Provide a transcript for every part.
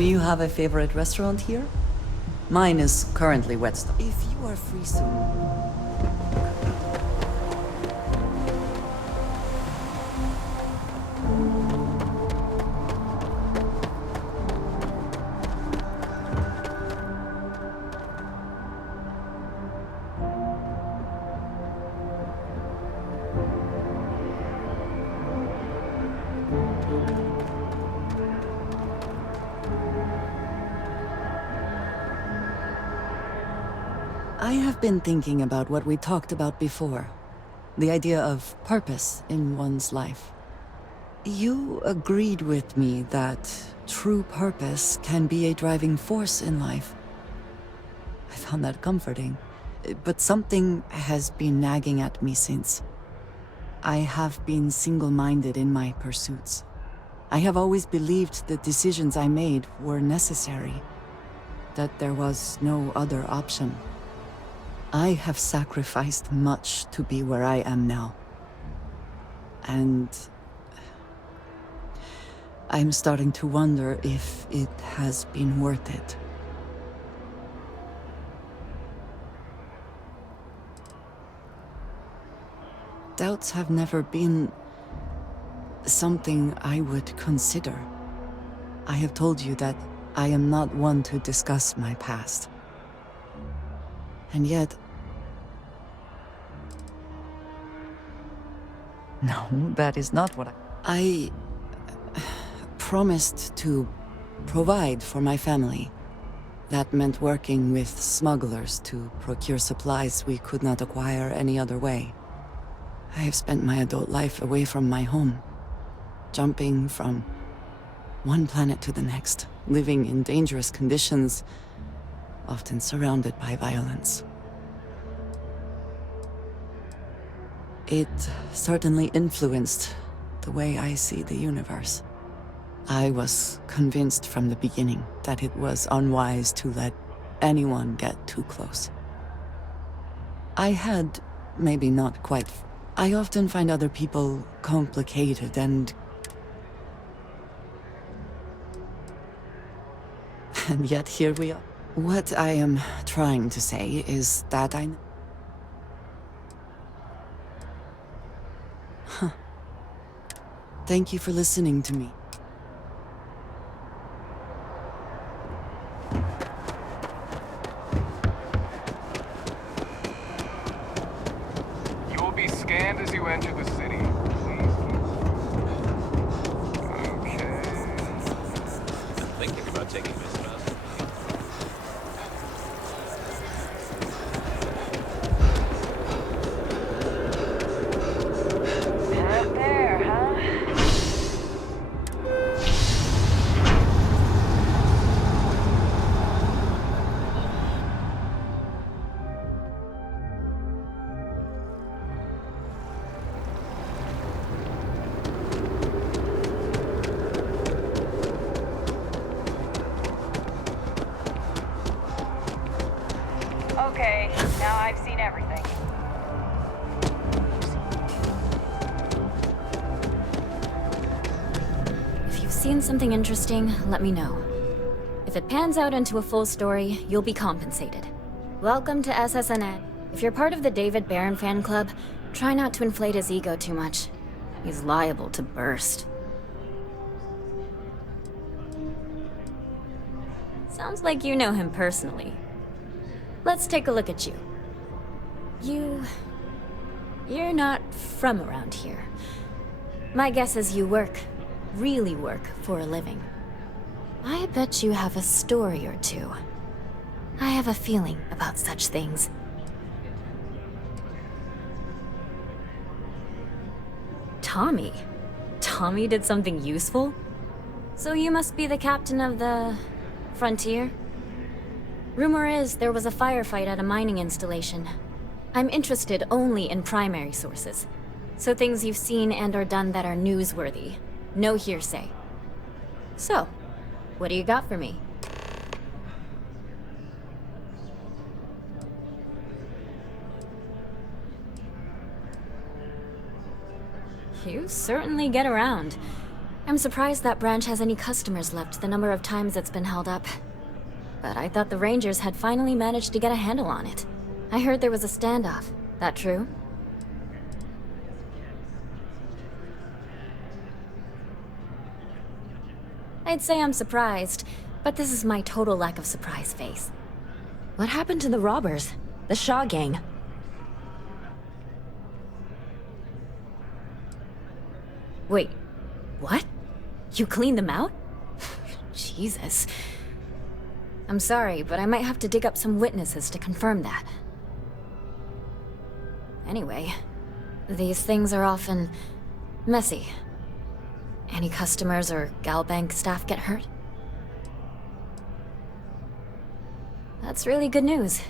Do you have a favorite restaurant here? Mine is currently Whetstone. If you are free soon... I have been thinking about what we talked about before. The idea of purpose in one's life. You agreed with me that true purpose can be a driving force in life. I found that comforting. But something has been nagging at me since. I have been single-minded in my pursuits. I have always believed the decisions I made were necessary, that there was no other option. I have sacrificed much to be where I am now. And I'm starting to wonder if it has been worth it. Doubts have never been something I would consider. I have told you that I am not one to discuss my past. And yet... No, that is not what I promised to provide for my family. That meant working with smugglers to procure supplies we could not acquire any other way. I have spent my adult life away from my home, jumping from one planet to the next, living in dangerous conditions, often surrounded by violence. It certainly influenced the way I see the universe. I was convinced from the beginning that it was unwise to let anyone get too close. I had, maybe not quite... I often find other people complicated and yet here we are. What I am trying to say is that Thank you for listening to me. You will be scanned as you enter the city. Okay. I'm thinking about taking my stuff. Up there, huh? Okay, now I've seen everything. If you've seen something interesting, let me know. If it pans out into a full story, you'll be compensated. Welcome to SSNN. If you're part of the David Barron fan club, try not to inflate his ego too much. He's liable to burst. Sounds like you know him personally. Let's take a look at you. You're not from around here. My guess is you really work for a living. I bet you have a story or two. I have a feeling about such things. Tommy? Tommy did something useful? So you must be the captain of the... Frontier? Rumor is there was a firefight at a mining installation. I'm interested only in primary sources. So things you've seen and or done that are newsworthy. No hearsay. So, what do you got for me? You certainly get around. I'm surprised that branch has any customers left the number of times it's been held up. But I thought the Rangers had finally managed to get a handle on it. I heard there was a standoff. That true? I'd say I'm surprised, but this is my total lack of surprise face. What happened to the robbers? The Shaw gang? Wait, what? You cleaned them out? Jesus. I'm sorry, but I might have to dig up some witnesses to confirm that. Anyway, these things are often messy. Any customers or Galbank staff get hurt? That's really good news.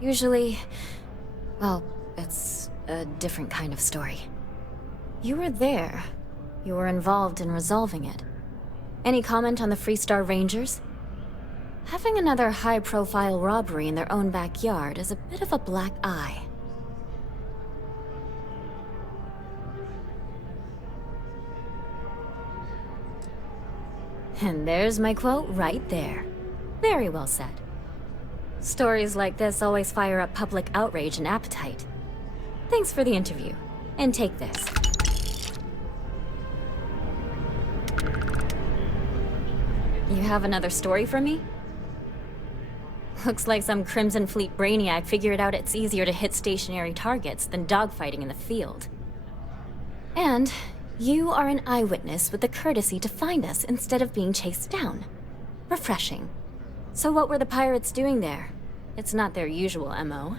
Usually, well, it's a different kind of story. You were there. You were involved in resolving it. Any comment on the Freestar Rangers? Having another high-profile robbery in their own backyard is a bit of a black eye. And there's my quote right there. Very well said. Stories like this always fire up public outrage and appetite. Thanks for the interview. And take this. You have another story for me? Looks like some Crimson Fleet brainiac figured out it's easier to hit stationary targets than dogfighting in the field. And you are an eyewitness with the courtesy to find us instead of being chased down. Refreshing. So what were the pirates doing there? It's not their usual MO.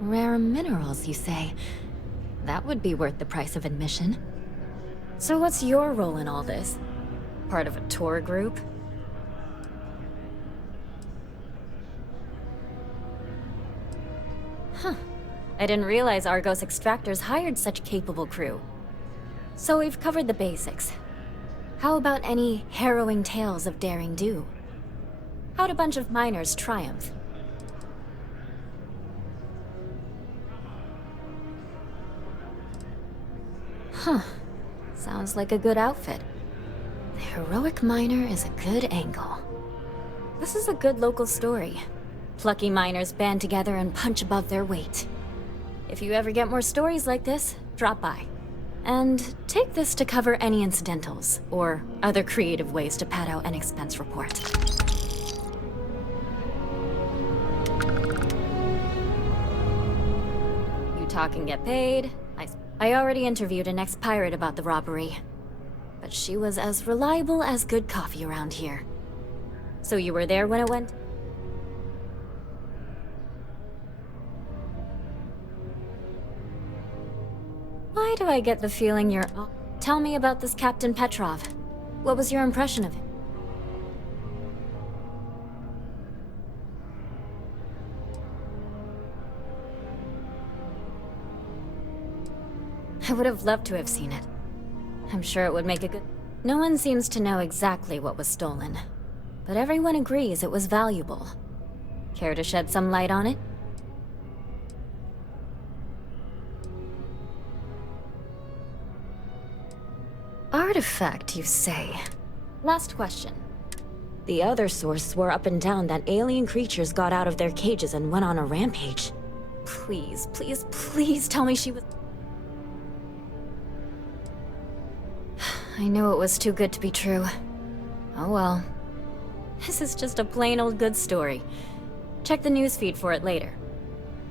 Rare minerals, you say? That would be worth the price of admission. So what's your role in all this? Part of a tour group? Huh. I didn't realize Argos Extractors hired such capable crew. So we've covered the basics. How about any harrowing tales of daring do? How'd a bunch of miners triumph? Huh. Sounds like a good outfit. The heroic miner is a good angle. This is a good local story. Plucky miners band together and punch above their weight. If you ever get more stories like this, drop by. And take this to cover any incidentals, or other creative ways to pad out an expense report. You talk and get paid. I already interviewed an ex-pirate about the robbery. But she was as reliable as good coffee around here. So you were there when it went? Why do I get the feeling you're... Tell me about this Captain Petrov. What was your impression of him? I would have loved to have seen it. I'm sure it would make a good... No one seems to know exactly what was stolen, but everyone agrees it was valuable. Care to shed some light on it? Artifact, you say? Last question. The other source swore up and down that alien creatures got out of their cages and went on a rampage. Please, please, please tell me she was... I knew it was too good to be true. Oh well. This is just a plain old good story. Check the newsfeed for it later.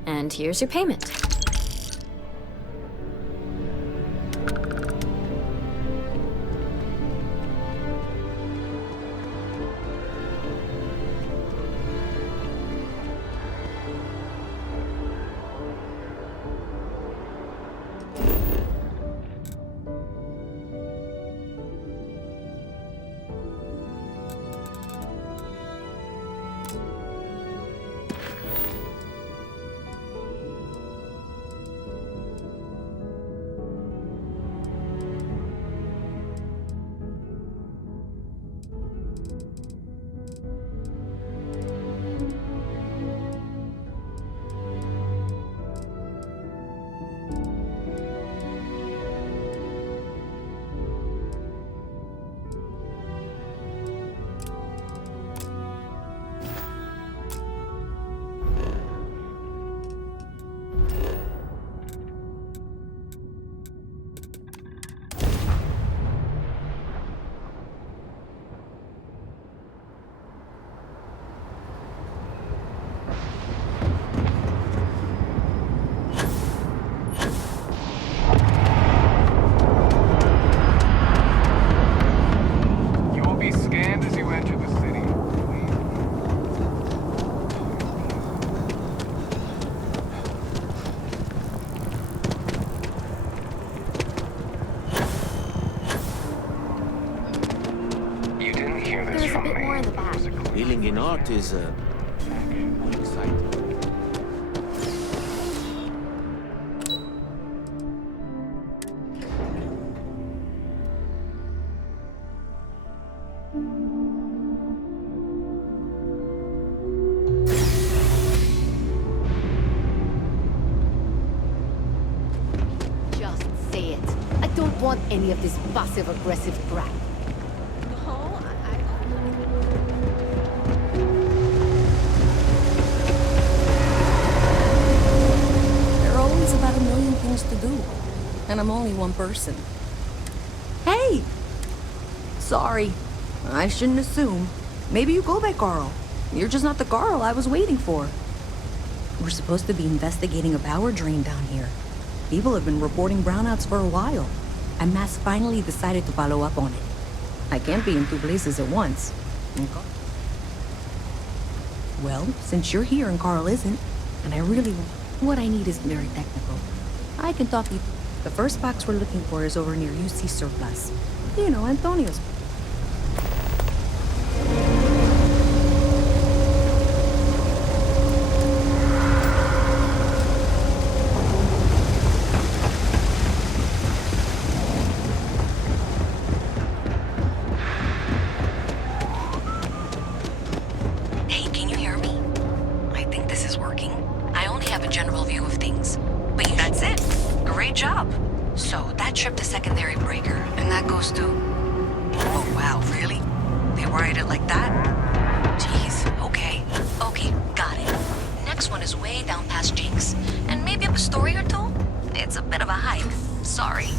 And here's your payment. in art is exciting. Just say it. I don't want any of this passive-aggressive crap. There are always about a million things to do, and I'm only one person. Hey! Sorry, I shouldn't assume. Maybe you go by Carl. You're just not the Carl I was waiting for. We're supposed to be investigating a power drain down here. People have been reporting brownouts for a while, and Mass finally decided to follow up on it. I can't be in two places at once. Well, since you're here and Carl isn't, and I really... What I need isn't very technical. I can talk you... The first box we're looking for is over near UC Surplus. You know, Antonio's. Hey, can you hear me? I think this is working. I only have a general view of things. But that's it. Great job. So, that trip to secondary breaker, and that goes to... Oh, wow, really? They wired it like that? Jeez, okay. Okay, got it. Next one is way down past Jake's. And maybe up a story or two? It's a bit of a hike. Sorry.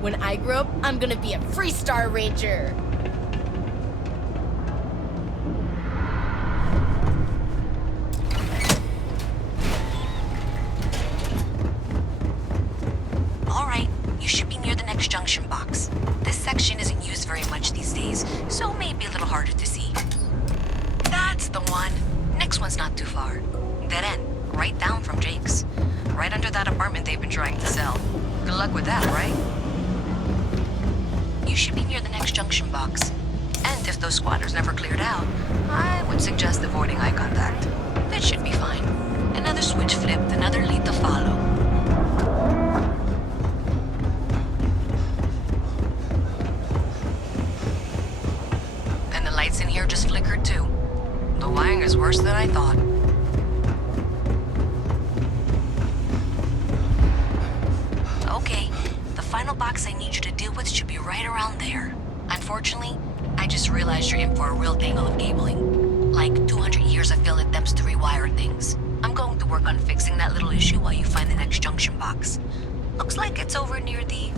When I grow up, I'm gonna be a Freestar Ranger. All right, you should be near the next junction box. This section isn't used very much these days, so maybe a little harder to see. That's the one. Next one's not too far. Dead end, right down from Jake's. Right under that apartment they've been trying to sell. Good luck with that, right? You should be near the next junction box. And if those squatters never cleared out, I would suggest avoiding eye contact. That should be fine. Another switch flipped, another lead to follow. And the lights in here just flickered too. The wiring is worse than I thought. Okay, the final box I need you to deal with should be right around there. Unfortunately, I just realized you're in for a real tangle of cabling. Like 200 years of field attempts to rewire things. I'm going to work on fixing that little issue while you find the next junction box. Looks like it's over near the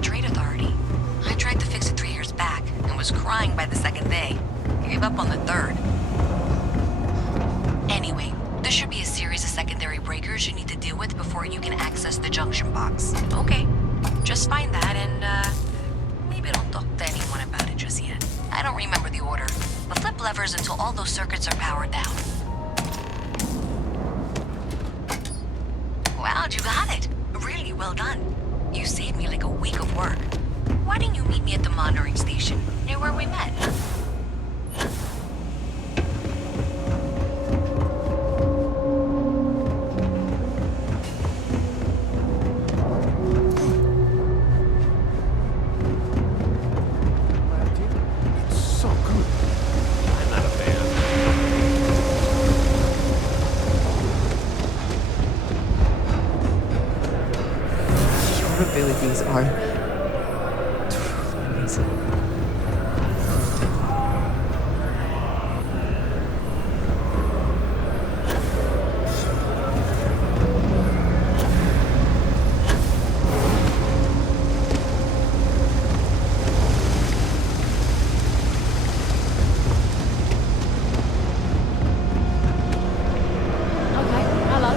Trade Authority. I tried to fix it 3 years back and was crying by the second day. Gave up on the third. Anyway, there should be a series of secondary breakers you need to deal with before you can access the junction box. Okay, just find that and, maybe don't talk to anyone about it just yet. I don't remember the order, but flip levers until all those circuits are powered down. Wow, you got it. Really well done. You saved me like a week of work. Why didn't you meet me at the monitoring station, near where we met? It's so good. I'm not a fan. Your abilities are truly amazing. Okay, hello.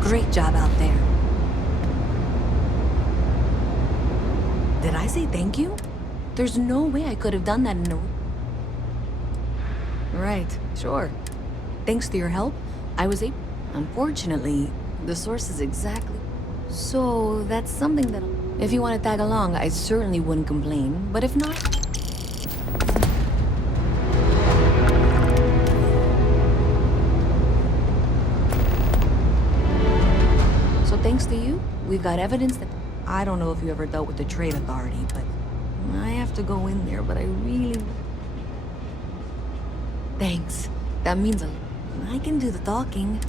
Great job out there. Did I say thank you? There's no way I could have done that in a... Right, sure. Thanks to your help, I was able... Unfortunately, the source is exactly... So, that's something that... If you want to tag along, I certainly wouldn't complain. But if not... So thanks to you, we've got evidence that... I don't know if you ever dealt with the Trade Authority, but... I have to go in there, but I really... Thanks. That means a lot. I can do the talking.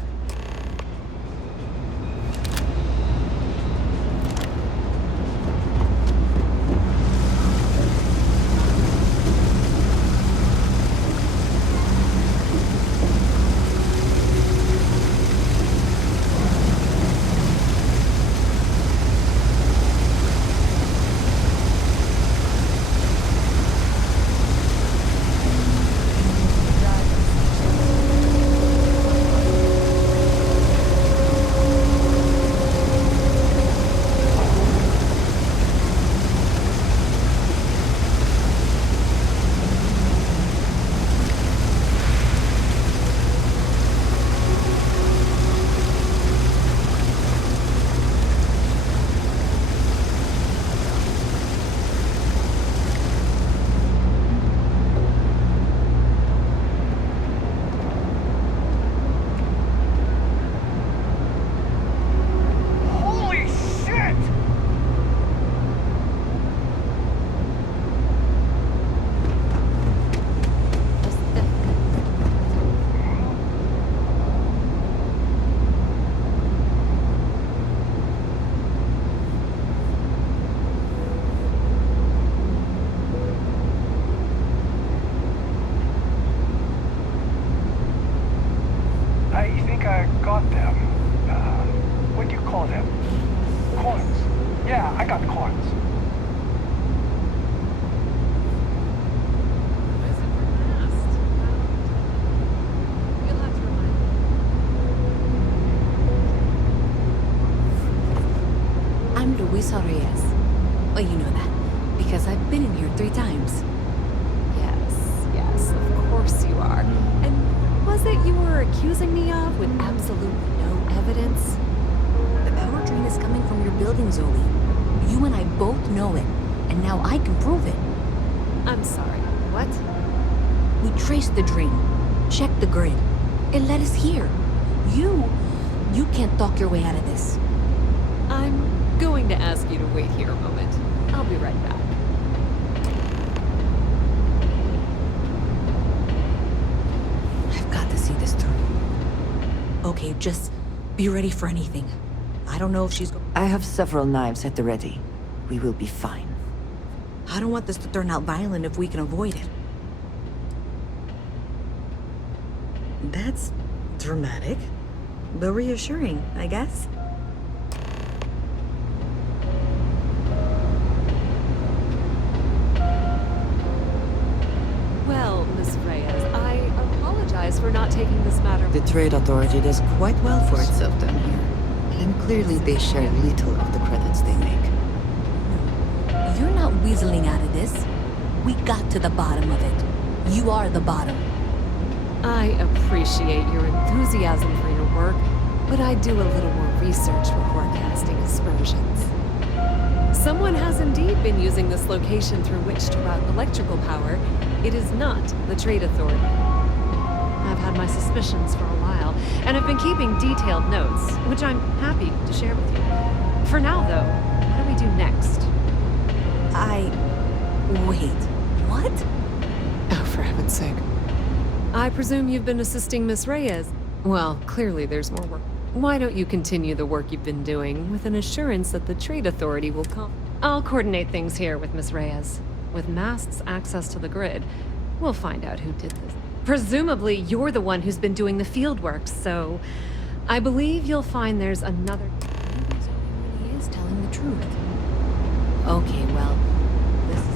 him. Coins. Yeah, I got coins. You'll have to remind me. I'm Luisa Reyes. Well, you know that, because I've been in here 3 times. Yes, of course you are. And what was it you were accusing me of with absolutely no evidence? The power drain is coming from your building, Zoe. You and I both know it, and now I can prove it. I'm sorry, what? We traced the drain, checked the grid. It led us here. You can't talk your way out of this. I'm going to ask you to wait here a moment. I'll be right back. I've got to see this through. Okay, just be ready for anything. I don't know if she's I have several knives at the ready. We will be fine. I don't want this to turn out violent if we can avoid it. That's dramatic, but reassuring, I guess. Well, Miss Reyes, I apologize for not taking this matter. The Trade Authority does quite well for itself down here. And clearly they share little of the credits they make. You're not weaseling out of this. We got to the bottom of it. You are the bottom. I appreciate your enthusiasm for your work, but I do a little more research before casting aspersions. Someone has indeed been using this location through which to route electrical power. It is not the Trade Authority. I've had my suspicions for a while, and I've been keeping detailed notes, which I'm happy to share with you. For now, though, what do we do next? Wait, what? Oh, for heaven's sake. I presume you've been assisting Miss Reyes. Well, clearly there's more work. Why don't you continue the work you've been doing with an assurance that the Trade Authority will come? I'll coordinate things here with Miss Reyes. With Mast's access to the grid, we'll find out who did this. Presumably, you're the one who's been doing the field work, so I believe you'll find there's another... Maybe Zoe really is telling the truth. Okay, well, this is...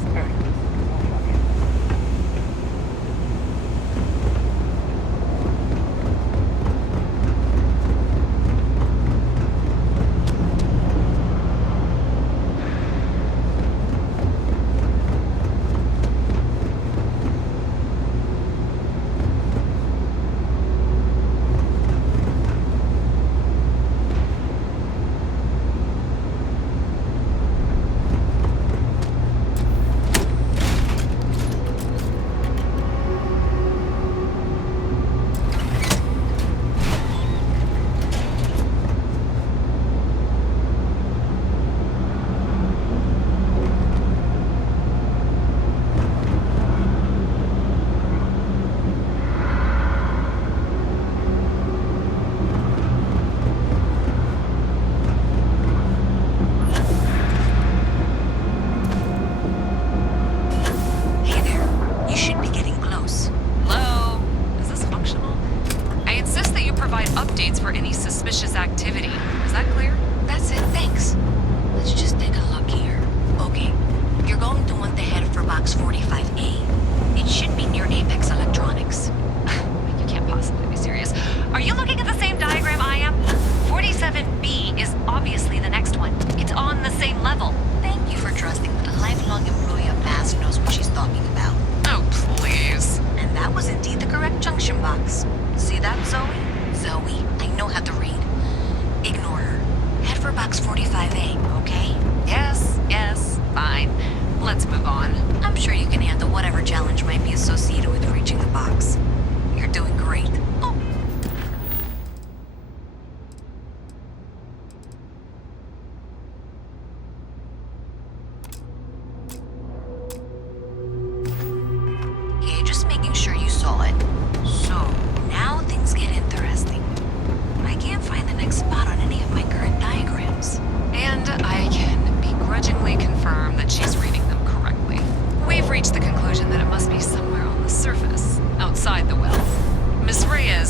We've reached the conclusion that it must be somewhere on the surface, outside the well. Miss Reyes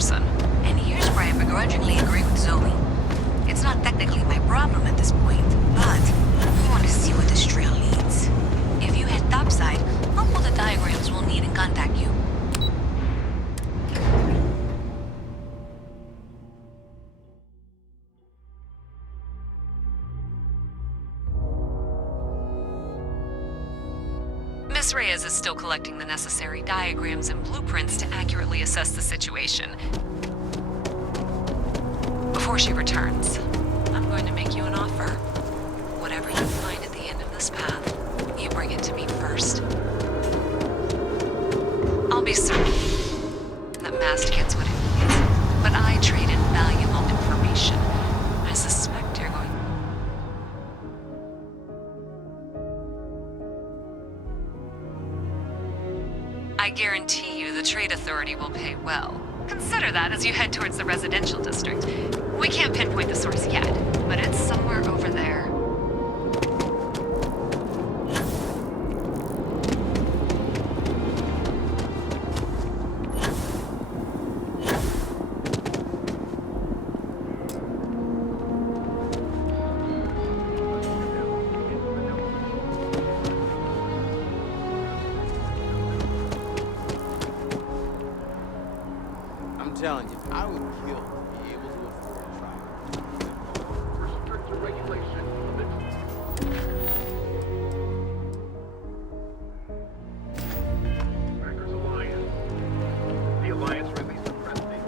person. And here's where I begrudgingly agree with Zoe. It's not technically my problem at this point, but I want to see where this trail leads. If you head topside, I'll pull the diagrams we'll need and contact you. Miss Reyes is still collecting the necessary diagrams and blueprints to accurately assess the situation. Before she returns, I'm going to make you an offer. Whatever you find at the end of this path, you bring it to me first. I'll be certain that Mast gets what it needs, but I trade in valuable information. I suspect you're going... I guarantee you the Trade Authority will pay well. Consider that as you head towards the residential district. We can't pinpoint the source yet, but it's somewhere over there. I'm telling you, I would kill to be able to afford a trial. For stricter regulation of it. Crackers Alliance. The Alliance released a press statement.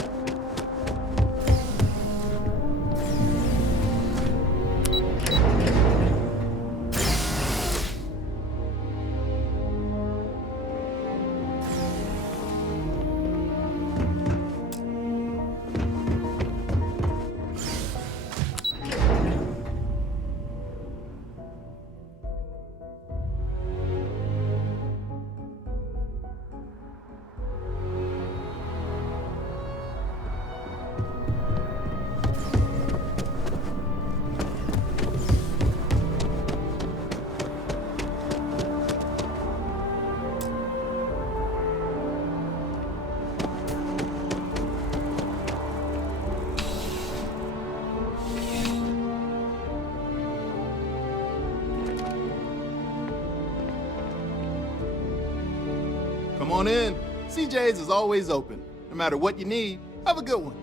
Come on in. CJ's is always open. No matter what you need, have a good one.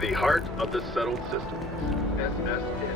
The heart of the settled systems, SSN.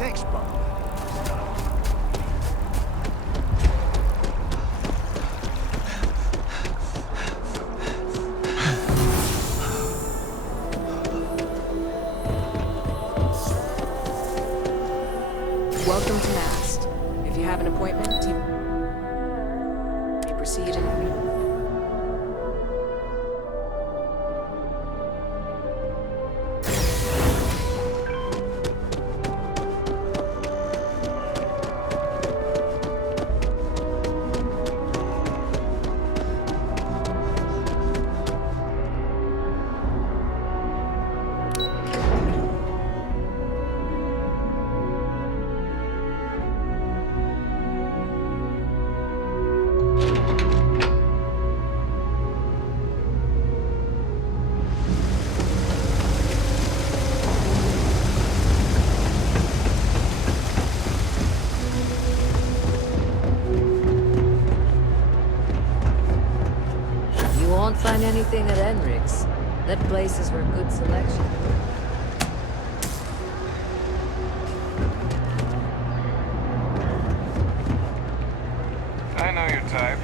Textbook. Welcome to Mast. If you have an appointment, you may proceed and... Won't find anything at Enric's. That place is for good selection. I know your type.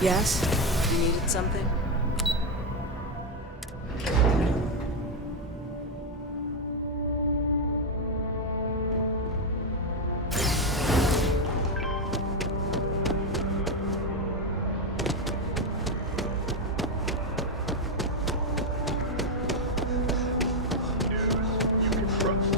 Yes? You needed something? You can trust.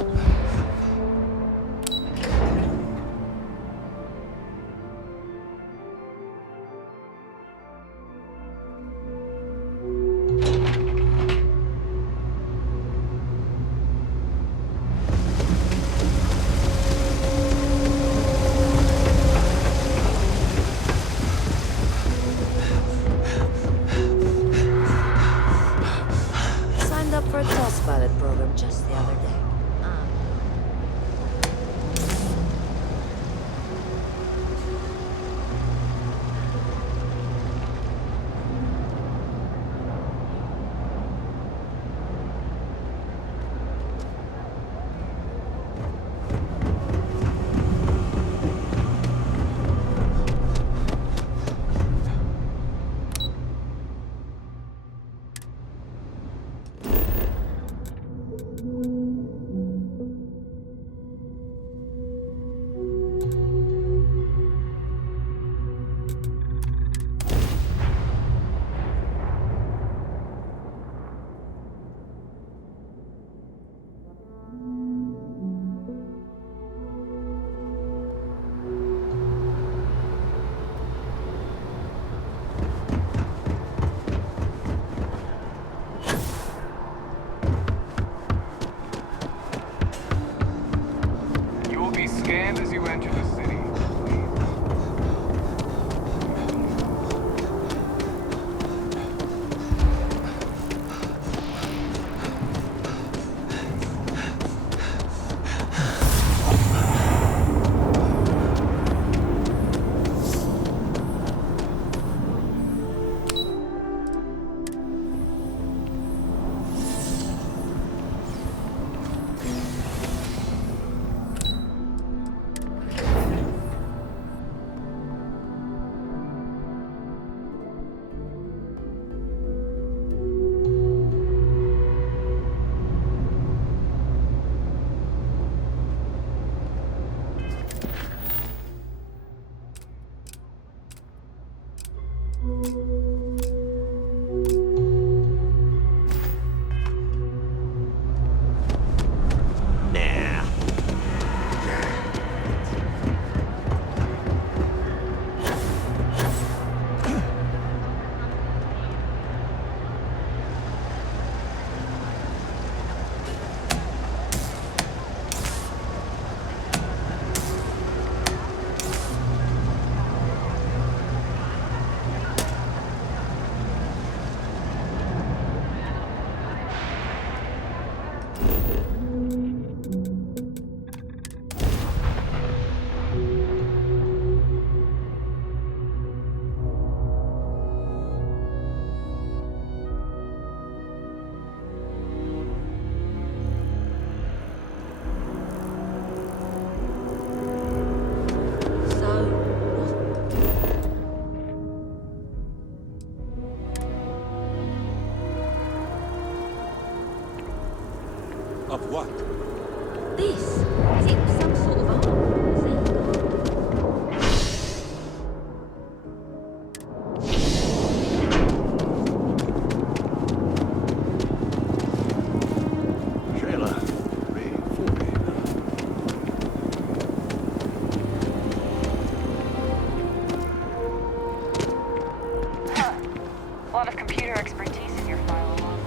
lot of computer expertise in your file along.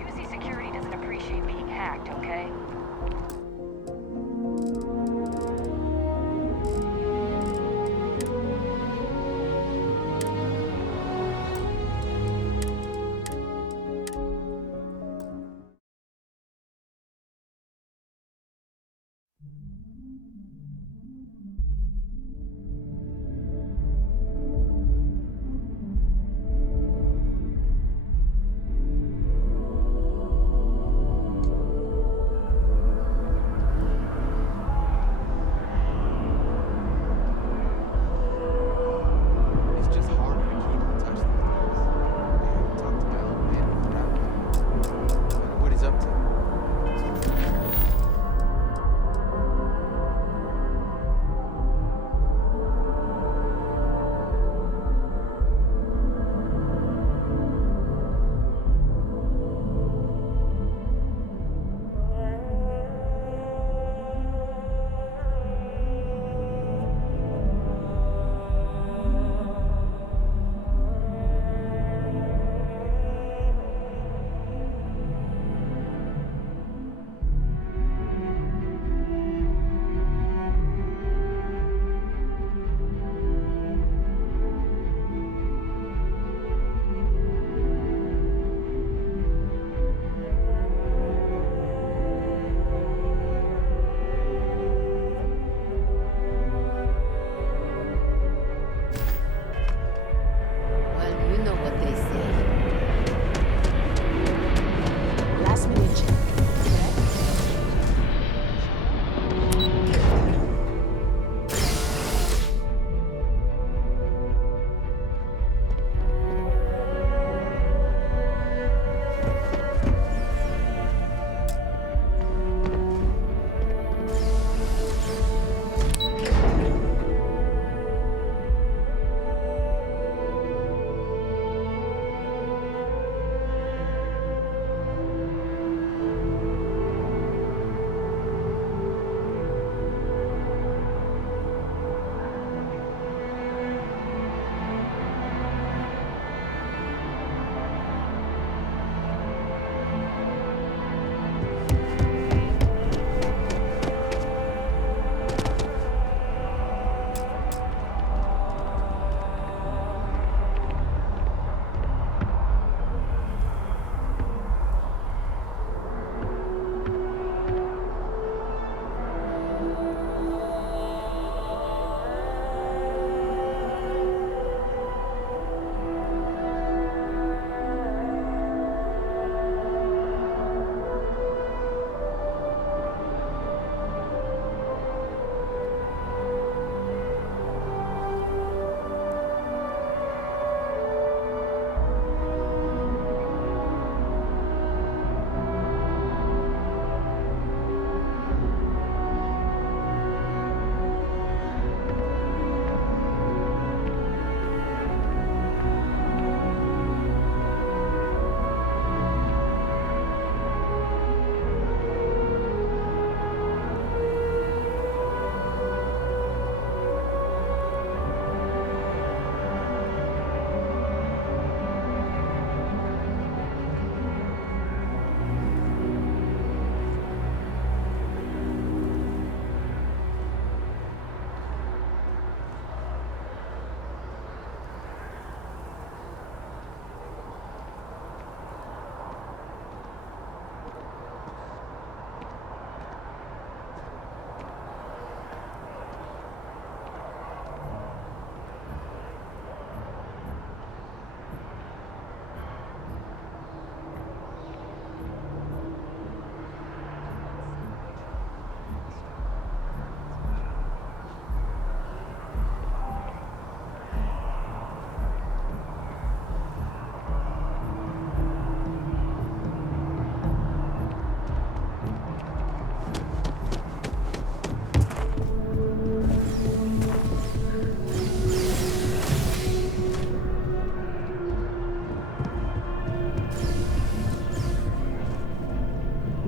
UC security doesn't appreciate being hacked, okay? It's just harder to keep in touch these days. I haven't talked to my old man in forever. I wonder what he's up to. Well, you know what they say. Last minute check.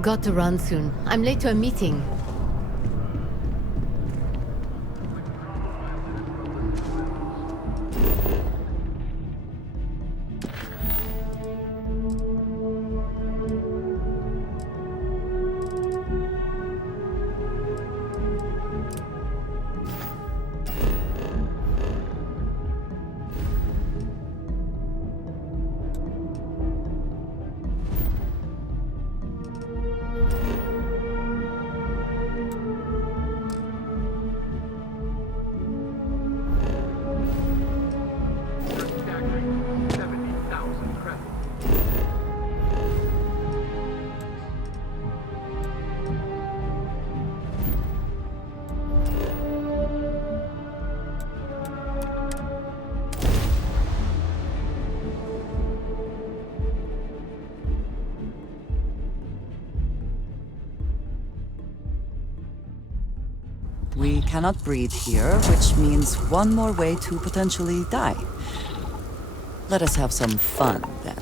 Got to run soon. I'm late to a meeting. We cannot breathe here, which means one more way to potentially die. Let us have some fun, then.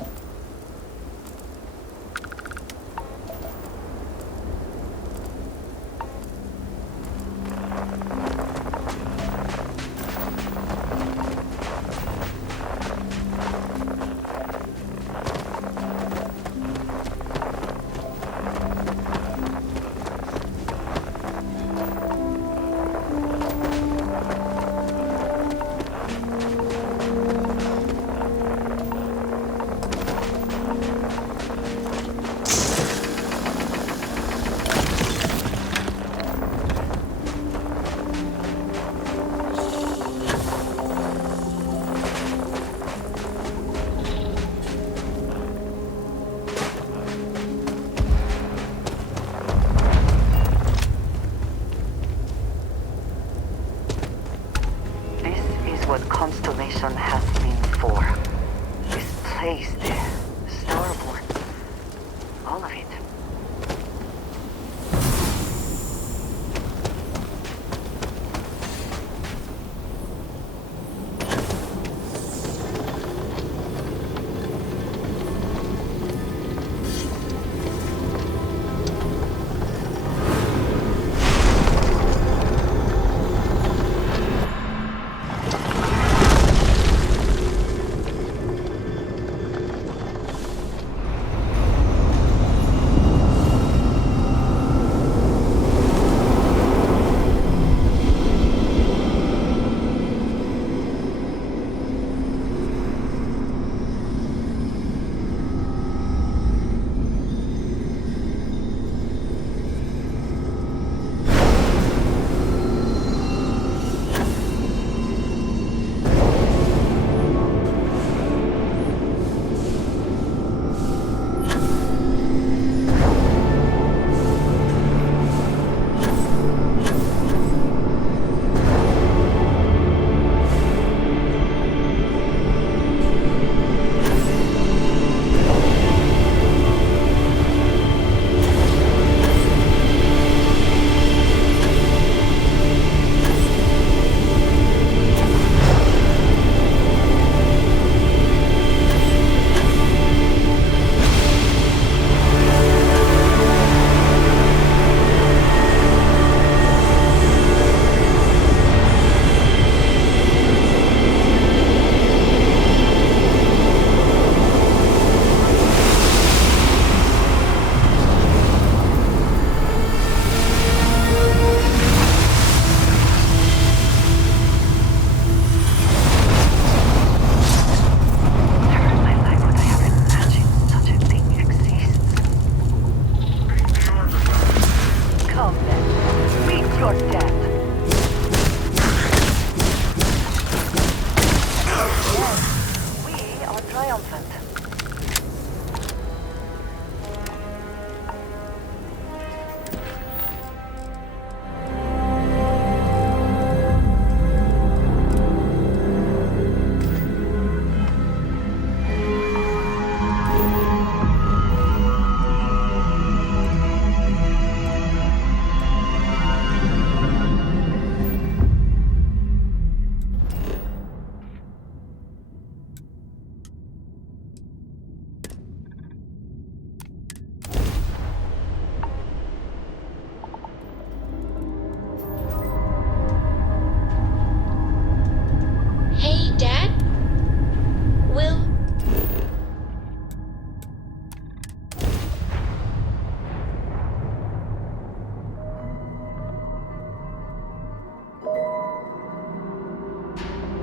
What Constellation has been for. This place, the Starborn. All of it.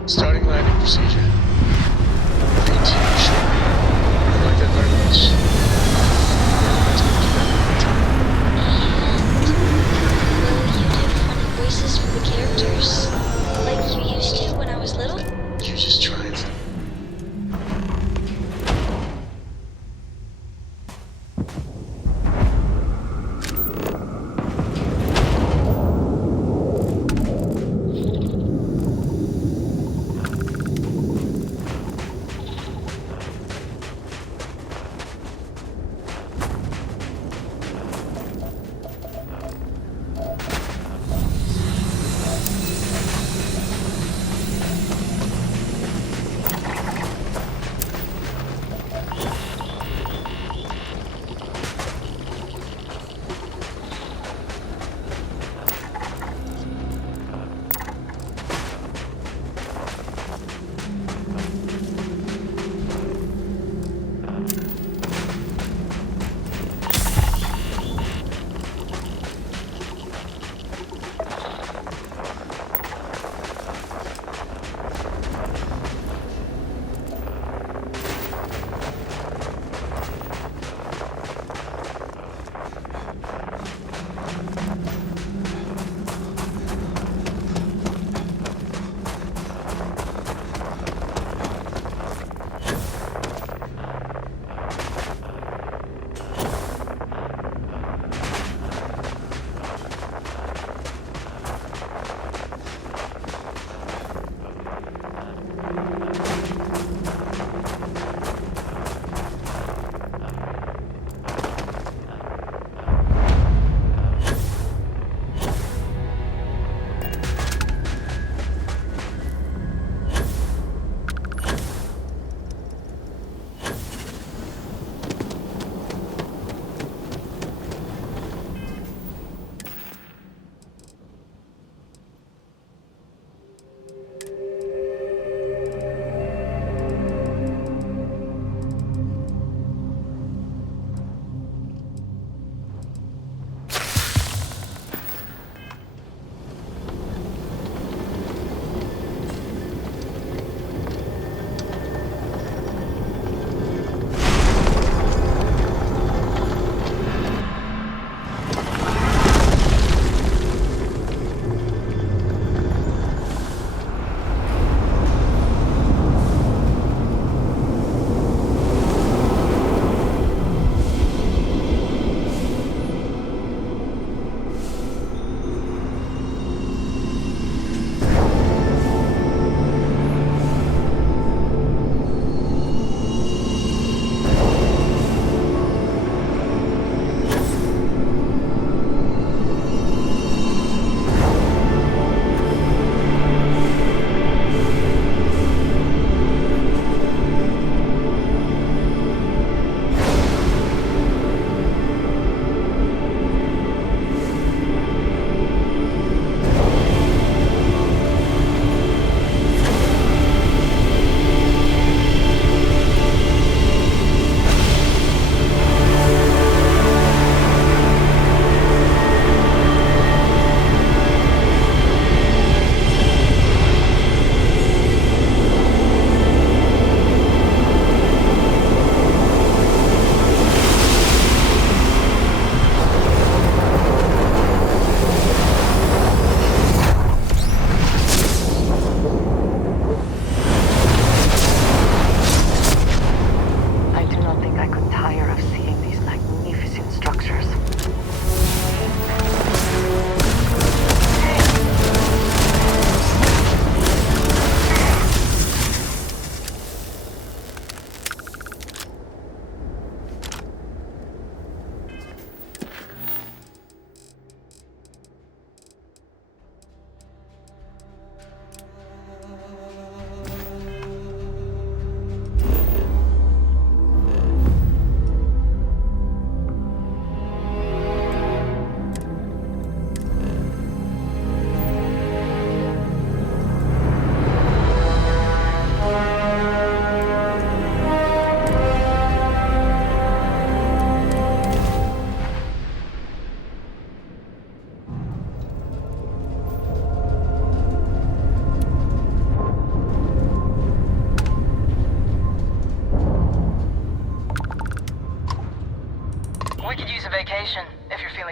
Starting landing procedure. 3 sure. I like that very much. Will you do funny voices for the characters? Like you used to when I was little? You're just trying to.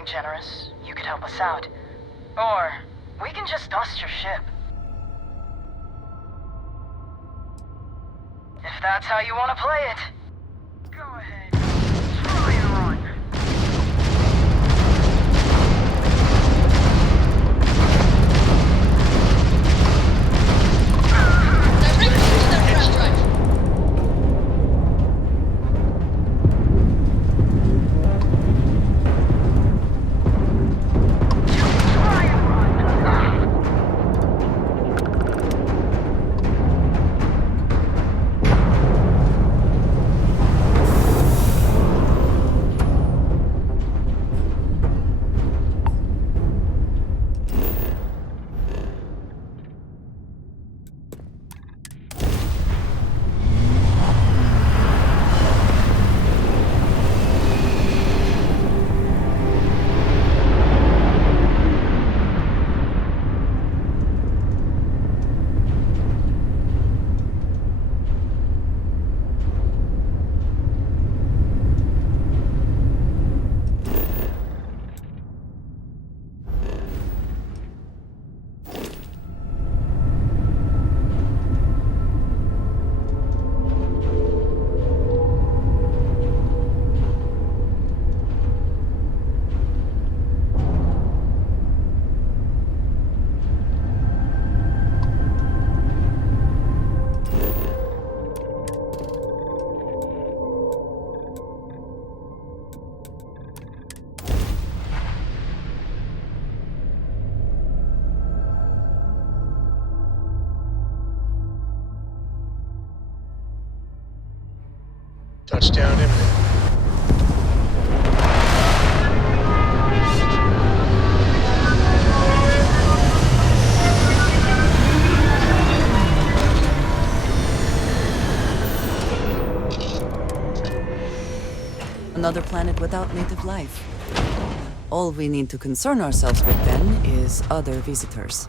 feeling generous, you could help us out. Or, we can just dust your ship. If that's how you want to play it, go ahead. Try and run. Touchdown imminent. Another planet without native life. All we need to concern ourselves with then is other visitors.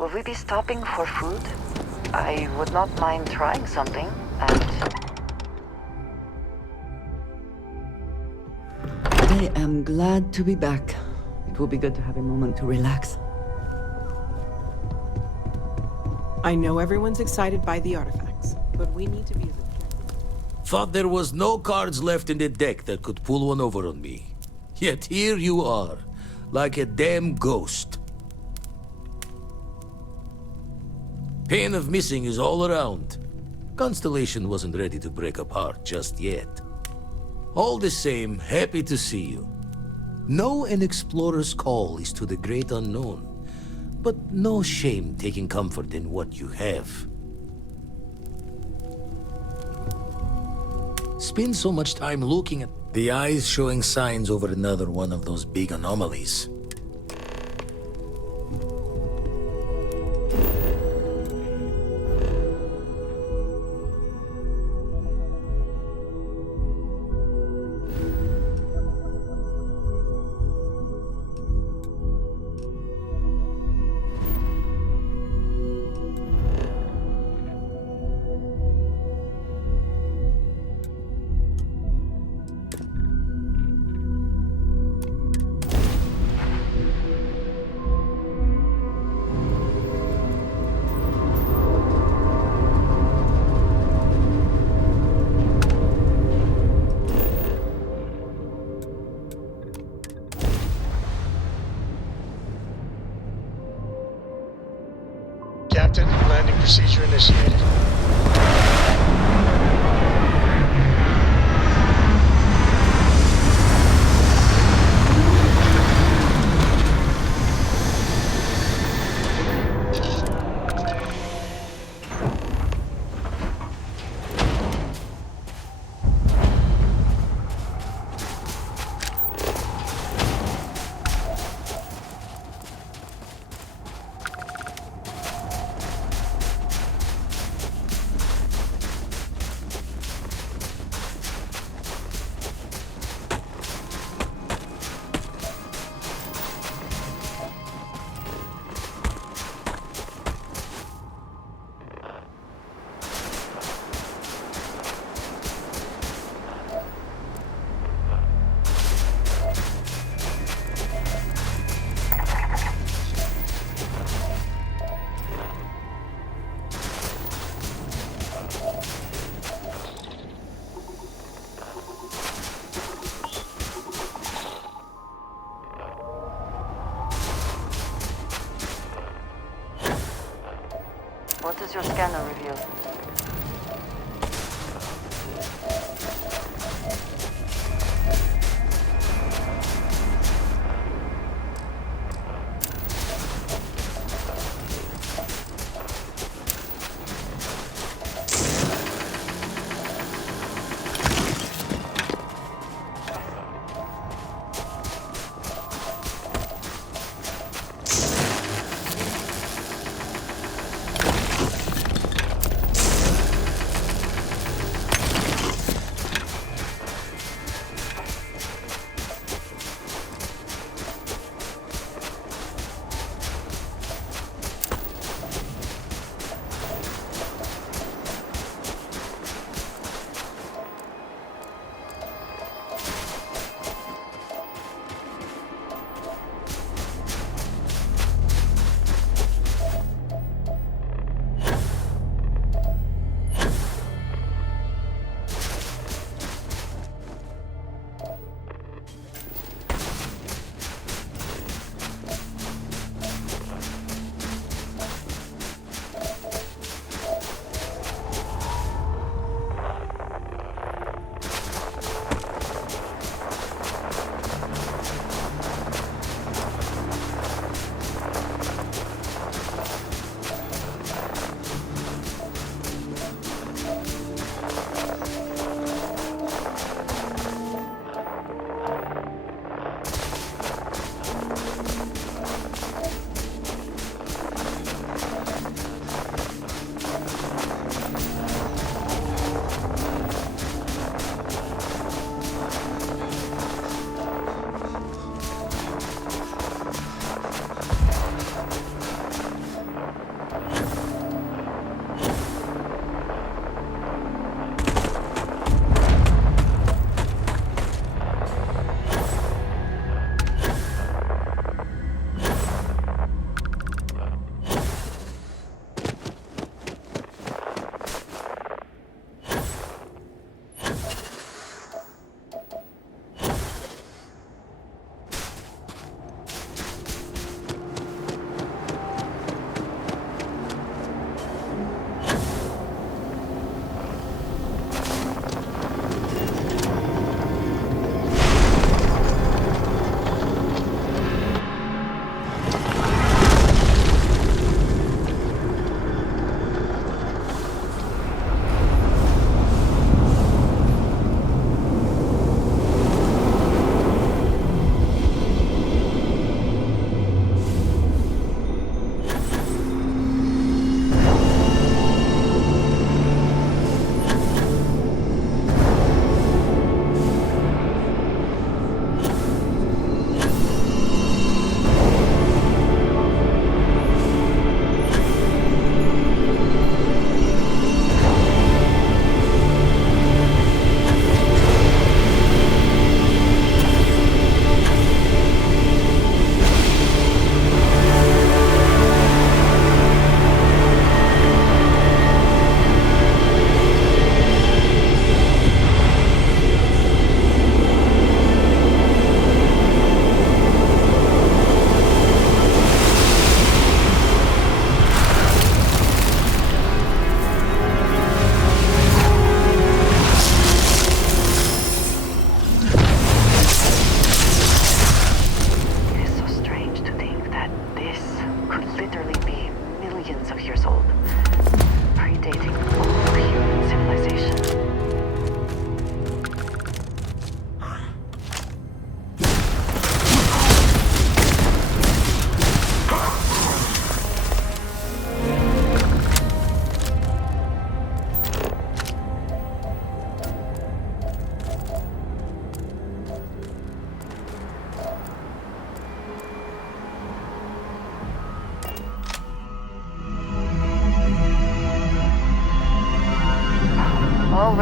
Will we be stopping for food? I would not mind trying something, and... I am glad to be back. It will be good to have a moment to relax. I know everyone's excited by the artifacts, but we need to be as objective. Thought there was no cards left in the deck that could pull one over on me. Yet here you are, like a damn ghost. Pain of missing is all around. Constellation wasn't ready to break apart just yet. All the same, happy to see you. Know an explorer's call is to the great unknown, but no shame taking comfort in what you have. Spend so much time looking at the eyes showing signs over another one of those big anomalies. Captain, landing procedure initiated. What does your scanner reveal?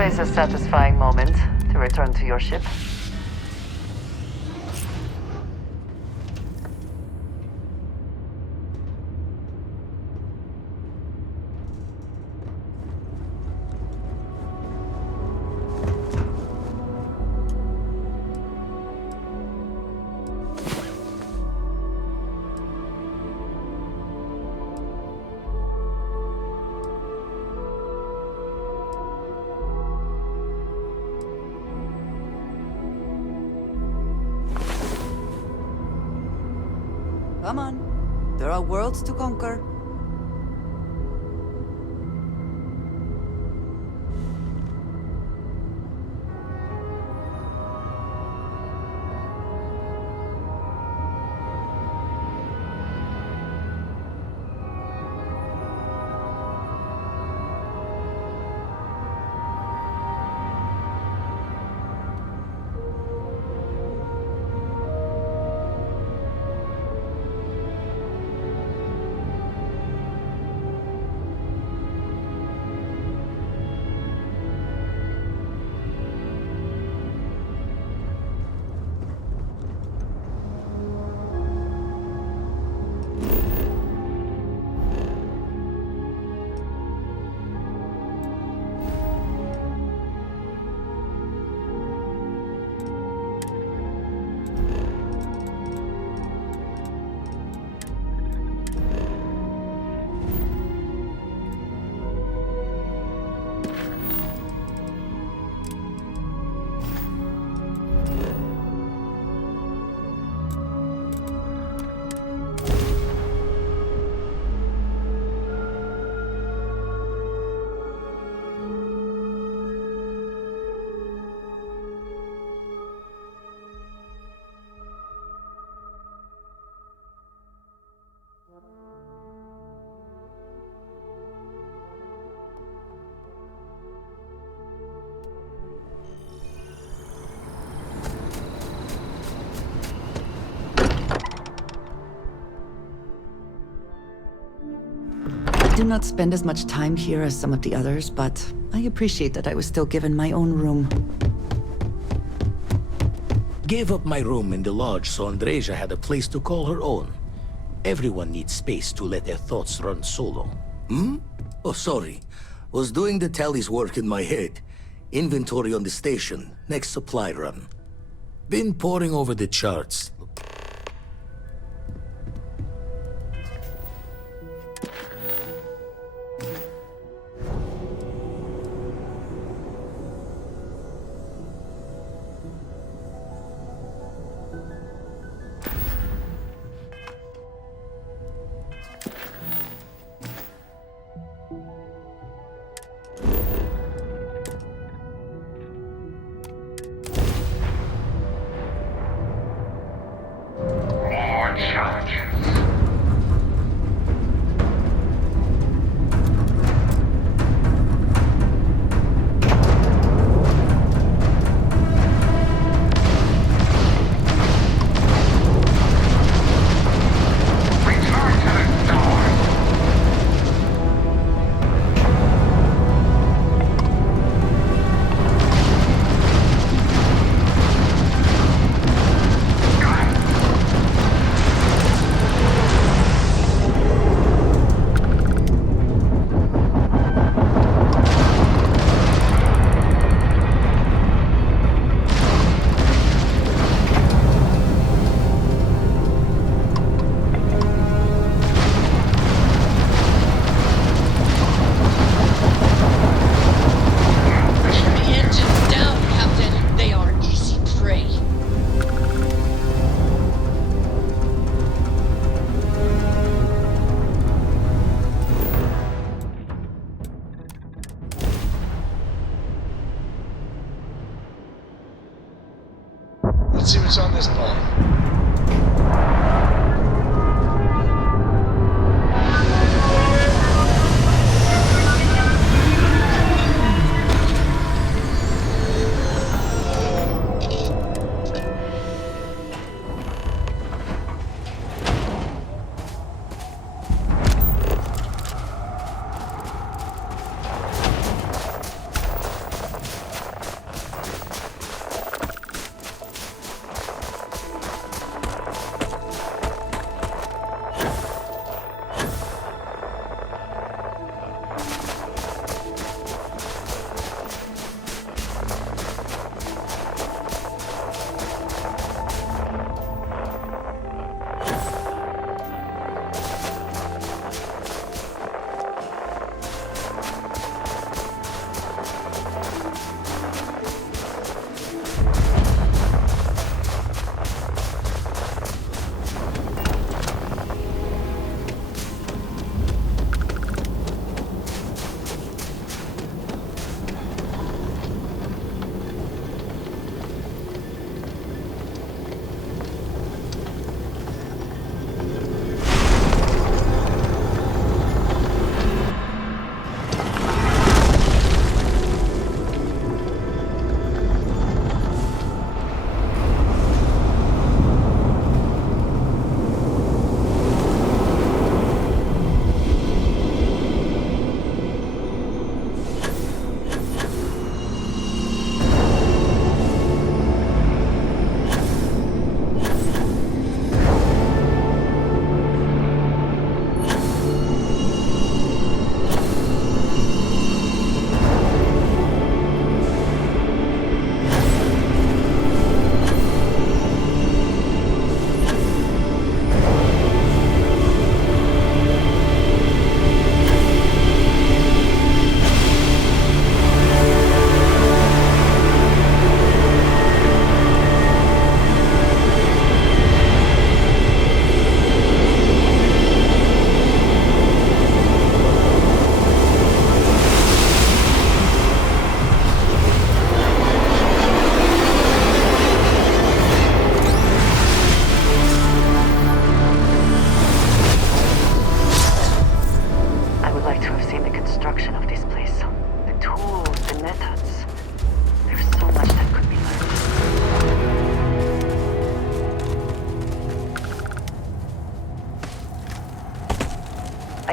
always a satisfying moment to return to your ship. Come on. There are worlds to conquer. I do not spend as much time here as some of the others, but I appreciate that I was still given my own room. Gave up my room in the lodge so Andreja had a place to call her own. Everyone needs space to let their thoughts run solo. Hmm? Oh, sorry. Was doing the tally's work in my head. Inventory on the station, next supply run. Been poring over the charts. Let's see what's on this ball.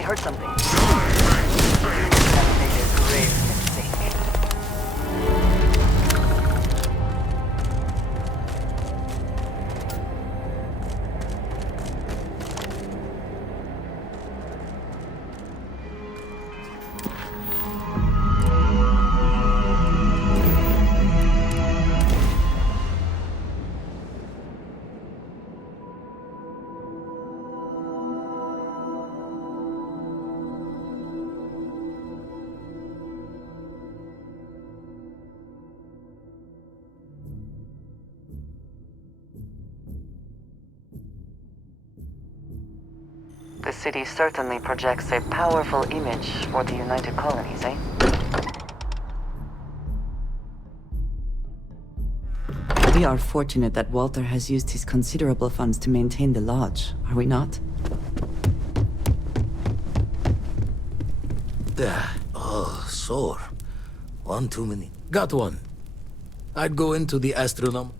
heard something. That made a grave mistake. The city certainly projects a powerful image for the United Colonies, eh? We are fortunate that Walter has used his considerable funds to maintain the lodge, are we not? Oh, sore. One too many. Got one. I'd go into the astronom.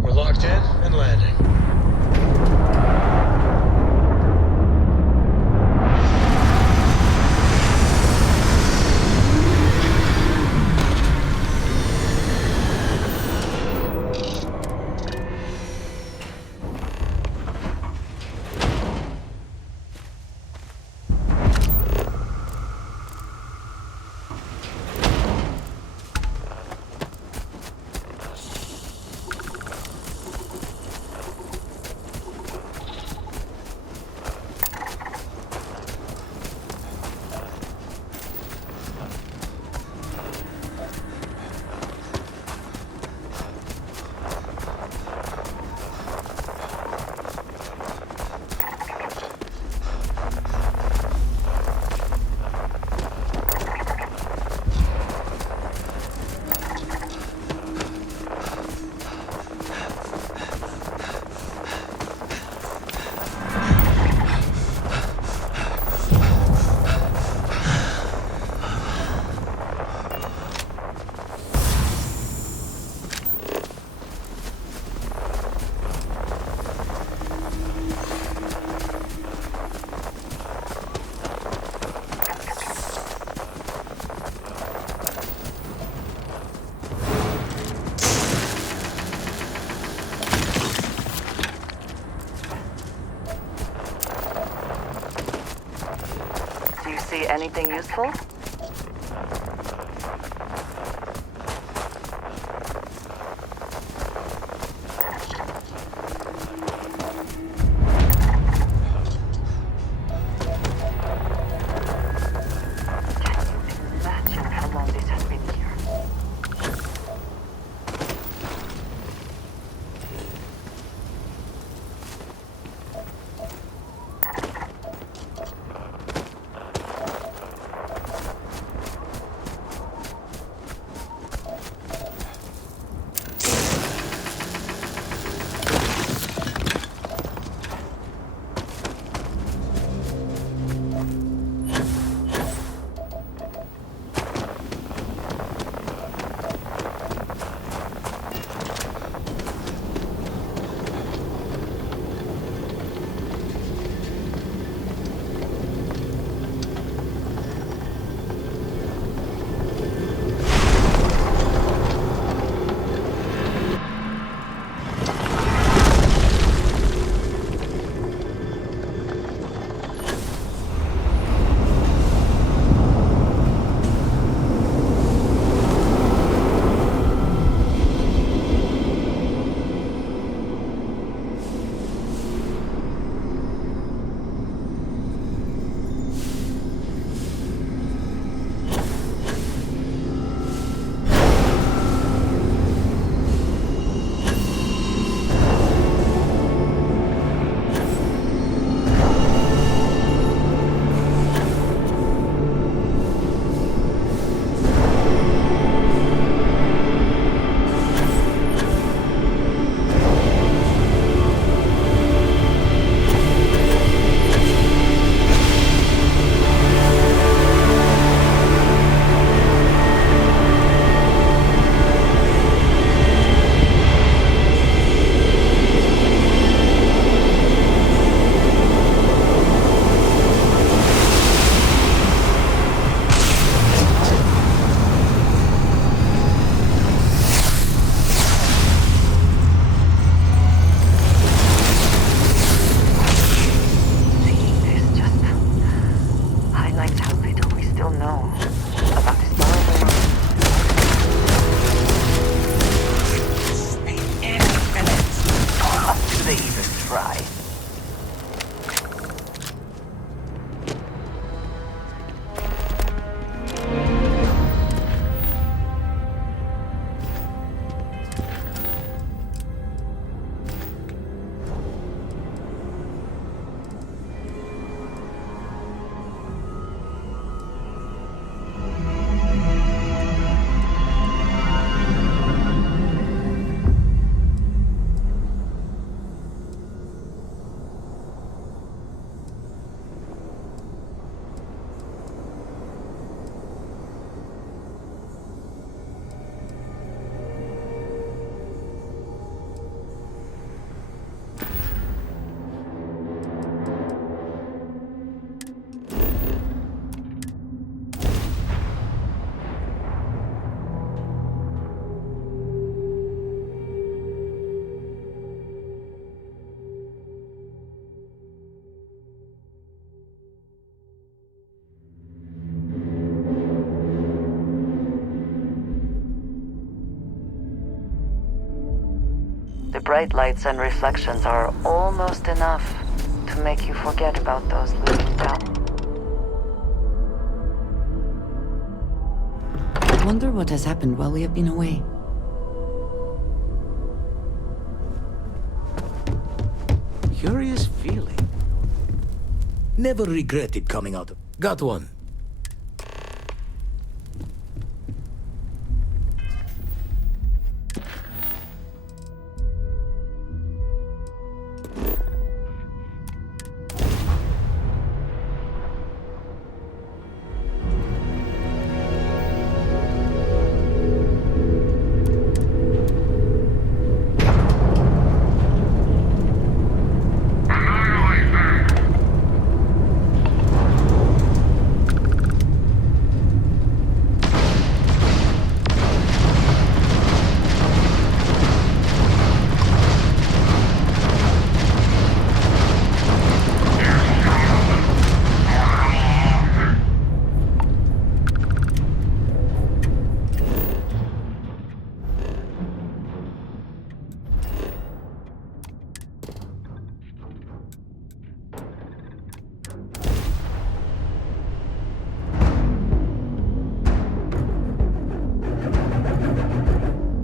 We're locked in and landing. Anything useful? Imagine how long this has been here. The bright lights and reflections are almost enough to make you forget about those looming down. I wonder what has happened while we have been away. Curious feeling. Never regretted coming out of... Got one.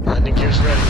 Landing gear's ready.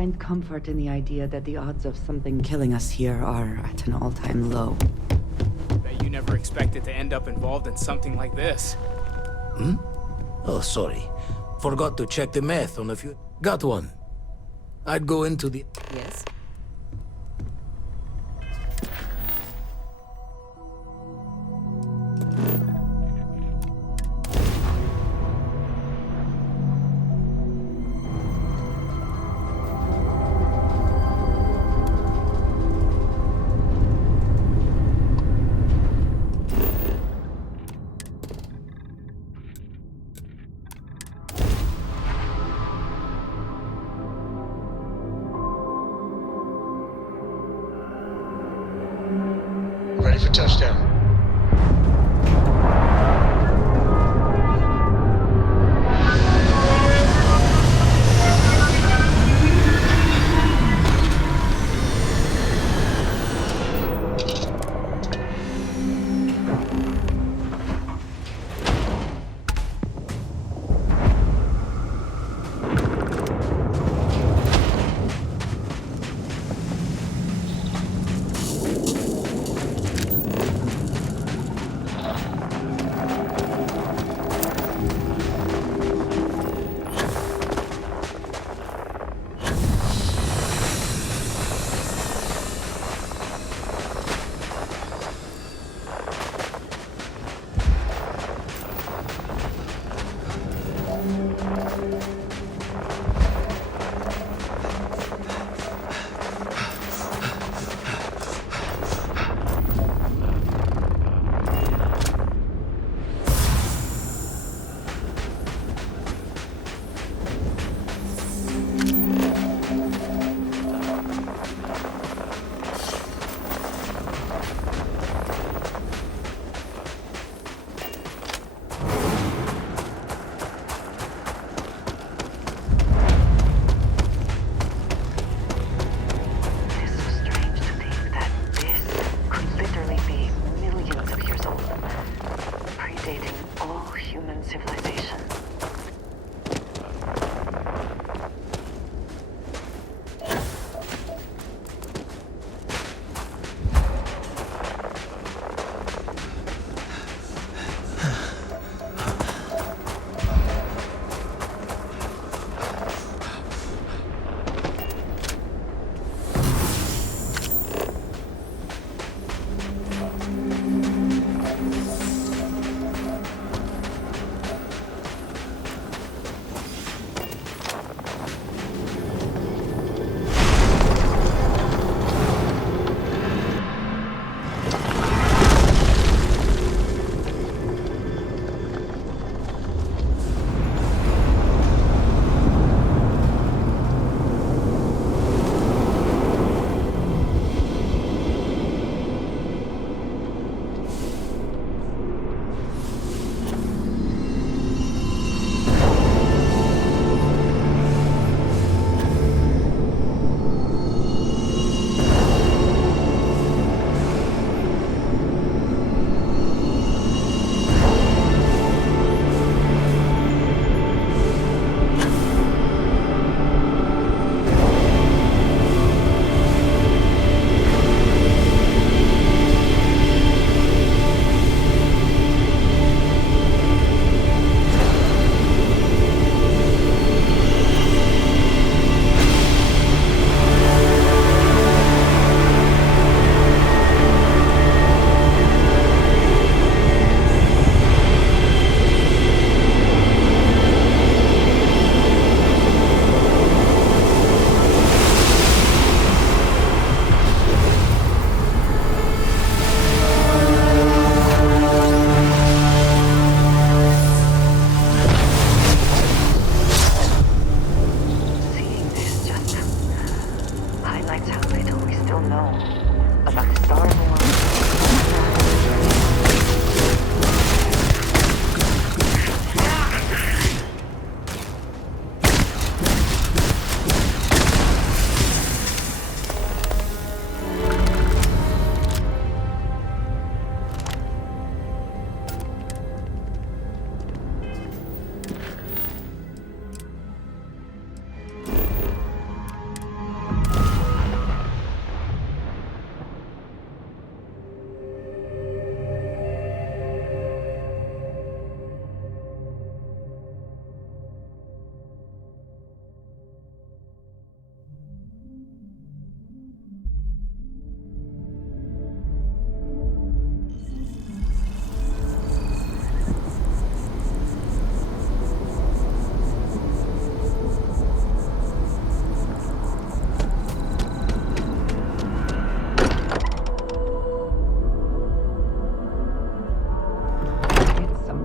find comfort in the idea that the odds of something killing us here are at an all-time low. Bet you never expected to end up involved in something like this. Hmm? Oh, sorry. Forgot to check the math on a few... Got one. I'd go into the... Yes? Ready for touchdown.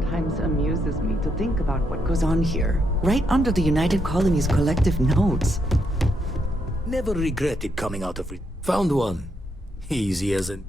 sometimes amuses me to think about what goes on here, right under the United Colony's collective notes. Never regretted coming out of it. Found one. Easy as an...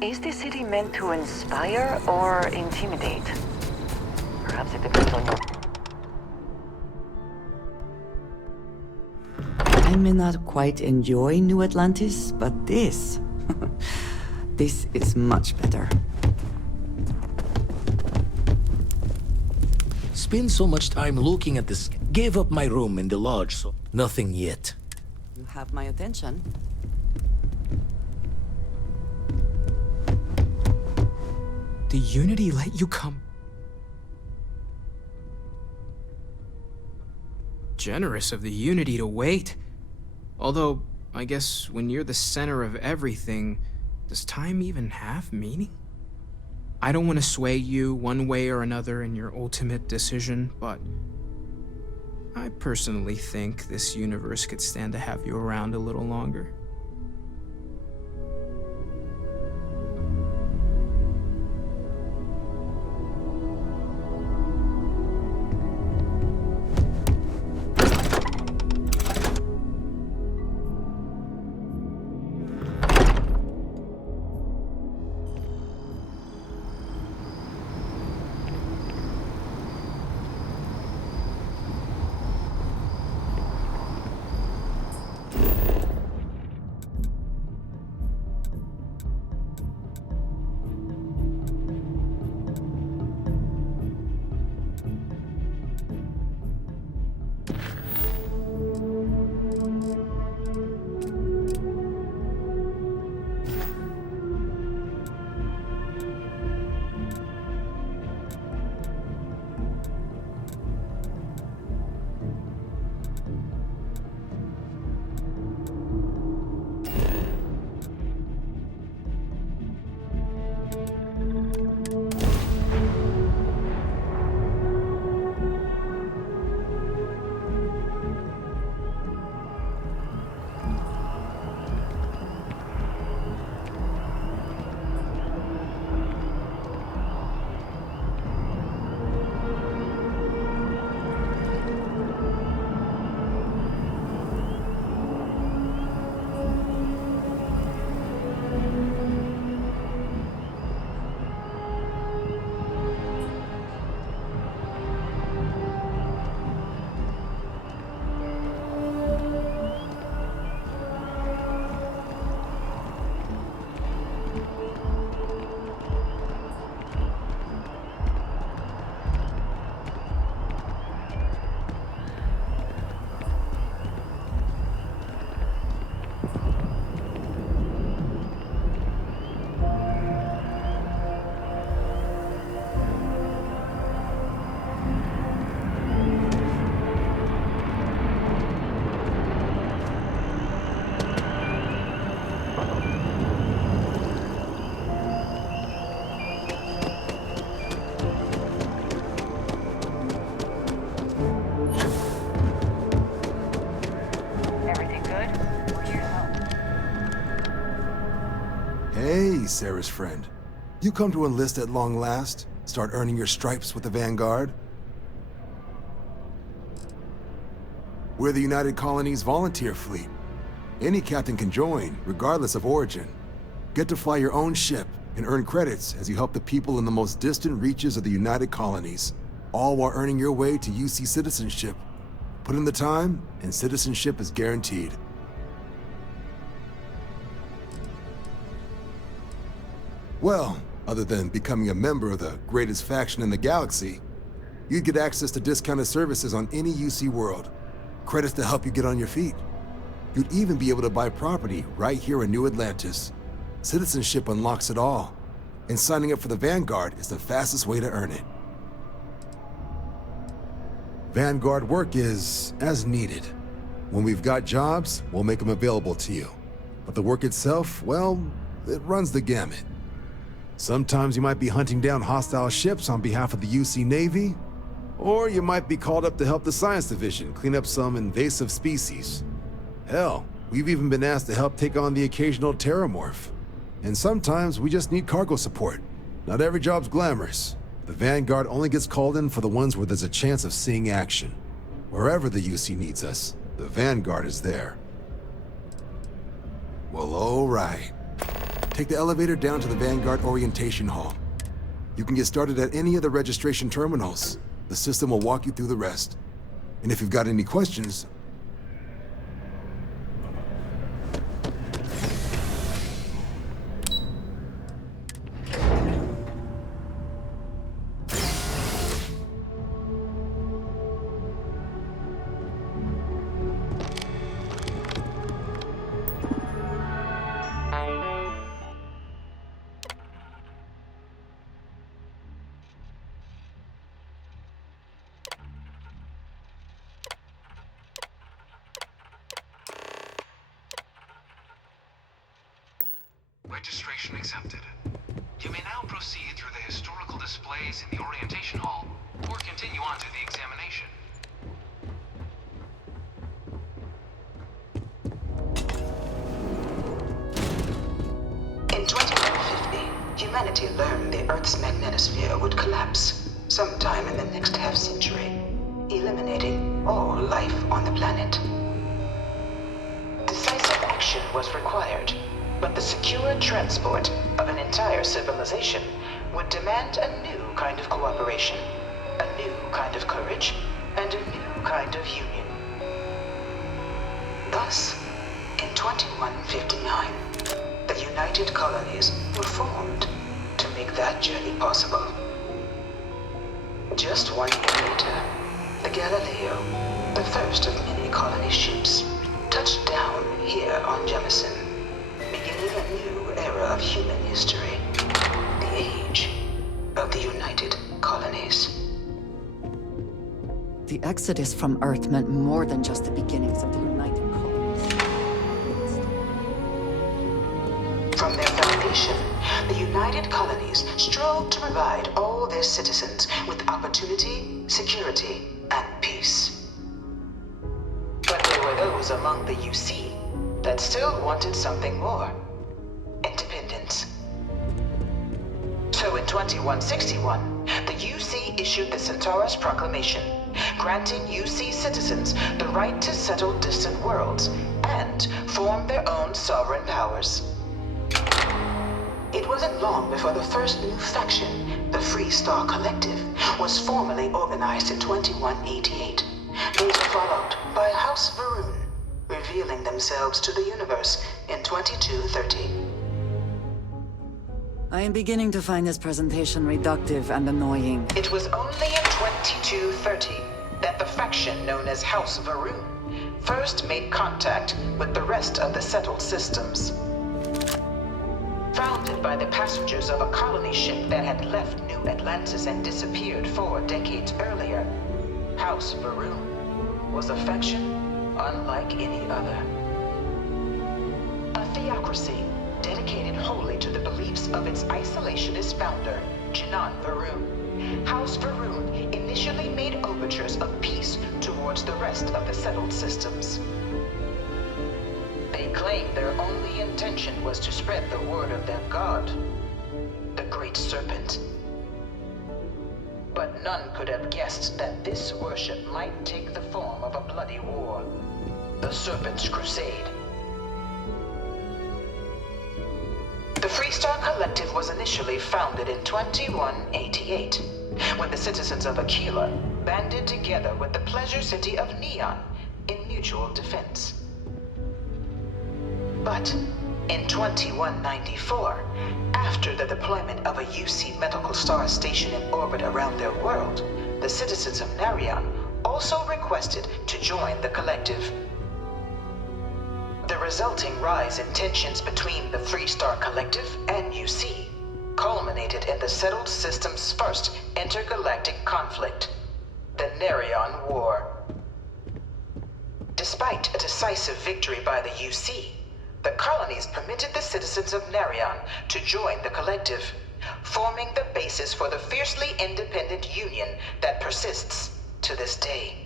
Is the city meant to inspire or intimidate? Perhaps it depends on your... I may not quite enjoy New Atlantis, but this... this is much better. Spend so much time looking at this. Gave up my room in the lodge, so nothing yet. You have my attention. The Unity let you come? Generous of the Unity to wait. Although, I guess when you're the center of everything, does time even have meaning? I don't want to sway you one way or another in your ultimate decision, but I personally think this universe could stand to have you around a little longer. Hey, Sarah's friend. You come to enlist at long last? Start earning your stripes with the Vanguard? We're the United Colonies Volunteer Fleet. Any captain can join, regardless of origin. Get to fly your own ship and earn credits as you help the people in the most distant reaches of the United Colonies, all while earning your way to UC citizenship. Put in the time, and citizenship is guaranteed. Well, other than becoming a member of the greatest faction in the galaxy, you'd get access to discounted services on any UC world, credits to help you get on your feet. You'd even be able to buy property right here in New Atlantis. Citizenship unlocks it all, and signing up for the Vanguard is the fastest way to earn it. Vanguard work is as needed. When we've got jobs, we'll make them available to you. But the work itself, well, it runs the gamut. Sometimes you might be hunting down hostile ships on behalf of the UC Navy, or you might be called up to help the Science Division clean up some invasive species. Hell, we've even been asked to help take on the occasional terramorph. And sometimes we just need cargo support. Not every job's glamorous. The Vanguard only gets called in for the ones where there's a chance of seeing action. Wherever the UC needs us, the Vanguard is there. Well, all right. Take the elevator down to the Vanguard Orientation Hall. You can get started at any of the registration terminals. The system will walk you through the rest. And if you've got any questions, Registration accepted. You may now proceed through the historical displays in the orientation hall, or continue on to the examination. In 2150, humanity learned the Earth's magnetosphere would collapse sometime in the next half-century, eliminating all life on the planet. Decisive action was required, but the secure transport of an entire civilization would demand a new kind of cooperation, a new kind of courage, and a new kind of union. Thus, in 2159, the United Colonies were formed to make that journey possible. Just 1 year later, the Galileo, the first of many colony ships, touched down here on Jemison, beginning a new era of human history, the age of the United Colonies. The exodus from Earth meant more than just the beginnings of the United Colonies. From their foundation, the United Colonies strove to provide all their citizens with opportunity, security, and peace. But there were those among the UC that still wanted something more. Independence. So in 2161, the UC issued the Centaurus Proclamation, granting UC citizens the right to settle distant worlds and form their own sovereign powers. It wasn't long before the first new faction, the Free Star Collective, was formally organized in 2188, later followed by House Varun, revealing themselves to the universe in 2230. I am beginning to find this presentation reductive and annoying. It was only in 2230 that the faction known as House Varun first made contact with the rest of the settled systems. Founded by the passengers of a colony ship that had left New Atlantis and disappeared 4 decades earlier, House Varun was a faction unlike any other. A theocracy dedicated wholly to the beliefs of its isolationist founder, Jinan Varun. House Varun initially made overtures of peace towards the rest of the settled systems. They claimed their only intention was to spread the word of their god, the Great Serpent. But none could have guessed that this worship might take the form of a bloody war, the Serpent's Crusade. The Freestar Collective was initially founded in 2188, when the citizens of Aquila banded together with the pleasure city of Neon in mutual defense. But in 2194, after the deployment of a UC medical star station in orbit around their world, the citizens of Narion also requested to join the collective. The resulting rise in tensions between the Freestar Collective and UC culminated in the settled system's first intergalactic conflict, the Narion War. Despite a decisive victory by the UC, the colonies permitted the citizens of Narion to join the collective, forming the basis for the fiercely independent union that persists to this day.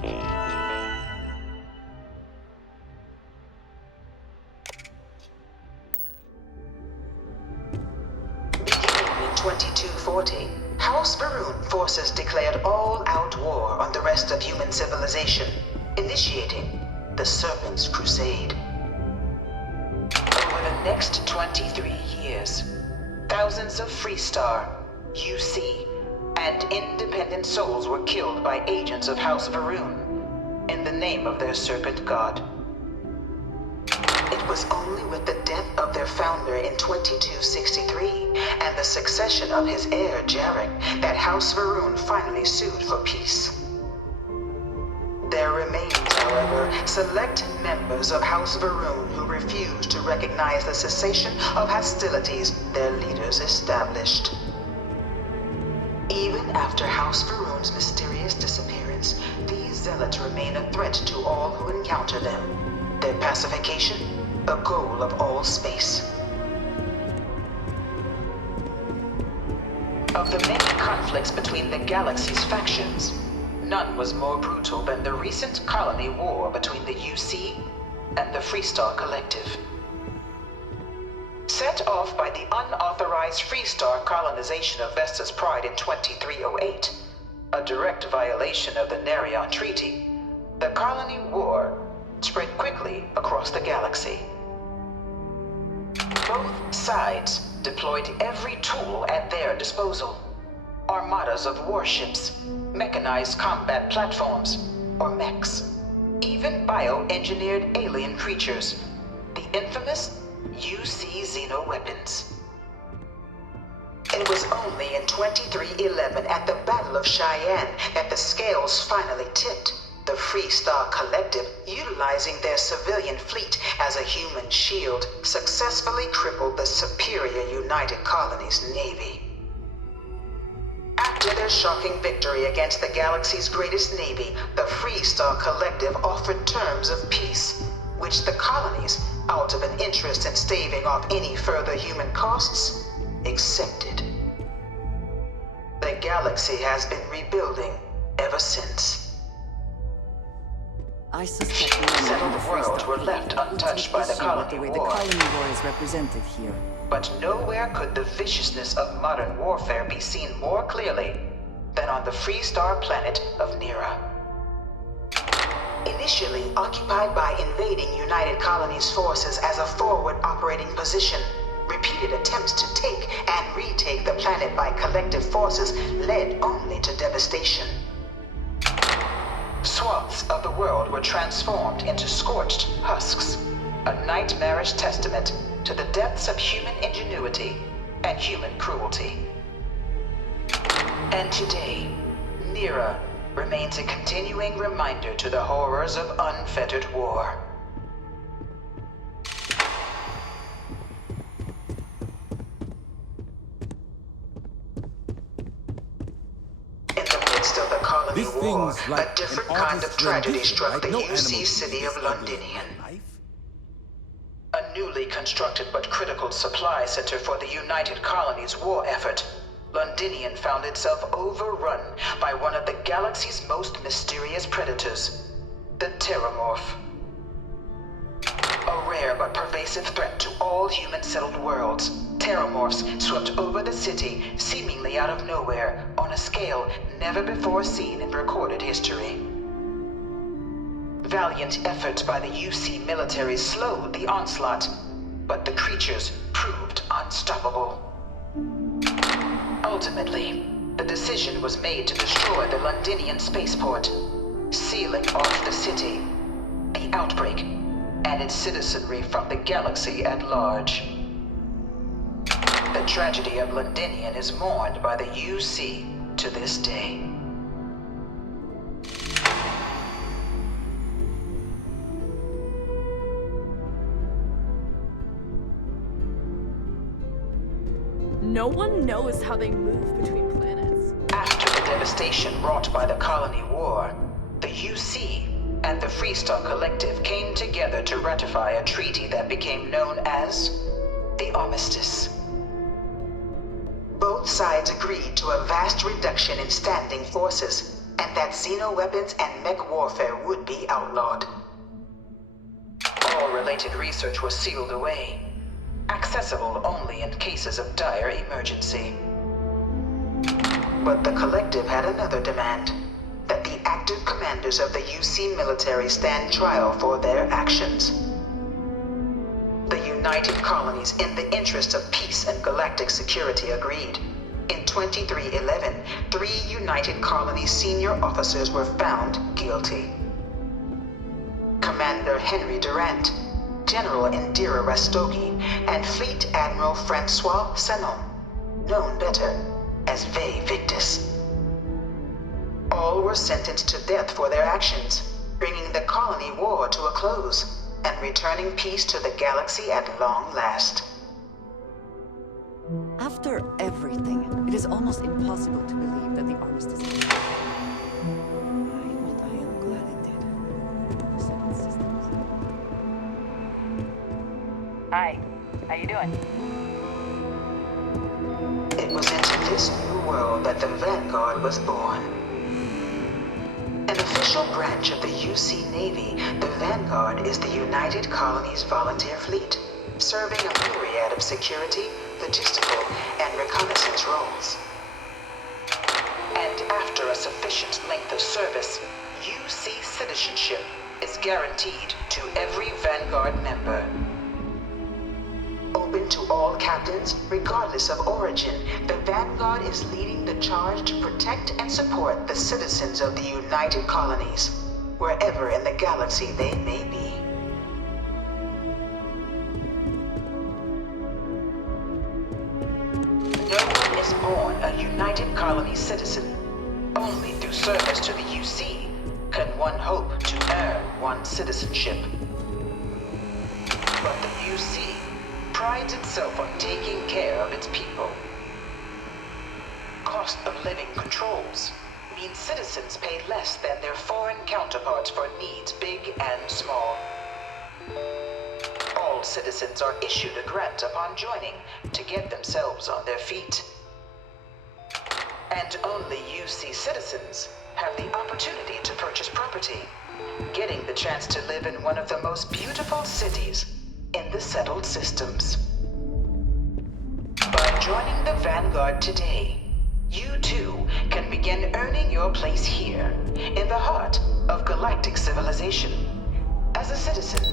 In 2240, House Varun forces declared all-out war on the rest of human civilization, initiating the Serpent's Crusade. Over the next 23 years, thousands of Freestar, UC, and independent souls were killed by agents of House Varun in the name of their Serpent God. It was only with the death of their founder in 2263 and the succession of his heir, Jarek, that House Varun finally sued for peace. There remains, however, select members of House Varun who refuse to recognize the cessation of hostilities their leaders established. Even after House Varun's mysterious disappearance, these zealots remain a threat to all who encounter them. Their pacification, a goal of all space. Of the many conflicts between the galaxy's factions, none was more brutal than the recent colony war between the UC and the Freestar Collective. Set off by the unauthorized Freestar colonization of Vesta's Pride in 2308, a direct violation of the Narion Treaty, the colony war spread quickly across the galaxy. Both sides deployed every tool at their disposal. Armadas of warships, mechanized combat platforms, or mechs, even bioengineered alien creatures, the infamous UC xeno-weapons. It was only in 2311 at the Battle of Cheyenne that the scales finally tipped. The Freestar Collective, utilizing their civilian fleet as a human shield, successfully crippled the superior United Colonies Navy. After their shocking victory against the galaxy's greatest navy, the Freestar Collective offered terms of peace, which the colonies, out of an interest in staving off any further human costs, accepted. The galaxy has been rebuilding ever since. I suspect Settled worlds were left untouched by the colony way war. the colony war is represented here. But nowhere could the viciousness of modern warfare be seen more clearly than on the Freestar planet of Nira. Initially occupied by invading United Colonies forces as a forward operating position, repeated attempts to take and retake the planet by collective forces led only to devastation. Swaths of the world were transformed into scorched husks, a nightmarish testament to the depths of human ingenuity and human cruelty. And today, Nira remains a continuing reminder to the horrors of unfettered war. In the midst of the colony war, a different kind of tragedy struck the UC city of Londinian. A newly constructed but critical supply center for the United Colonies war effort, Londinian found itself overrun by one of the galaxy's most mysterious predators, the Terramorph. A rare but a pervasive threat to all human-settled worlds, terramorphs swept over the city, seemingly out of nowhere, on a scale never before seen in recorded history. Valiant efforts by the UC military slowed the onslaught, but the creatures proved unstoppable. Ultimately, the decision was made to destroy the Londinian spaceport, sealing off the city, the outbreak, and its citizenry from the galaxy at large. The tragedy of Londinian is mourned by the UC to this day. No one knows how they move between planets. After the devastation wrought by the Colony War, the UC and the Freestar Collective came together to ratify a treaty that became known as the Armistice. Both sides agreed to a vast reduction in standing forces, and that xeno-weapons and mech warfare would be outlawed. All related research was sealed away, accessible only in cases of dire emergency. But the Collective had another demand, that the active commanders of the UC military stand trial for their actions. The United Colonies, in the interest of peace and galactic security, agreed. In 2311, 3 United Colonies senior officers were found guilty. Commander Henry Durant, General Indira Rastogi, and Fleet Admiral Francois Sanon, known better as Ve Victus. All were sentenced to death for their actions, bringing the colony war to a close and returning peace to the galaxy at long last. After everything, it is almost impossible to believe that the armistice ended. But I am glad it did. Settled systems. Hi, how you doing? It was into this new world that the Vanguard was born. An official branch of the UC Navy, the Vanguard is the United Colonies Volunteer Fleet, serving a myriad of security, logistical, and reconnaissance roles. And after a sufficient length of service, UC citizenship is guaranteed to every Vanguard member. Open to all captains, regardless of origin, the Vanguard is leading the charge to protect and support the citizens of the United Colonies, wherever in the galaxy they may be. No one is born a United Colonies citizen. Only through service to the UC can one hope to earn one's citizenship. But the UC prides itself on taking care of its people. Cost of living controls mean citizens pay less than their foreign counterparts for needs big and small. All citizens are issued a grant upon joining to get themselves on their feet. And only UC citizens have the opportunity to purchase property, getting the chance to live in one of the most beautiful cities in the settled systems. By joining the Vanguard today, you too can begin earning your place here, in the heart of galactic civilization, as a citizen.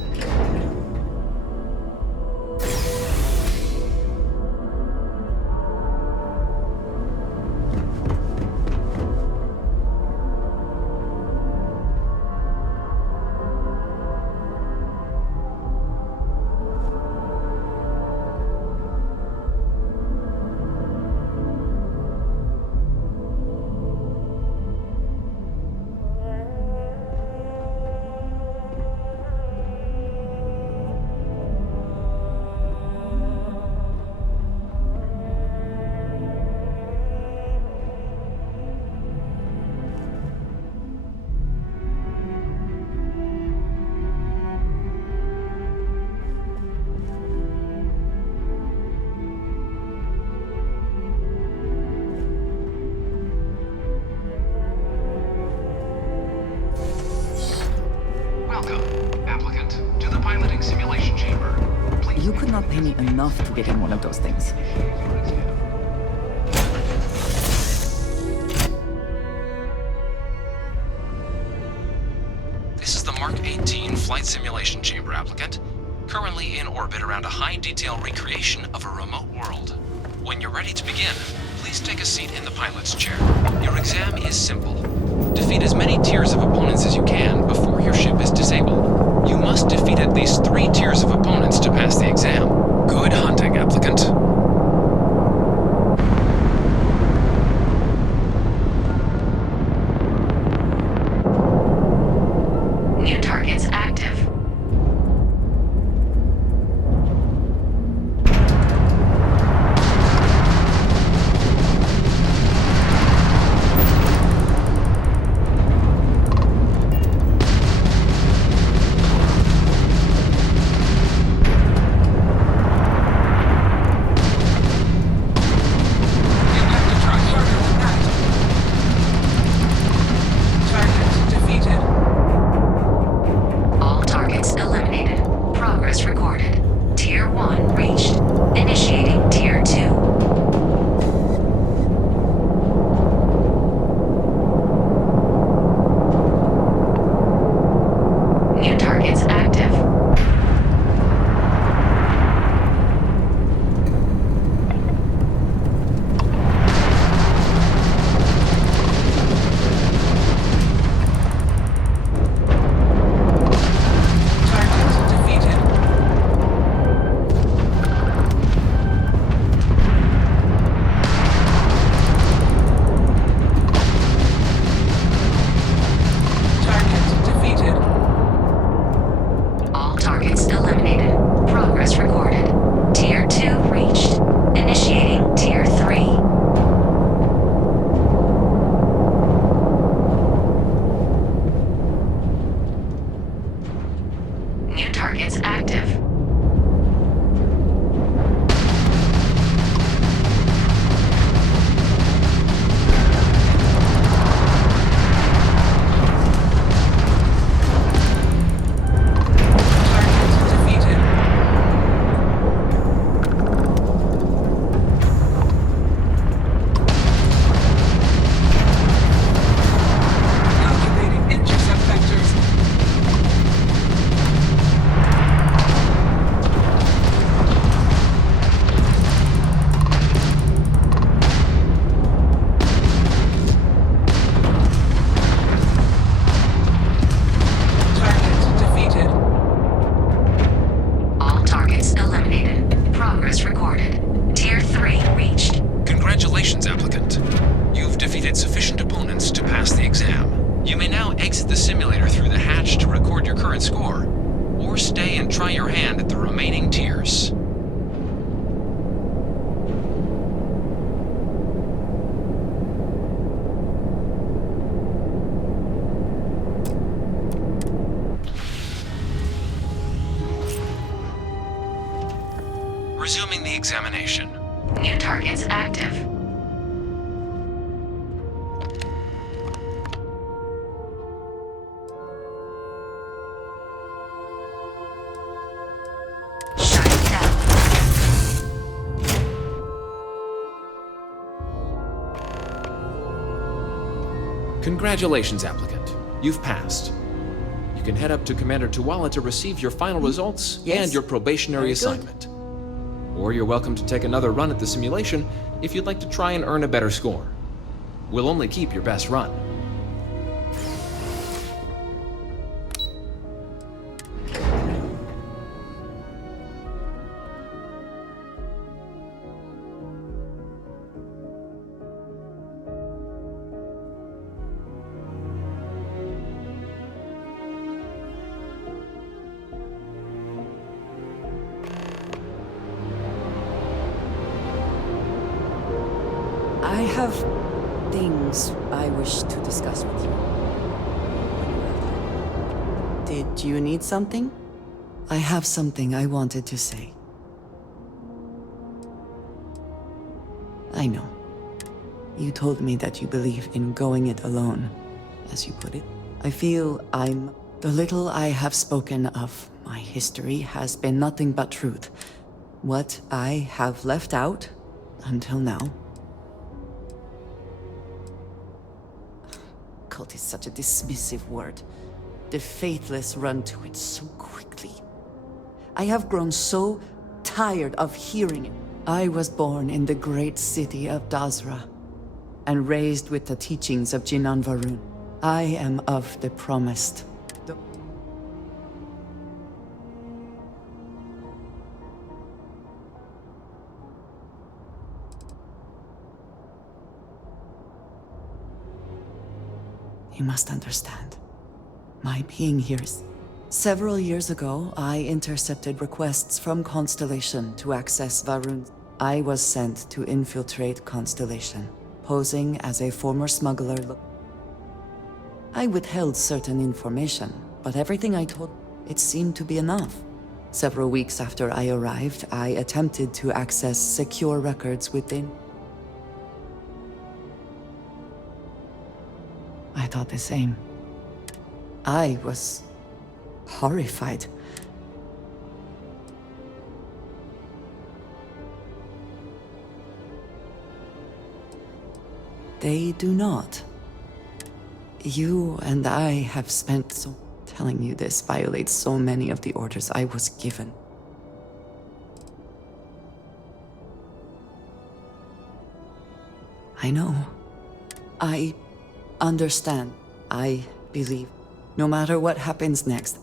You could not pay me enough to get in one of those things. This is the Mark 18 flight simulation chamber applicant, currently in orbit around a high-detail recreation of a remote world. When you're ready to begin, please take a seat in the pilot's chair. Your exam is simple. Defeat as many tiers of opponents as you can before your ship is disabled. You must defeat at least 3 tiers of opponents to pass the exam. Good hunting, applicant. New targets active. All targets eliminated. Progress recorded. Tier 1 reached. Initiating Tier 2. New targets active. All targets eliminated. Progress recorded. Tier 2 reached. Initiating Tier 3. New targets active. All targets eliminated. Progress recorded. Tier 3 reached. Congratulations, applicant. You've defeated sufficient opponents to pass the exam. You may now exit the simulator through the hatch to record your current score, or stay and try your hand at the remaining tiers. Resuming the examination. New targets active. Shutting down. Congratulations, applicant. You've passed. You can head up to Commander Tuwala to receive your final results and your probationary assignment. Or you're welcome to take another run at the simulation if you'd like to try and earn a better score. We'll only keep your best run. I have things I wish to discuss with you. Did you need something? I have something I wanted to say. I know. You told me that you believe in going it alone, as you put it. I feel the little I have spoken of my history has been nothing but truth, What I have left out, until now. Cult is such a dismissive word. The faithless run to it so quickly. I have grown so tired of hearing it. I was born in the great city of Dazra, and raised with the teachings of Jinan Varun. I am of the promised. You must understand. My being here is... Several years ago, I intercepted requests from Constellation to access Varun. I was sent to infiltrate Constellation, posing as a former smuggler. I withheld certain information, but everything I told, it seemed to be enough. Several weeks after I arrived, I attempted to access secure records within. I thought the same. I was horrified. They do not. You and I have spent so... Telling you this violates so many of the orders I was given. I know. I understand. I believe. No matter what happens next.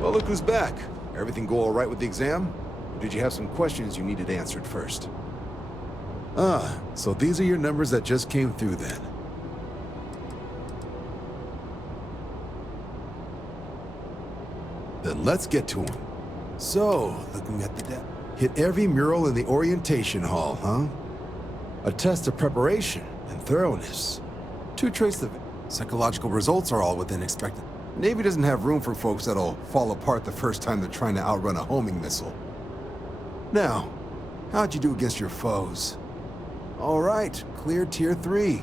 Well, look who's back. Everything go all right with the exam? Or did you have some questions you needed answered first? Ah, so these are your numbers that just came through then. Then let's get to them. So, looking at the data. Hit every mural in the orientation hall, huh? A test of preparation and thoroughness. 2 traits of psychological results are all within expected. Navy doesn't have room for folks that'll fall apart the first time they're trying to outrun a homing missile. Now, how'd you do against your foes? All right, clear tier 3.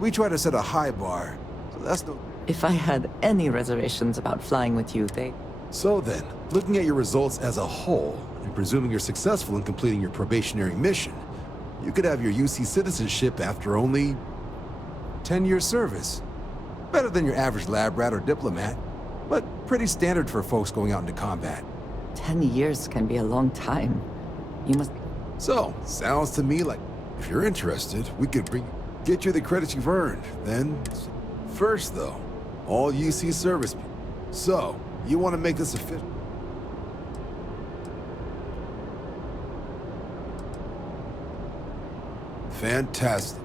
We try to set a high bar, so that's no... If I had any reservations about flying with you, they... So then, looking at your results as a whole, and presuming you're successful in completing your probationary mission, you could have your UC citizenship after only 10 years service. Better than your average lab rat or diplomat, but pretty standard for folks going out into combat. 10 years can be a long time. You must... So, sounds to me like if you're interested, we could get you the credits you've earned. Then, first though, all UC service people. So, you want to make this official? Fantastic.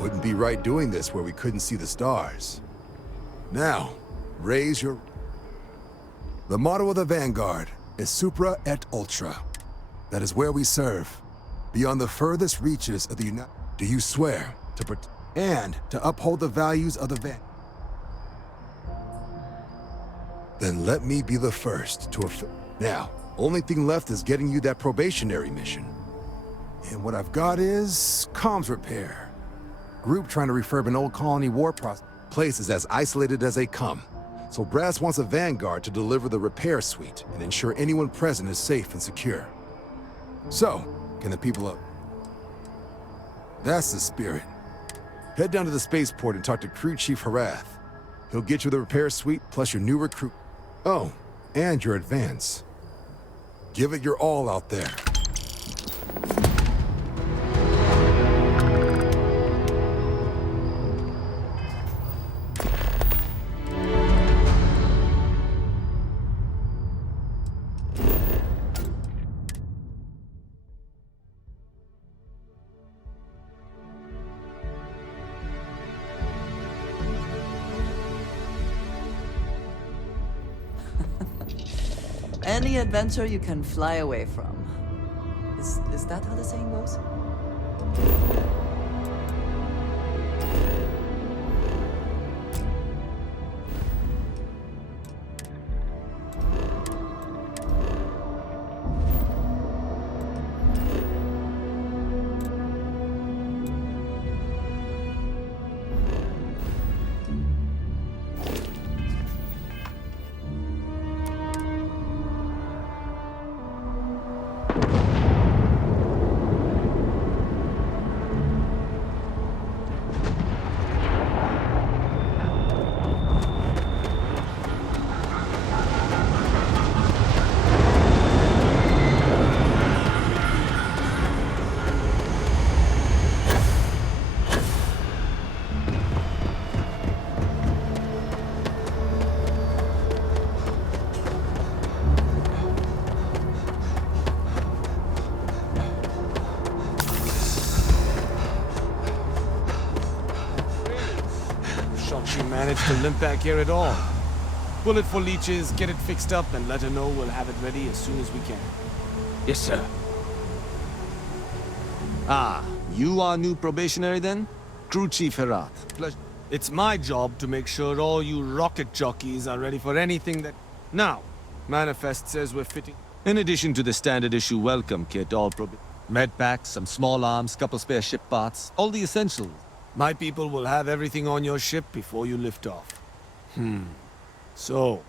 Wouldn't be right doing this where we couldn't see the stars. Now, raise your... The motto of the Vanguard is Supra et Ultra. That is where we serve. Beyond the furthest reaches of the United... Do you swear to protect and to uphold the values of the Vanguard? Then let me be the first to... Now, only thing left is getting you that probationary mission. And what I've got is comms repair. Group trying to refurb an old colony war process. Place is as isolated as they come. So Brass wants a Vanguard to deliver the repair suite and ensure anyone present is safe and secure. So, can the people up? That's the spirit. Head down to the spaceport and talk to Crew Chief Harath. He'll get you the repair suite plus your new recruit. Oh, and your advance. Give it your all out there. Any adventure you can fly away from. Is that how the saying goes? She managed to limp back here at all. Bullet for leeches, get it fixed up, and let her know we'll have it ready as soon as we can. Yes, sir. Ah, you are new probationary then? Crew Chief Herat. Pleasure. It's my job to make sure all you rocket jockeys are ready for anything that... Now, Manifest says we're fitting... In addition to the standard issue welcome kit, all med packs, some small arms, couple spare ship parts, all the essentials. My people will have everything on your ship before you lift off. So,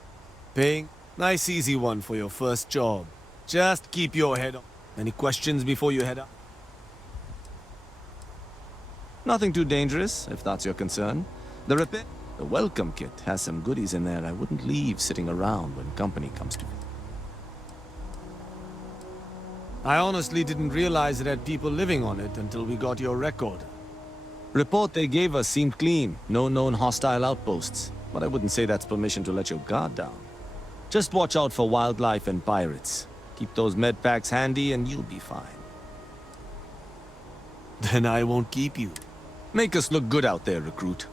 paying? Nice easy one for your first job. Just keep your head on. Any questions before you head out? Nothing too dangerous, if that's your concern. The welcome kit has some goodies in there I wouldn't leave sitting around when company comes to visit. I honestly didn't realize it had people living on it until we got your record. Report they gave us seemed clean. No known hostile outposts. But I wouldn't say that's permission to let your guard down. Just watch out for wildlife and pirates. Keep those med packs handy and you'll be fine. Then I won't keep you. Make us look good out there, recruit.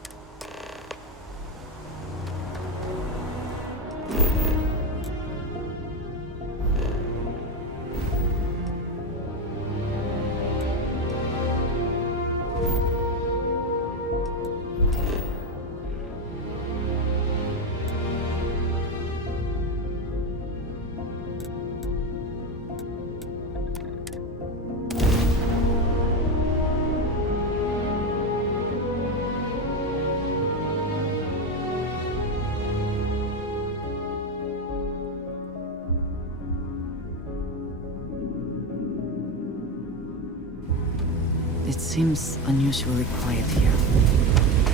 It seems unusually quiet here.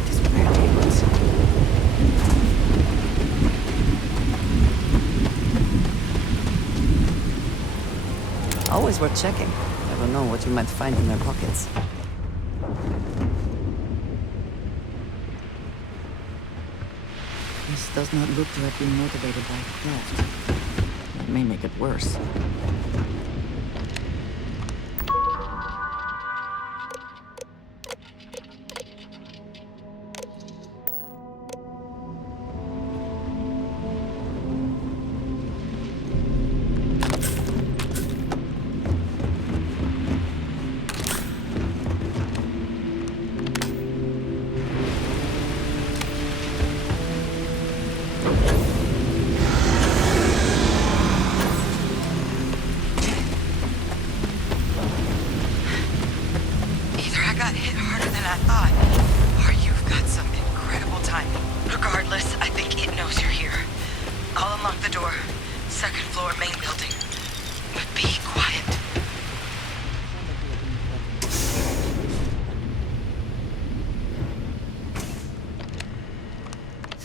Just barely once. Always worth checking. Never know what you might find in their pockets. This does not look to have been motivated by theft. That may make it worse.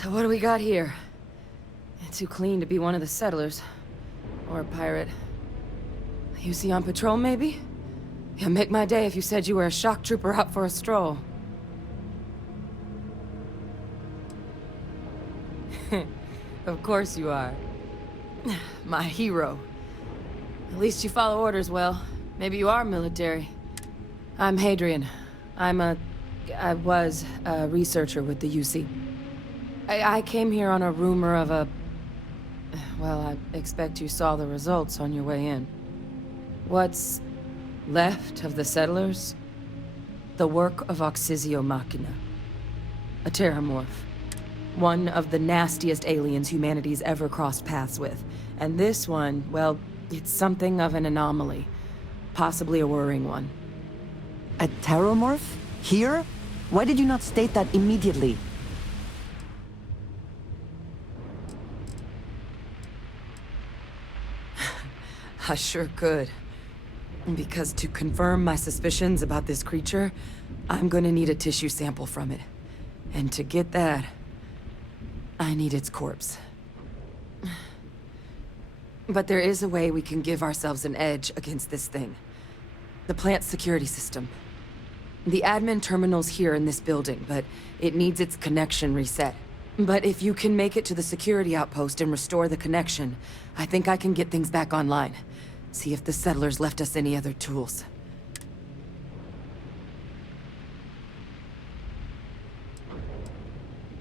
So what do we got here? Too clean to be one of the settlers. Or a pirate. You see on patrol, maybe? It'd make my day if you said you were a shock trooper out for a stroll. Of course you are. My hero. At least you follow orders well. Maybe you are military. I'm Hadrian. I was a researcher with the UC. I came here on a rumor of a Well, I expect you saw the results on your way in. What's left of the settlers? The work of Oxysio Machina. A terramorph. One of the nastiest aliens humanity's ever crossed paths with. And this one, well, it's something of an anomaly. Possibly a worrying one. A terramorph? Here? Why did you not state that immediately? I sure could. Because to confirm my suspicions about this creature, I'm gonna need a tissue sample from it. And to get that, I need its corpse. But there is a way we can give ourselves an edge against this thing. The plant's security system. The admin terminal's here in this building, but it needs its connection reset. But if you can make it to the security outpost and restore the connection, I think I can get things back online. See if the settlers left us any other tools.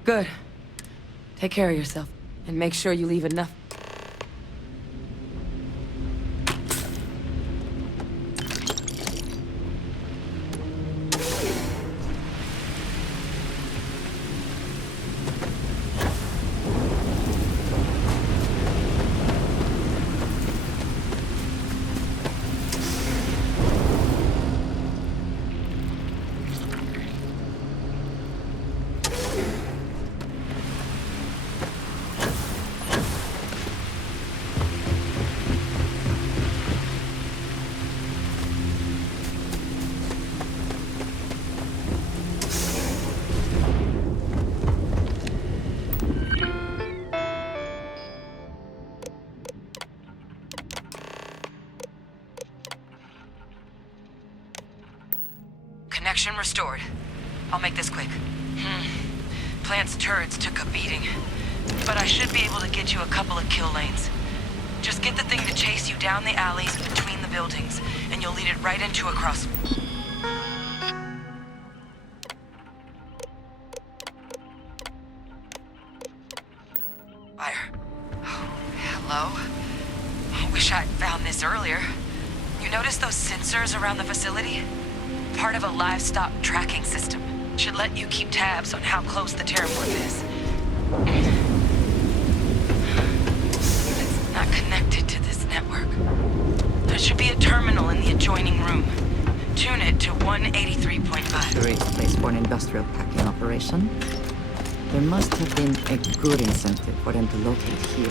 Good. Take care of yourself, and make sure you leave enough. Connection restored. I'll make this quick. Plant's turrets took a beating, but I should be able to get you a couple of kill lanes. Just get the thing to chase you down the alleys between the buildings, and you'll lead it right into a cross... Fire. Oh, hello? I wish I'd found this earlier. You notice those sensors around the facility? Part of a livestock tracking system. Should let you keep tabs on how close the terramorph is. It's not connected to this network. There should be a terminal in the adjoining room. Tune it to 183.5. Great place for an industrial packing operation. There must have been a good incentive for them to locate here.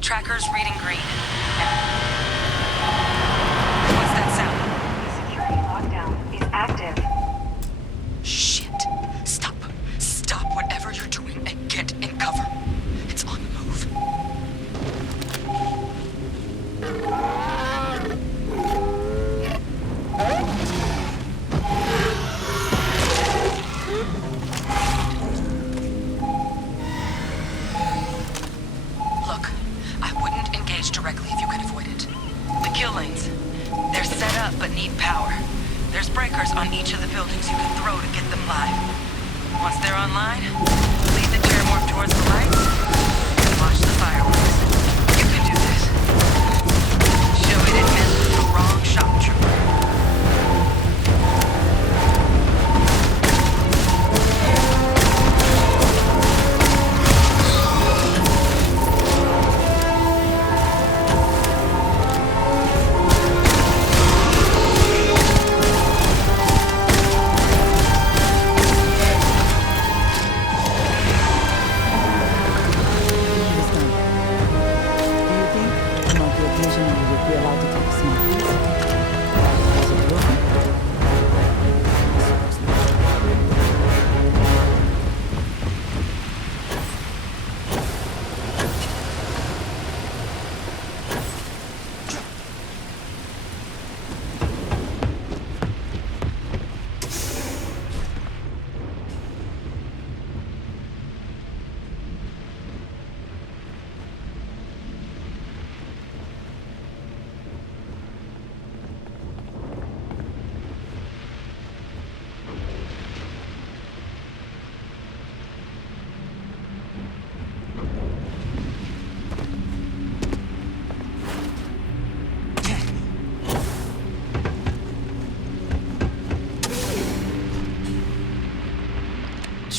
Tracker's reading green. What's that sound? Security lockdown is active. Shit. Stop. Stop whatever you're doing and get in cover. It's on the move. Look, I wouldn't engage directly if you can avoid it. The kill lanes. They're set up but need power. There's breakers on each of the buildings you can throw to get them live. Once they're online, lead the terramorph towards the lights and watch the fireworks. You can do this. Show it it messed with the wrong shock trooper.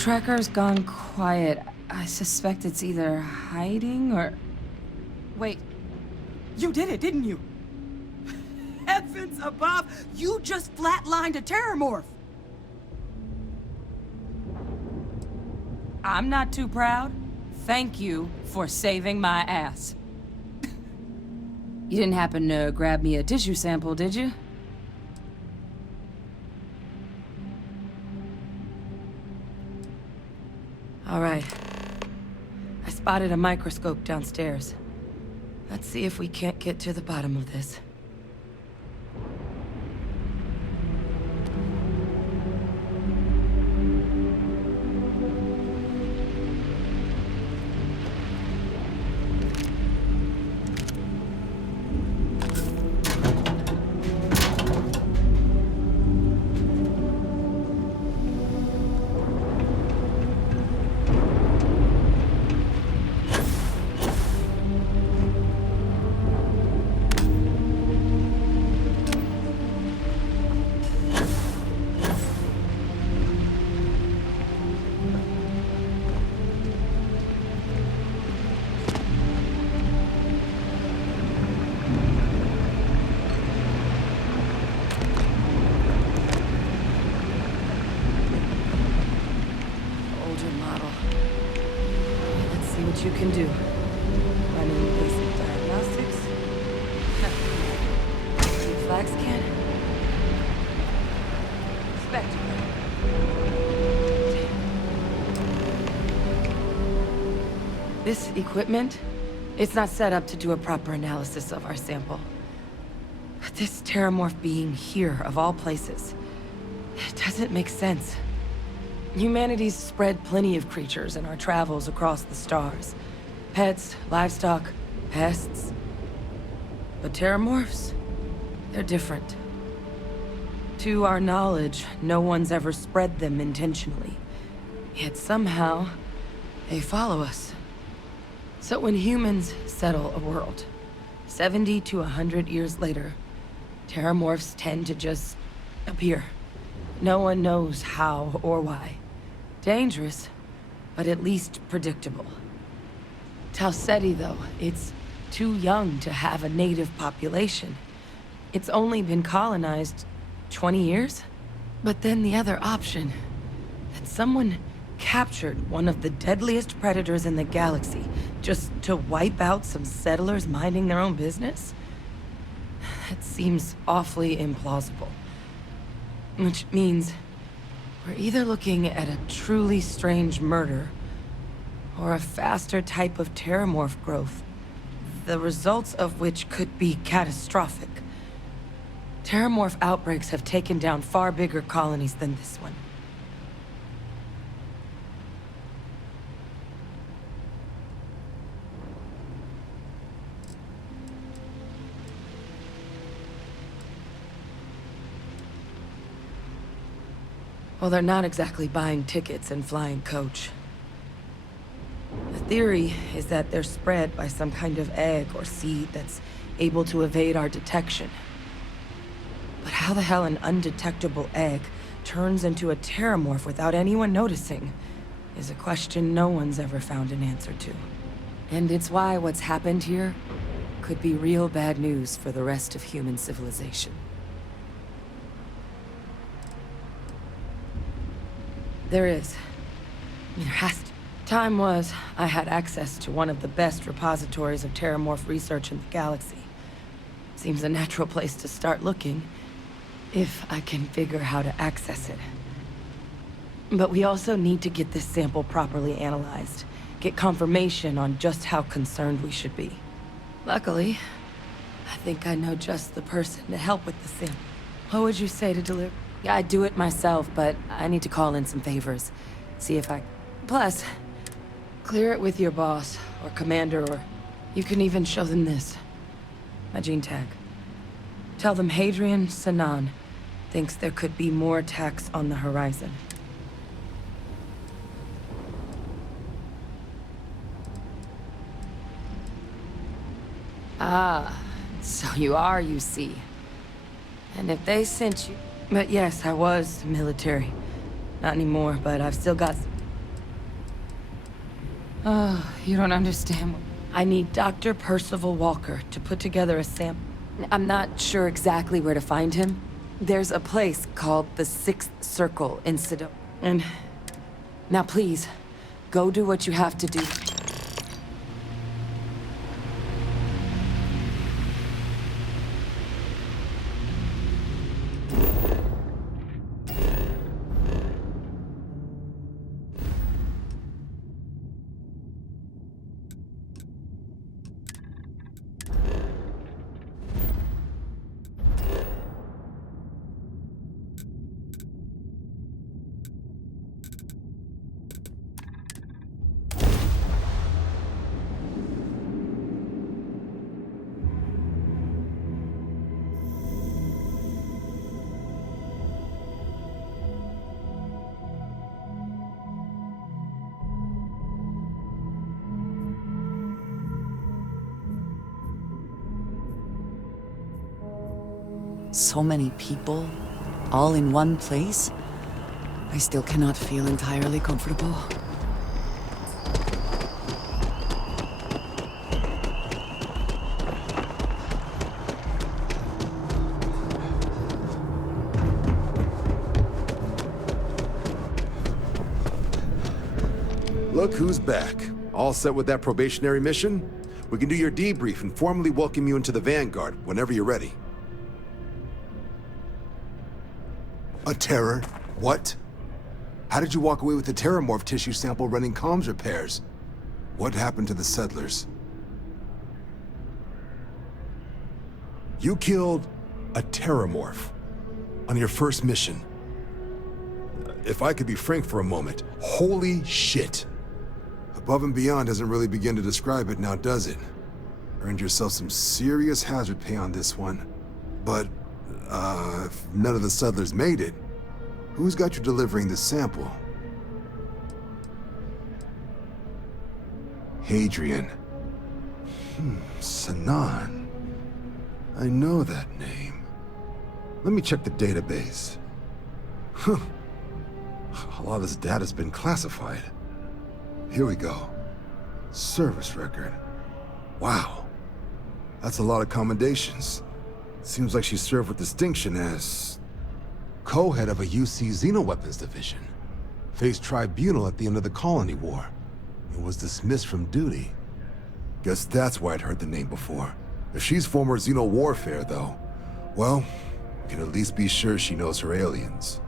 tracker's gone quiet. I suspect it's either hiding or... Wait. You did it, didn't you? Heavens above! You just flatlined a terramorph! I'm not too proud. Thank you for saving my ass. You didn't happen to grab me a tissue sample, did you? All right. I spotted a microscope downstairs. Let's see if we can't get to the bottom of this. You can do. Running basic diagnostics. Flax can. Spectacle. This equipment, it's not set up to do a proper analysis of our sample. But this terramorph being here, of all places, it doesn't make sense. Humanity's spread plenty of creatures in our travels across the stars. Pets, livestock, pests. But terramorphs, they're different. To our knowledge, no one's ever spread them intentionally. Yet somehow, they follow us. So when humans settle a world, 70 to 100 years later, terramorphs tend to just appear. No one knows how or why. Dangerous, but at least predictable. Talseti, though, it's too young to have a native population. It's only been colonized 20 years? But then the other option, that someone captured one of the deadliest predators in the galaxy just to wipe out some settlers minding their own business? That seems awfully implausible. Which means we're either looking at a truly strange murder, or a faster type of terramorph growth, the results of which could be catastrophic. Terramorph outbreaks have taken down far bigger colonies than this one. Well, they're not exactly buying tickets and flying coach. The theory is that they're spread by some kind of egg or seed that's able to evade our detection. But how the hell an undetectable egg turns into a terramorph without anyone noticing is a question no one's ever found an answer to. And it's why what's happened here could be real bad news for the rest of human civilization. There is. There has to. Time was, I had access to one of the best repositories of terramorph research in the galaxy. Seems a natural place to start looking, if I can figure how to access it. But we also need to get this sample properly analyzed, get confirmation on just how concerned we should be. Luckily, I think I know just the person to help with the sample. What would you say to deliver? Yeah, I'd do it myself, but I need to call in some favors. See if I... Plus, clear it with your boss, or commander, or... You can even show them this. My gene tag. Tell them Hadrian Sanan thinks there could be more attacks on the horizon. Ah, so you are, you see. And if they sent you... But yes, I was military. Not anymore, but I've still got... You don't understand. I need Dr. Percival Walker to put together a sample. I'm not sure exactly where to find him. There's a place called the Sixth Circle in Sedona. And now please, go do what you have to do. So many people, all in one place. I still cannot feel entirely comfortable. Look who's back. All set with that probationary mission? We can do your debrief and formally welcome you into the Vanguard whenever you're ready. A terror? What? How did you walk away with the terramorph tissue sample running comms repairs? What happened to the settlers? You killed a terramorph on your first mission. If I could be frank for a moment, holy shit. Above and beyond doesn't really begin to describe it now, does it? Earned yourself some serious hazard pay on this one. But, if none of the settlers made it, who's got you delivering the sample? Hadrian. Sanan. I know that name. Let me check the database. Huh. A lot of this data's been classified. Here we go. Service record. Wow. That's a lot of commendations. Seems like she served with distinction as co-head of a UC Xenoweapons division. Faced tribunal at the end of the Colony War. And was dismissed from duty. Guess that's why I'd heard the name before. If she's former Xeno warfare, though, well, we can at least be sure she knows her aliens.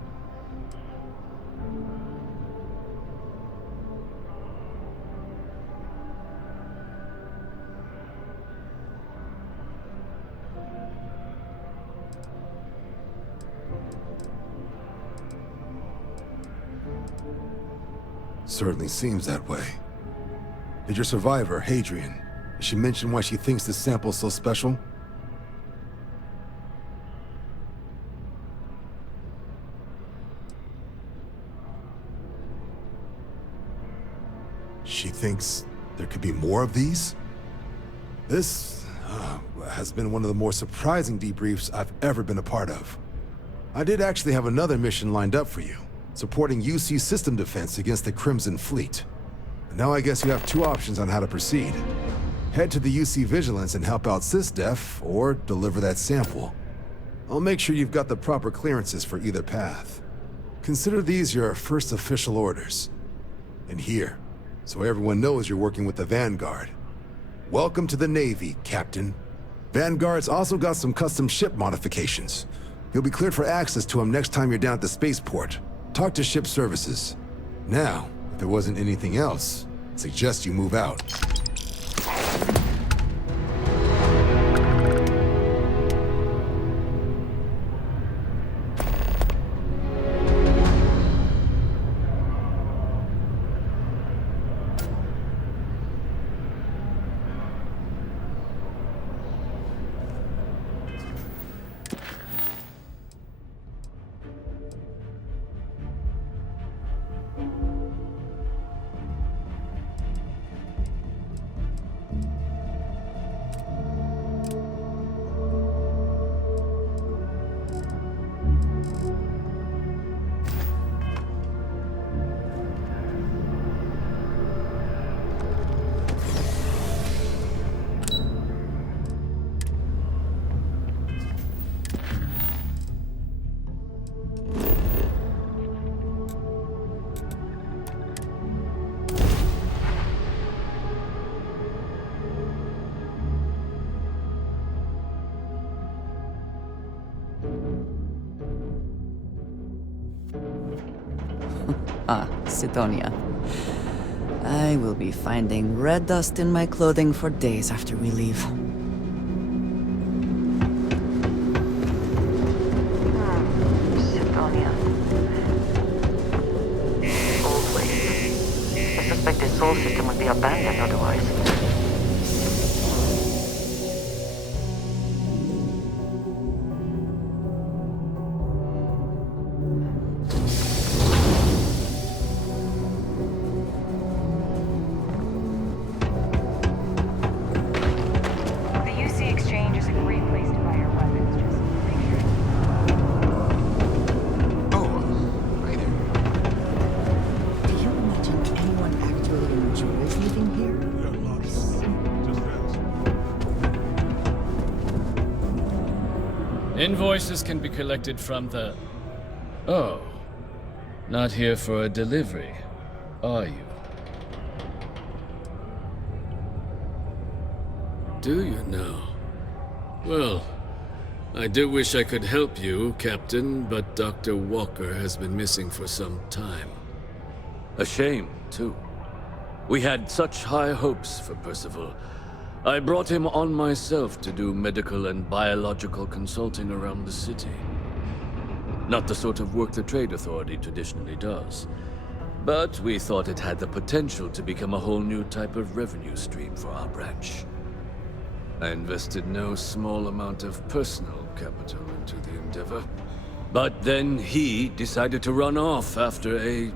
Certainly seems that way. Did your survivor, Hadrian, did she mention why she thinks this sample's so special? She thinks there could be more of these? This has been one of the more surprising debriefs I've ever been a part of. I did actually have another mission lined up for you, supporting UC system defense against the Crimson Fleet. And now I guess you have two options on how to proceed. Head to the UC Vigilance and help out SysDef, or deliver that sample. I'll make sure you've got the proper clearances for either path. Consider these your first official orders. And here, so everyone knows you're working with the Vanguard. Welcome to the Navy, Captain. Vanguard's also got some custom ship modifications. You'll be cleared for access to them next time you're down at the spaceport. Talk to ship services. Now, if there wasn't anything else, I'd suggest you move out. Ah, Sidonia. I will be finding red dust in my clothing for days after we leave. Sidonia. Old waste. I suspect the soul system would be abandoned otherwise. The UC exchange is a great place to buy your weapons. Just make sure. Hi there. Do you imagine anyone actually enjoys living here? Invoices can be collected from the... Oh. Not here for a delivery, are you? Do you now? Well, I do wish I could help you, Captain, but Dr. Walker has been missing for some time. A shame, too. We had such high hopes for Percival. I brought him on myself to do medical and biological consulting around the city. Not the sort of work the Trade Authority traditionally does. But we thought it had the potential to become a whole new type of revenue stream for our branch. I invested no small amount of personal capital into the endeavor. But then he decided to run off after a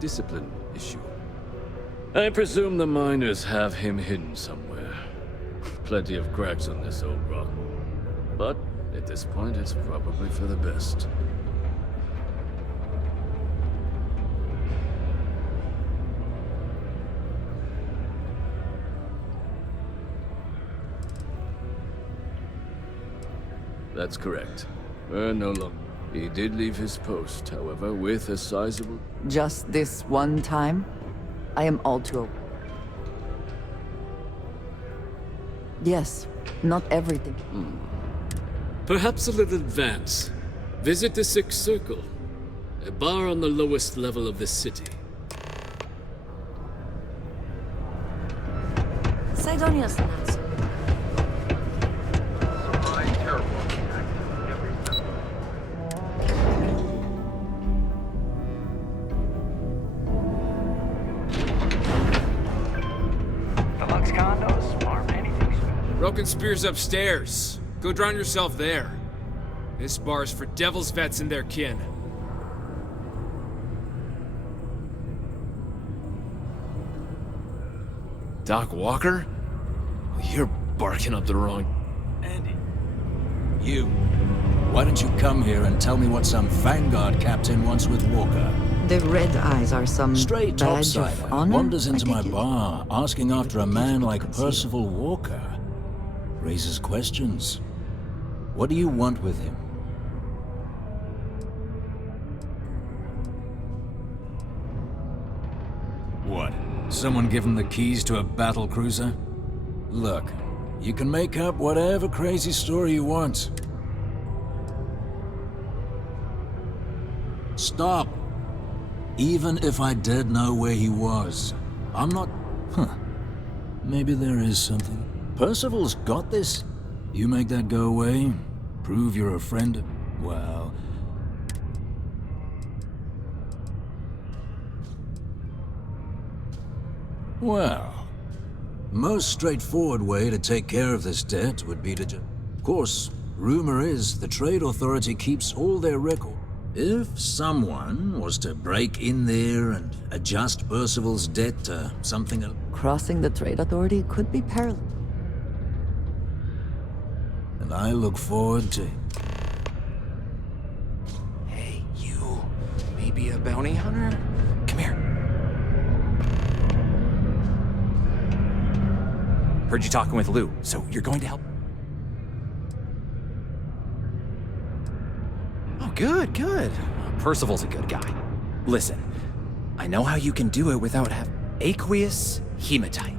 discipline issue. I presume the miners have him hidden somewhere. Plenty of cracks on this old rock. But at this point, it's probably for the best. That's correct. No longer. He did leave his post, however, with a sizable... Just this one time? I am all too... Yes, not everything. Perhaps a little advance. Visit the Sixth Circle, a bar on the lowest level of the city. Sidonia's not so. Deluxe condos aren't anything special. Broken Spear's upstairs. Go drown yourself there. This bar's for devil's vets and their kin. Doc Walker? You're barking up the wrong... Andy. You. Why don't you come here and tell me what some Vanguard captain wants with Walker? The red eyes are some Straight badge of topsider honor? wanders into I my take it. bar, asking after a man like Percival Walker. Raises questions. What do you want with him? What? Someone give him the keys to a battle cruiser? Look, you can make up whatever crazy story you want. Stop! Even if I did know where he was, I'm not... Maybe there is something. Percival's got this. You make that go away, prove you're a friend, well... Well, most straightforward way to take care of this debt would be to Of course, rumor is the Trade Authority keeps all their record. If someone was to break in there and adjust Percival's debt to something else... Crossing the Trade Authority could be perilous. And I look forward to... Hey, you. Maybe a bounty hunter? Come here. Heard you talking with Lou, so you're going to help? Oh, good, good. Percival's a good guy. Listen, I know how you can do it without having... Aqueous hematite.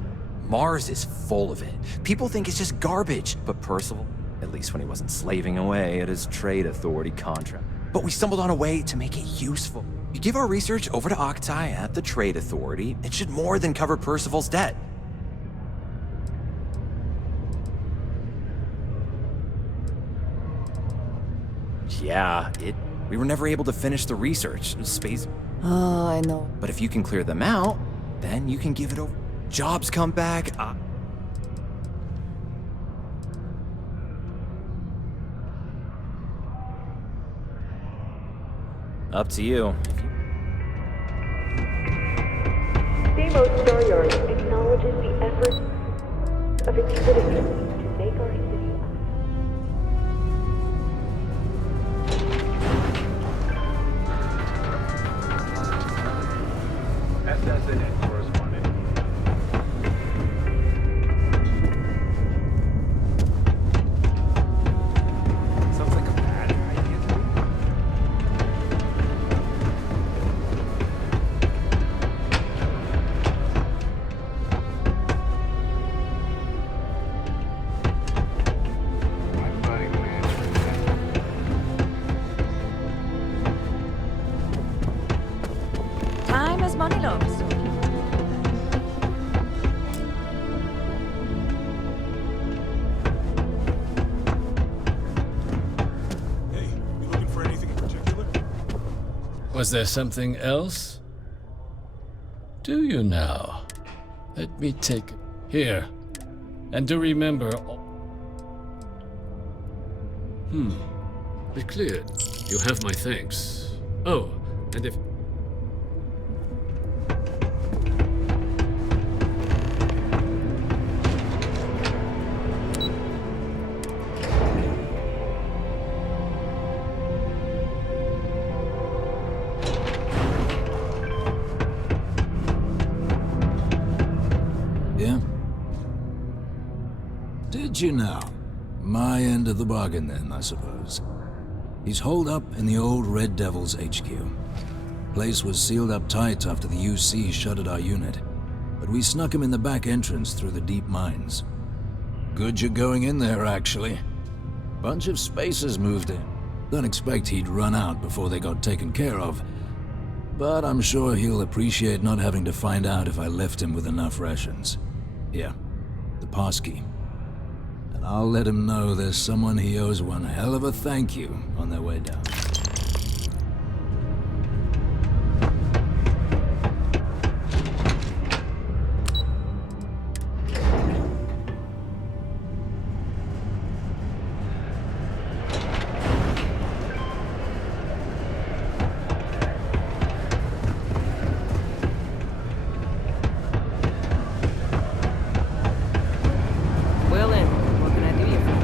Mars is full of it. People think it's just garbage, but Percival, at least when he wasn't slaving away at his Trade Authority contract. But we stumbled on a way to make it useful. You give our research over to Octai at the Trade Authority, it should more than cover Percival's debt. Yeah, we were never able to finish the research. Space. Oh, I know. But if you can clear them out, then you can give it over. Jobs come back. Up to you. Steamboat Storyard acknowledges the efforts of its citizens to make our city. SSN correspondent. Sounds like a bad idea to me. Time as money loves. Hey, you looking for anything in particular? Was there something else? Do you now? Let me take it. Here. And do remember... Be cleared. You have my thanks. Oh, and if... Yeah? Did you know? My end of the bargain then, I suppose. He's holed up in the old Red Devil's HQ. Place was sealed up tight after the UC shuttered our unit, but we snuck him in the back entrance through the deep mines. Good you're going in there, actually. Bunch of spacers moved in. Don't expect he'd run out before they got taken care of, but I'm sure he'll appreciate not having to find out if I left him with enough rations. Yeah, the passkey. And I'll let him know there's someone he owes one hell of a thank you on their way down. Well then, what can I do you for?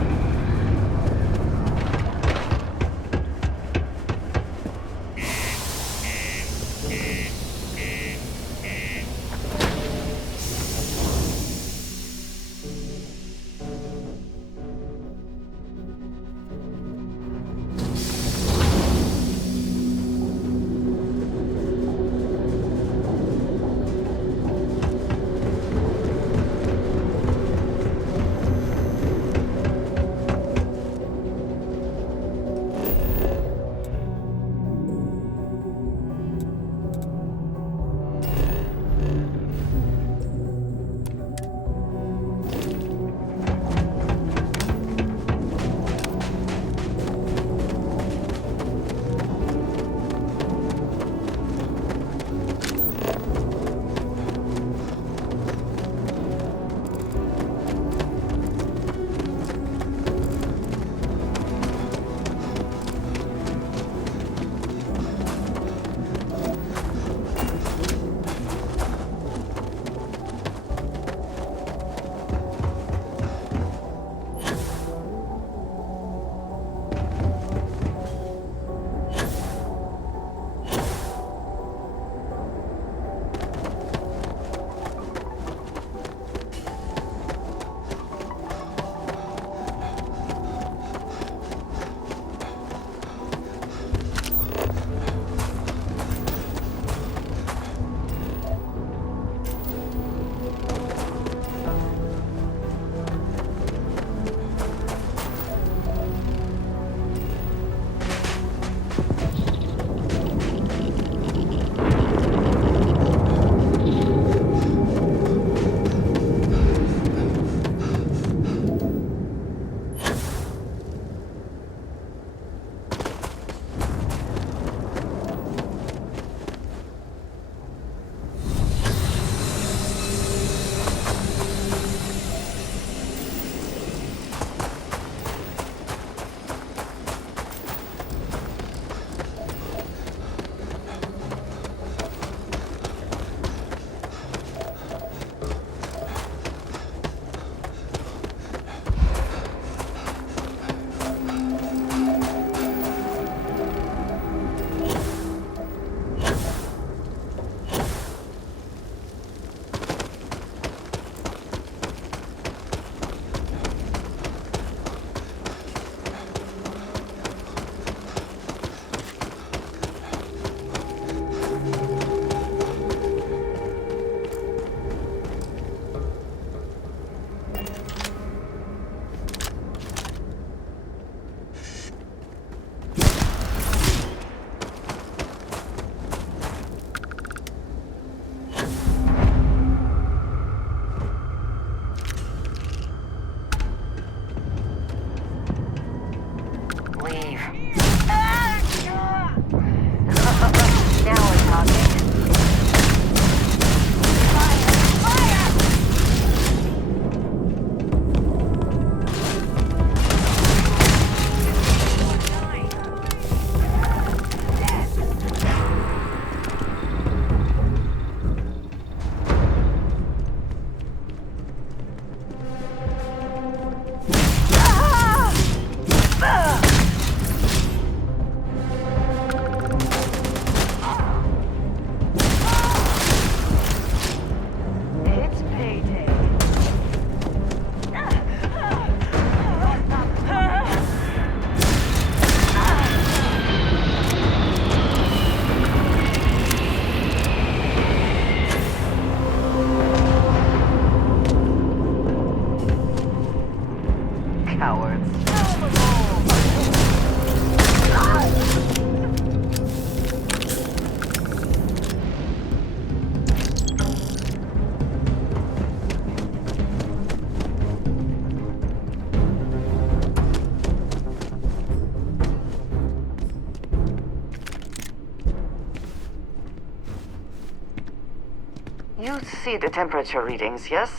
see the temperature readings, yes?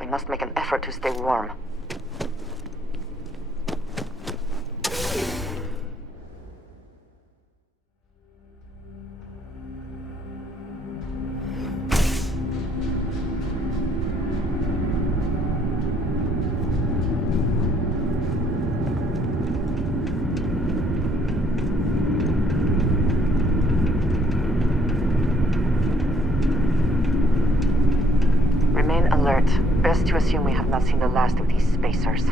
We must make an effort to stay warm. Remain alert. Best to assume we have not seen the last of these spacers.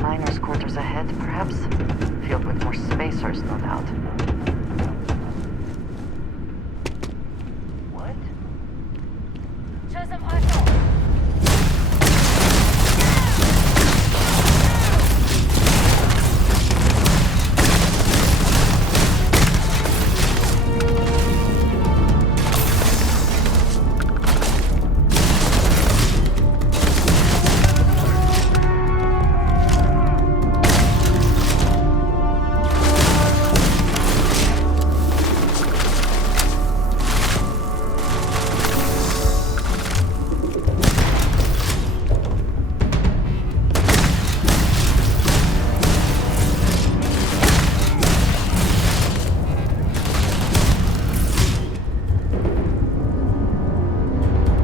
Miners' quarters ahead, perhaps? Filled with more spacers, no doubt. What? Joseph Hustle!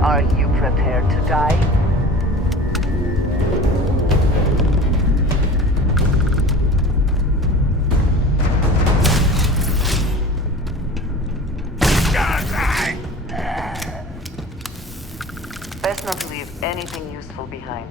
Are you prepared to die? Best not to leave anything useful behind.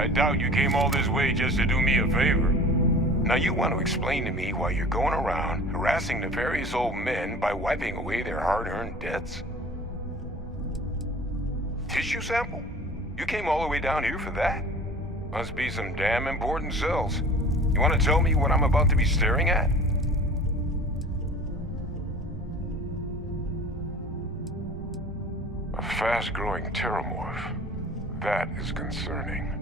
I doubt you came all this way just to do me a favor. Now you want to explain to me why you're going around harassing nefarious old men by wiping away their hard-earned debts? Tissue sample? You came all the way down here for that? Must be some damn important cells. You want to tell me what I'm about to be staring at? A fast-growing terramorph. That is concerning.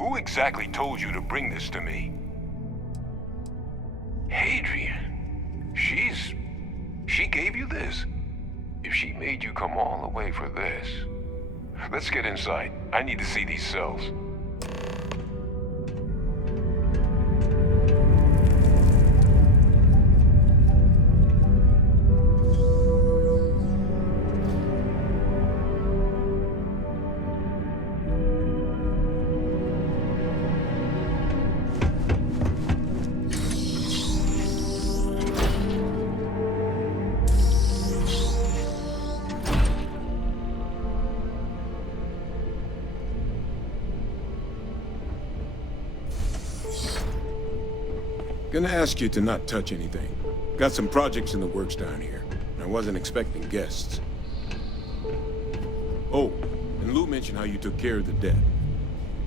Who exactly told you to bring this to me? Hadrian. She gave you this? If she made you come all the way for this... Let's get inside. I need to see these cells. Gonna ask you to not touch anything. Got some projects in the works down here. I wasn't expecting guests. Oh, and Lou mentioned how you took care of the debt.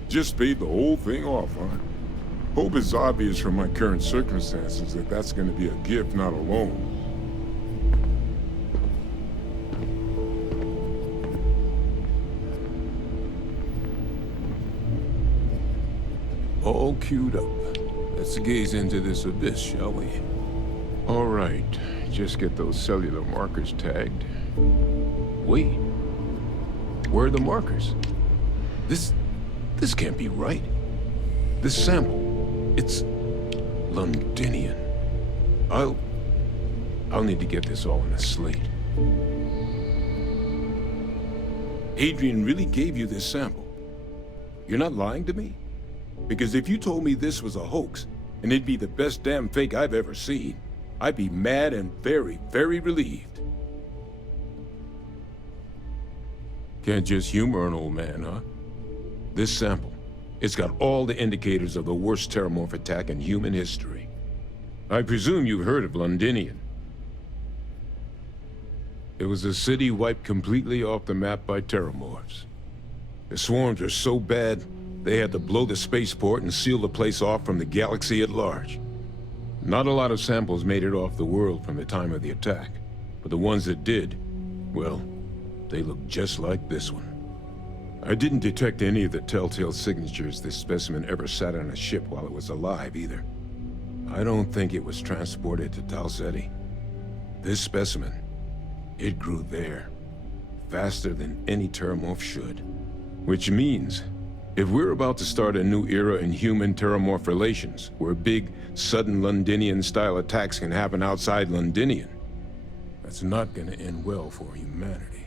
Just paid the whole thing off, huh? Hope it's obvious from my current circumstances that that's gonna be a gift, not a loan. All queued up. Let's gaze into this abyss, shall we? All right, just get those cellular markers tagged. Wait. Where are the markers? This can't be right. This sample, it's Londinian. I'll need to get this all on a slate. Adrian really gave you this sample. You're not lying to me? Because if you told me this was a hoax, and it'd be the best damn fake I've ever seen, I'd be mad and very, very relieved. Can't just humor an old man, huh? This sample, it's got all the indicators of the worst terramorph attack in human history. I presume you've heard of Londinian. It was a city wiped completely off the map by terramorphs. The swarms are so bad, they had to blow the spaceport and seal the place off from the galaxy at large. Not a lot of samples made it off the world from the time of the attack, but the ones that did, well, they look just like this one. I didn't detect any of the telltale signatures this specimen ever sat on a ship while it was alive, either. I don't think it was transported to Tal Ceti. This specimen, it grew there, faster than any terramorph should. Which means, if we're about to start a new era in human-terramorph relations, where big, sudden Londinian-style attacks can happen outside Londinian, that's not gonna end well for humanity.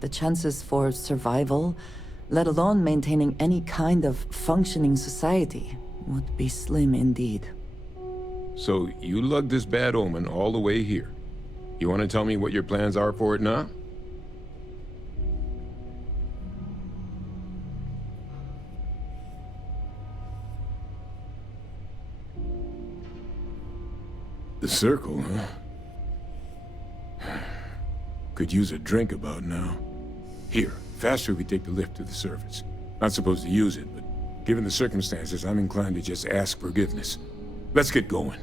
The chances for survival, let alone maintaining any kind of functioning society, would be slim indeed. So, you lugged this bad omen all the way here. You want to tell me what your plans are for it now? The circle, huh? Could use a drink about now. Here, faster we take the lift to the surface. Not supposed to use it, but given the circumstances, I'm inclined to just ask forgiveness. Let's get going.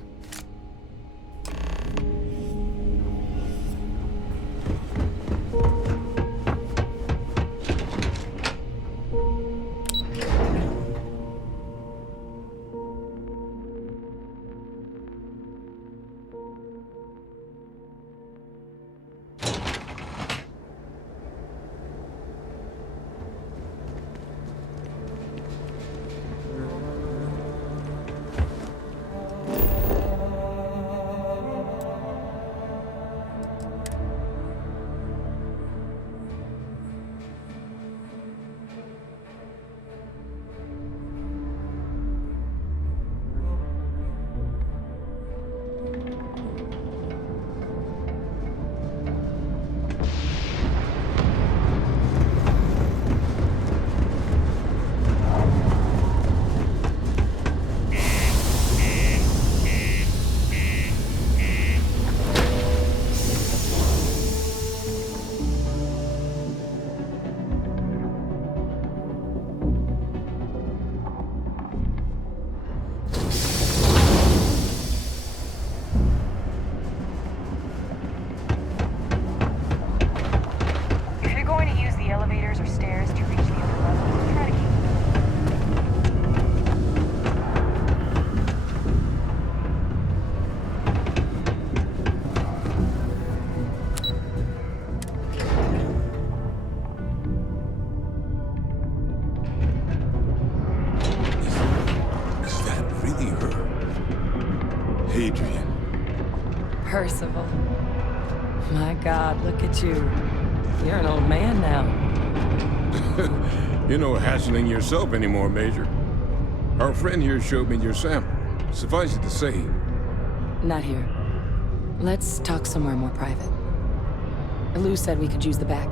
Adrian. Percival. My God, look at you. You're an old man now. You're no hatchling yourself anymore, Major. Our friend here showed me your sample. Suffice it to say... Not here. Let's talk somewhere more private. Lou said we could use the back.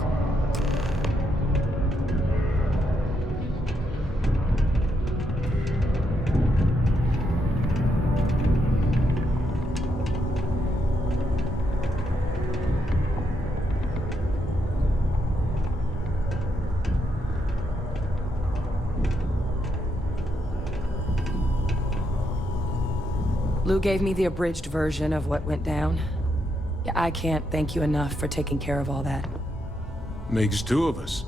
Lou gave me the abridged version of what went down. Yeah, I can't thank you enough for taking care of all that. Makes two of us.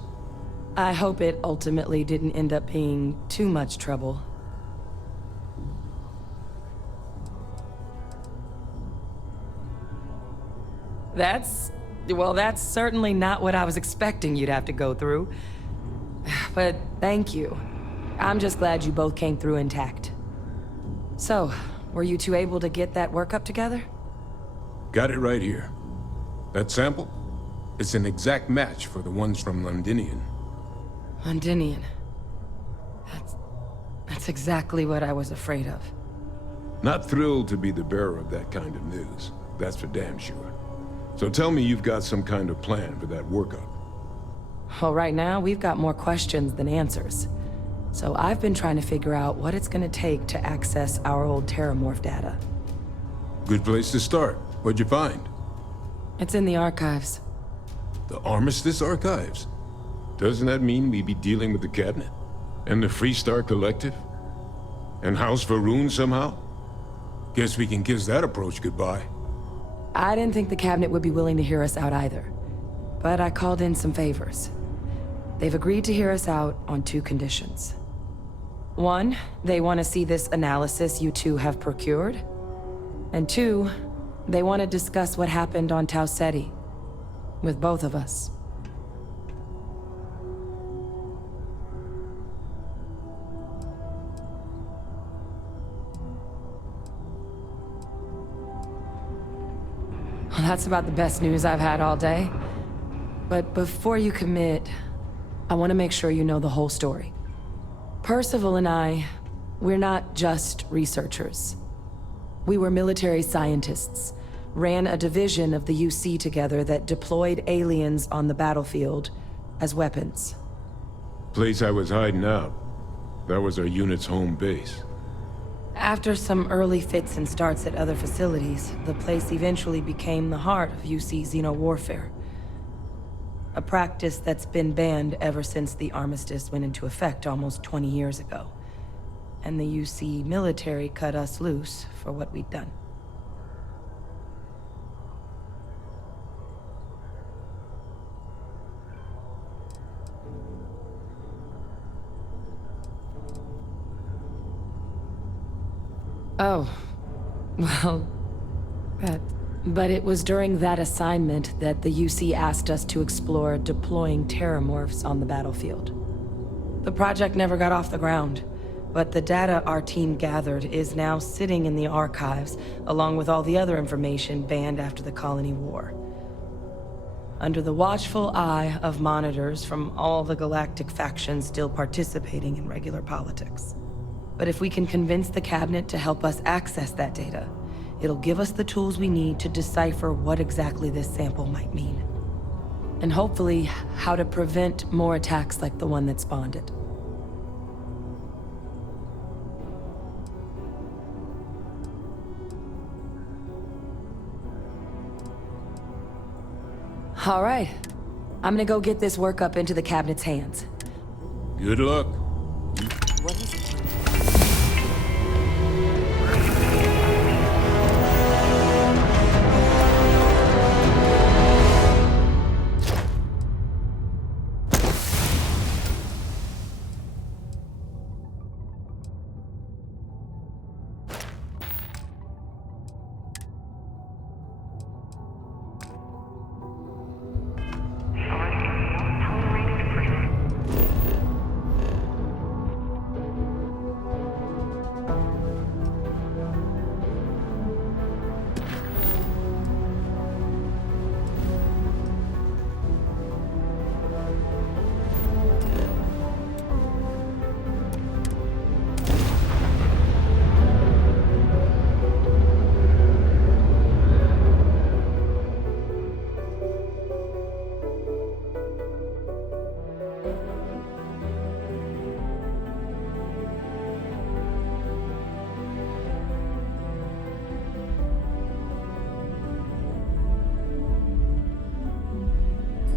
I hope it ultimately didn't end up being too much trouble. Well, that's certainly not what I was expecting you'd have to go through. But thank you. I'm just glad you both came through intact. So, were you two able to get that workup together? Got it right here. That sample? It's an exact match for the ones from Londinian. Londinian. That's exactly what I was afraid of. Not thrilled to be the bearer of that kind of news. That's for damn sure. So tell me you've got some kind of plan for that workup. Well, right now, we've got more questions than answers. So I've been trying to figure out what it's gonna take to access our old Terramorph data. Good place to start. What'd you find? It's in the archives. The Armistice Archives? Doesn't that mean we'd be dealing with the Cabinet? And the Freestar Collective? And House Varun somehow? Guess we can kiss that approach goodbye. I didn't think the Cabinet would be willing to hear us out either. But I called in some favors. They've agreed to hear us out on two conditions. One, they want to see this analysis you two have procured. And two, they want to discuss what happened on Tau Ceti. With both of us. Well, that's about the best news I've had all day. But before you commit, I want to make sure you know the whole story. Percival and I, we're not just researchers. We were military scientists, ran a division of the UC together that deployed aliens on the battlefield as weapons. Place I was hiding out. That was our unit's home base. After some early fits and starts at other facilities, the place eventually became the heart of UC xeno-warfare. A practice that's been banned ever since the armistice went into effect almost 20 years ago. And the UC military cut us loose for what we'd done. Oh, well, but it was during that assignment that the UC asked us to explore deploying terramorphs on the battlefield. The project never got off the ground, but the data our team gathered is now sitting in the archives, along with all the other information banned after the Colony War. Under the watchful eye of monitors from all the galactic factions still participating in regular politics. But if we can convince the Cabinet to help us access that data, it'll give us the tools we need to decipher what exactly this sample might mean. And hopefully, how to prevent more attacks like the one that spawned it. All right. I'm gonna go get this workup into the Cabinet's hands. Good luck. What is it?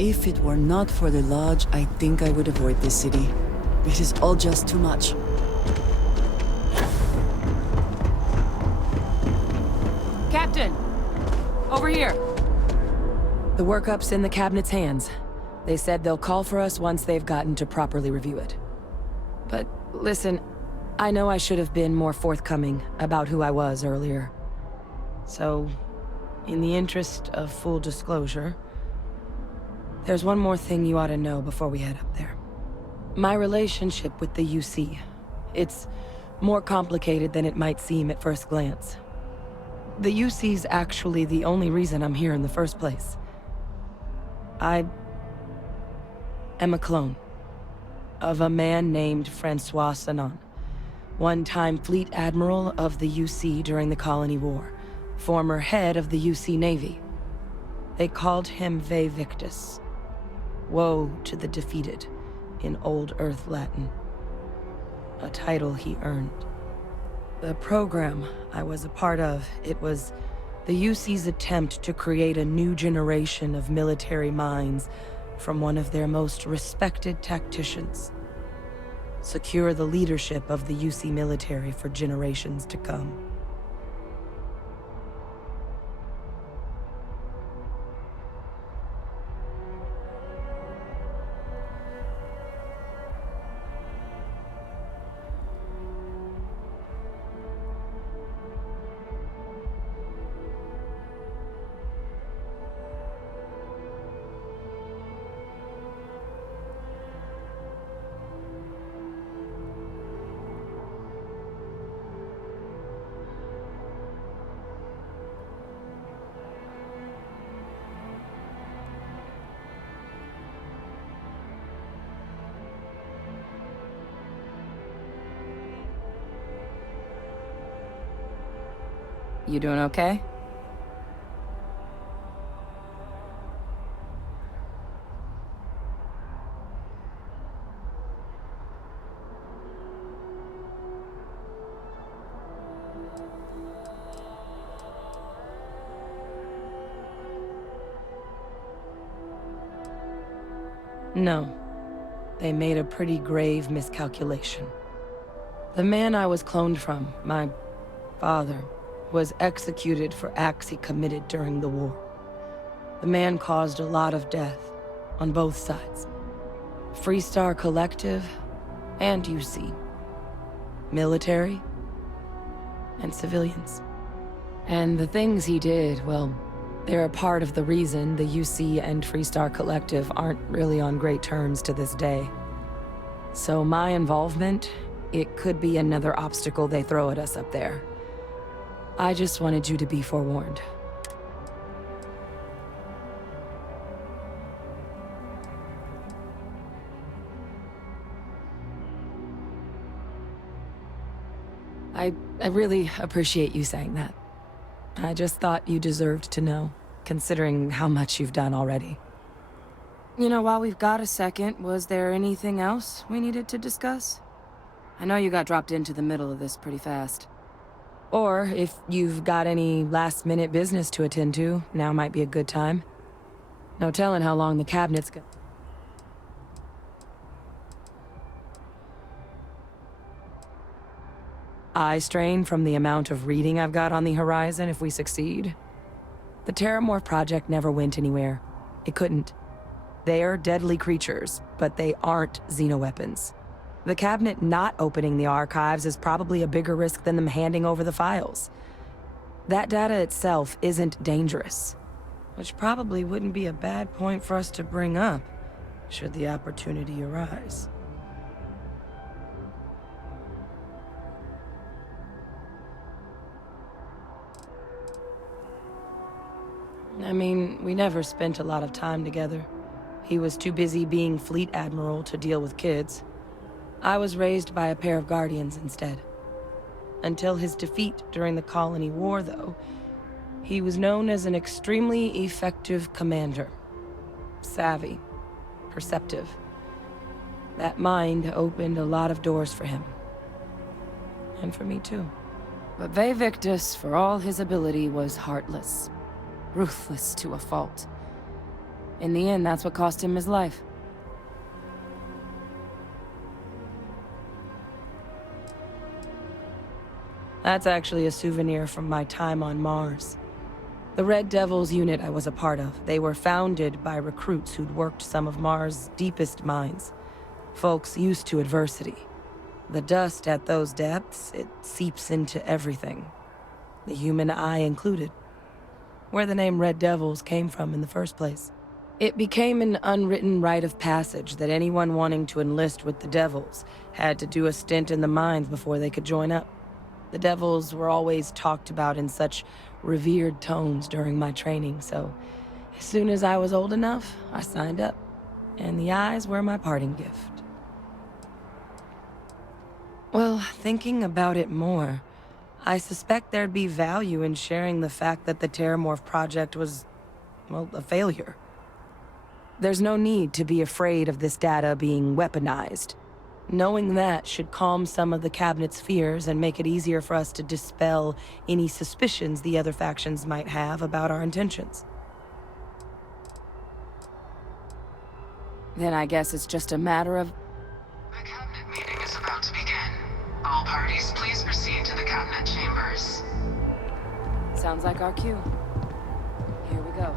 If it were not for the Lodge, I think I would avoid this city. It is all just too much. Captain! Over here! The workup's in the cabinet's hands. They said they'll call for us once they've gotten to properly review it. But listen, I know I should have been more forthcoming about who I was earlier. So, in the interest of full disclosure, there's one more thing you ought to know before we head up there. My relationship with the UC. It's more complicated than it might seem at first glance. The UC's actually the only reason I'm here in the first place. I am a clone of a man named Francois Sanon, one-time fleet admiral of the UC during the Colony War, former head of the UC Navy. They called him Ve Victus, woe to the defeated, in Old Earth Latin, a title he earned. The program I was a part of, it was the UC's attempt to create a new generation of military minds from one of their most respected tacticians. Secure the leadership of the UC military for generations to come. You doing okay? No. They made a pretty grave miscalculation. The man I was cloned from, my father, was executed for acts he committed during the war. The man caused a lot of death, on both sides. Freestar Collective and UC. Military and civilians. And the things he did, well, they're a part of the reason the UC and Freestar Collective aren't really on great terms to this day. So my involvement, it could be another obstacle they throw at us up there. I just wanted you to be forewarned. I really appreciate you saying that. I just thought you deserved to know, considering how much you've done already. You know, while we've got a second, was there anything else we needed to discuss? I know you got dropped into the middle of this pretty fast. Or, if you've got any last-minute business to attend to, now might be a good time. No telling how long the cabinet's go- Eye strain from the amount of reading I've got on the horizon if we succeed. The Terramorph project never went anywhere. It couldn't. They're deadly creatures, but they aren't xenoweapons. The cabinet not opening the archives is probably a bigger risk than them handing over the files. That data itself isn't dangerous, which probably wouldn't be a bad point for us to bring up, should the opportunity arise. I mean, we never spent a lot of time together. He was too busy being Fleet Admiral to deal with kids. I was raised by a pair of guardians instead. Until his defeat during the Colony War, though, he was known as an extremely effective commander. Savvy, perceptive. That mind opened a lot of doors for him. And for me, too. But Ve Victus, for all his ability, was heartless. Ruthless to a fault. In the end, that's what cost him his life. That's actually a souvenir from my time on Mars. The Red Devils unit I was a part of, they were founded by recruits who'd worked some of Mars' deepest mines. Folks used to adversity. The dust at those depths, it seeps into everything. The human eye included. Where the name Red Devils came from in the first place. It became an unwritten rite of passage that anyone wanting to enlist with the Devils had to do a stint in the mines before they could join up. The Devils were always talked about in such revered tones during my training, so as soon as I was old enough, I signed up. And the eyes were my parting gift. Well, thinking about it more, I suspect there'd be value in sharing the fact that the Terramorph project was, well, a failure. There's no need to be afraid of this data being weaponized. Knowing that should calm some of the Cabinet's fears and make it easier for us to dispel any suspicions the other factions might have about our intentions. Then I guess it's just a matter of... The Cabinet meeting is about to begin. All parties, please proceed to the Cabinet chambers. Sounds like our cue. Here we go.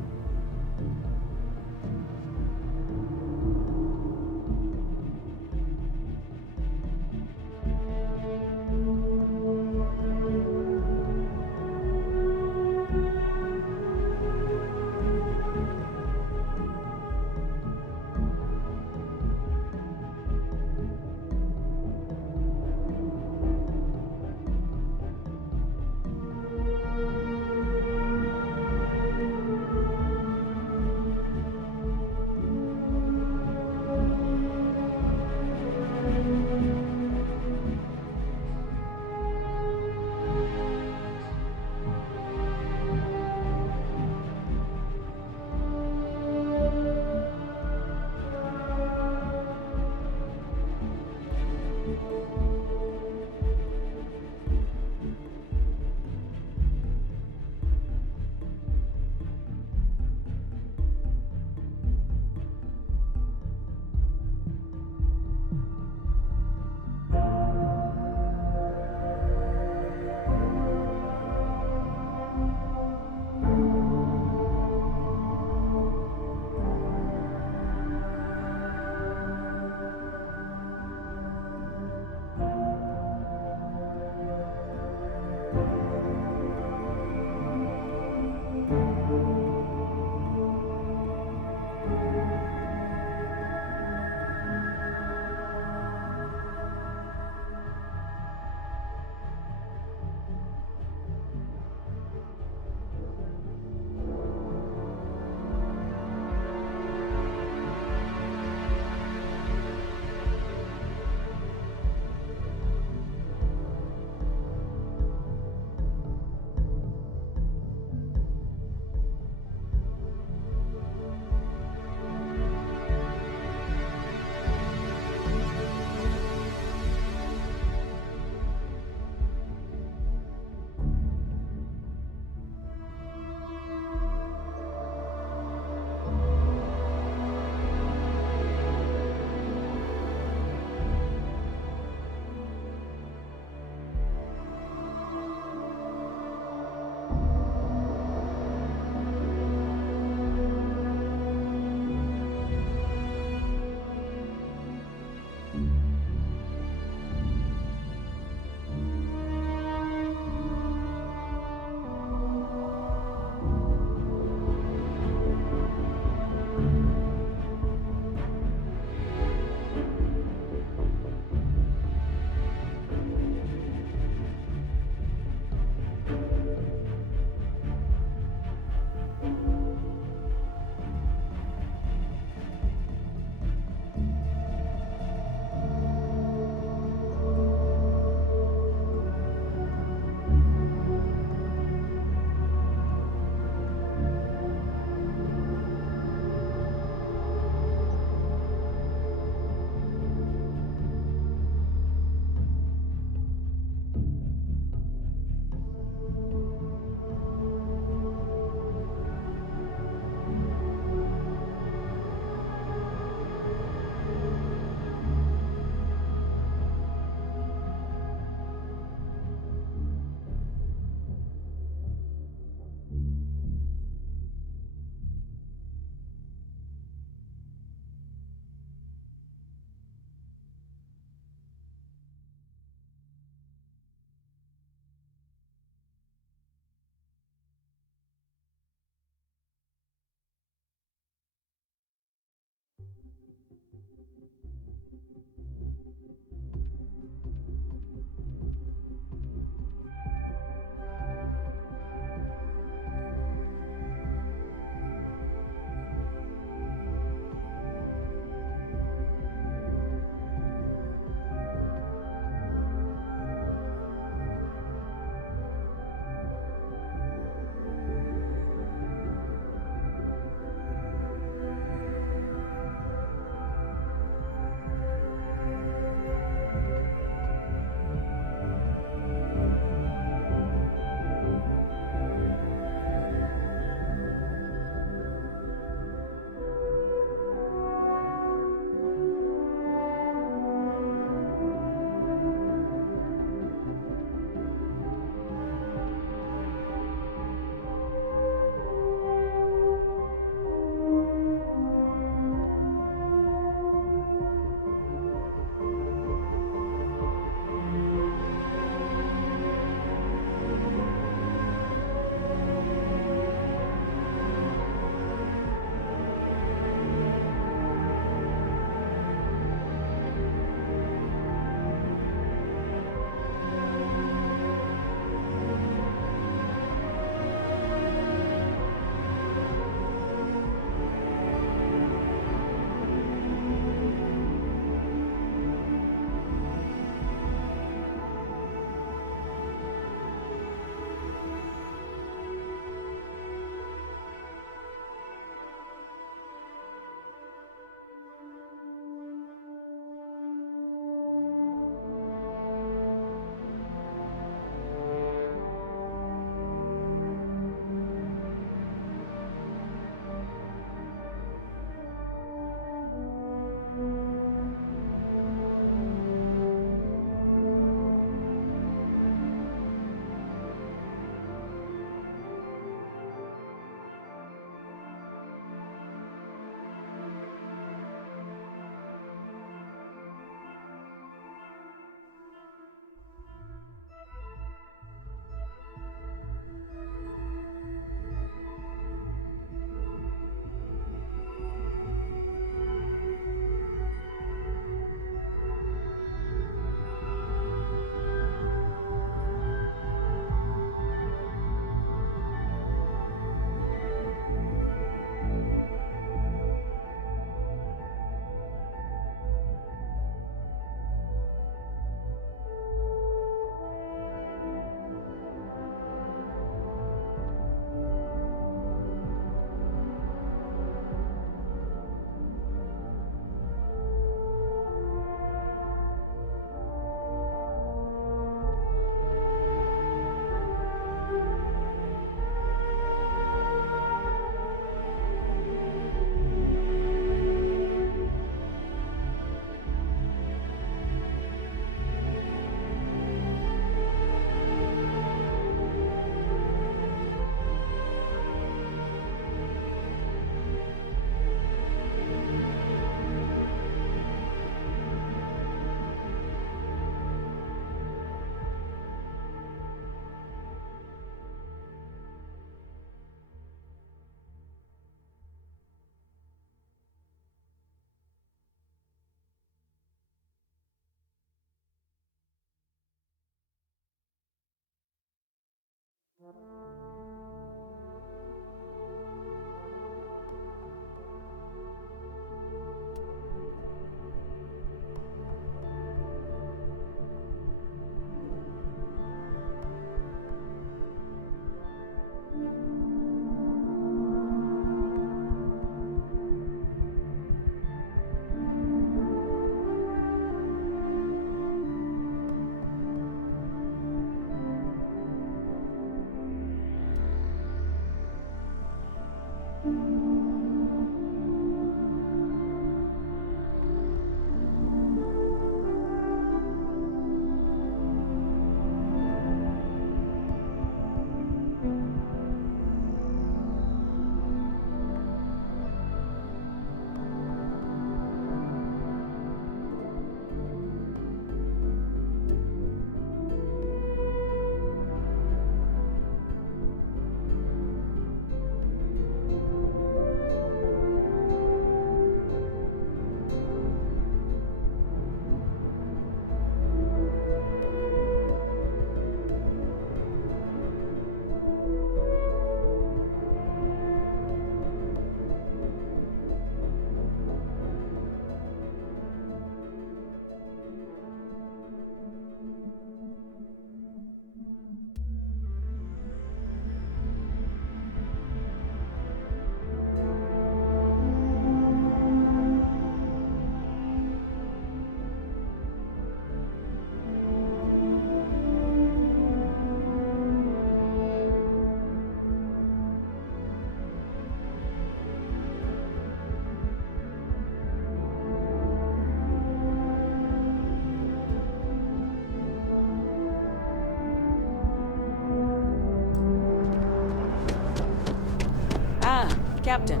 Captain.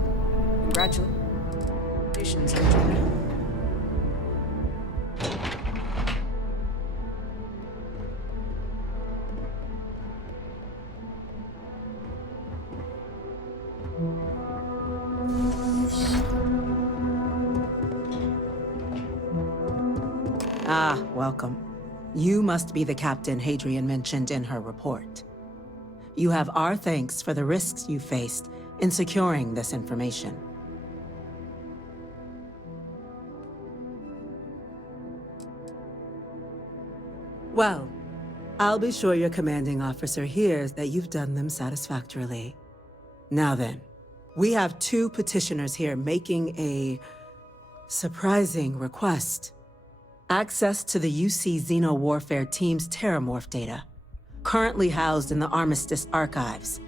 Congratulations, Adrian. Ah, welcome. You must be the captain Hadrian mentioned in her report. You have our thanks for the risks you faced in securing this information. Well, I'll be sure your commanding officer hears that you've done them satisfactorily. Now then, we have two petitioners here making a surprising request. Access to the UC Xeno Warfare Team's Terramorph data, currently housed in the Armistice archives.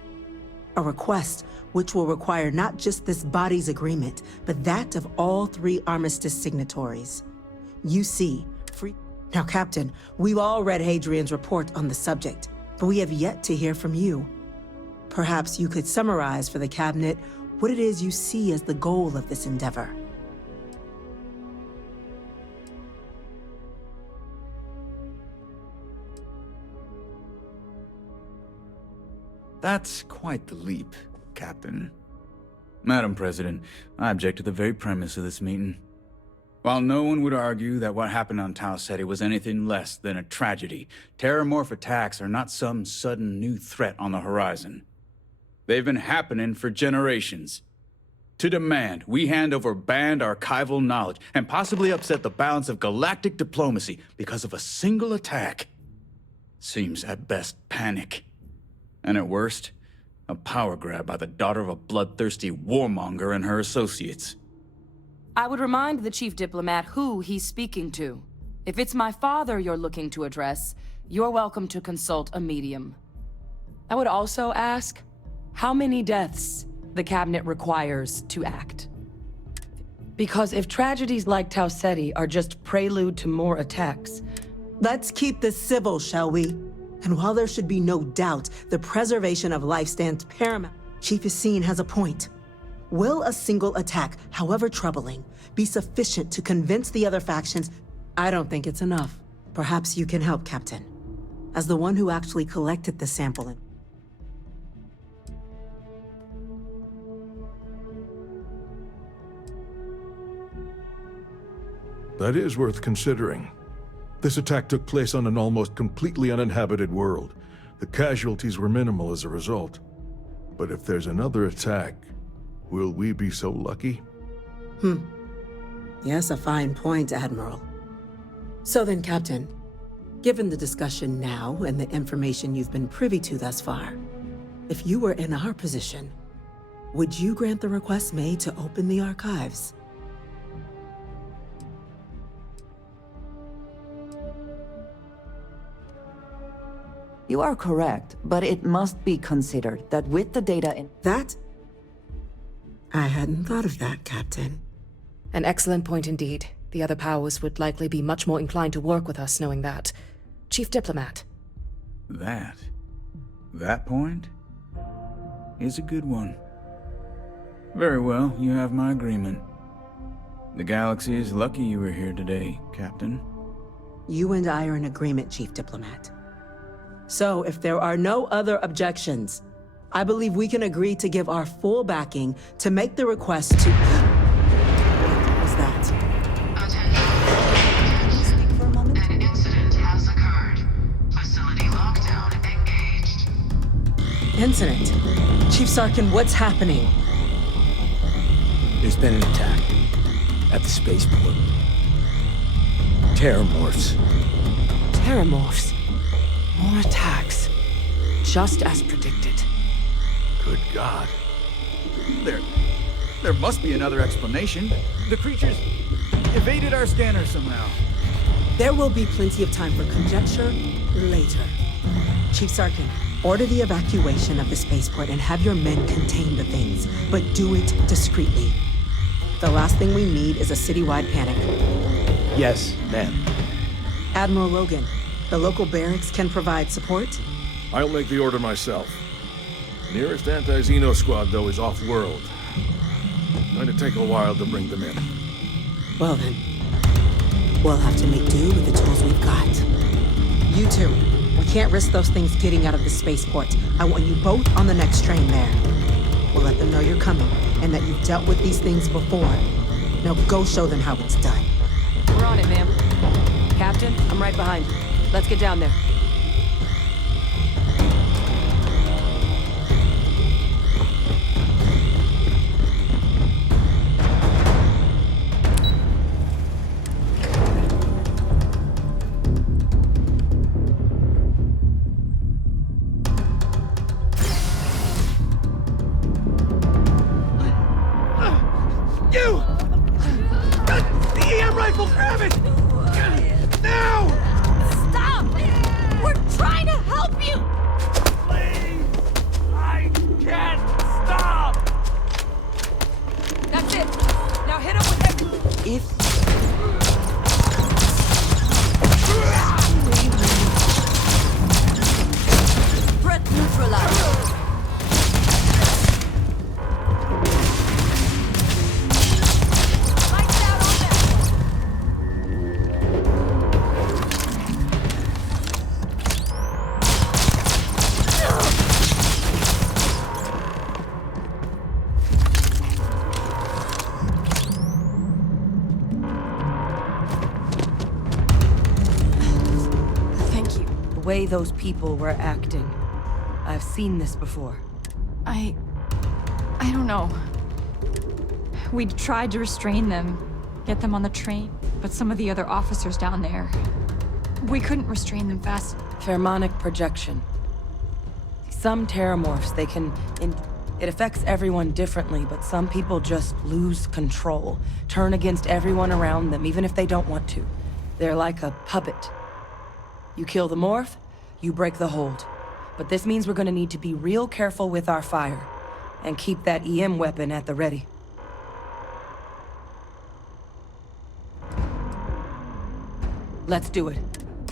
A request which will require not just this body's agreement, but that of all 3 Armistice signatories. UC, free... Now, Captain, we've all read Hadrian's report on the subject, but we have yet to hear from you. Perhaps you could summarize for the Cabinet what it is you see as the goal of this endeavor. That's quite the leap, Captain. Madam President, I object to the very premise of this meeting. While no one would argue that what happened on Tau Ceti was anything less than a tragedy, Terramorph attacks are not some sudden new threat on the horizon. They've been happening for generations. To demand we hand over banned archival knowledge and possibly upset the balance of galactic diplomacy because of a single attack seems at best panic. And at worst, a power grab by the daughter of a bloodthirsty warmonger and her associates. I would remind the chief diplomat who he's speaking to. If it's my father you're looking to address, you're welcome to consult a medium. I would also ask how many deaths the Cabinet requires to act. Because if tragedies like Tau Ceti are just prelude to more attacks... Let's keep this civil, shall we? And while there should be no doubt the preservation of life stands paramount, Chief Yassine has a point. Will a single attack, however troubling, be sufficient to convince the other factions? I don't think it's enough. Perhaps you can help, Captain. As the one who actually collected the sample. That is worth considering. This attack took place on an almost completely uninhabited world. The casualties were minimal as a result. But if there's another attack, will we be so lucky? Yes, a fine point, Admiral. So then, Captain, given the discussion now and the information you've been privy to thus far, if you were in our position, would you grant the request made to open the archives? You are correct, but it must be considered that with the data in... That? I hadn't thought of that, Captain. An excellent point indeed. The other powers would likely be much more inclined to work with us knowing that. Chief Diplomat. That point is a good one. Very well, you have my agreement. The galaxy is lucky you were here today, Captain. You and I are in agreement, Chief Diplomat. So, if there are no other objections, I believe we can agree to give our full backing to make the request to... What was that? Speak for a moment. An incident has occurred. Facility lockdown engaged. Incident? Chief Sarkin, what's happening? There's been an attack at the spaceport. Terramorphs. Terramorphs. More attacks. Just as predicted. Good God. There must be another explanation. The creatures evaded our scanner somehow. There will be plenty of time for conjecture later. Chief Sarkin, order the evacuation of the spaceport and have your men contain the things, but do it discreetly. The last thing we need is a citywide panic. Yes, ma'am. Admiral Logan, the local barracks can provide support? I'll make the order myself. Nearest anti-Xeno squad, though, is off-world. Going to take a while to bring them in. Well then, we'll have to make do with the tools we've got. You two, we can't risk those things getting out of the spaceport. I want you both on the next train there. We'll let them know you're coming, and that you've dealt with these things before. Now go show them how it's done. We're on it, ma'am. Captain, I'm right behind you. Let's get down there. You! The EM rifle, grab it! Now! Stop! We're trying to help you! Please! I can't stop! That's it! Now hit him with everything! If... Threat neutralized. The way those people were acting. I've seen this before. I don't know. We tried to restrain them, get them on the train, but some of the other officers down there, we couldn't restrain them fast. Pheromonic projection. Some terramorphs, it affects everyone differently, but some people just lose control, turn against everyone around them, even if they don't want to. They're like a puppet. You kill the morph, you break the hold. But this means we're gonna need to be real careful with our fire, and keep that EM weapon at the ready. Let's do it.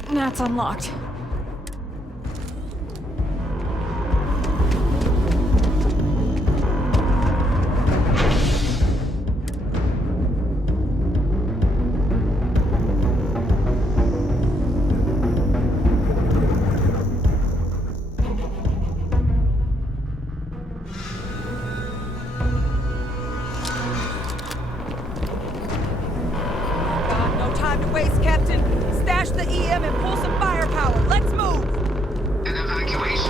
That's unlocked. No time to waste, Captain. Stash the EM and pull some firepower. Let's move! An evacuation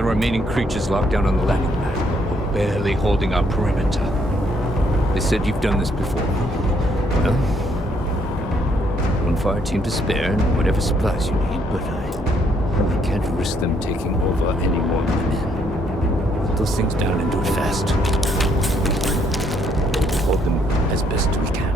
the remaining creatures locked down on the landing pad. We're barely holding our perimeter. They said you've done this before. Well, one fire team to spare and whatever supplies you need, but I can't risk them taking over any more men. Put those things down and do it fast. Hold them as best we can.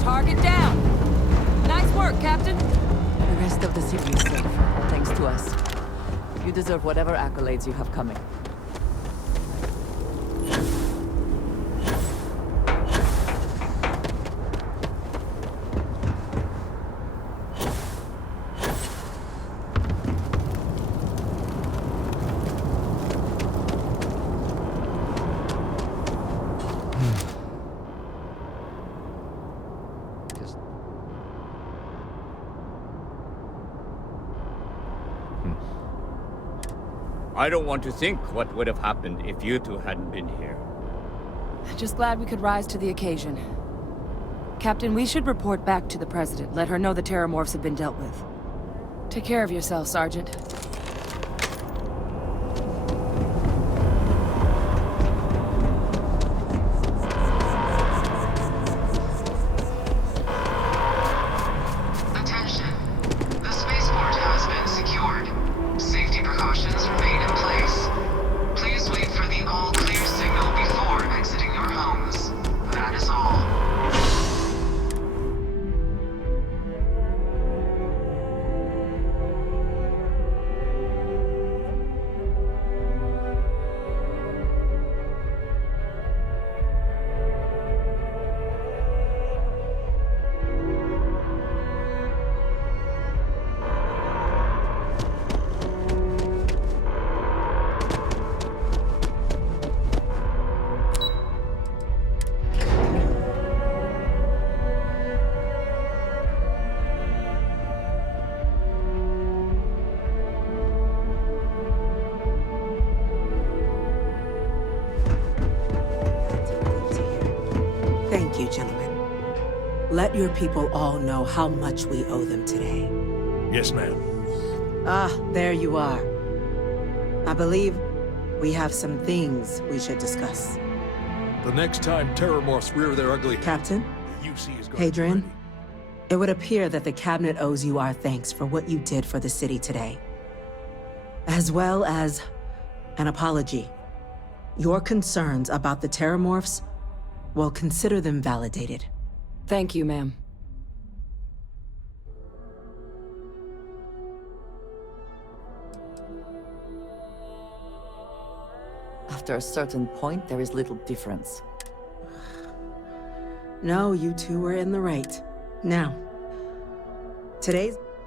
Target down. Nice work, Captain. The rest of the city is safe, thanks to us. You deserve whatever accolades you have coming. I don't want to think what would have happened if you two hadn't been here. Just glad we could rise to the occasion. Captain, we should report back to the President. Let her know the Terramorphs have been dealt with. Take care of yourself, Sergeant. Thank you, gentlemen. Let your people all know how much we owe them today. Yes, ma'am. Ah, there you are. I believe we have some things we should discuss. The next time Terramorphs rear their ugly... Captain? The UC is going Hadrian? It would appear that the Cabinet owes you our thanks for what you did for the city today. As well as an apology. Your concerns about the Terramorphs, well, consider them validated. Thank you, ma'am. After a certain point, there is little difference. No, you two were in the right. Now,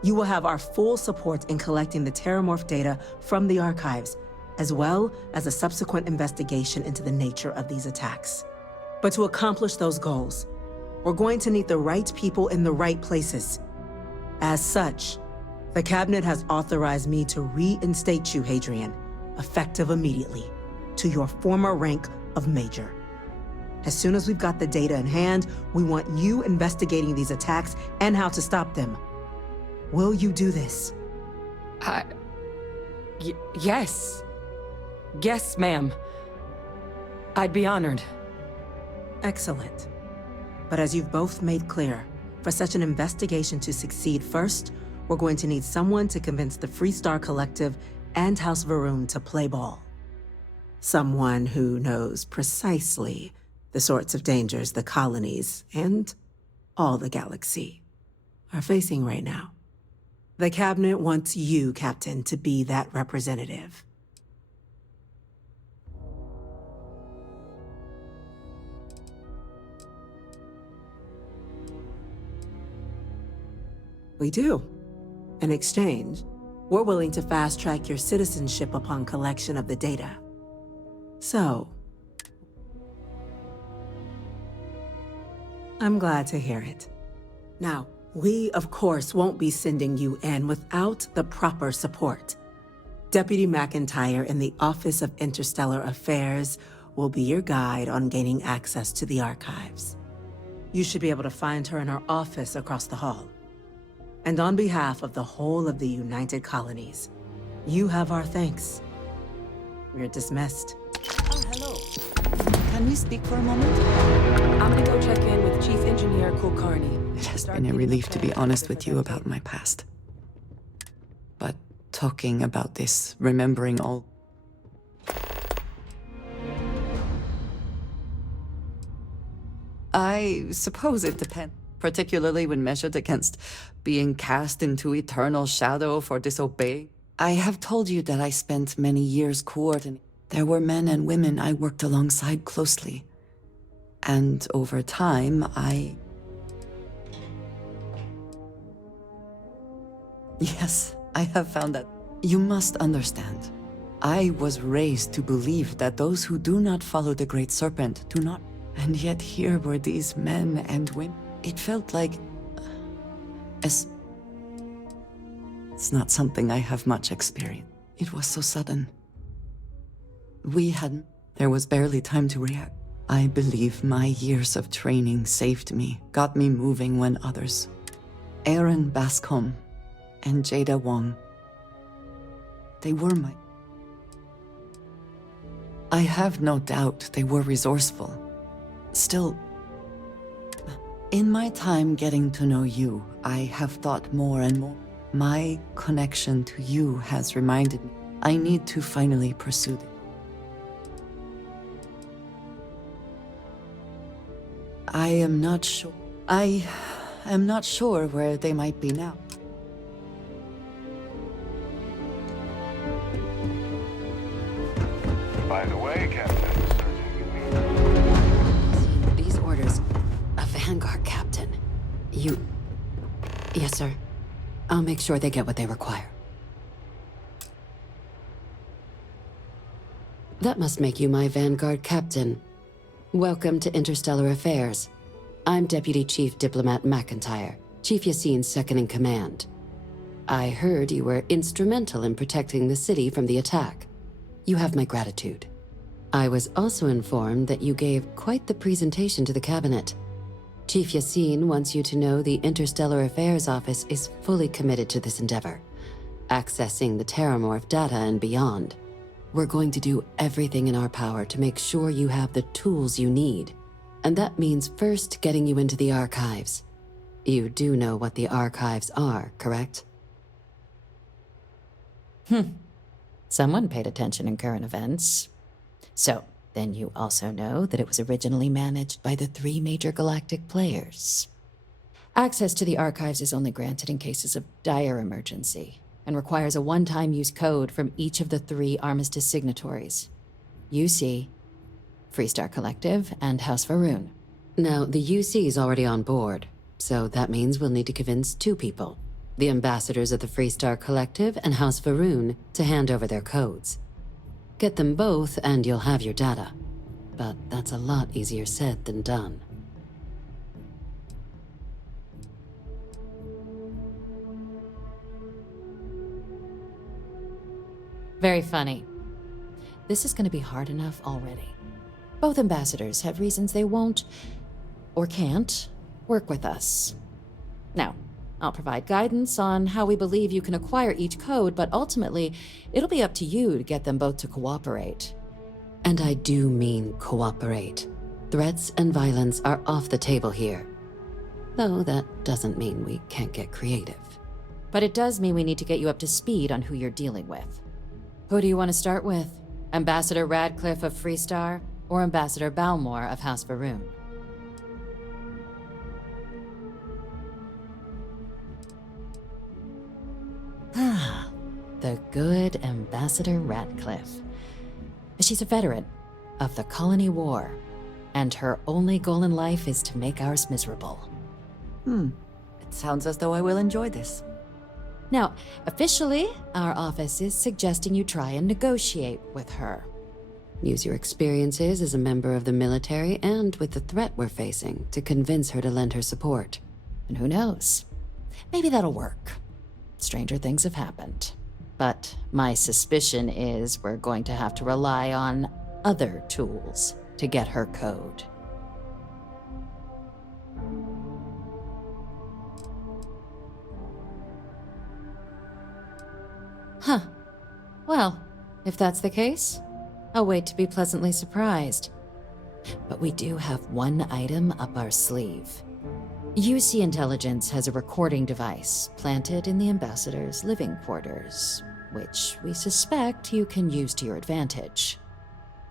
you will have our full support in collecting the Terramorph data from the archives, as well as a subsequent investigation into the nature of these attacks. But to accomplish those goals, we're going to need the right people in the right places. As such, the Cabinet has authorized me to reinstate you, Hadrian, effective immediately, to your former rank of Major. As soon as we've got the data in hand, we want you investigating these attacks and how to stop them. Will you do this? Yes. Yes, ma'am. I'd be honored. Excellent. But as you've both made clear, for such an investigation to succeed first, we're going to need someone to convince the Freestar Collective and House Varun to play ball. Someone who knows precisely the sorts of dangers the colonies and all the galaxy are facing right now. The Cabinet wants you, Captain, to be that representative. We do. In exchange, we're willing to fast-track your citizenship upon collection of the data. So, I'm glad to hear it. Now, we, of course, won't be sending you in without the proper support. Deputy McIntyre in the Office of Interstellar Affairs will be your guide on gaining access to the archives. You should be able to find her in her office across the hall. And on behalf of the whole of the United Colonies, you have our thanks. We're dismissed. Oh, hello. Can we speak for a moment? I'm gonna go check in with Chief Engineer Kulkarni. It has been a relief to be honest with you about my past. But talking about this, remembering all... I suppose it depends, particularly when measured against being cast into eternal shadow for disobeying. I have told you that I spent many years coordinating. There were men and women I worked alongside closely. And over time, Yes, I have found that. You must understand. I was raised to believe that those who do not follow the Great Serpent do not. And yet here were these men and women. It felt like... It's not something I have much experience. It was so sudden. There was barely time to react. I believe my years of training saved me, got me moving when others... Aaron Bascom and Jada Wong. They were my... I have no doubt they were resourceful. Still, in my time getting to know you, I have thought more and more. My connection to you has reminded me I need to finally pursue it. I am not sure where they might be now. By the way, Captain, These orders. A Vanguard captain. You... Yes, sir. I'll make sure they get what they require. That must make you my Vanguard captain. Welcome to Interstellar Affairs. I'm Deputy Chief Diplomat McIntyre, Chief Yassine's second-in-command. I heard you were instrumental in protecting the city from the attack. You have my gratitude. I was also informed that you gave quite the presentation to the Cabinet. Chief Yassine wants you to know the Interstellar Affairs Office is fully committed to this endeavor, accessing the Terramorph data and beyond. We're going to do everything in our power to make sure you have the tools you need. And that means first getting you into the archives. You do know what the archives are, correct? Someone paid attention in current events. So, then you also know that it was originally managed by the 3 major galactic players. Access to the archives is only granted in cases of dire emergency, and requires a one-time use code from each of the 3 Armistice signatories. UC, Freestar Collective, and House Varun. Now, the UC is already on board, so that means we'll need to convince 2 people. The ambassadors of the Freestar Collective and House Varun to hand over their codes. Get them both and you'll have your data. but that's a lot easier said than done. Very funny. This is going to be hard enough already. Both ambassadors have reasons they won't, or can't, work with us. Now, I'll provide guidance on how we believe you can acquire each code, but ultimately, it'll be up to you to get them both to cooperate. And I do mean cooperate. Threats and violence are off the table here. Though that doesn't mean we can't get creative. But it does mean we need to get you up to speed on who you're dealing with. Who do you want to start with? Ambassador Radcliffe of Freestar, or Ambassador Balmore of House Varun? Ah, the good Ambassador Radcliffe. She's a veteran of the Colony War, and her only goal in life is to make ours miserable. It sounds as though I will enjoy this. Now, officially, our office is suggesting you try and negotiate with her. Use your experiences as a member of the military and with the threat we're facing to convince her to lend her support. And who knows? Maybe that'll work. Stranger things have happened. But my suspicion is we're going to have to rely on other tools to get her code. Huh. Well, if that's the case, I'll wait to be pleasantly surprised. But we do have one item up our sleeve. UC Intelligence has a recording device planted in the ambassador's living quarters, which we suspect you can use to your advantage.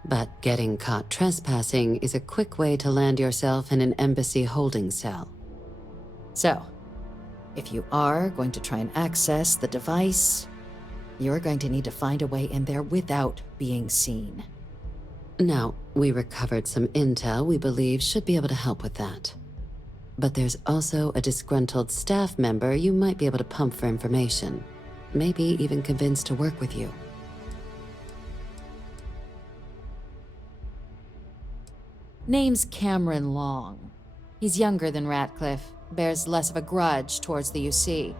But getting caught trespassing is a quick way to land yourself in an embassy holding cell. So, if you are going to try and access the device, you're going to need to find a way in there without being seen. Now, we recovered some intel we believe should be able to help with that. But there's also a disgruntled staff member you might be able to pump for information. Maybe even convince to work with you. Name's Cameron Long. He's younger than Ratcliffe, bears less of a grudge towards the UC.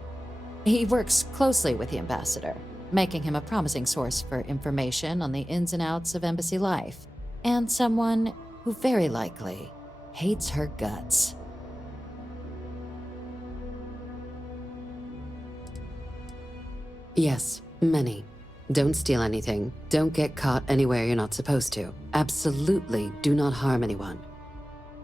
He works closely with the ambassador, making him a promising source for information on the ins and outs of embassy life, and someone who very likely hates her guts. Yes, many. Don't steal anything. Don't get caught anywhere you're not supposed to. Absolutely do not harm anyone.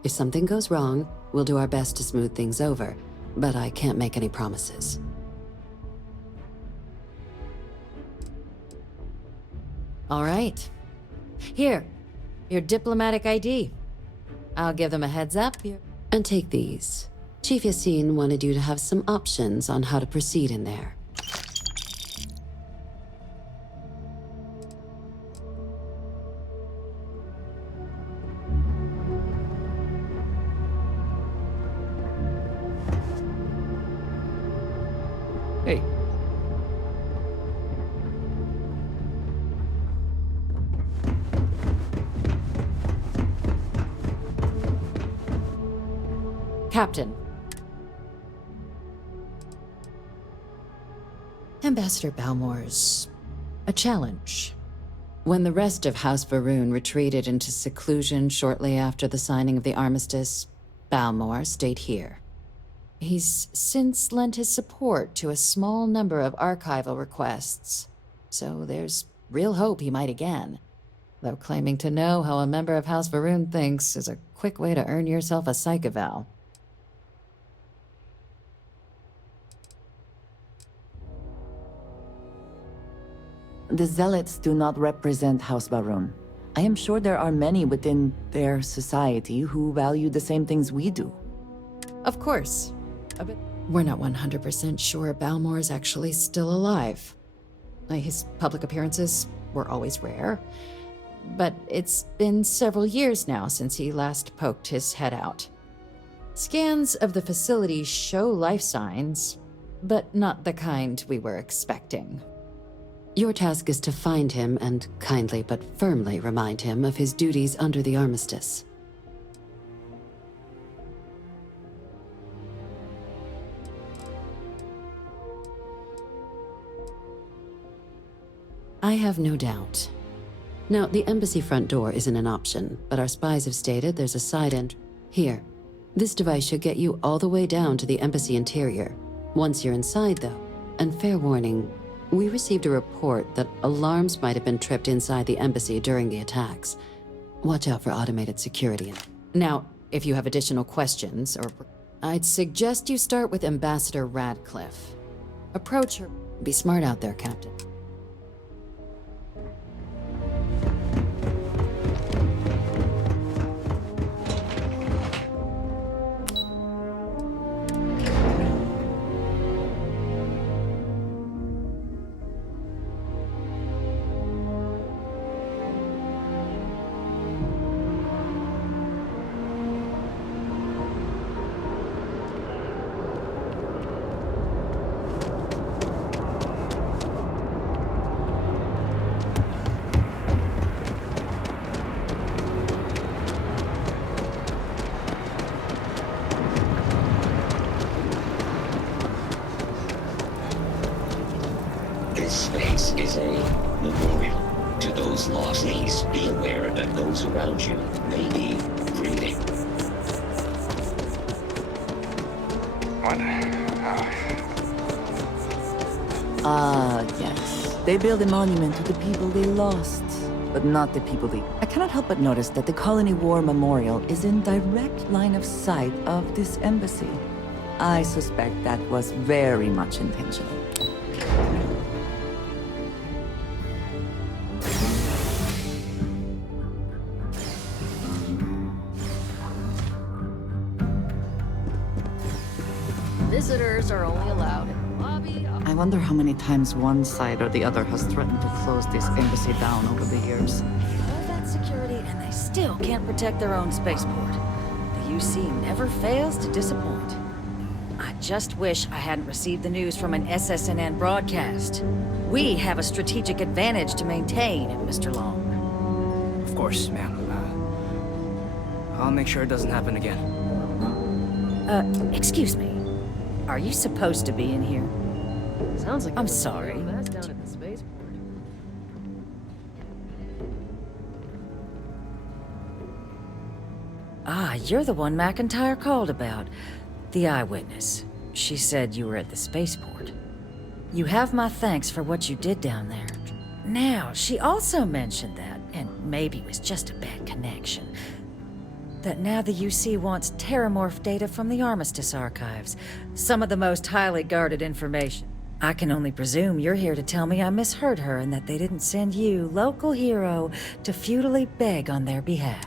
If something goes wrong, we'll do our best to smooth things over, but I can't make any promises. All right. Here, your diplomatic ID. I'll give them a heads up. And take these. Chief Yassine wanted you to have some options on how to proceed in there. Hey. Captain. Ambassador Balmore's a challenge. When the rest of House Varun retreated into seclusion shortly after the signing of the armistice, Balmore stayed here. He's since lent his support to a small number of archival requests, so there's real hope he might again. Though claiming to know how a member of House Varun thinks is a quick way to earn yourself a psych eval. The Zealots do not represent House Varun. I am sure there are many within their society who value the same things we do. Of course. We're not 100% sure Balmore's actually still alive. His public appearances were always rare, but it's been several years now since he last poked his head out. Scans of the facility show life signs, but not the kind we were expecting. Your task is to find him and kindly but firmly remind him of his duties under the armistice. I have no doubt. Now, the embassy front door isn't an option, but our spies have stated there's a side end. Here. This device should get you all the way down to the embassy interior. Once you're inside, though, and fair warning, we received a report that alarms might have been tripped inside the embassy during the attacks. Watch out for automated security. Now, if you have additional questions, or I'd suggest you start with Ambassador Radcliffe. Approach her. Be smart out there, Captain. This space is a memorial to those lost. Please be aware that those around you may be grieving. What? Ah, yes. They build a monument to the people they lost, but not the people they... I cannot help but notice that the Colony War Memorial is in direct line of sight of this embassy. I suspect that was very much intentional. Visitors are only allowed in the lobby. I wonder how many times one side or the other has threatened to close this embassy down over the years. All that security, and they still can't protect their own spaceport. The UC never fails to disappoint. I just wish I hadn't received the news from an SSNN broadcast. We have a strategic advantage to maintain, Mr. Long. Of course, ma'am. I'll make sure it doesn't happen again. Excuse me. Are you supposed to be in here? Sounds like I'm sorry. That's down at the spaceport. Ah, you're the one McIntyre called about. The eyewitness. She said you were at the spaceport. You have my thanks for what you did down there. Now, she also mentioned that, and maybe it was just a bad connection, that now the UC wants terramorph data from the Armistice archives. Some of the most highly guarded information. I can only presume you're here to tell me I misheard her and that they didn't send you, local hero, to futilely beg on their behalf.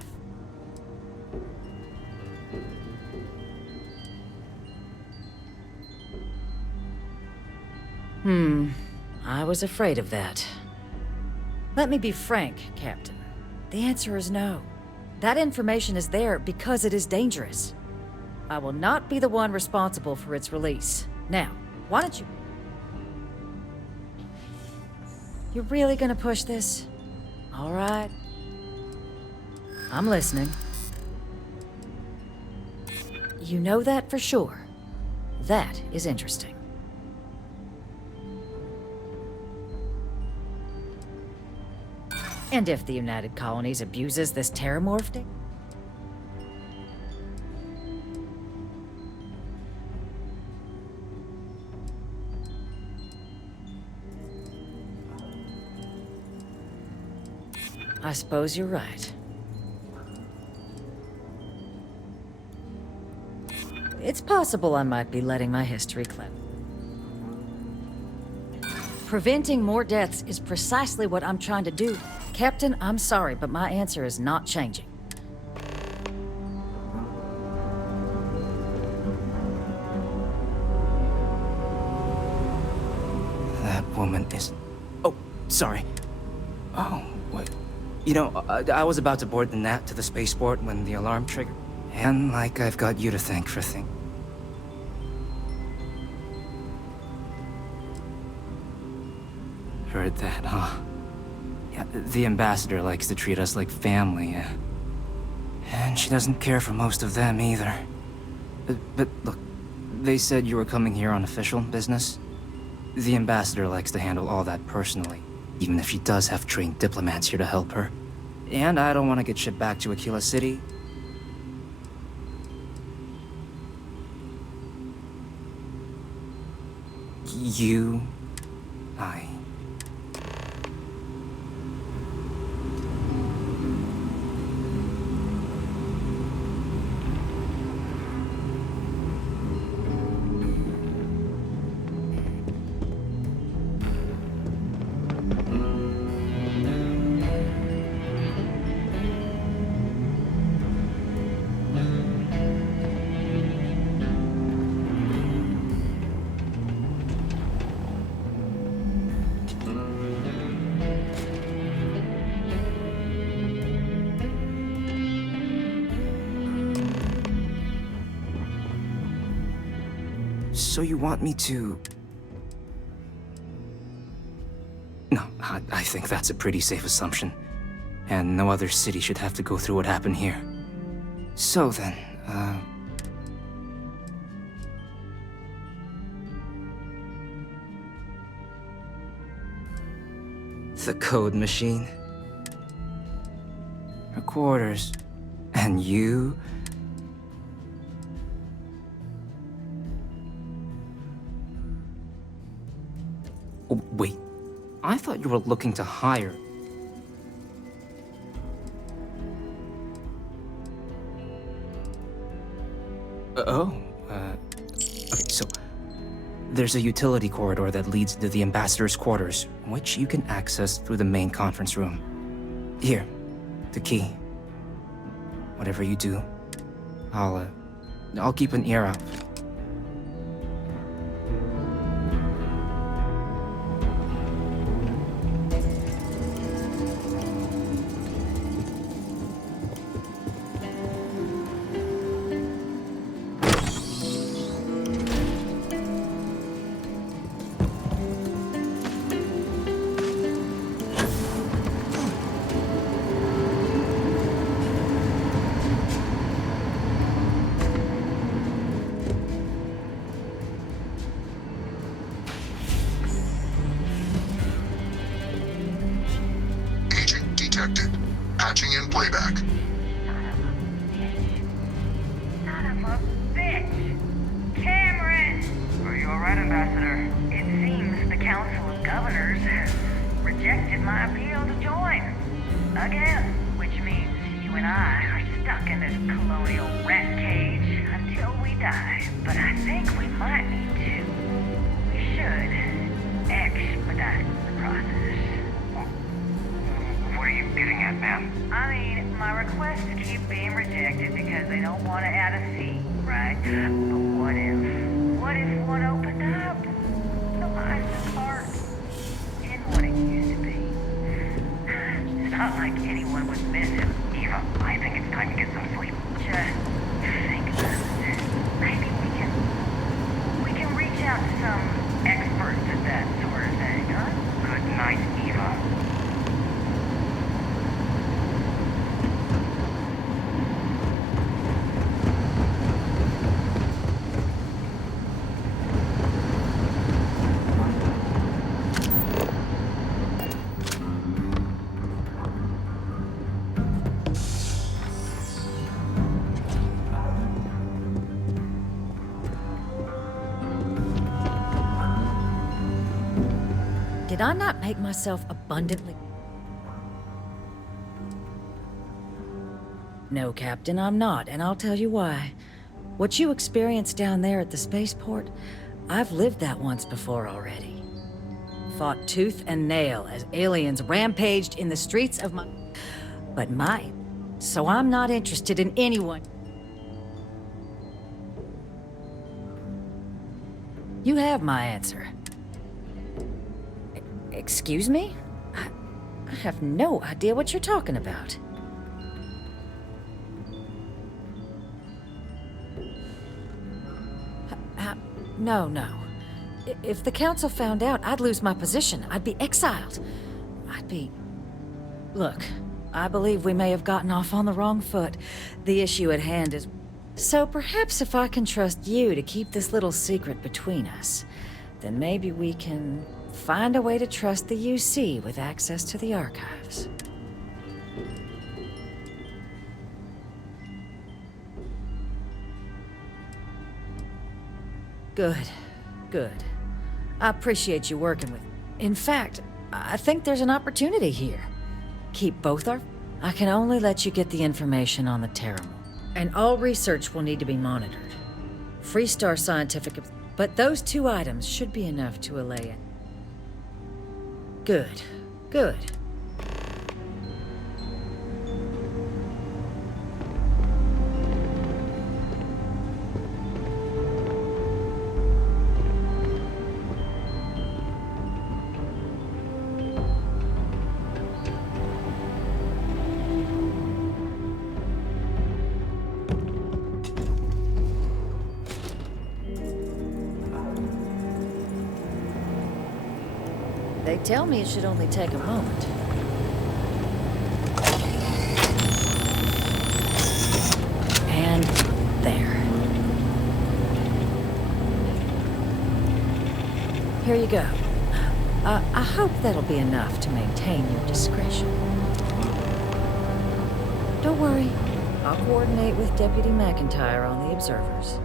I was afraid of that. Let me be frank, Captain. The answer is no. That information is there because it is dangerous. I will not be the one responsible for its release. Now, why don't you... You're really gonna push this? All right. I'm listening. You know that for sure. That is interesting. And if the United Colonies abuses this terramorph data? I suppose you're right. It's possible I might be letting my history clip. Preventing more deaths is precisely what I'm trying to do. Captain, I'm sorry, but my answer is not changing. That woman is... Oh, sorry. Oh, wait. You know, I was about to board the Nat to the spaceport when the alarm triggered. And like I've got you to thank for things. Heard that, huh? Yeah, the ambassador likes to treat us like family, and she doesn't care for most of them either. But look, they said you were coming here on official business. The ambassador likes to handle all that personally, even if she does have trained diplomats here to help her. And I don't want to get shipped back to Aquila City. I... So you want me to... No, I think that's a pretty safe assumption. And no other city should have to go through what happened here. So then, the code machine. Her quarters. And you... Oh, wait. I thought you were looking to hire... Okay, so... There's a utility corridor that leads to the ambassador's quarters, which you can access through the main conference room. Here, the key. Whatever you do, I'll keep an ear out. Detected. Patching in playback. Son of a bitch! Cameron! Are you alright, Ambassador? It seems the Council of Governors has rejected my appeal to join. Again. Which means you and I are stuck in this colonial rat cage until we die. But I think we might need to. We should expedite the process. What are you getting at, ma'am? I mean, my requests keep being rejected because they don't want to add a seat, right? But what if one opened up? The license part in what it used to be. It's not like anyone would miss him. Eva, I think it's time to get some sleep. Just think about it. Maybe we can reach out to some experts at that sort of thing, huh? Good night, Eva. Did I not make myself abundantly... No, Captain, I'm not, and I'll tell you why. What you experienced down there at the spaceport, I've lived that once before already. Fought tooth and nail as aliens rampaged in the streets of my... But mine. So I'm not interested in anyone. You have my answer. Excuse me? I have no idea what you're talking about. No. If the council found out, I'd lose my position. I'd be exiled. Look, I believe we may have gotten off on the wrong foot. The issue at hand is... So perhaps if I can trust you to keep this little secret between us, then maybe we can find a way to trust the UC with access to the archives. Good. Good. I appreciate you working with... In fact, I think there's an opportunity here. Keep both our... I can only let you get the information on the Terramore. And all research will need to be monitored. Freestar Scientific... But those 2 items should be enough to allay it. Good. Good. They tell me it should only take a moment. And there. Here you go. I hope that'll be enough to maintain your discretion. Don't worry. I'll coordinate with Deputy McIntyre on the observers.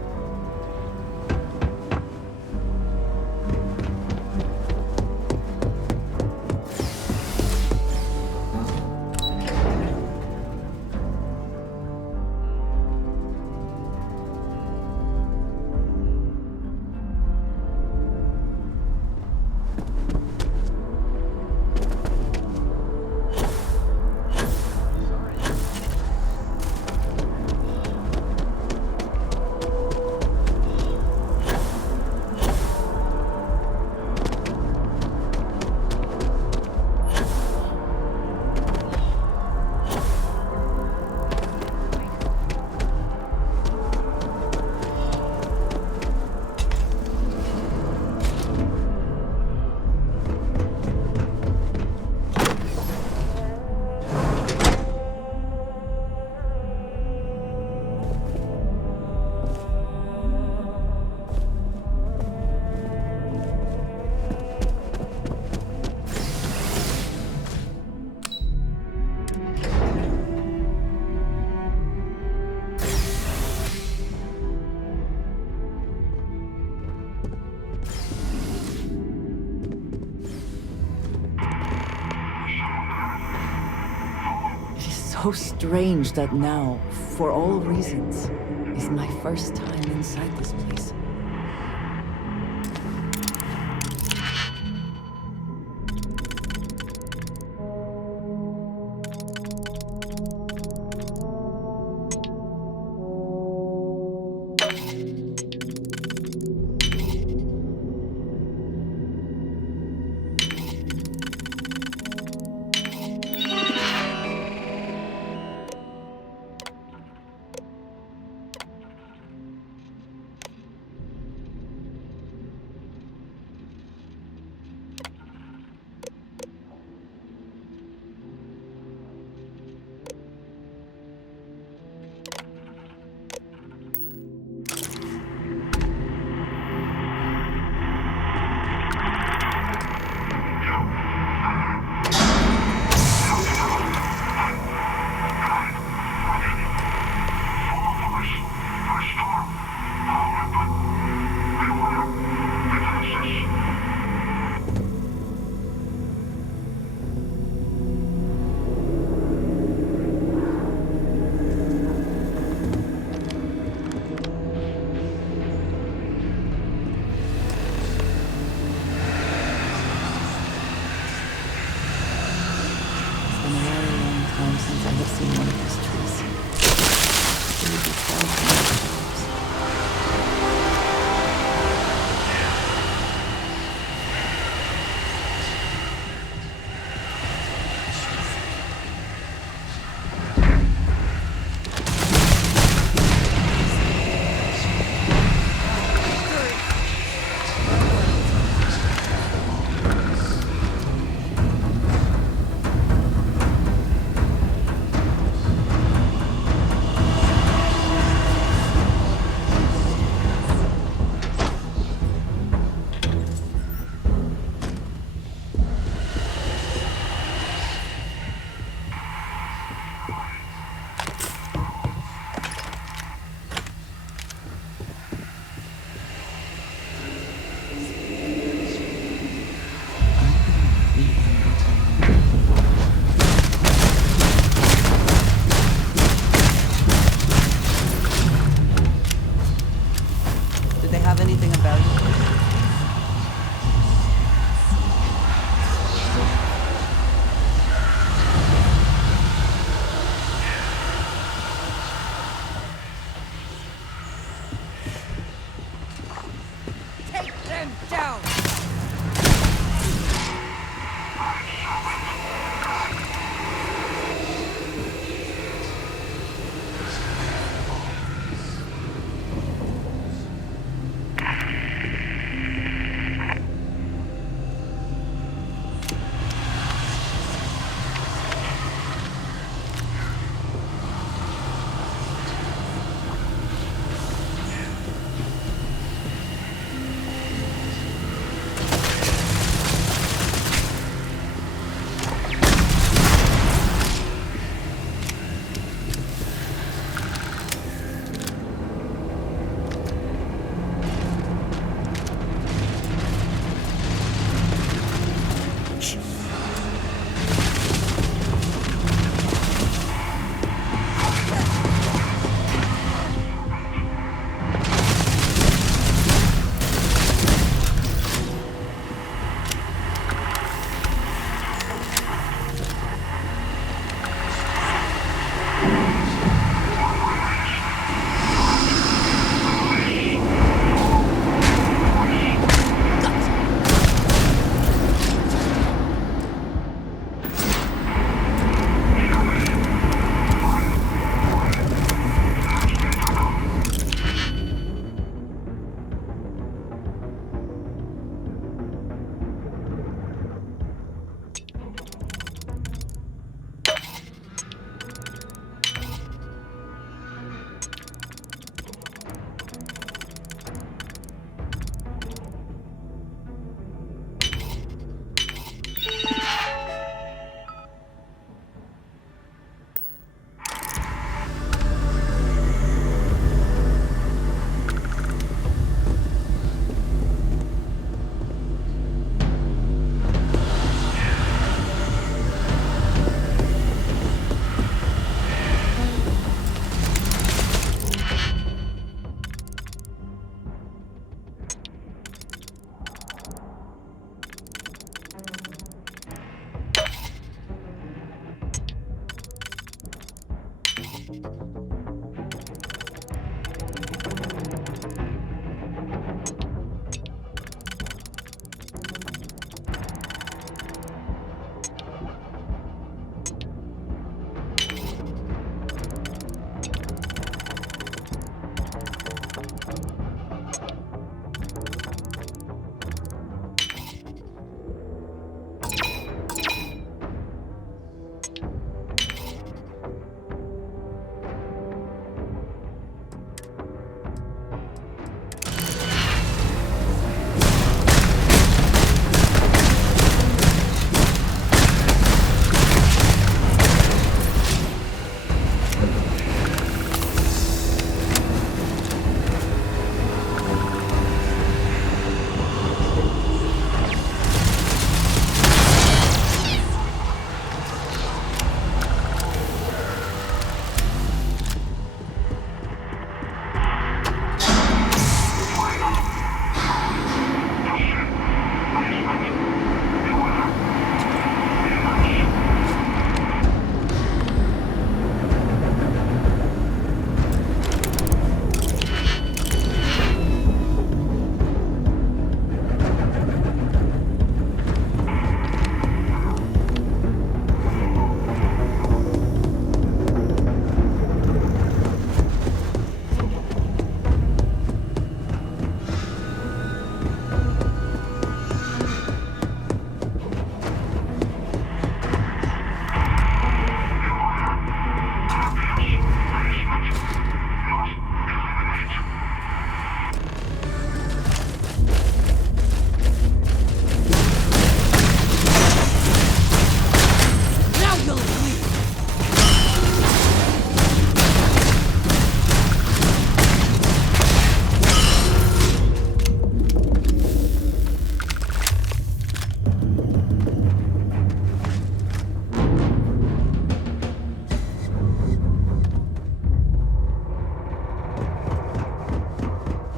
So strange that now, for all reasons, is my first time inside this place.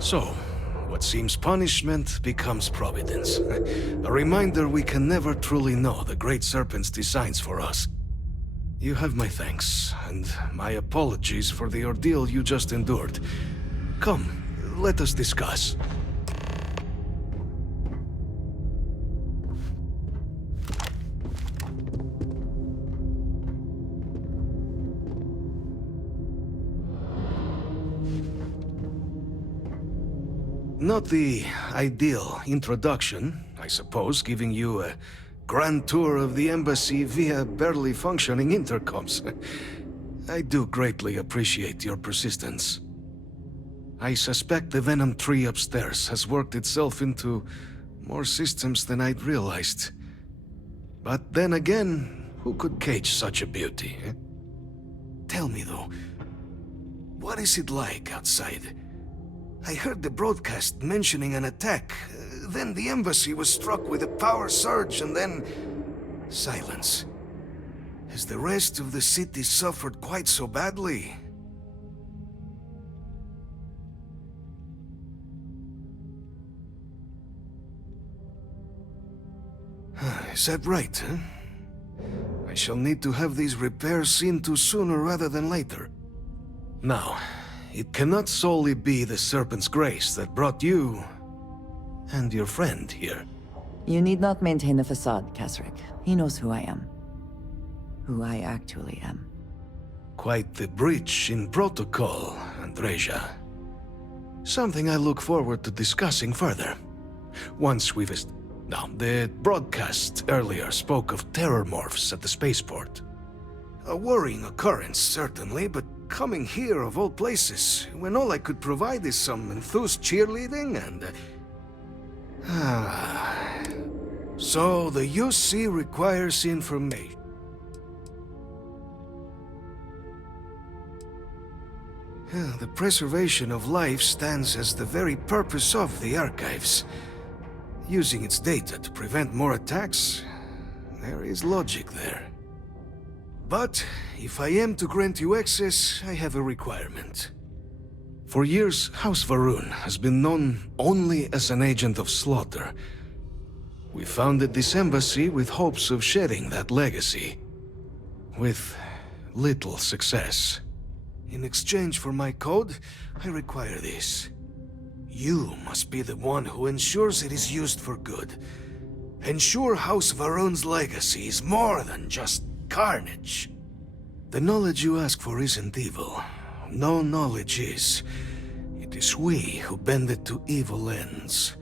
So, what seems punishment becomes providence. A reminder we can never truly know the Great Serpent's designs for us. You have my thanks, and my apologies for the ordeal you just endured. Come, let us discuss. Not the ideal introduction, I suppose, giving you a grand tour of the embassy via barely functioning intercoms. I do greatly appreciate your persistence. I suspect the Venom tree upstairs has worked itself into more systems than I'd realized. But then again, who could cage such a beauty? Eh? Tell me though, what is it like outside? I heard the broadcast mentioning an attack. Then the embassy was struck with a power surge and then... silence. Has the rest of the city suffered quite so badly? Is that right, huh? I shall need to have these repairs seen to sooner rather than later. Now, it cannot solely be the Serpent's grace that brought you and your friend here. You need not maintain the facade, Kasric. He knows who I am. Who I actually am. Quite the breach in protocol, Andreja. Something I look forward to discussing further. Once we've... Now, the broadcast earlier spoke of terror morphs at the spaceport. A worrying occurrence, certainly, but coming here of all places, when all I could provide is some enthused cheerleading and... So the UC requires information. The preservation of life stands as the very purpose of the archives. Using its data to prevent more attacks, there is logic there. But if I am to grant you access, I have a requirement. For years, House Varun has been known only as an agent of slaughter. We founded this embassy with hopes of shedding that legacy. With little success. In exchange for my code, I require this. You must be the one who ensures it is used for good. Ensure House Varun's legacy is more than just carnage. The knowledge you ask for isn't evil. No knowledge is. It is we who bend it to evil ends.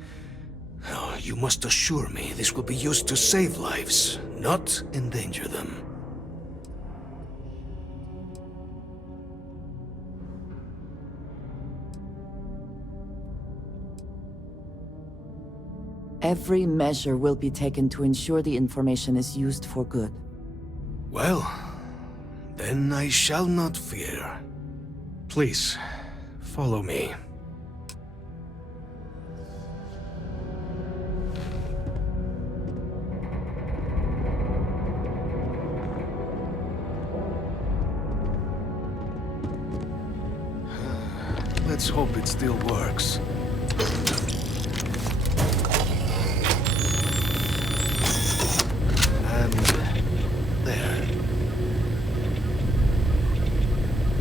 Oh, you must assure me this will be used to save lives, not endanger them. Every measure will be taken to ensure the information is used for good. Well, then I shall not fear. Please, follow me. Let's hope it still works.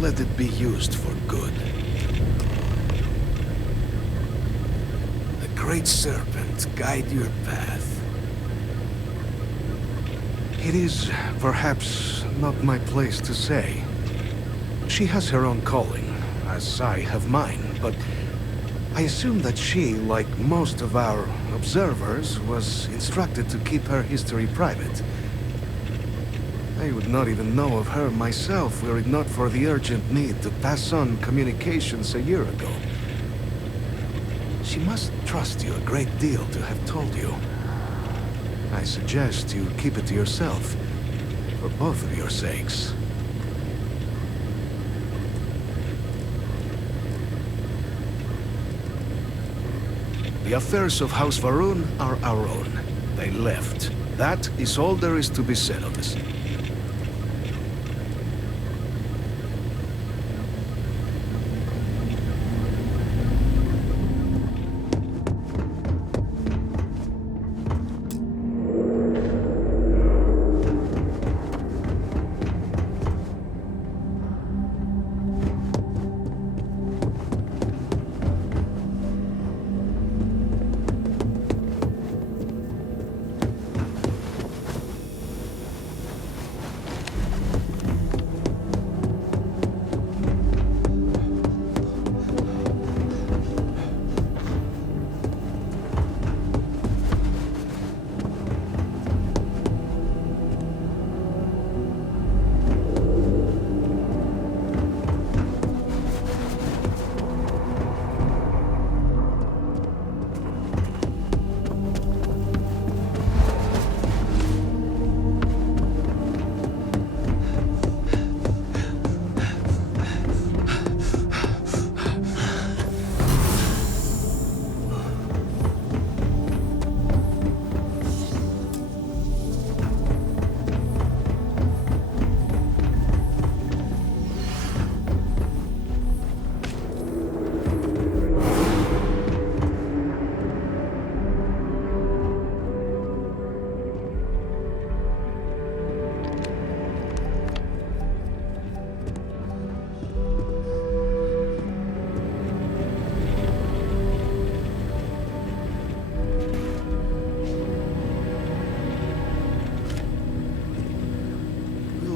let it be used for good. The Great Serpent guide your path. It is perhaps not my place to say. She has her own calling, as I have mine, but I assume that she, like most of our observers, was instructed to keep her history private. I would not even know of her myself were it not for the urgent need to pass on communications a year ago. She must trust you a great deal to have told you. I suggest you keep it to yourself, for both of your sakes. The affairs of House Varun are our own. They left. That is all there is to be said on this.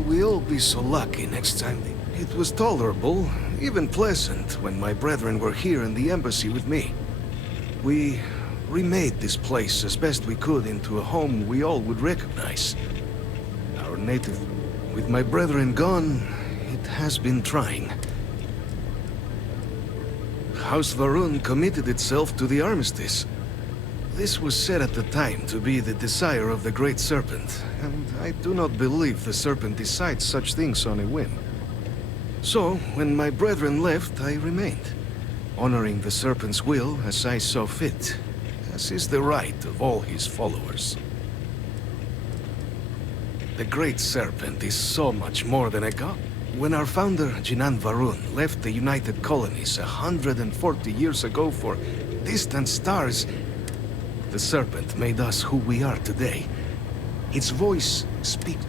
We'll be so lucky next time. It was tolerable, even pleasant, when my brethren were here in the embassy with me. We remade this place as best we could into a home we all would recognize. Our native... With my brethren gone, it has been trying. House Varun committed itself to the armistice. This was said at the time to be the desire of the Great Serpent, and I do not believe the Serpent decides such things on a whim. So, when my brethren left, I remained, honoring the Serpent's will as I saw fit, as is the right of all his followers. The Great Serpent is so much more than a god. When our founder, Jinan Varun, left the United Colonies 140 years ago for distant stars, the Serpent made us who we are today. Its voice speaks.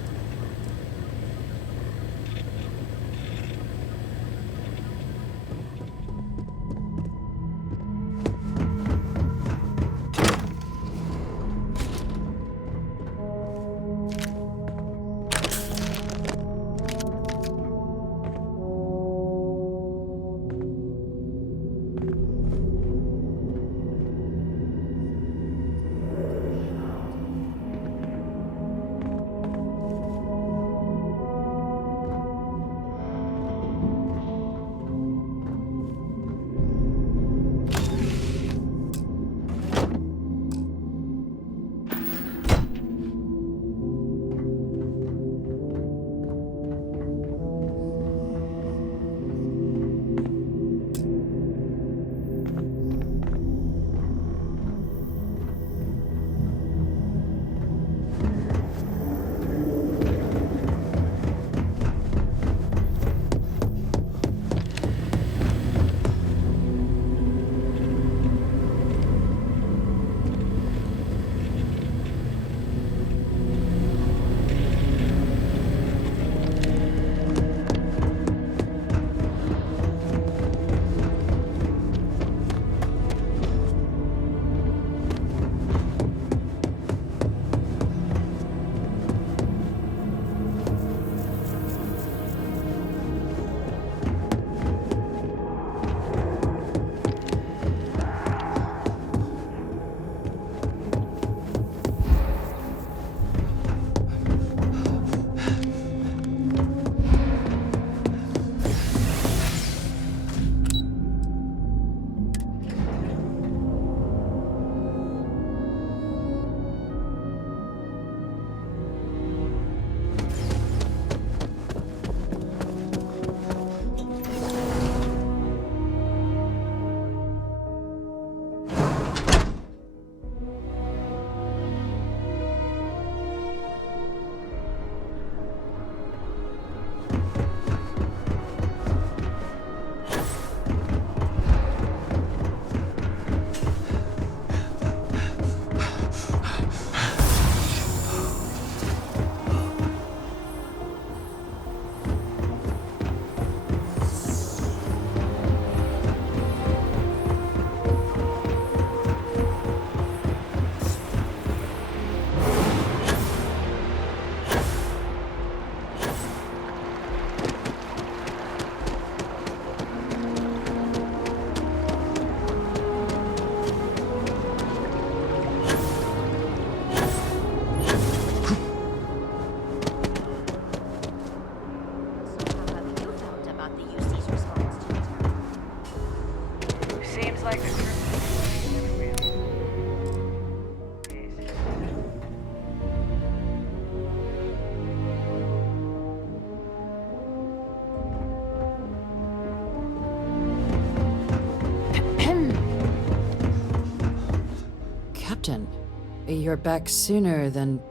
You're back sooner than...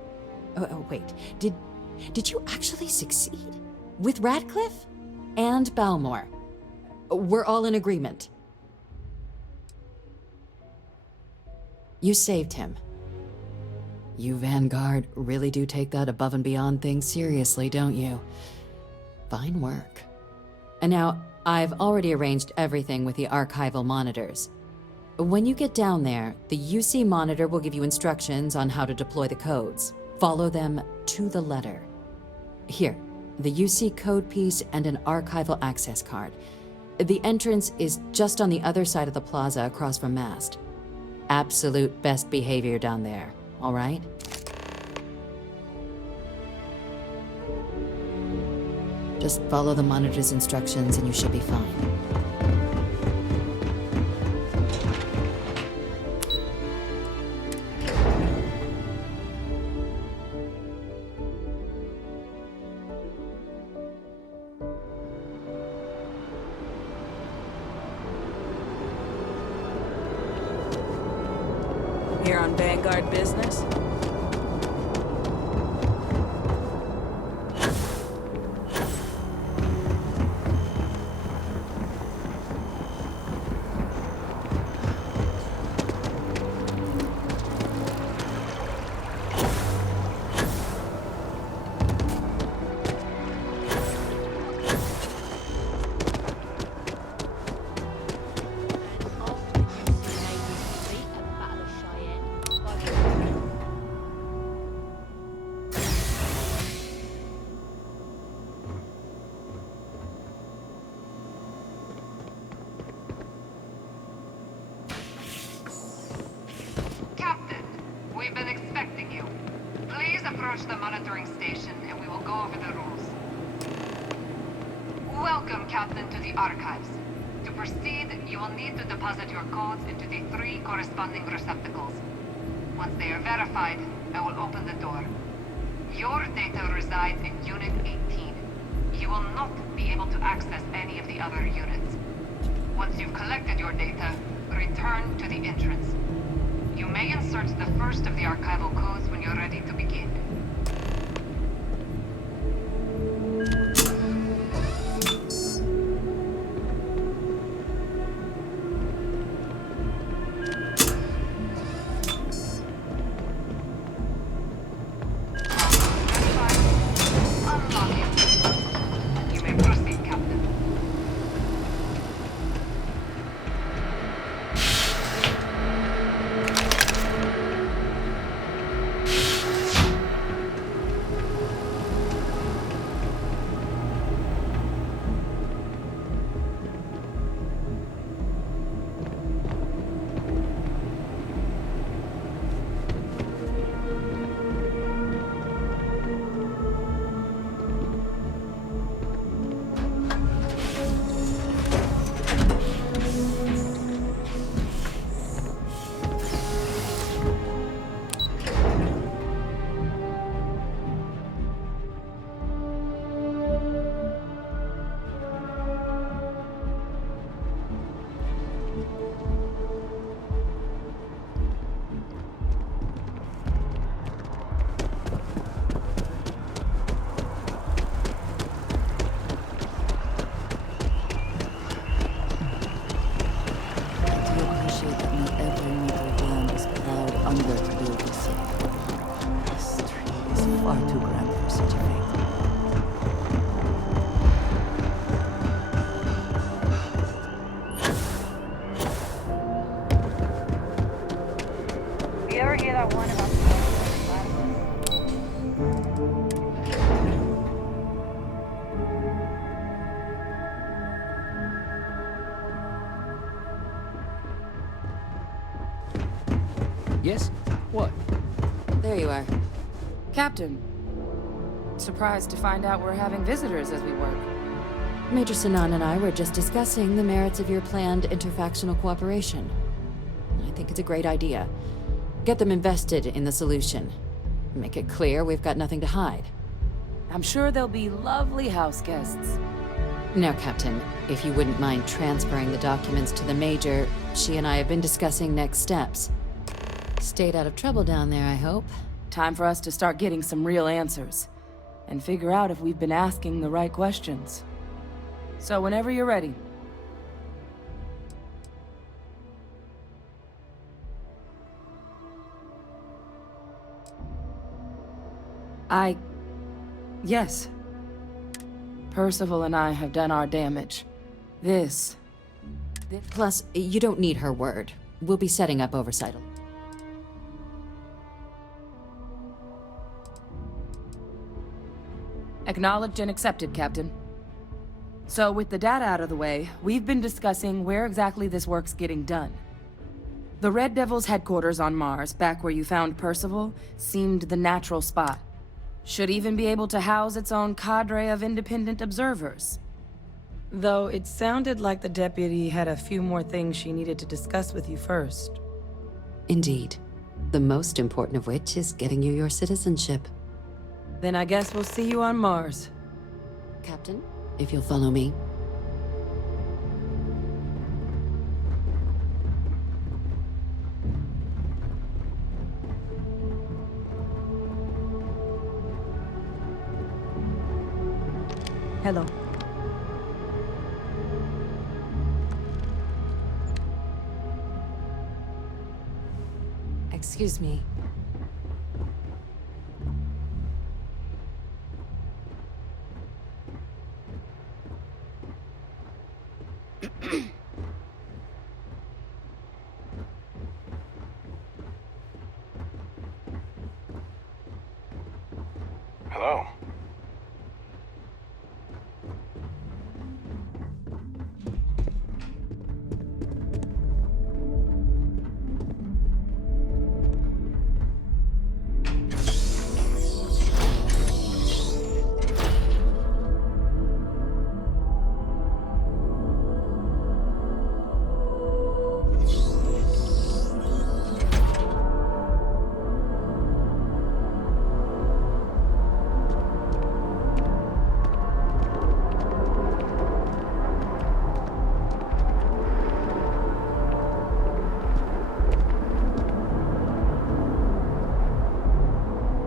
Oh, wait. Did you actually succeed? With Radcliffe? And Balmore? We're all in agreement. You saved him. You Vanguard really do take that above and beyond thing seriously, don't you? Fine work. And now, I've already arranged everything with the archival monitors. When you get down there, the UC monitor will give you instructions on how to deploy the codes. Follow them to the letter. Here, the UC code piece and an archival access card. The entrance is just on the other side of the plaza across from Mast. Absolute best behavior down there, all right? Just follow the monitor's instructions and you should be fine. Here on Vanguard business? Captain, we've been expecting you. Please approach the monitoring station and we will go over the rules. Welcome, Captain, to the Archives. To proceed, you will need to deposit your codes into the 3 corresponding receptacles. Once they are verified, I will open the door. Your data resides in Unit 18. You will not be able to access any of the other units. Once you've collected your data, return to the entrance. You may insert the first of the archival codes when you're ready to begin. You may proceed, Captain. Yes? What? There you are. Captain. Surprised to find out we're having visitors as we work. Major Sinan and I were just discussing the merits of your planned interfactional cooperation. I think it's a great idea. Get them invested in the solution. Make it clear we've got nothing to hide. I'm sure they'll be lovely house guests. Now, Captain, if you wouldn't mind transferring the documents to the Major, she and I have been discussing next steps. Stayed out of trouble down there, I hope. Time for us to start getting some real answers. And figure out if we've been asking the right questions. So whenever you're ready. Yes. Percival and I have done our damage. This... Plus, you don't need her word. We'll be setting up oversight. Acknowledged and accepted, Captain. So, with the data out of the way, we've been discussing where exactly this work's getting done. The Red Devil's headquarters on Mars, back where you found Percival, seemed the natural spot. Should even be able to house its own cadre of independent observers. Though it sounded like the deputy had a few more things she needed to discuss with you first. Indeed. The most important of which is getting you your citizenship. Then I guess we'll see you on Mars. Captain, if you'll follow me. Hello. Excuse me. Hello?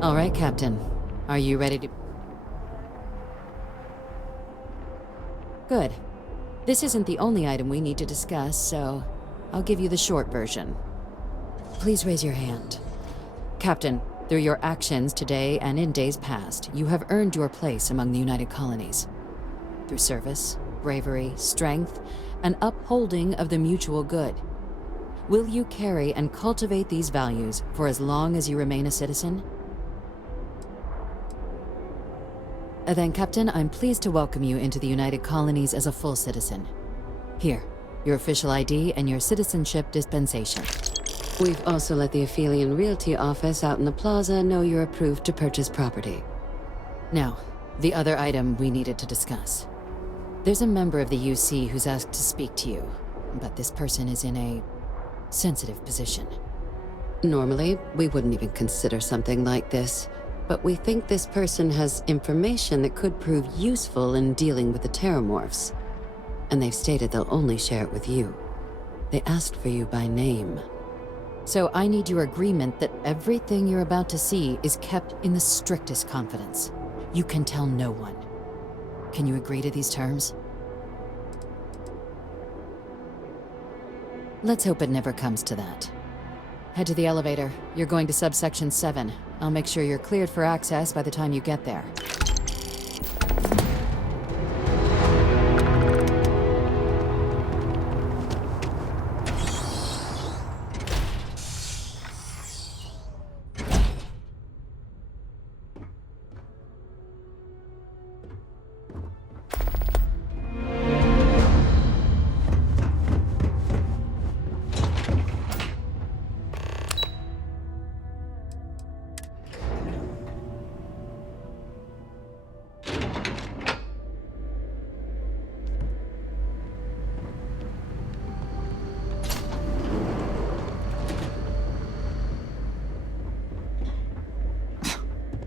All right, Captain. Are you ready to... Good. This isn't the only item we need to discuss, so I'll give you the short version. Please raise your hand. Captain, through your actions today and in days past, you have earned your place among the United Colonies. Through service, bravery, strength, and upholding of the mutual good. Will you carry and cultivate these values for as long as you remain a citizen? Then, Captain, I'm pleased to welcome you into the United Colonies as a full citizen. Here, your official ID and your citizenship dispensation. We've also let the Aphelion Realty office out in the plaza know you're approved to purchase property. Now, the other item we needed to discuss. There's a member of the UC who's asked to speak to you, but this person is in a sensitive position. Normally, we wouldn't even consider something like this. But we think this person has information that could prove useful in dealing with the Terramorphs. And they've stated they'll only share it with you. They asked for you by name. So I need your agreement that everything you're about to see is kept in the strictest confidence. You can tell no one. Can you agree to these terms? Let's hope it never comes to that. Head to the elevator. You're going to subsection 7. I'll make sure you're cleared for access by the time you get there.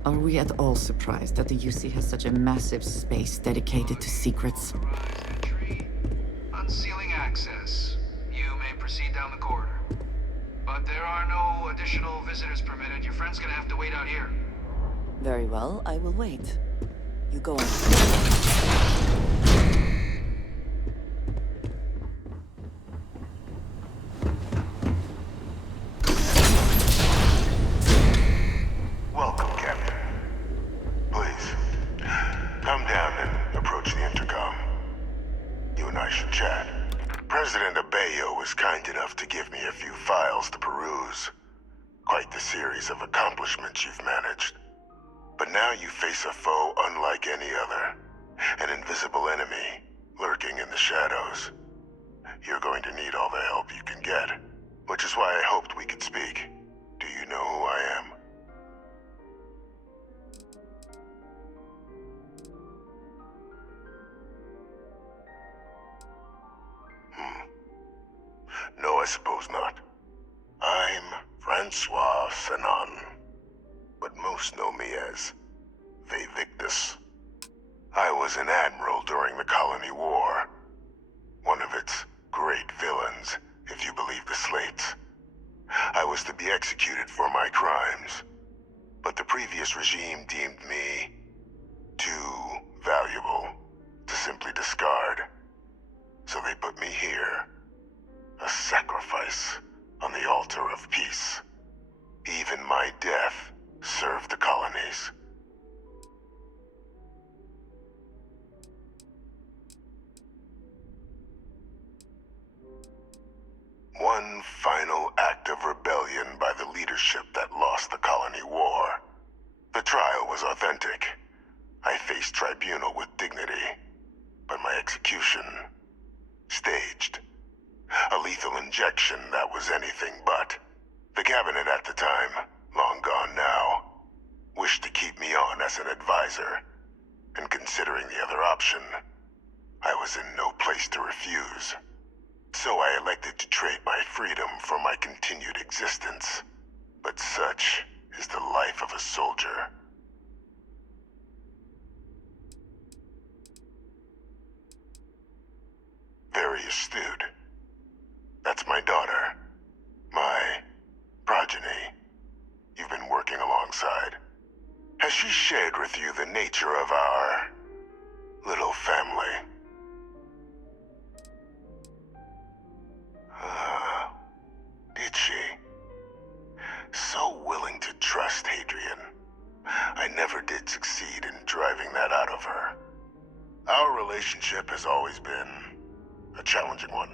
Are we at all surprised that the UC has such a massive space dedicated to secrets? Unsealing access. You may proceed down the corridor. But there are no additional additional visitors permitted. Your friend's gonna have to wait out here. Very well, I will wait. You go on. Welcome, Captain. Please, come down and approach the intercom. You and I should chat. President Abeyo was kind enough to give me a few files to peruse. Quite the series of accomplishments you've managed. But now you face a foe unlike any other. An invisible enemy, lurking in the shadows. You're going to need all the help you can get, which is why I hoped we could speak. Do you know who I am? No, I suppose not. I'm Francois Sanon, but most know me as Victus. I was an admiral during the Colony War. One of its great villains, if you believe the slates. I was to be executed for my crimes, but the previous regime deemed me too valuable to simply discard. So they put me here. A sacrifice on the altar of peace. Even my death served the colonies. One final act of rebellion by the leadership that lost the Colony War. The trial was authentic. I faced tribunal with dignity, but my execution, staged. A lethal injection that was anything but. The cabinet at the time, long gone now, wished to keep me on as an advisor. And considering the other option, I was in no place to refuse. So I elected to trade my freedom for my continued existence. But such is the life of a soldier. Very astute. That's my daughter. My progeny. You've been working alongside. Has she shared with you the nature of our little family? Did she? So willing to trust Hadrian. I never did succeed in driving that out of her. Our relationship has always been a challenging one.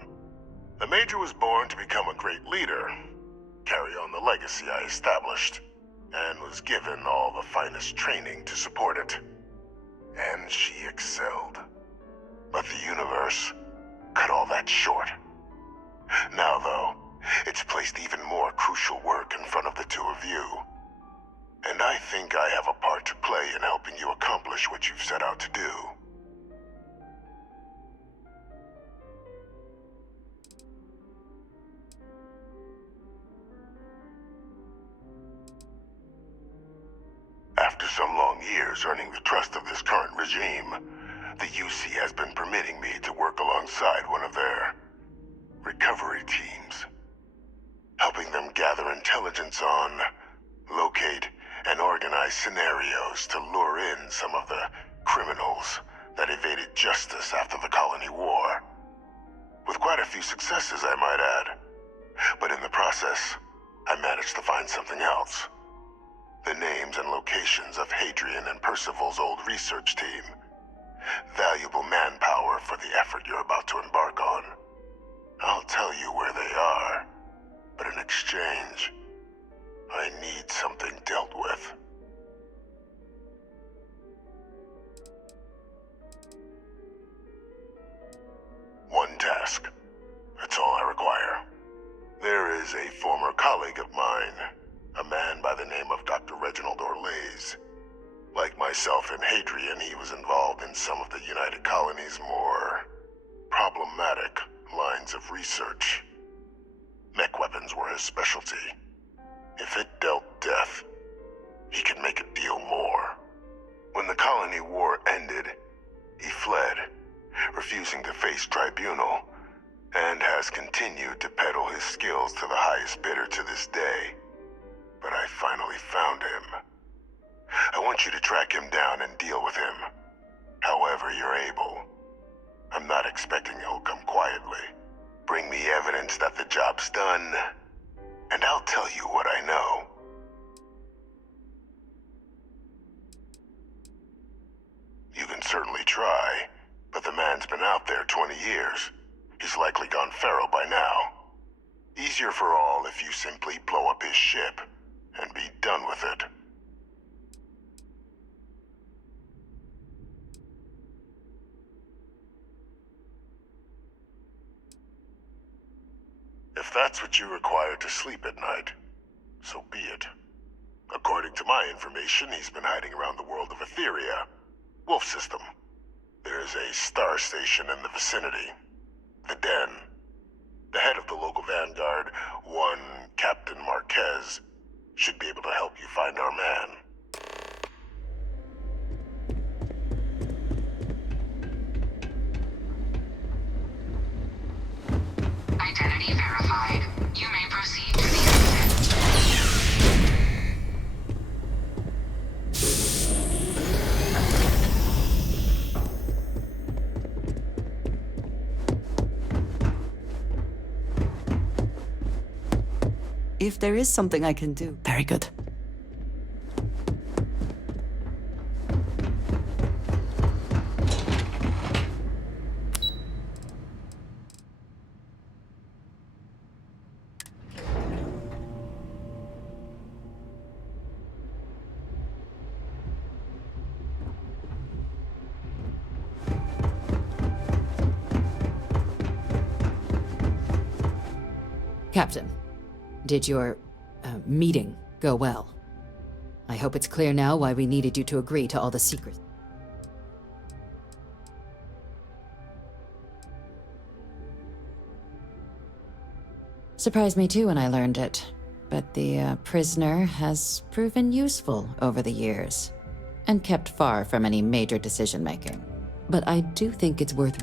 The Major was born to become a great leader, carry on the legacy I established, and was given all the finest training to support it. And she excelled. But the universe cut all that short. Now, though, it's placed even more crucial work in front of the two of you. And I think I have a part to play in helping you accomplish what you've set out to do. After some long years earning the trust of this current regime, the UC has been permitting me to work alongside one of their recovery teams, helping them gather intelligence on, locate, and organize scenarios to lure in some of the criminals that evaded justice after the Colony War. With quite a few successes, I might add. But in the process, I managed to find something else. The names and locations of Hadrian and Percival's old research team. Valuable manpower for the effort you're about to embark on. I'll tell you where they are, but in exchange, I need something dealt with. One task. That's all I require. There is a former colleague of mine, a man by the name of Dr. Reginald Orlaise. Like myself and Hadrian, he was involved in some of the United Colony's more problematic lines of research. Mech weapons were his specialty. If it dealt death, he could make a deal more. When the Colony War ended, he fled, refusing to face tribunal, and has continued to peddle his skills to the highest bidder to this day. finally found him. I want you to track him down and deal with him. However you're able. I'm not expecting he'll come quietly. Bring me evidence that the job's done, and I'll tell you what I know. You can certainly try, but the man's been out there 20 years. He's likely gone feral by now. Easier for all if you simply blow up his ship and be done with it. If that's what you require to sleep at night, so be it. According to my information, he's been hiding around the world of Etheria, Wolf System. There's a star station in the vicinity, the Den. The head of the local vanguard, one Captain Marquez, should be able to help you find our man. Identity verified. You may proceed to the exit. If there is something I can do, very good. Captain, did your meeting go well? I hope it's clear now why we needed you to agree to all the secrets. Surprised me too when I learned it, but the prisoner has proven useful over the years, and kept far from any major decision-making. But I do think it's worth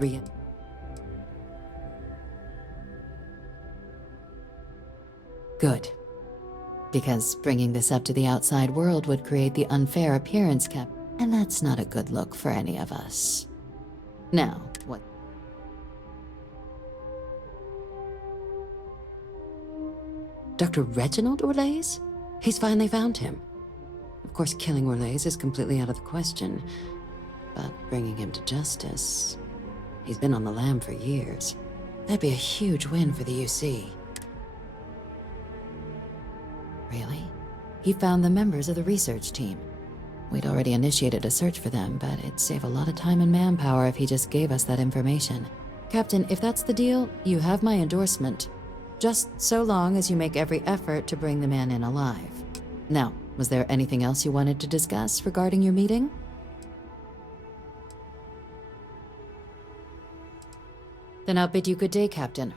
Good. Because bringing this up to the outside world would create the unfair appearance, Cap, and that's not a good look for any of us. Now, what? Dr. Reginald Orlaise? He's finally found him. Of course, killing Orlaise is completely out of the question, but bringing him to justice... He's been on the lam for years. That'd be a huge win for the UC. Really? He found the members of the research team. We'd already initiated a search for them, but it'd save a lot of time and manpower if he just gave us that information. Captain, if that's the deal, you have my endorsement. Just so long as you make every effort to bring the man in alive. Now, was there anything else you wanted to discuss regarding your meeting? Then I'll bid you good day, Captain.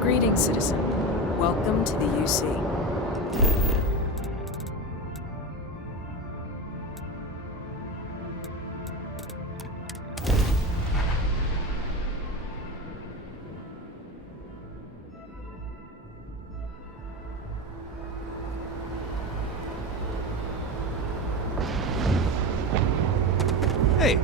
Greetings, citizen. Welcome to the UC. Hey.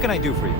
What can I do for you?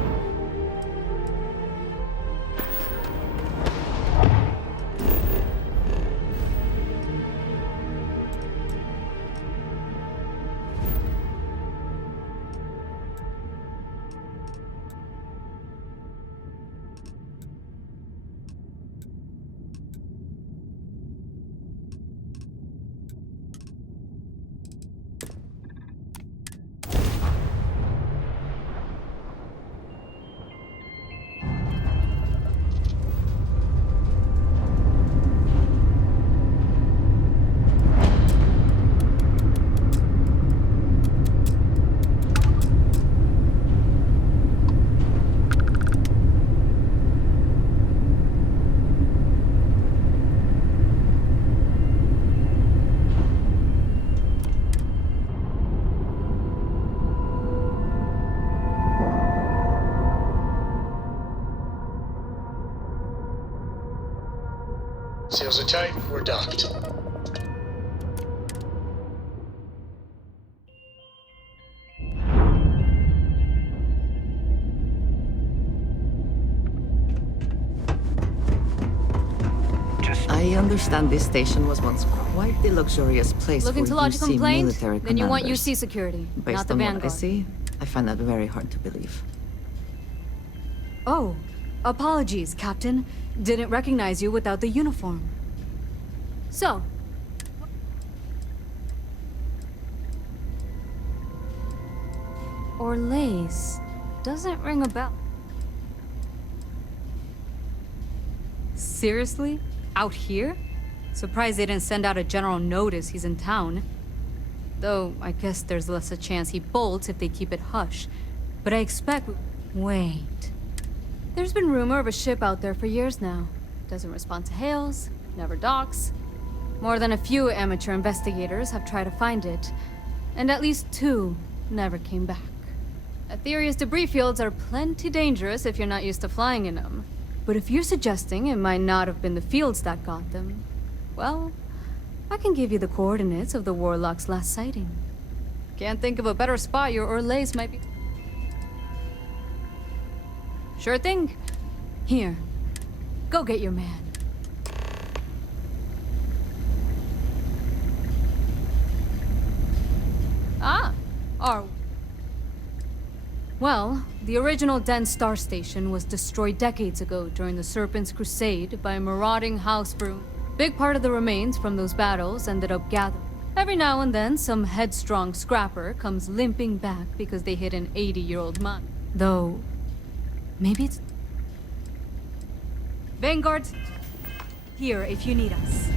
Seals are tight, we're docked. I understand this station was once quite the luxurious place Looking for to lodge a UC complaint? military Then you want commanders. UC security, Based not the on what I Vanguard. see, I find that very hard to believe. Oh, apologies, Captain. Didn't recognize you without the uniform. So... Orlaise. Doesn't ring a bell. Seriously? Out here? Surprised they didn't send out a general notice he's in town. Though, I guess there's less a chance he bolts if they keep it hush. But I expect... Wait. There's been rumor of a ship out there for years now. Doesn't respond to hails, never docks. More than a few amateur investigators have tried to find it. And at least 2 never came back. Aetherius debris fields are plenty dangerous if you're not used to flying in them. But if you're suggesting it might not have been the fields that got them, well, I can give you the coordinates of the Warlock's last sighting. Can't think of a better spot your Orlaise might be. Sure thing. Here, go get your man. Ah, well, the original Den Star Station was destroyed decades ago during the Serpent's Crusade by a marauding house brew. Big part of the remains from those battles ended up gathered. Every now and then, some headstrong scrapper comes limping back because they hit an 80-year-old mine. Though, maybe it's... Vanguard, here if you need us.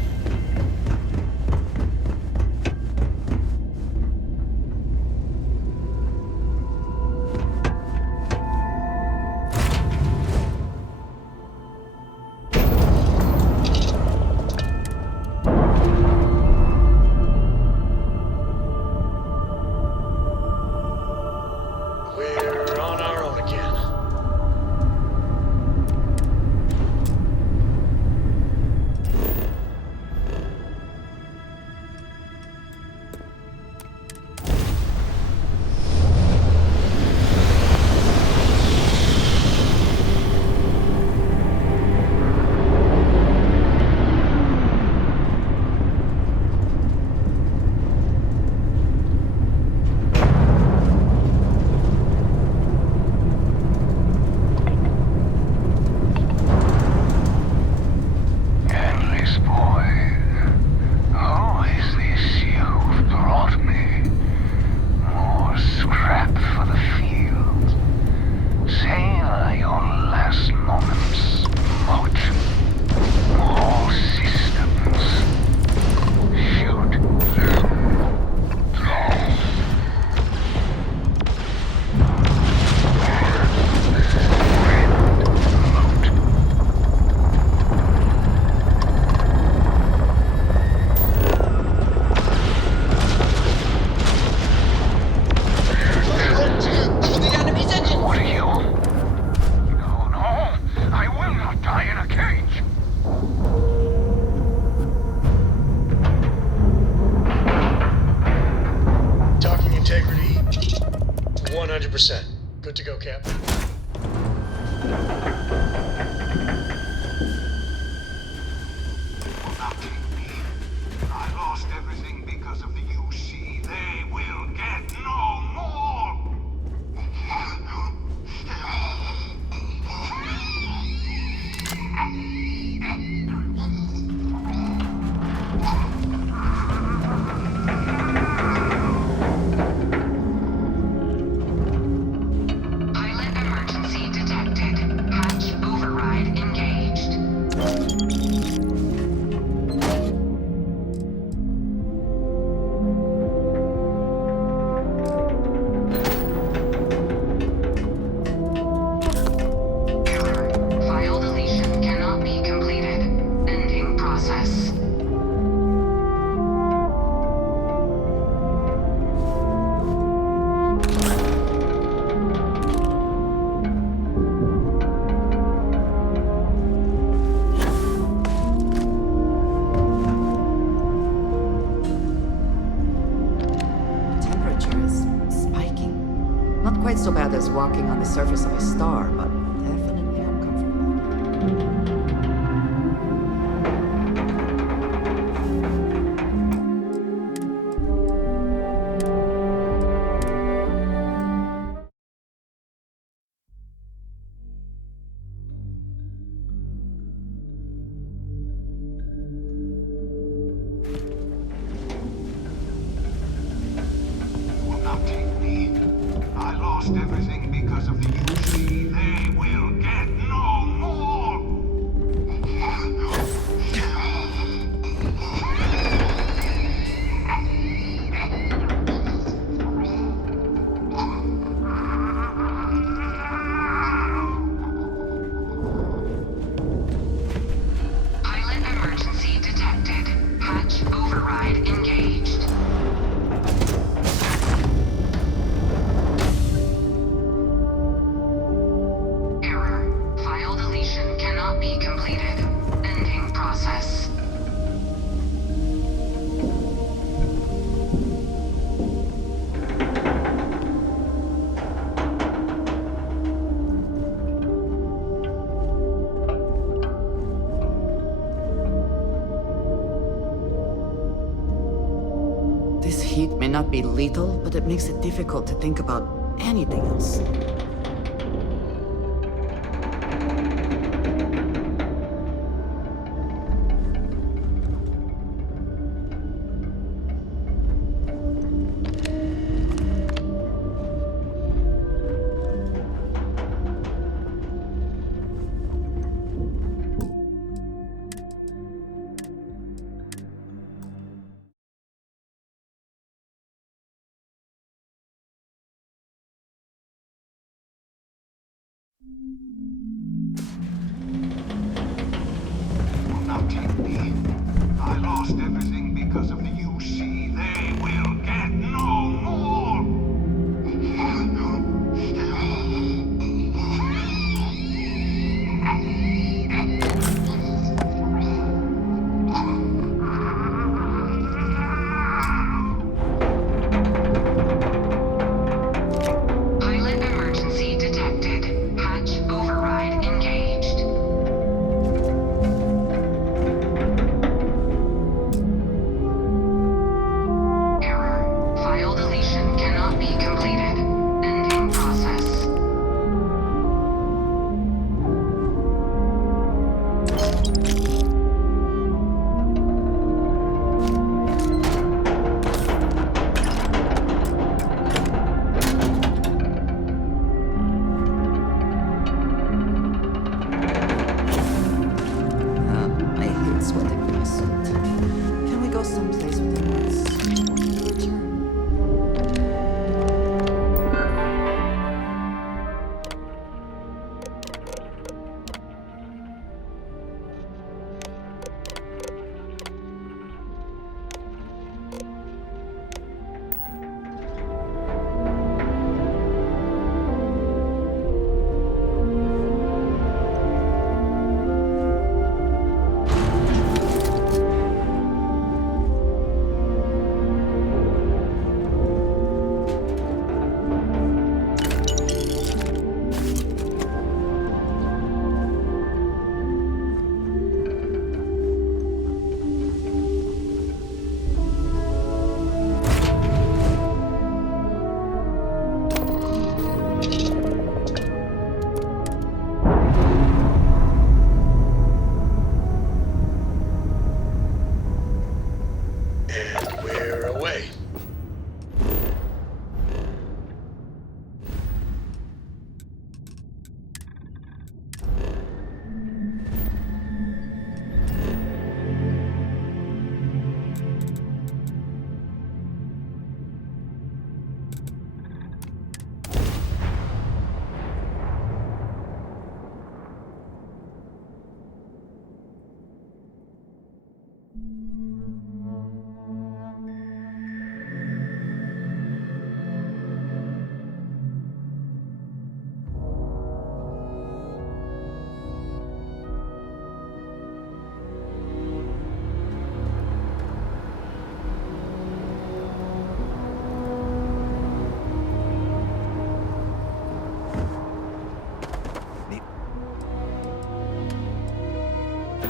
We're on our own again. Endless boy, who is this you've brought me? More scrap for the field. Savor your last moments, Moat. All systems. Shoot them down. What are you? No, no. I will not die in a cage. Talking integrity, 100%. Good to go, Cap. I lost everything because of the UC. They will get no more! Pilot emergency detected. Hatch override engaged. File deletion cannot be completed. Ending process. Temperature is spiking. Not quite so bad as walking on the surface of a star, but definitely uncomfortable. Will not take me. I lost everything because of the UC. They will get no more! Pilot emergency detected. Hatch override engaged. Error. File deletion cannot be completed. Ending process. This heat may not be lethal, but it makes it difficult to think about anything else. Will not take me. I lost everything because of the UC. They will get no more! Pilot emergency detected. Hatch override engaged. Error. File deletion cannot be completed. Ending process. I hate sweating in my suit. Can we go someplace with a nice warm temperature?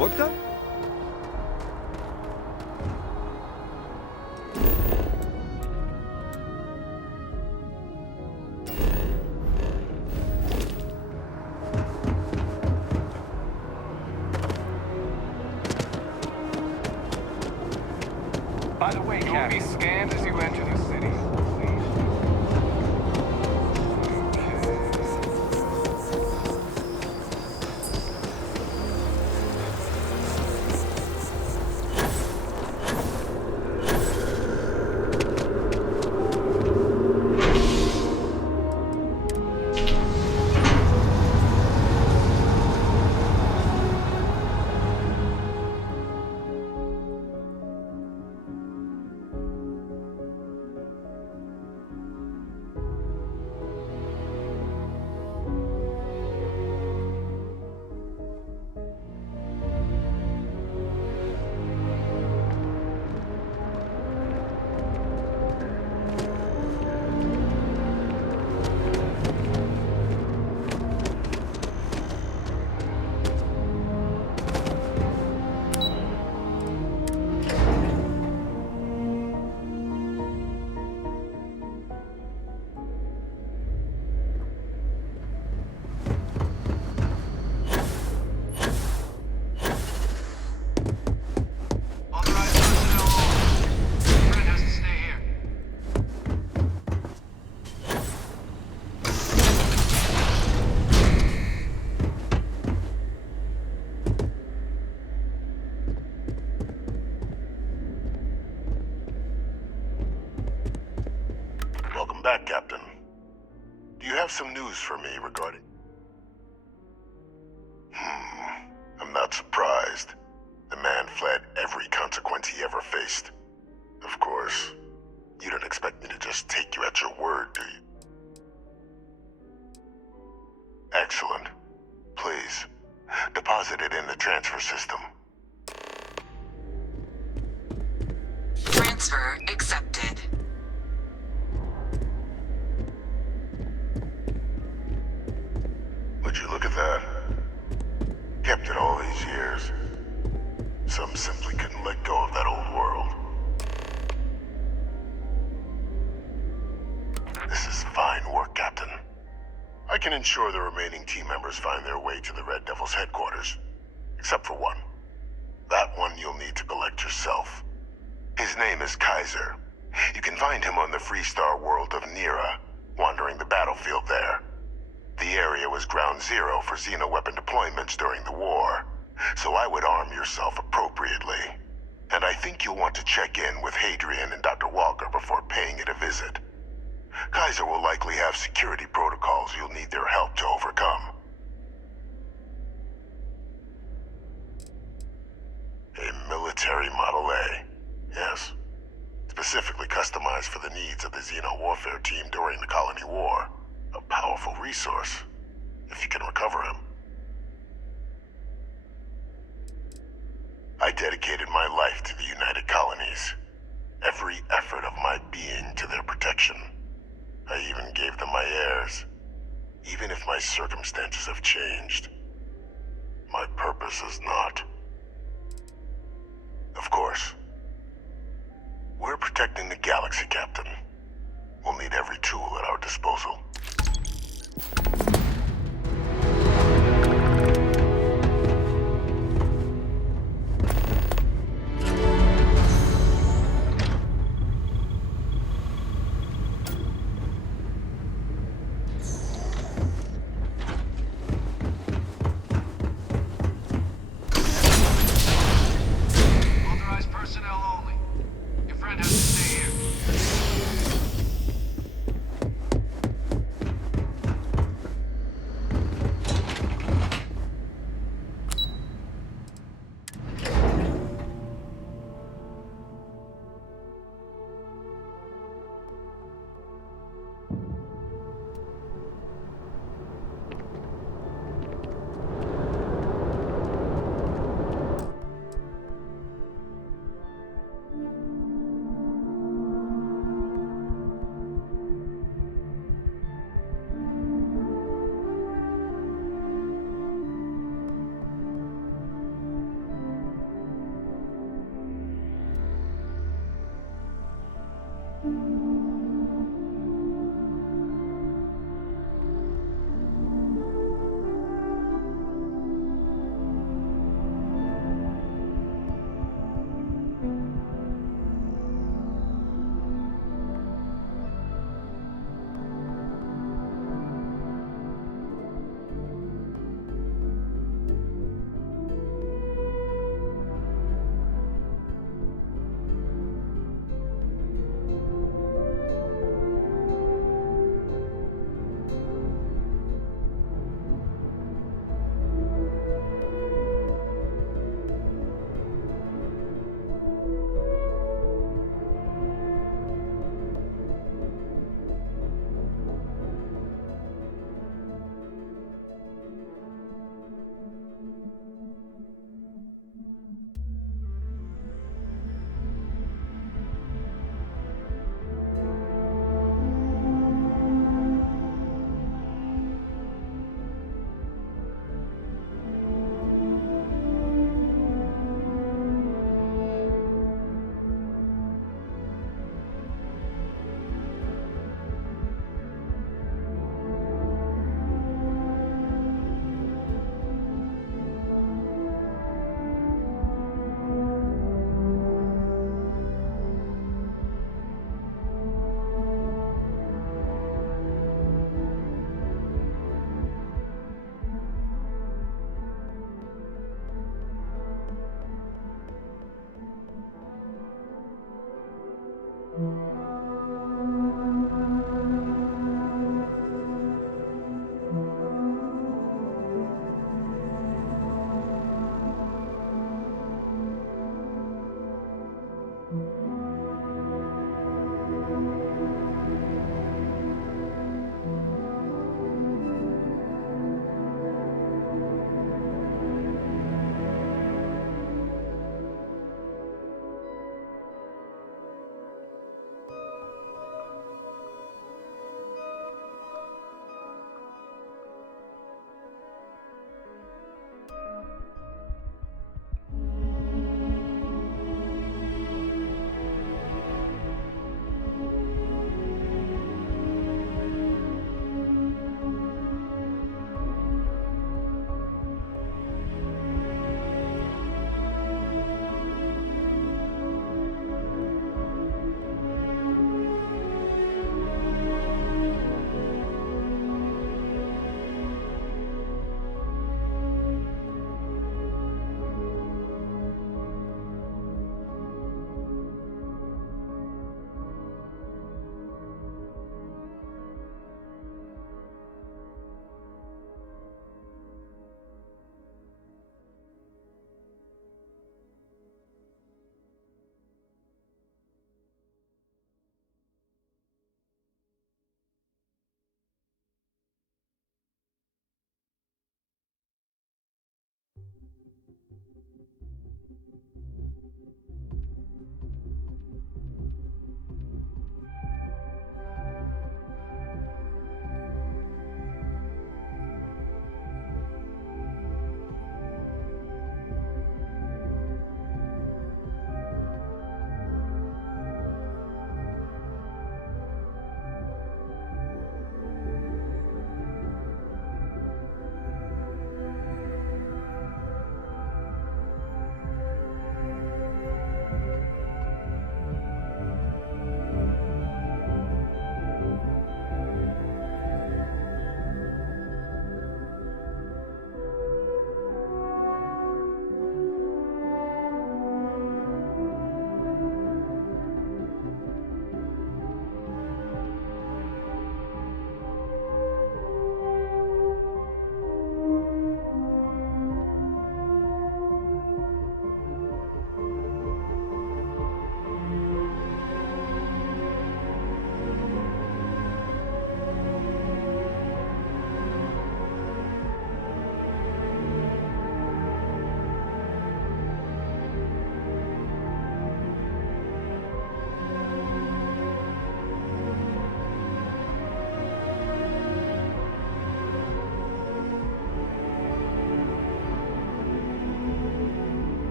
vodka? By the way, you'll be scanned as you enter the city. Welcome back, Captain. Do you have some news for me regarding... I'm not surprised. The man fled every consequence he ever faced. Of course, you don't expect me to just take you at your word, do you? Excellent. Please, deposit it in the transfer system. Transfer accepted. Would you look at that? Kept it all these years. Some simply couldn't let go of that old world. This is fine work, Captain. I can ensure the remaining team members find their way to the Red Devil's headquarters. Except for one. That one you'll need to collect yourself. His name is Kaiser. You can find him on the Freestar world of Nira, wandering the battlefield there. The area was ground zero for xeno-weapon deployments during the war, so I would arm yourself appropriately. And I think you'll want to check in with Hadrian and Dr. Walker before paying it a visit. Kaiser will likely have security protocols you'll need their help to overcome. A military Model A, yes. Specifically customized for the needs of the Xeno warfare team during the Colony War. A powerful resource, if you can recover him. I dedicated my life to the United Colonies. Every effort of my being to their protection. I even gave them my heirs. Even if my circumstances have changed, my purpose has not. Of course, we're protecting the galaxy, Captain. We'll need every tool at our disposal. Authorized personnel only. Your friend has to stay here.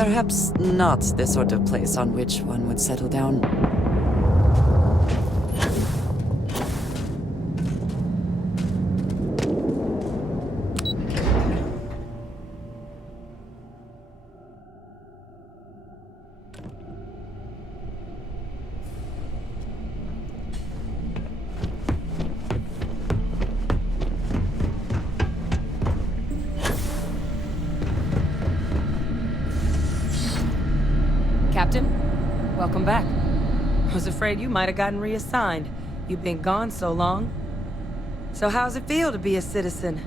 Perhaps not the sort of place on which one would settle down. Captain, welcome back. I was afraid you might have gotten reassigned. You've been gone so long. So how's it feel to be a citizen?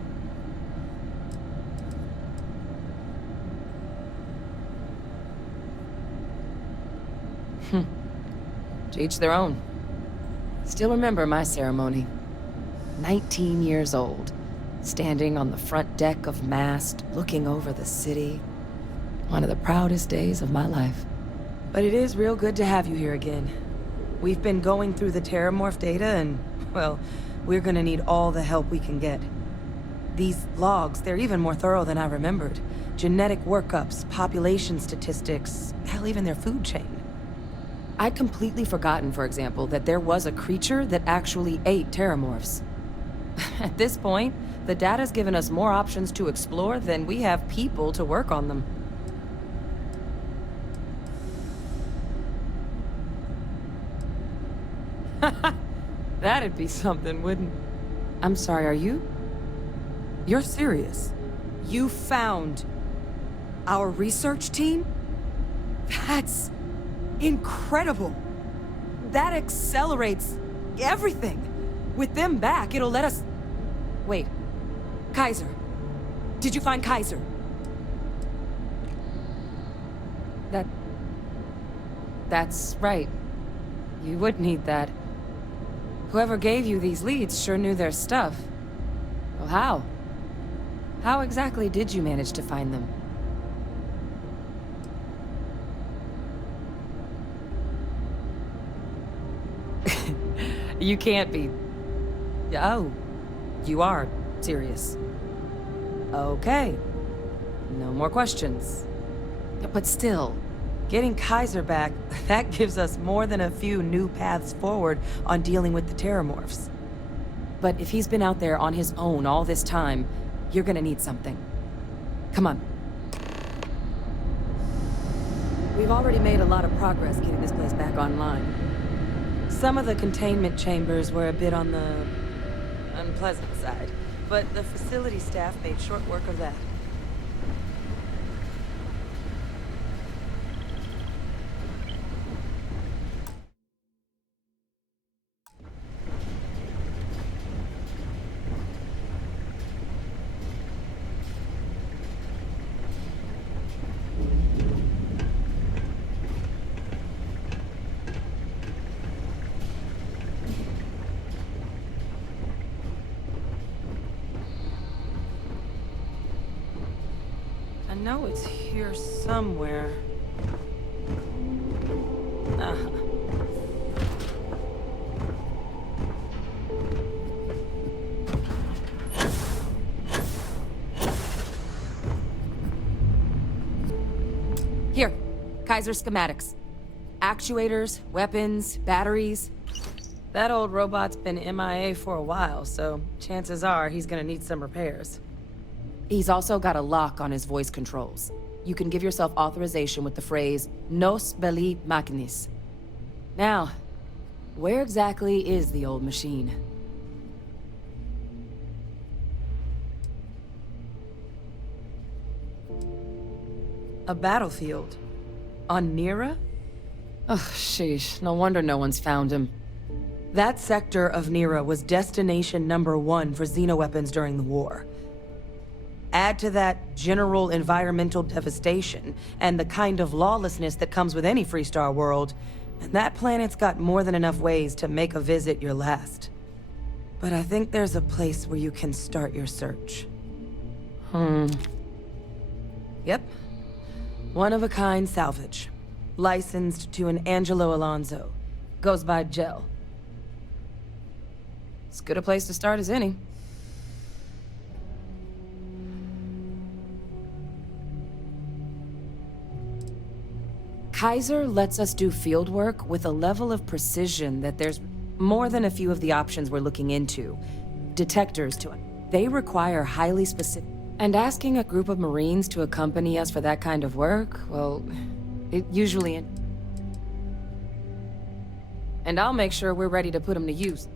To each their own. Still remember my ceremony. 19 years old, standing on the front deck of Mast, looking over the city. One of the proudest days of my life. But it is real good to have you here again. We've been going through the Terramorph data and, well, we're gonna need all the help we can get. These logs, they're even more thorough than I remembered. Genetic workups, population statistics, hell, even their food chain. I'd completely forgotten, for example, that there was a creature that actually ate Terramorphs. At this point, the data's given us more options to explore than we have people to work on them. That'd be something, wouldn't... I'm sorry, are you? You're serious? You found our research team? That's incredible. That accelerates everything. With them back, it'll let us... Wait. Kaiser. Did you find Kaiser? That's right. You would need that. Whoever gave you these leads sure knew their stuff. Well, how? How exactly did you manage to find them? You can't be... Oh, you are serious. Okay. No more questions. But still, getting Kaiser back, that gives us more than a few new paths forward on dealing with the Terramorphs. But if he's been out there on his own all this time, you're gonna need something. Come on. We've already made a lot of progress getting this place back online. Some of the containment chambers were a bit on the unpleasant side, but the facility staff made short work of that. I know it's here somewhere. Here, Kaiser schematics. Actuators, weapons, batteries. That old robot's been MIA for a while, so chances are he's gonna need some repairs. He's also got a lock on his voice controls. You can give yourself authorization with the phrase, Nos belli machinis. Now, where exactly is the old machine? A battlefield? On Nira? Ugh, sheesh. No wonder no one's found him. That sector of Nira was destination #1 for xenoweapons during the war. Add to that general environmental devastation and the kind of lawlessness that comes with any Freestar world, and that planet's got more than enough ways to make a visit your last. But I think there's a place where you can start your search. Yep. One-of-a-kind salvage. Licensed to an Angelo Alonso. Goes by Gel. As good a place to start as any. Kaiser lets us do field work with a level of precision that there's more than a few of the options we're looking into. Detectors to... They require highly specific... And asking a group of Marines to accompany us for that kind of work, well, it usually... And I'll make sure we're ready to put them to use.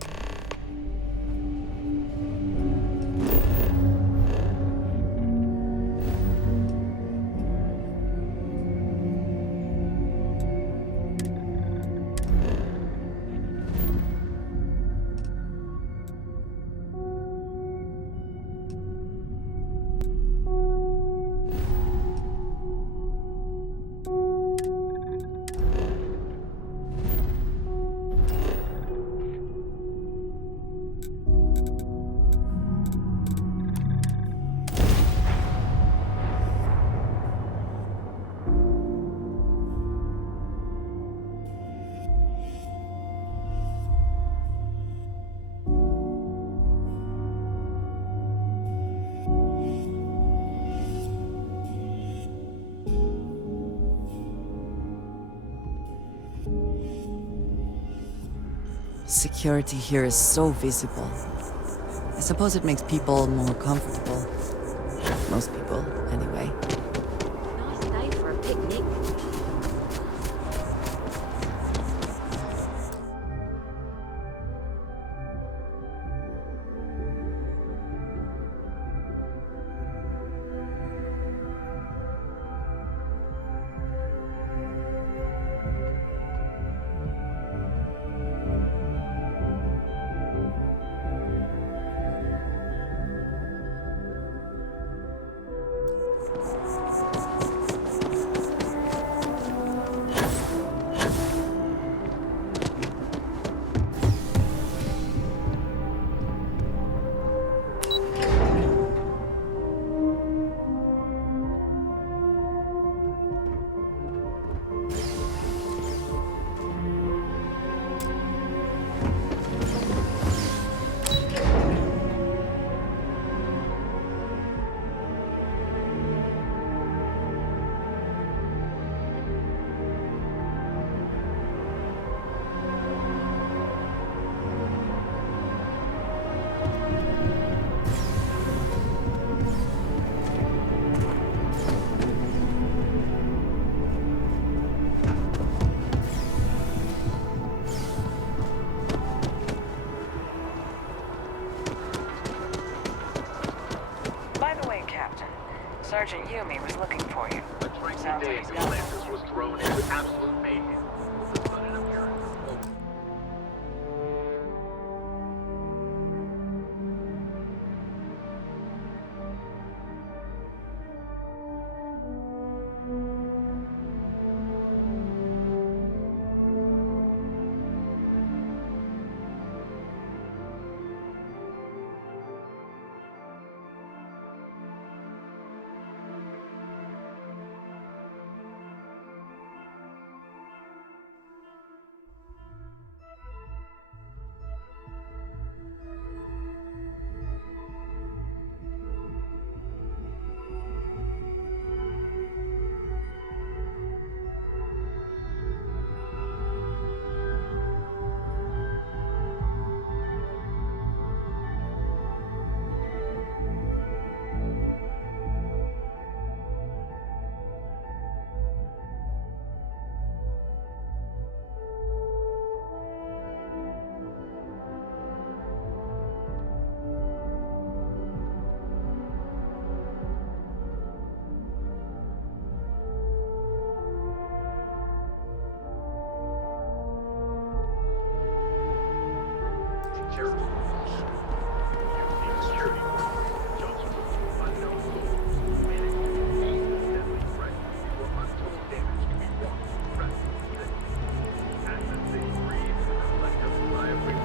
Security here is so visible. I suppose it makes people more comfortable. Most people, anyway. Nice day for a picnic. Sergeant Yumi was looking for you. A training day at Atlantis was thrown into absolute mayhem. The sudden appearance of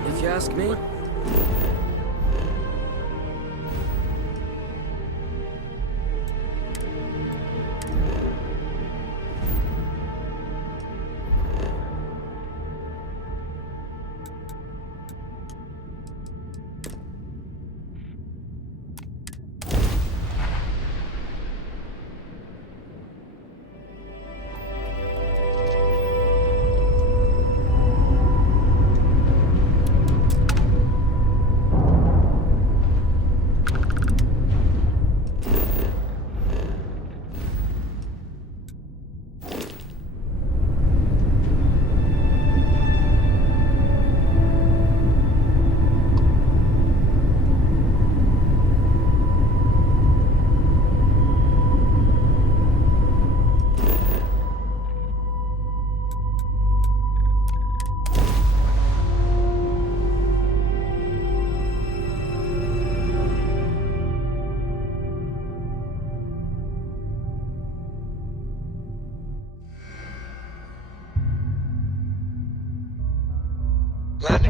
If you ask me,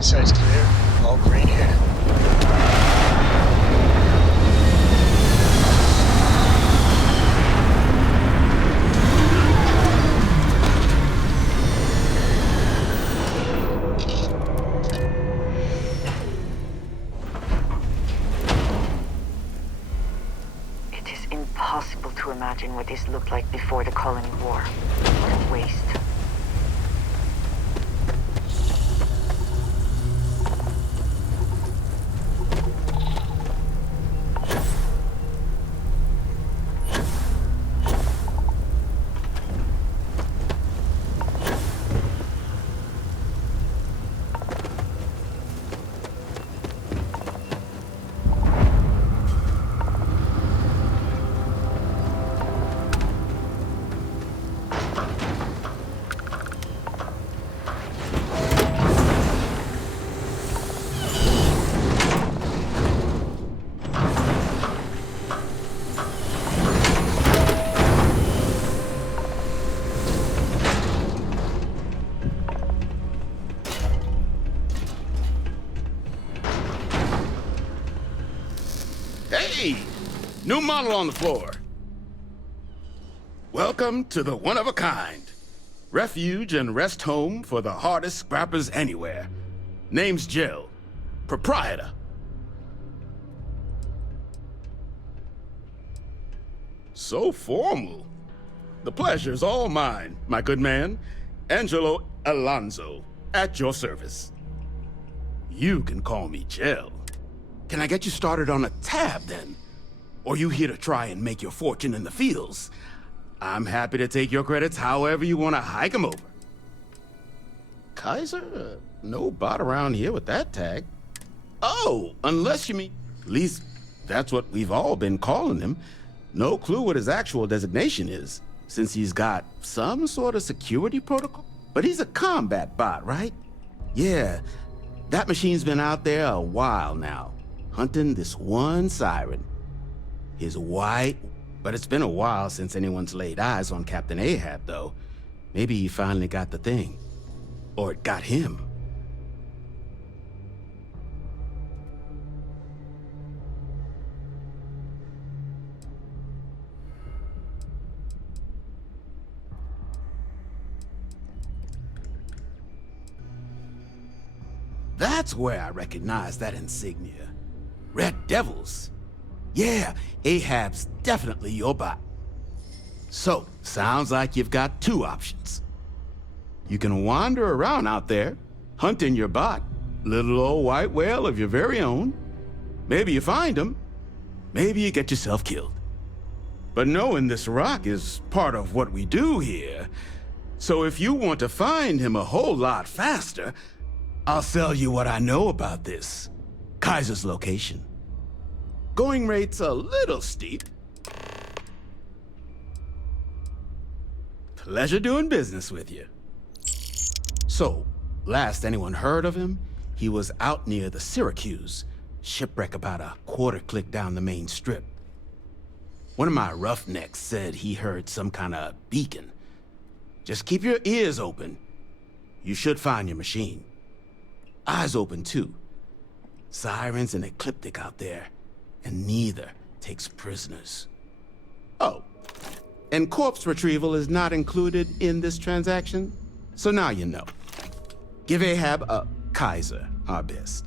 Inside's clear. All green here. It is impossible to imagine what this looked like before the Colony War. What a waste. Hey! New model on the floor. Welcome to the one-of-a-kind. Refuge and rest home for the hardest scrappers anywhere. Name's Jill. Proprietor. So formal. The pleasure's all mine, my good man. Angelo Alonso, at your service. You can call me Jill. Can I get you started on a tab, then? Or you here to try and make your fortune in the fields? I'm happy to take your credits however you want to hike them over. Kaiser? No bot around here with that tag. Oh, unless you mean... At least, that's what we've all been calling him. No clue what his actual designation is, since he's got some sort of security protocol. But he's a combat bot, right? Yeah, that machine's been out there a while now, hunting this one siren. His white... But it's been a while since anyone's laid eyes on Captain Ahab, though. Maybe he finally got the thing. Or it got him. That's where I recognize that insignia. Red Devils. Yeah, Ahab's definitely your bot. So, sounds like you've got two options. You can wander around out there, hunting your bot, little old white whale of your very own. Maybe you find him, maybe you get yourself killed. But knowing this rock is part of what we do here. So if you want to find him a whole lot faster, I'll sell you what I know about this. Kaiser's location. Going rate's a little steep. Pleasure doing business with you. So, last anyone heard of him, he was out near the Syracuse, shipwreck about a quarter-click down the main strip. One of my roughnecks said he heard some kind of beacon. Just keep your ears open. You should find your machine. Eyes open, too. Sirens and Ecliptic out there, and neither takes prisoners. Oh, and corpse retrieval is not included in this transaction, so now you know. Give Ahab a Kaiser our best.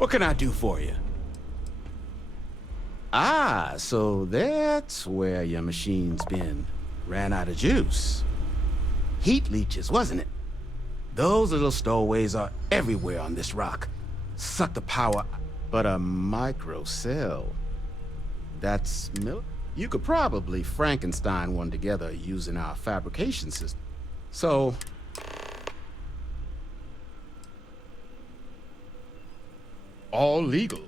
What can I do for you? Ah, so that's where your machine's been. Ran out of juice. Heat leeches, wasn't it? Those little stowaways are everywhere on this rock. Suck the power. But a microcell. That's You could probably Frankenstein one together using our fabrication system. So... all legal.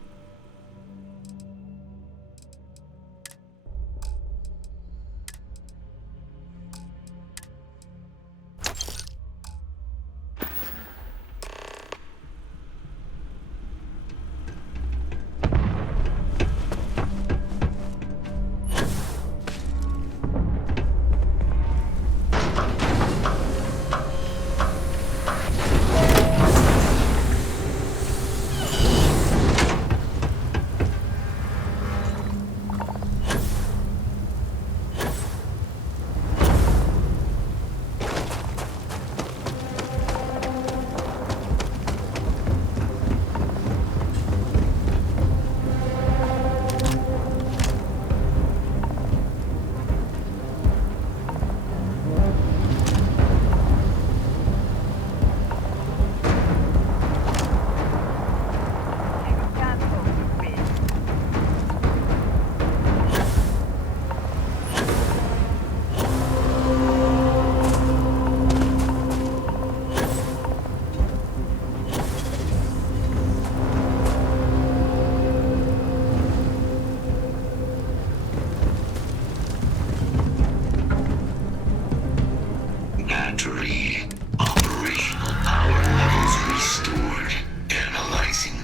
Battery. Operational power levels restored. Analyzing.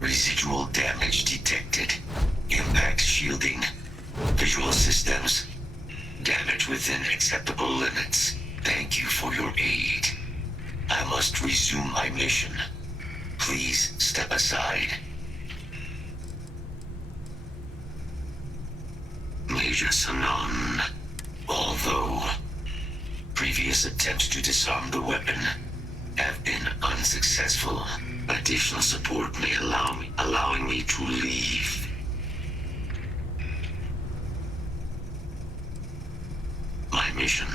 Residual damage detected. Impact shielding. Visual systems. Damage within acceptable limits. Thank you for your aid. I must resume my mission. Please step aside. Major Sanon. Although previous attempts to disarm the weapon have been unsuccessful, additional support may allowing me to leave. My mission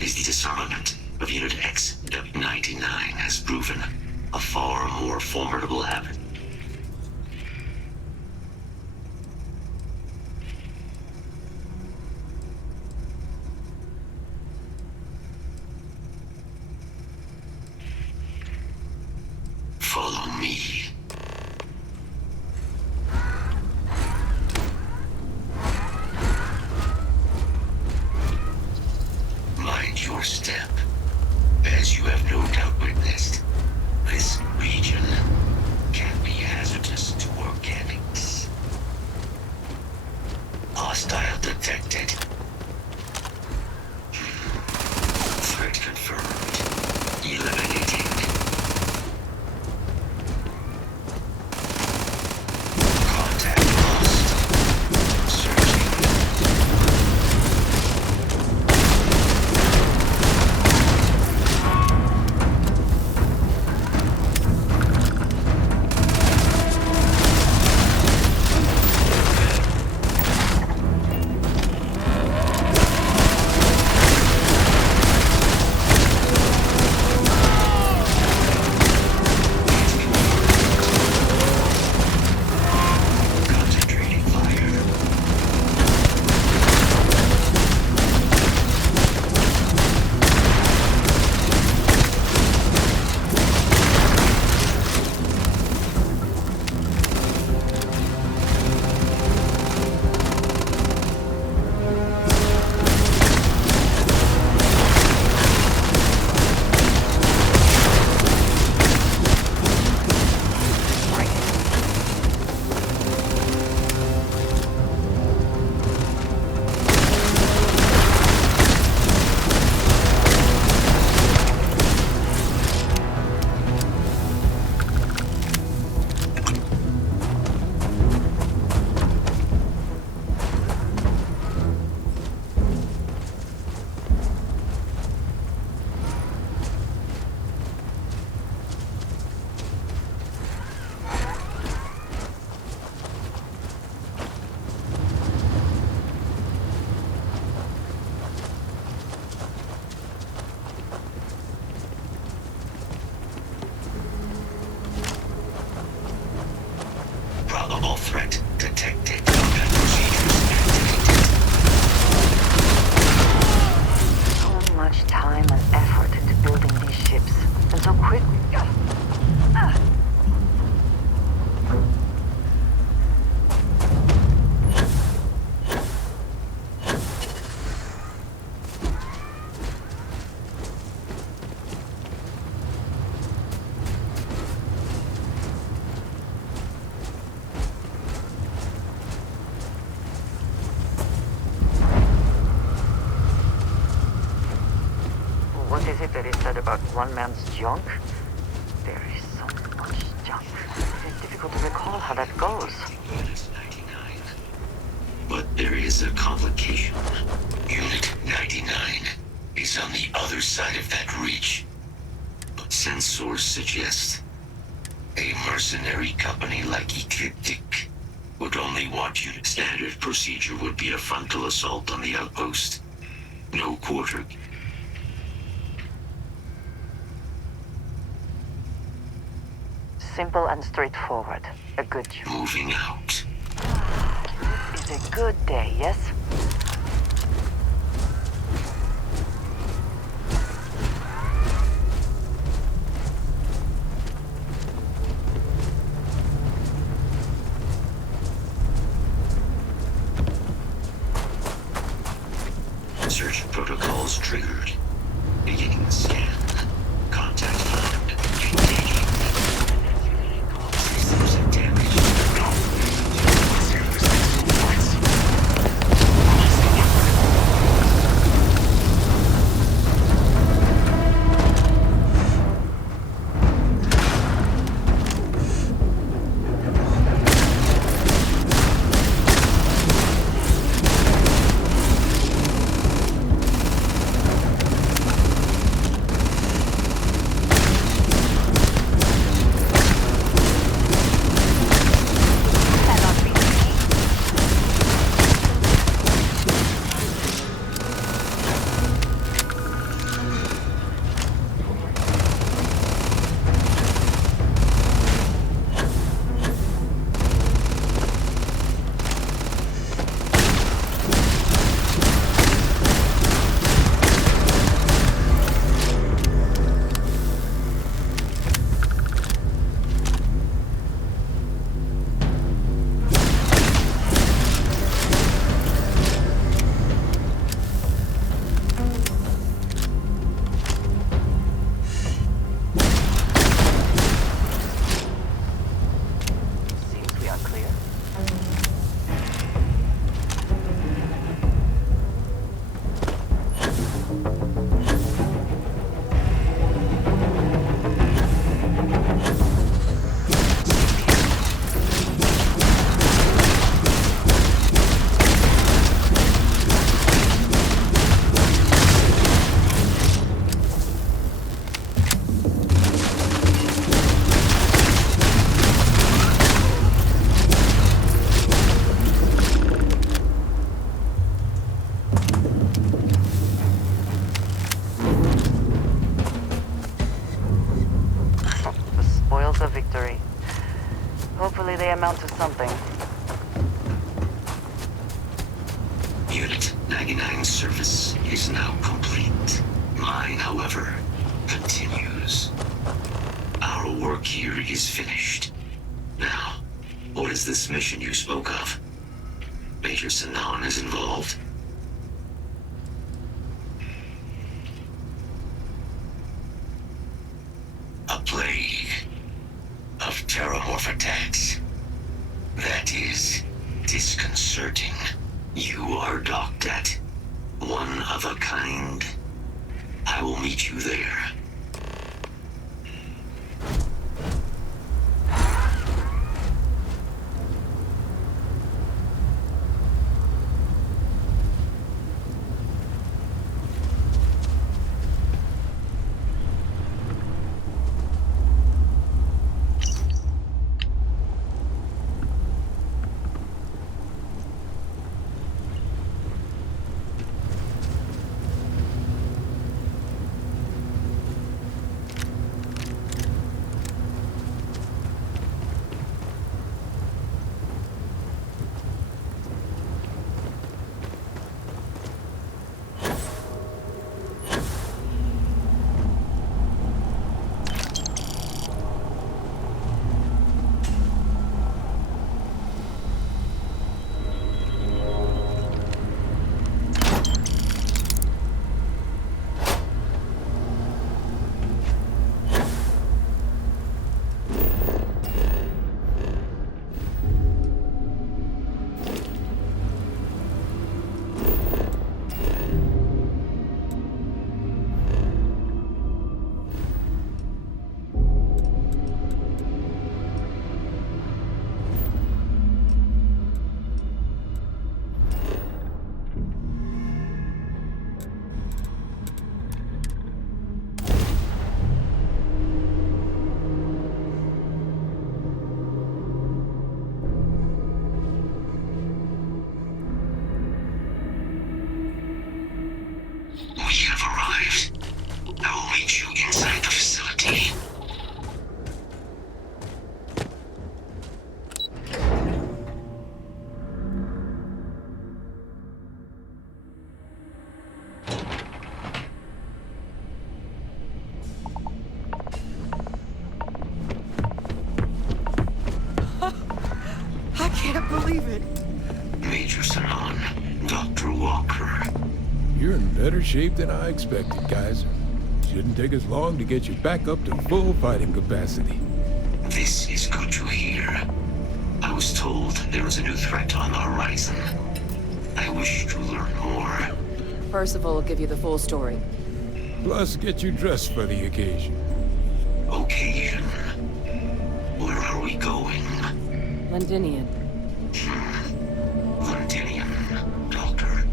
is the disarmament of Unit XW-99 has proven a far more formidable habit. Follow me. Mind your step. As you have no doubt witnessed, this region can be hazardous to organics. Hostile detected. Threat confirmed. Eliminated. about one man's junk? There is so much junk. It is difficult to recall how that goes. But there is a complication. Unit 99 is on the other side of that reach. But sensors suggest a mercenary company like Ecliptic would only want you to. Standard procedure would be a frontal assault on the outpost. No quarter. Simple and straightforward. A good job. Moving out. It's a good day, yes? Search protocols triggered. Beginning the scan. Contact found. Engaging. Systems of damage. A victory. Hopefully they amount to something. Unit 99's service is now complete. Mine, however, continues. Our work here is finished. Now, what is this mission you spoke of? Major Sinan is involved? A plague of terramorph attacks. That is disconcerting. You are docked at one of a kind. I will meet you there. believe it. Major Sanan, Dr. Walker. You're in better shape than I expected, Kaiser. Shouldn't take us long to get you back up to full fighting capacity. This is good to hear. I was told there was a new threat on the horizon. I wish to learn more. Percival will give you the full story. Plus, get you dressed for the occasion. Occasion? Where are we going? Londinian. Londinian, Doctor.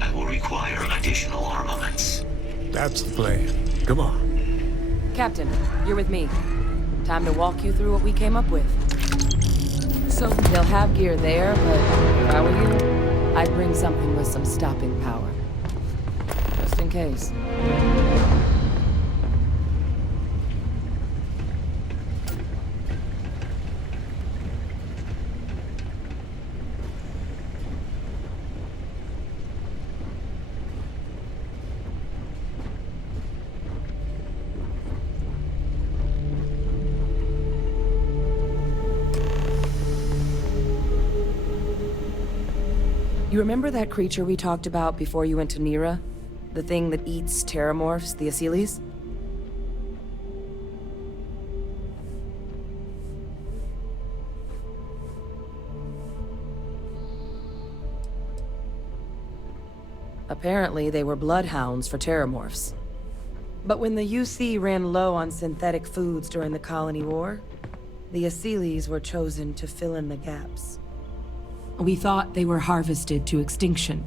I will require additional armaments. That's the plan. Come on. Captain, you're with me. Time to walk you through what we came up with. So, they'll have gear there, but if I were you, I'd bring something with some stopping power. Just in case. You remember that creature we talked about before you went to Nira? The thing that eats terramorphs, the Asyles? Apparently, they were bloodhounds for terramorphs. But when the UC ran low on synthetic foods during the Colony War, the Asyles were chosen to fill in the gaps. We thought they were harvested to extinction.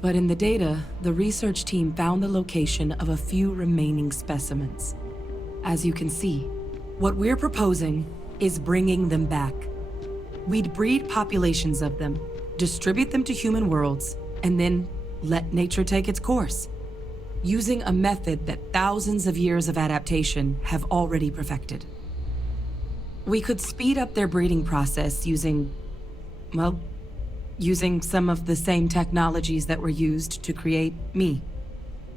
But in the data, the research team found the location of a few remaining specimens. As you can see, what we're proposing is bringing them back. We'd breed populations of them, distribute them to human worlds, and then let nature take its course, using a method that thousands of years of adaptation have already perfected. We could speed up their breeding process using some of the same technologies that were used to create me.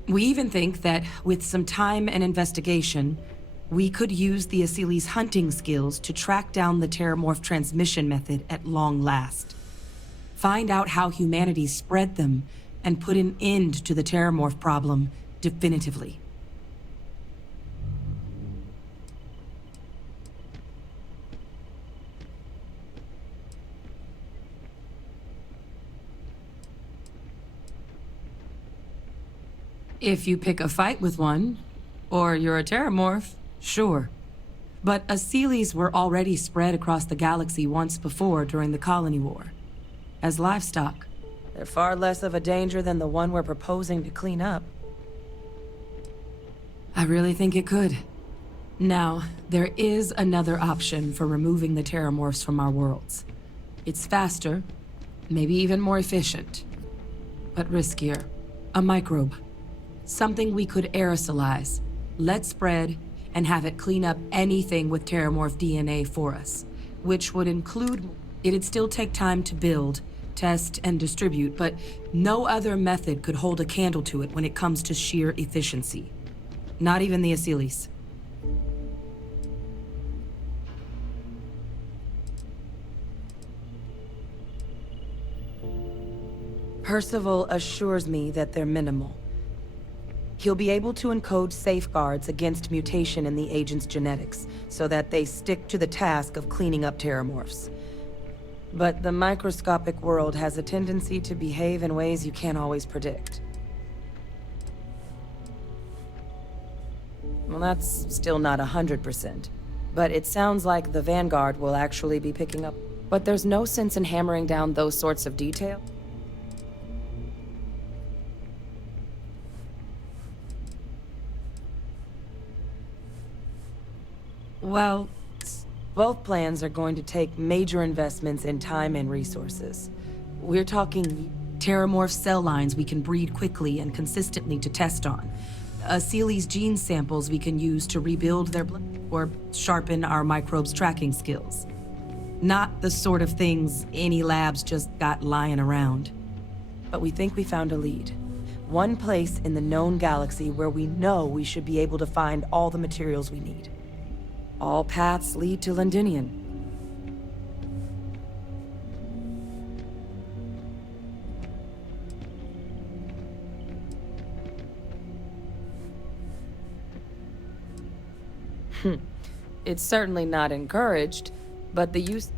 We even think that with some time and investigation, we could use the Asyles' hunting skills to track down the terramorph transmission method at long last. Find out how humanity spread them and put an end to the terramorph problem definitively. If you pick a fight with one, or you're a terramorph, sure. But Asyles were already spread across the galaxy once before during the Colony War. As livestock, they're far less of a danger than the one we're proposing to clean up. I really think it could. Now, there is another option for removing the terramorphs from our worlds. It's faster, maybe even more efficient, but riskier. A microbe. Something we could aerosolize, let spread, and have it clean up anything with terramorph DNA for us, which would include... It'd still take time to build, test, and distribute, but no other method could hold a candle to it when it comes to sheer efficiency. Not even the Asyles. Percival assures me that they're minimal. He'll be able to encode safeguards against mutation in the agent's genetics, so that they stick to the task of cleaning up terramorphs. But the microscopic world has a tendency to behave in ways you can't always predict. Well, that's still not 100%. But it sounds like the Vanguard will actually be picking up. But there's no sense in hammering down those sorts of details. Well, both plans are going to take major investments in time and resources. We're talking terramorph cell lines we can breed quickly and consistently to test on. Asyles gene samples we can use to rebuild their blood or sharpen our microbes' tracking skills. Not the sort of things any labs just got lying around. But we think we found a lead. One place in the known galaxy where we know we should be able to find all the materials we need. All paths lead to Londinian. It's certainly not encouraged, but the use...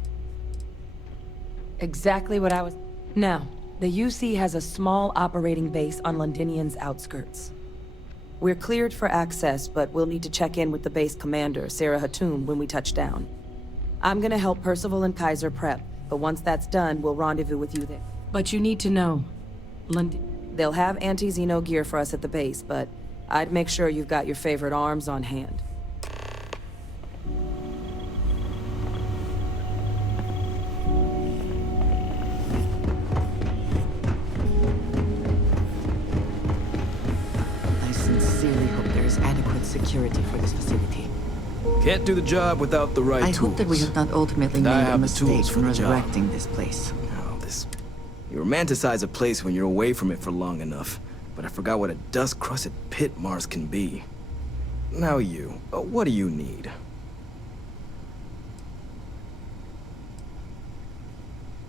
Exactly what I was... Now, the UC has a small operating base on Londinian's outskirts. We're cleared for access, but we'll need to check in with the base commander, Sarah Hatoum, when we touch down. I'm gonna help Percival and Kaiser prep, but once that's done, we'll rendezvous with you there. But you need to know, They'll have anti-Xeno gear for us at the base, but I'd make sure you've got your favorite arms on hand. I sincerely hope there is adequate security for this facility. Can't do the job without the right tools. I hope that we have not ultimately And I made a have the tools mistake for in the job. resurrecting this place. You romanticize a place when you're away from it for long enough, but I forgot what a dust-crusted pit Mars can be. Now what do you need?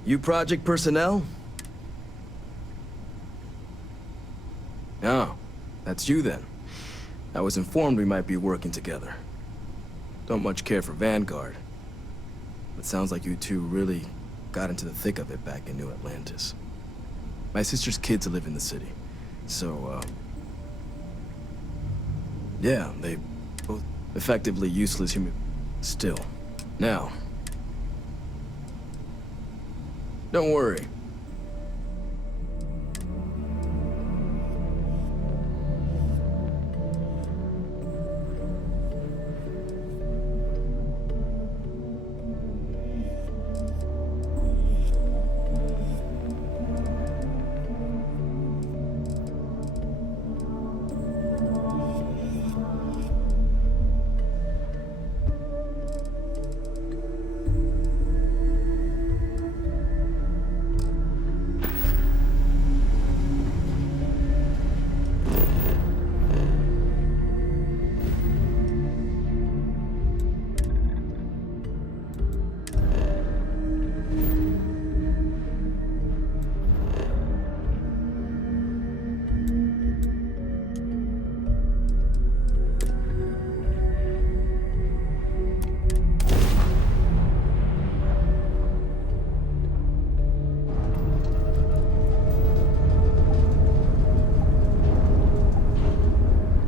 You project personnel? Oh, that's you then. I was informed we might be working together. Don't much care for Vanguard. But sounds like you two really got into the thick of it back in New Atlantis. My sister's kids live in the city, so, yeah, they both effectively useless human... Still. Now. Don't worry.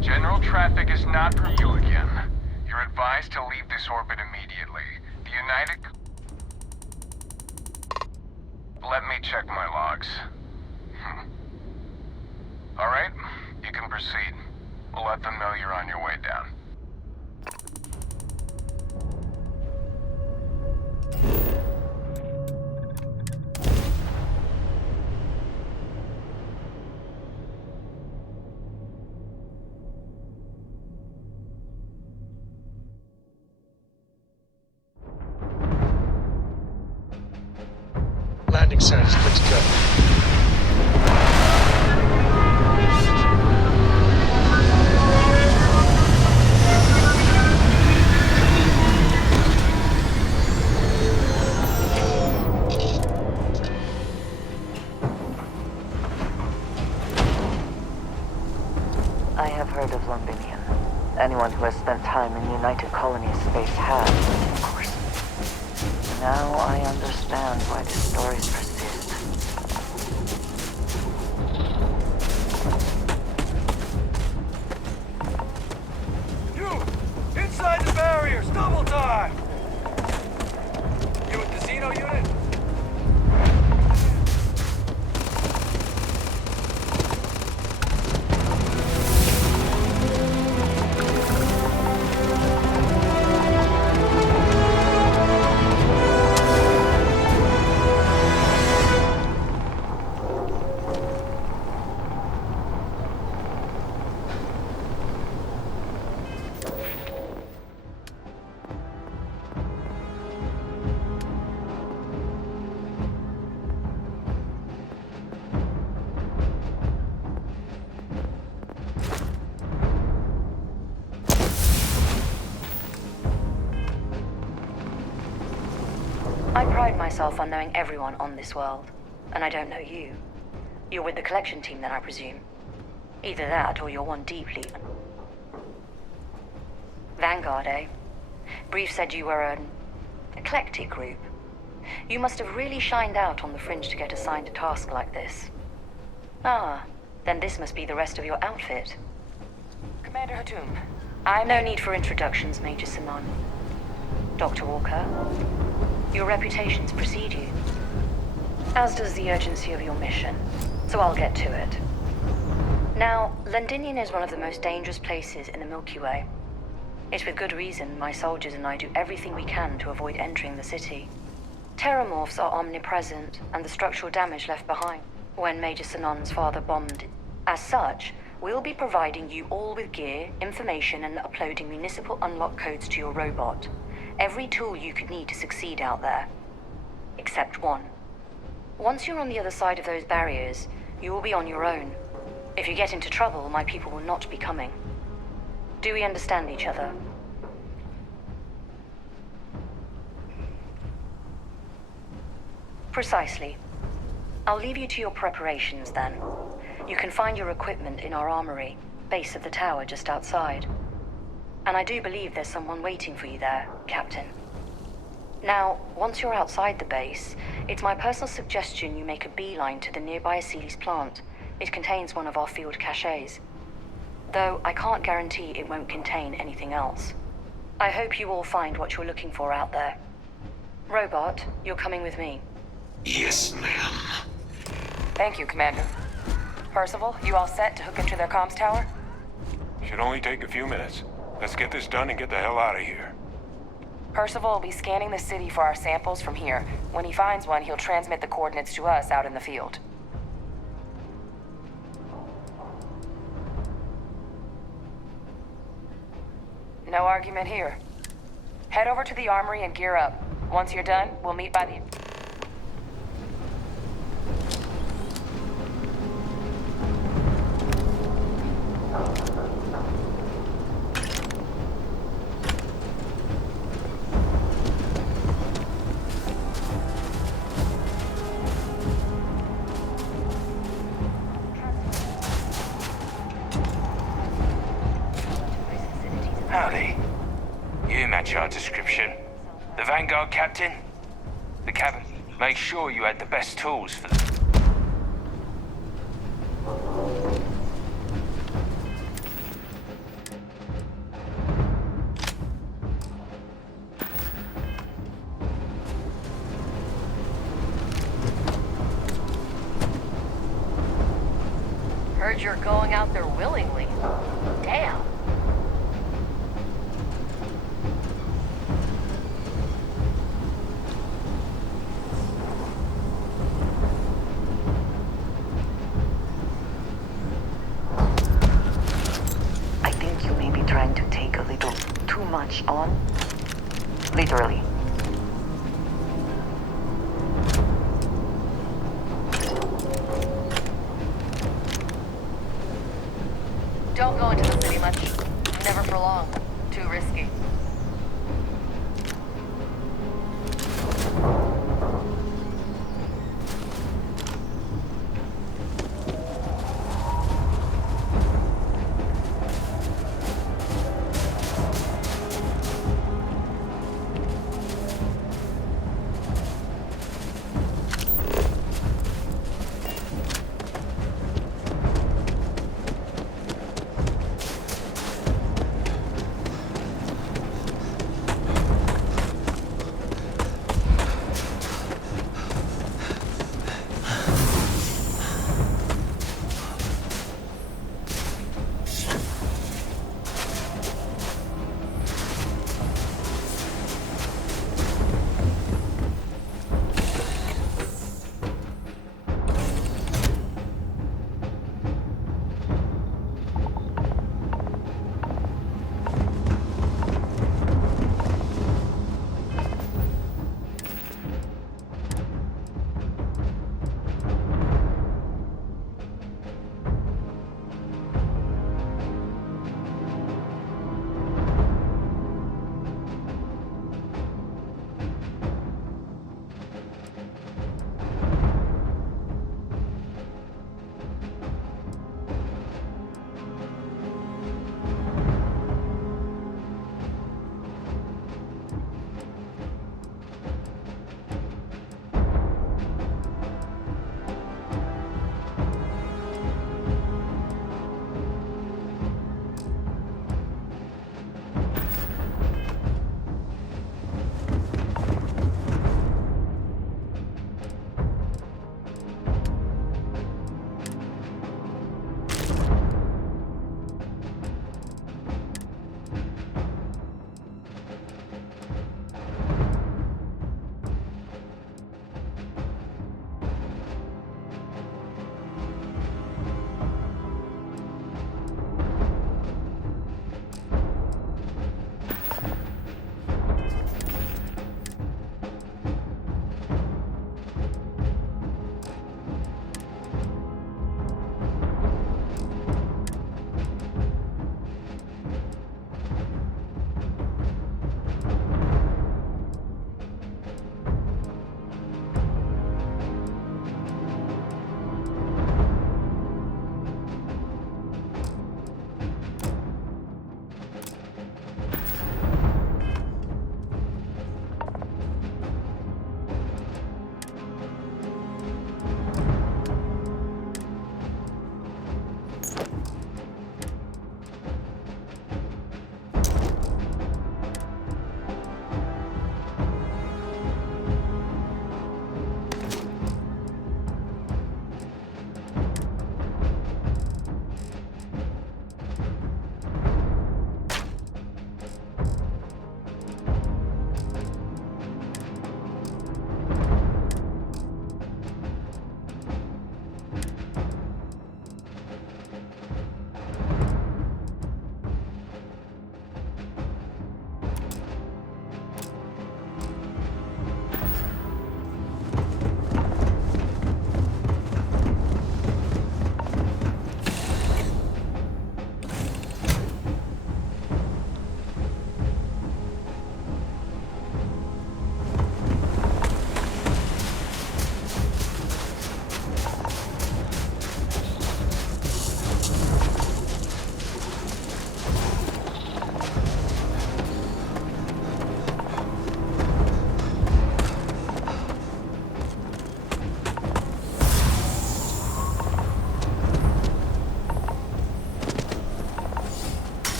General traffic is not from you again. You're advised to leave this orbit immediately. The United... Let me check my logs. Alright, you can proceed. We'll let them know you're on your way down. Landing center is good to go. I have heard of Londinium. Anyone who has spent time in United Colonies space has, of course. Now I understand why the stories persist. You! Inside the barriers! Double time! You with the Xeno unit? I pride myself on knowing everyone on this world, and I don't know you. You're with the collection team then, I presume. Either that, or you're one deeply... Vanguard, eh? Brief said you were an eclectic group. You must have really shined out on the fringe to get assigned a task like this. Ah, then this must be the rest of your outfit. Commander Hatum, No need for introductions, Major Simon. Dr. Walker, your reputations precede you, as does the urgency of your mission, so I'll get to it. Now, Londinian is one of the most dangerous places in the Milky Way. It's with good reason my soldiers and I do everything we can to avoid entering the city. Terramorphs are omnipresent, and the structural damage left behind when Major Sinan's father bombed it. As such, we'll be providing you all with gear, information, and uploading municipal unlock codes to your robot. Every tool you could need to succeed out there. Except one. Once you're on the other side of those barriers, you will be on your own. If you get into trouble, my people will not be coming. Do we understand each other? Precisely. I'll leave you to your preparations then. You can find your equipment in our armory, base of the tower just outside. And I do believe there's someone waiting for you there, Captain. Now, once you're outside the base, it's my personal suggestion you make a beeline to the nearby Aceles plant. It contains one of our field caches. Though I can't guarantee it won't contain anything else. I hope you all find what you're looking for out there. Robot, you're coming with me. Yes, ma'am. Thank you, Commander. Percival, you all set to hook into their comms tower? Should only take a few minutes. Let's get this done and get the hell out of here. Percival will be scanning the city for our samples from here. When he finds one, he'll transmit the coordinates to us out in the field. No argument here. Head over to the armory and gear up. Once you're done, we'll meet by the... Howdy. You match our description. The Vanguard captain? The cabin. Make sure you had the best tools for the... Heard you're going out there willingly. Damn. I think you may be trying to take a little too much on. Literally. Don't go into the city much. Never for long. Too risky.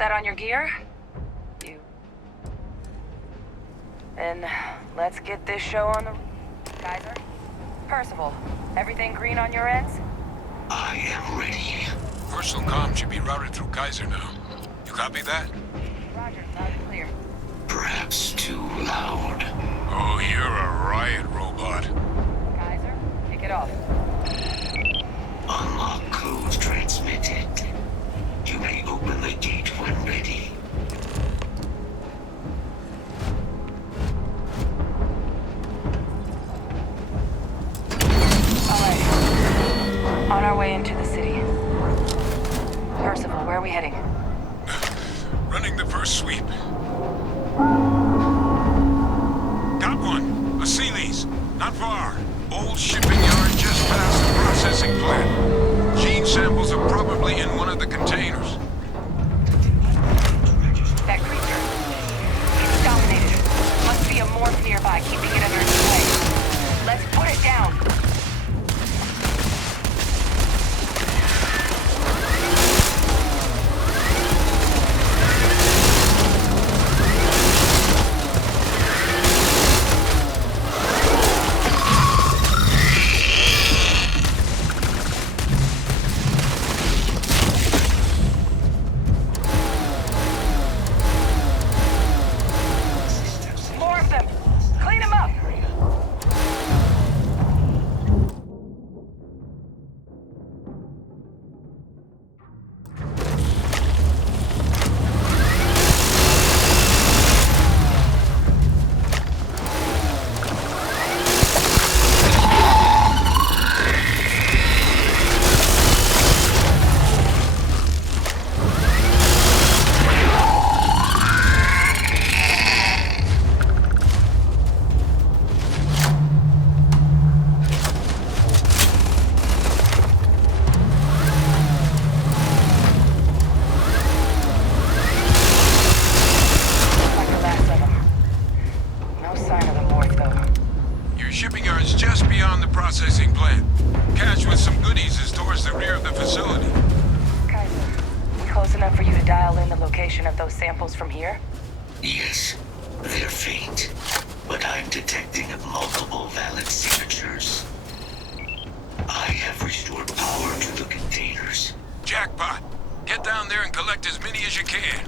set on your gear? Then let's get this show on the... Kaiser? Percival, everything green on your ends? I am ready. Personal comm should be routed through Kaiser now. You copy that? Roger, loud and clear. Perhaps too loud. Oh, you're a riot robot. Kaiser, kick it off. Unlock code transmitted. You may open the gate when ready. On our way into the city. Percival, where are we heading? Running the first sweep. Got one. A Sealy's. Not far. Old shipping yard just past the processing plant. Gene samples are probably in one of the containers. That creature. It's dominated. Must be a morph nearby, keeping it under its way. Let's put it down. Processing plant. Cache with some goodies is towards the rear of the facility. Kaiser, we close enough for you to dial in the location of those samples from here? Yes, they're faint, but I'm detecting multiple valid signatures. I have restored power to the containers. Jackpot! Get down there and collect as many as you can.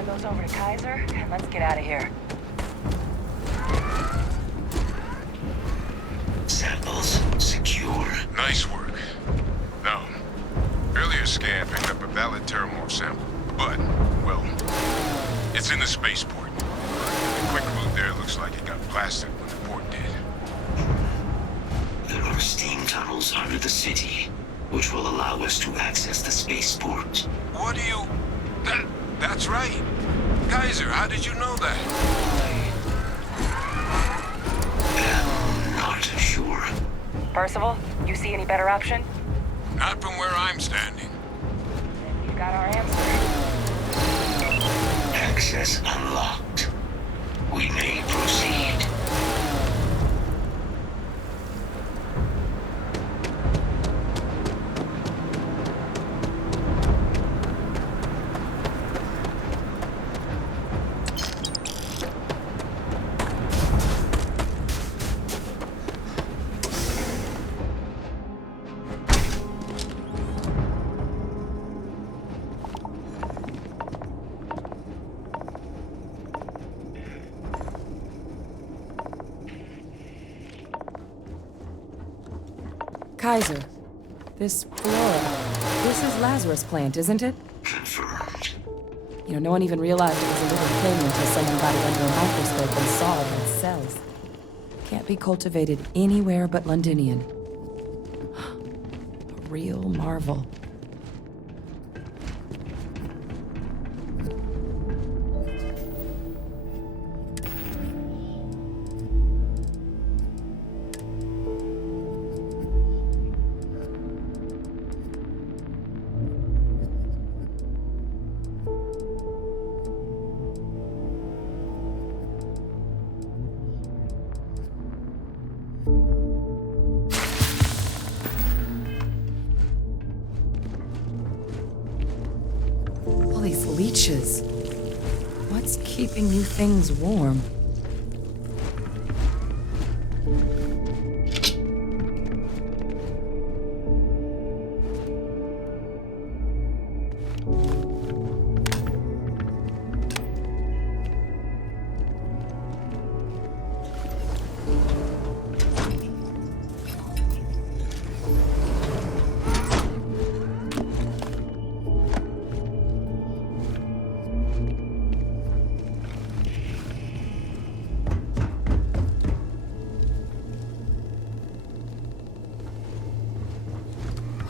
hand those over to Kaiser, and let's get out of here. Samples secure. Nice work. Now, earlier scan picked up a valid Terramorph sample, but, well, it's in the spaceport. The quick route there looks like it got blasted when the port did. There are steam tunnels under the city, which will allow us to access the spaceport. What do you... That's right. Kaiser, how did you know that? I'm not sure. Percival, you see any better option? Not from where I'm standing. You got our answer. Access unlocked. We may proceed. Kaiser, this flora, this is Lazarus plant, isn't it? Confirmed. You know, no one even realized it was a living thing until someone got it under a microscope and saw it in cells. Can't be cultivated anywhere but Londinian. A real marvel. All these leeches. What's keeping you things warm?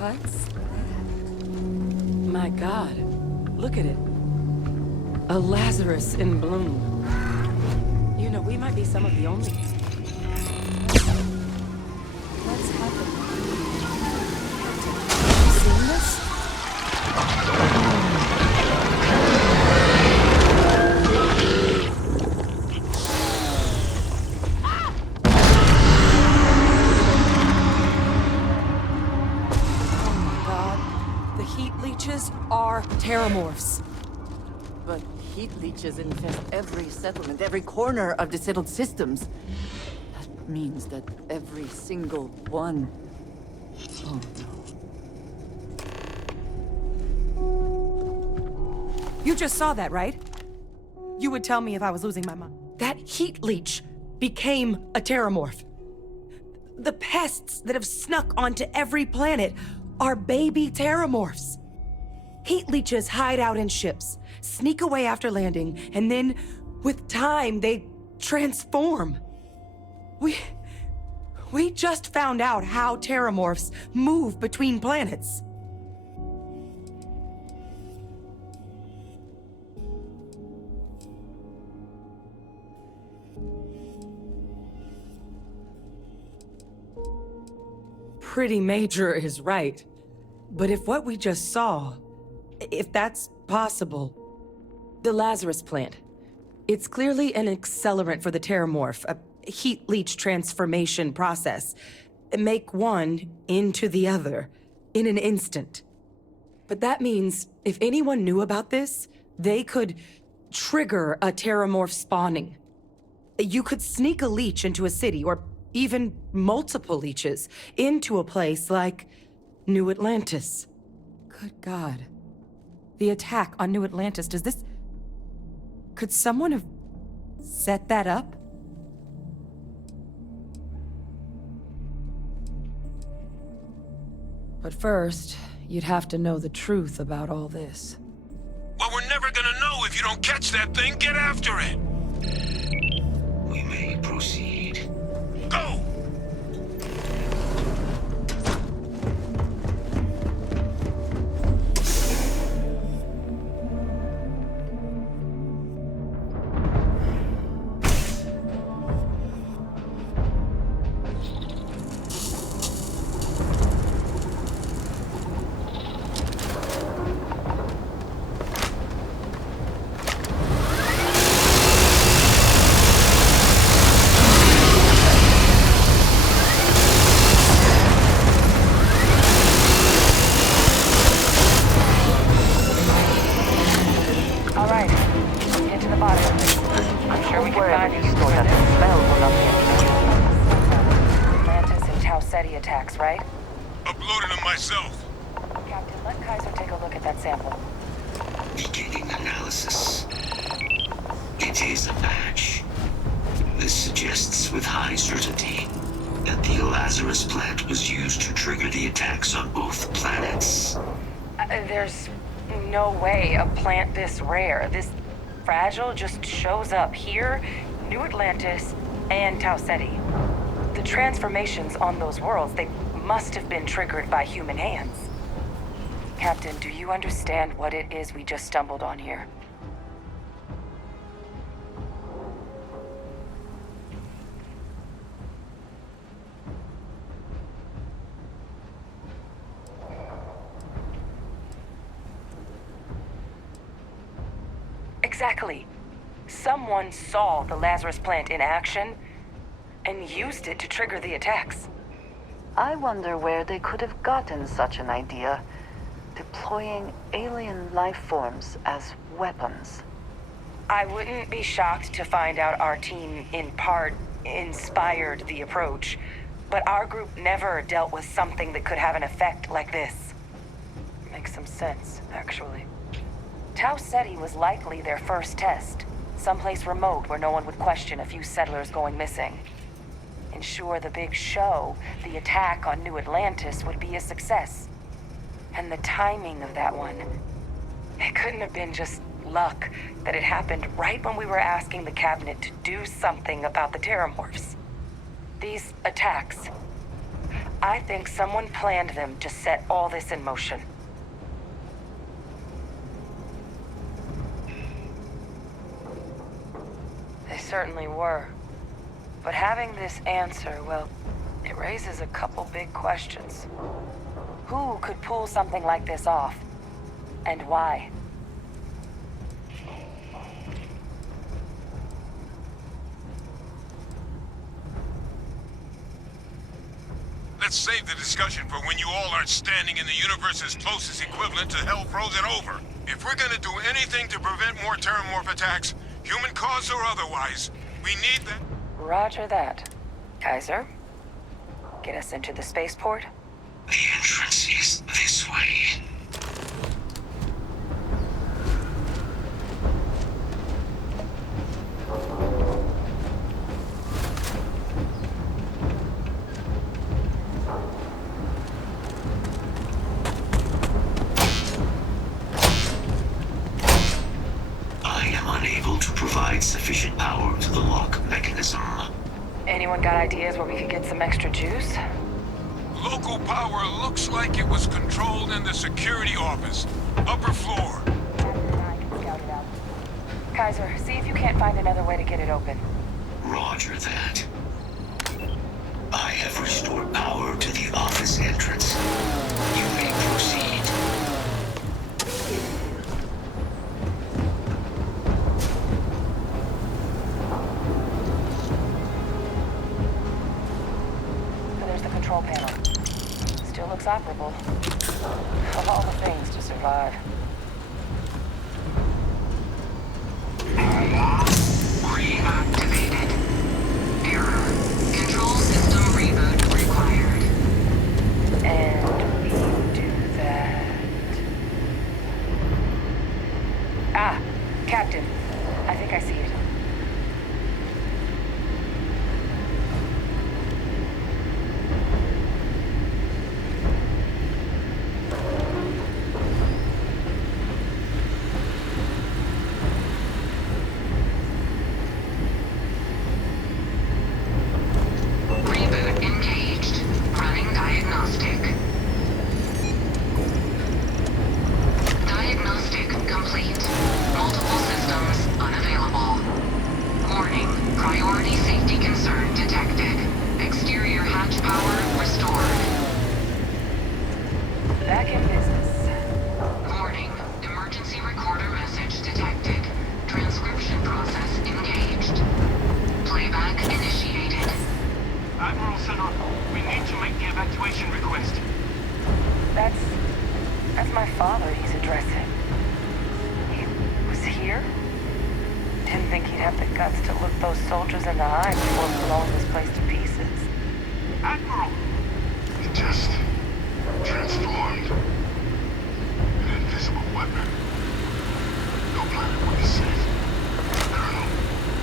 What's that? My God, look at it. A Lazarus in bloom. You know, we might be some of the only... What's happening? Have you seen this? Are Terramorphs. But heat leeches infest every settlement, every corner of the settled systems. That means that every single one... Oh no. You just saw that, right? You would tell me if I was losing my mind. That heat leech became a Terramorph. The pests that have snuck onto every planet are baby Terramorphs. Heat leeches hide out in ships, sneak away after landing, and then, with time, they transform. We just found out how Terramorphs move between planets. Pretty Major is right. But if what we just saw, if that's possible, the Lazarus plant, it's clearly an accelerant for the Terramorph, a heat leech transformation process. Make one into the other in an instant. But that means if anyone knew about this, they could trigger a Terramorph spawning. You could sneak a leech into a city, or even multiple leeches, into a place like New Atlantis. Good God. The attack on New Atlantis, does this Could someone have set that up? But first, you'd have to know the truth about all this. Well, we're never gonna know if you don't catch that thing. Get after it! We may proceed. Go! All right, get to the bottom of this. I'm sure we can find you. Store that the smell will not be Atlantis and Tau Ceti attacks, right? Uploaded them myself. Captain, let Kaiser take a look at that sample. Beginning analysis. It is a match. This suggests with high certainty that the Lazarus plant was used to trigger the attacks on both planets. There's no way a plant this rare, this fragile, just shows up here, New Atlantis, and Tau Ceti. The transformations on those worlds, they must have been triggered by human hands. Captain, do you understand what it is we just stumbled on here? Exactly. Someone saw the Lazarus plant in action and used it to trigger the attacks. I wonder where they could have gotten such an idea, deploying alien life forms as weapons. I wouldn't be shocked to find out our team, in part, inspired the approach, but our group never dealt with something that could have an effect like this. Makes some sense, actually. Tau Ceti was likely their first test, someplace remote where no one would question a few settlers going missing. Ensure the big show, the attack on New Atlantis, would be a success. And the timing of that one, it couldn't have been just luck that it happened right when we were asking the cabinet to do something about the Terramorphs. These attacks, I think someone planned them to set all this in motion. They certainly were. But having this answer, well, it raises a couple big questions. Who could pull something like this off? And why? Let's save the discussion for when you all aren't standing in the universe's closest equivalent to hell frozen over. If we're gonna do anything to prevent more Terramorph attacks, human cause or otherwise, we need that. Roger that. Kaiser, get us into the spaceport? The entrance is this way. I am unable to provide sufficient power to the lock mechanism. Anyone got ideas where we could get some extra juice? Local power looks like it was controlled in the security office. Upper floor. I can scout it out. Kaiser, see if you can't find another way to get it open. Roger that. I have restored power to the office entrance. You may proceed. There's the control panel. Still looks operable. Of all the things to survive. Reactivated. Error. Control system reboot required. And we do that. Ah, Captain. I think I see it. Reboot engaged. Running diagnostic. Diagnostic complete. Multiple systems unavailable. Warning. Priority safety concern detected. Exterior hatch power restored. Back in business. Warning. Emergency recorder message detected. Transcription process engaged. Playback initiated. Admiral Senor, we need to make the evacuation request. That's my father he's addressing. He was here? Didn't think he'd have the guts to look those soldiers in the eye before blowing this place to pieces. Admiral! It just transformed. An invisible weapon. No planet would be safe. Colonel,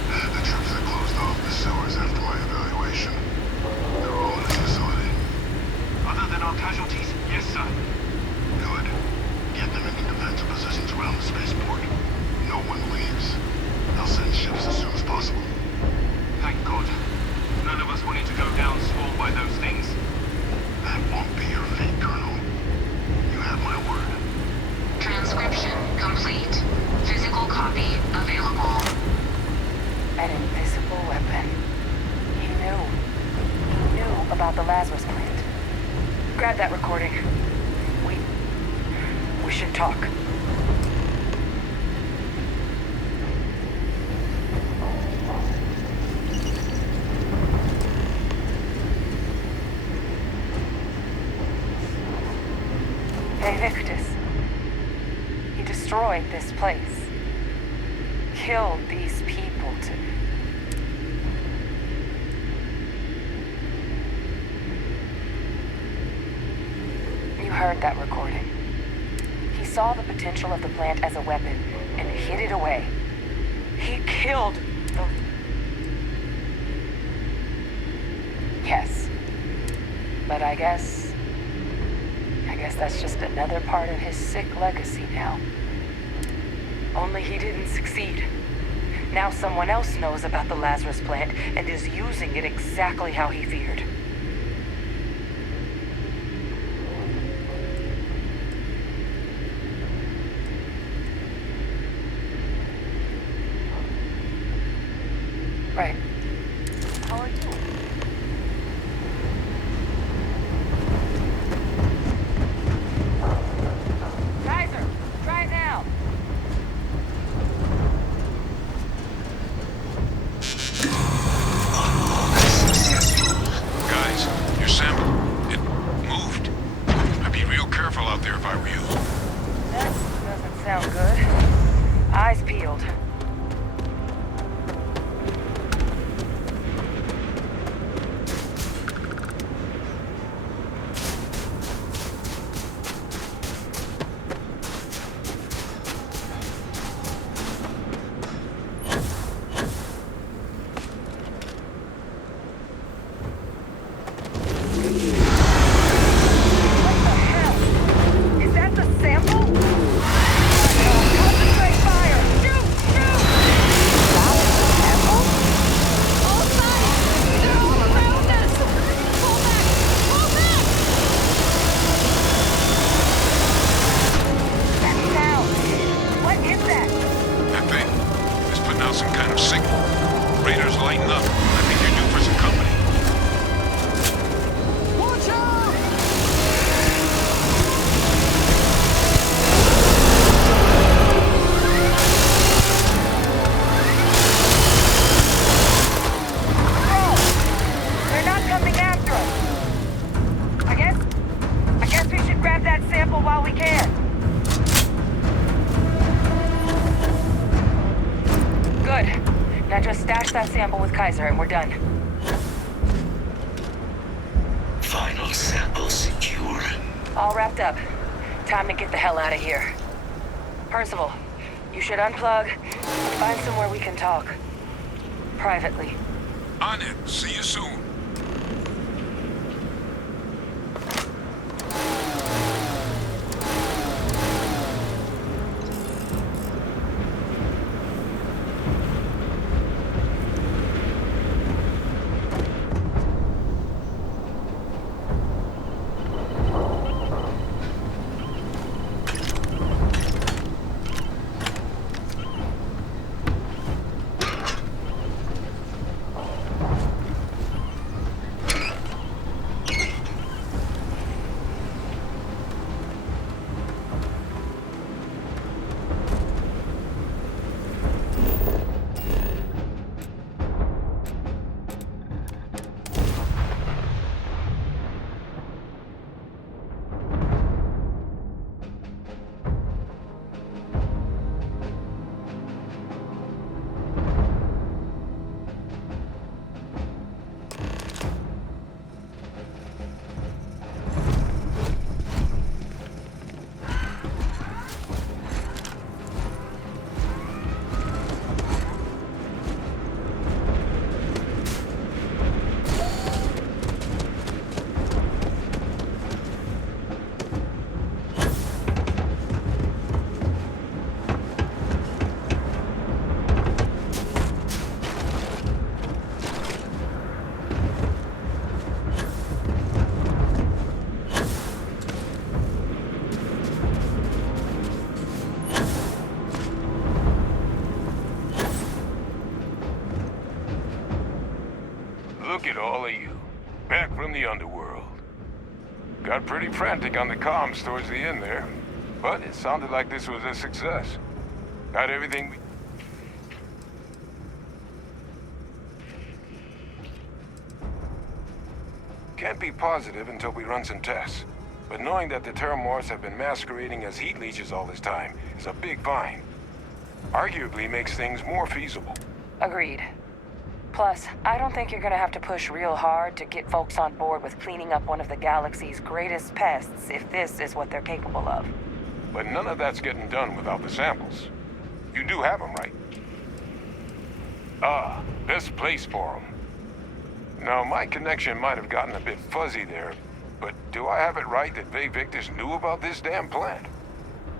the troops that closed off the sewers after my evaluation. They're all in this facility. Other than our casualties? Yes, sir. Good. Get them into defensive positions around the spaceport. No one leaves. I'll send ships as soon as possible. Thank God. None of us wanted to go down swarmed by those things. That won't be your fate, Colonel. You have my word. Transcription complete. Physical copy available. An invisible weapon. He knew about the Lazarus plant. Grab that recording. We should talk. Invictus. He destroyed this place. Killed these people to... You heard that recording. He saw the potential of the plant as a weapon and hid it away. He killed the... Yes. But I guess that's just another part of his sick legacy now. Only he didn't succeed. Now someone else knows about the Lazarus plant and is using it exactly how he feared. Right. How are you? Kaiser, try it now. Guys, your sample, it moved. I'd be real careful out there if I were you. That doesn't sound good. Eyes peeled. Kaiser, and we're done. Final sample secure. All wrapped up. Time to get the hell out of here. Percival, You should unplug and find somewhere we can talk. Privately. On it. See you soon. Look at all of you. Back from the underworld. Got pretty frantic on the comms towards the end there. But it sounded like this was a success. Got everything we... Can't be positive until we run some tests. But knowing that the Terramorphs have been masquerading as heat leeches all this time is a big find. Arguably makes things more feasible. Agreed. Plus, I don't think you're gonna have to push real hard to get folks on board with cleaning up one of the galaxy's greatest pests if this is what they're capable of. But none of that's getting done without the samples. You do have them, right? Ah, best place for them. Now, my connection might have gotten a bit fuzzy there, but do I have it right that Vague Victus knew about this damn plant?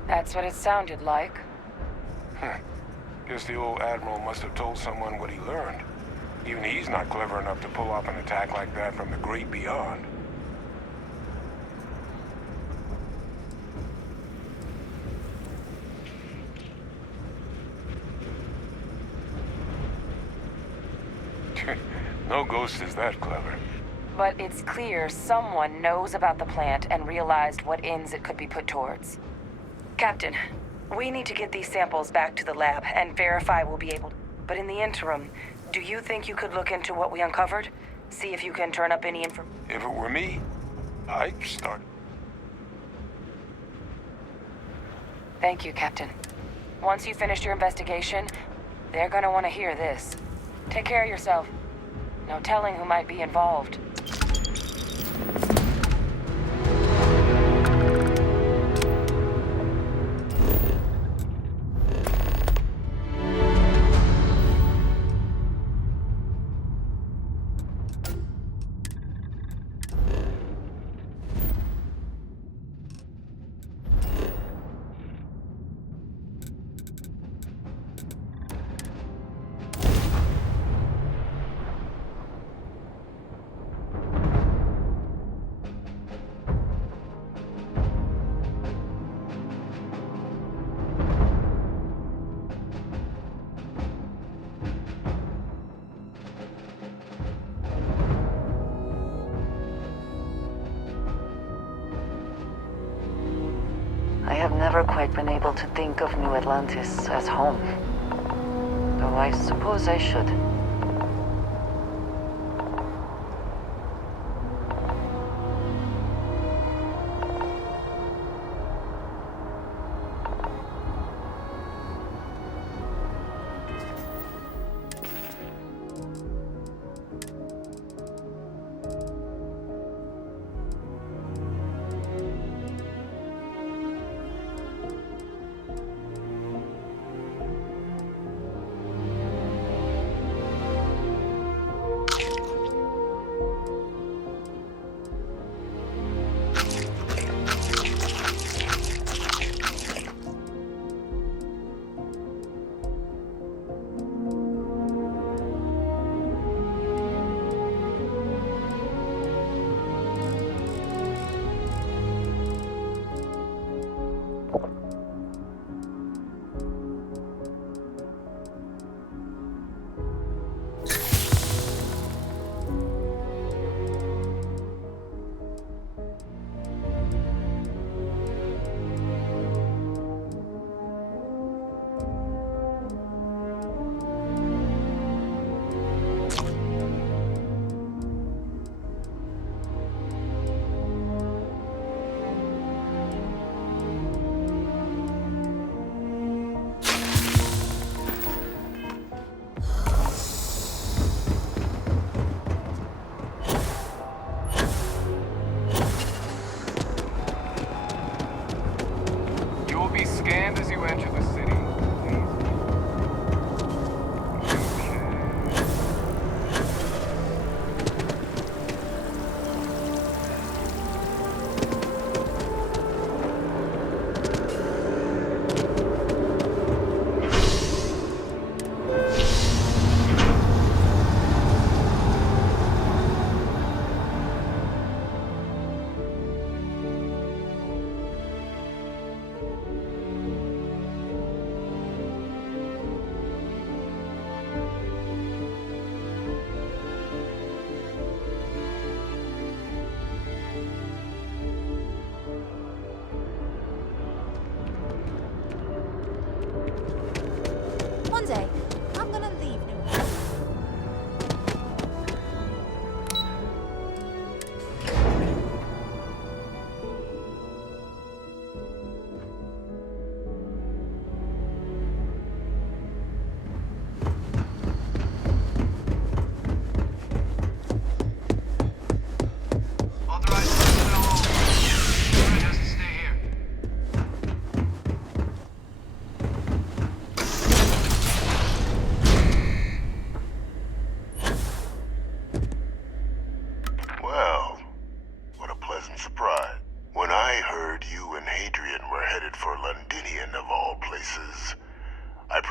That's what it sounded like. Guess the old Admiral must have told someone what he learned. Even he's not clever enough to pull off an attack like that from the great beyond. No ghost is that clever. But it's clear someone knows about the plant and realized what ends it could be put towards. Captain, we need to get these samples back to the lab and verify we'll be able to. But in the interim, do you think you could look into what we uncovered? See if you can turn up any information? If it were me, I'd start. Thank you, Captain. Once you finished your investigation, they're gonna want to hear this. Take care of yourself. No telling who might be involved. I have never quite been able to think of New Atlantis as home. Though I suppose I should.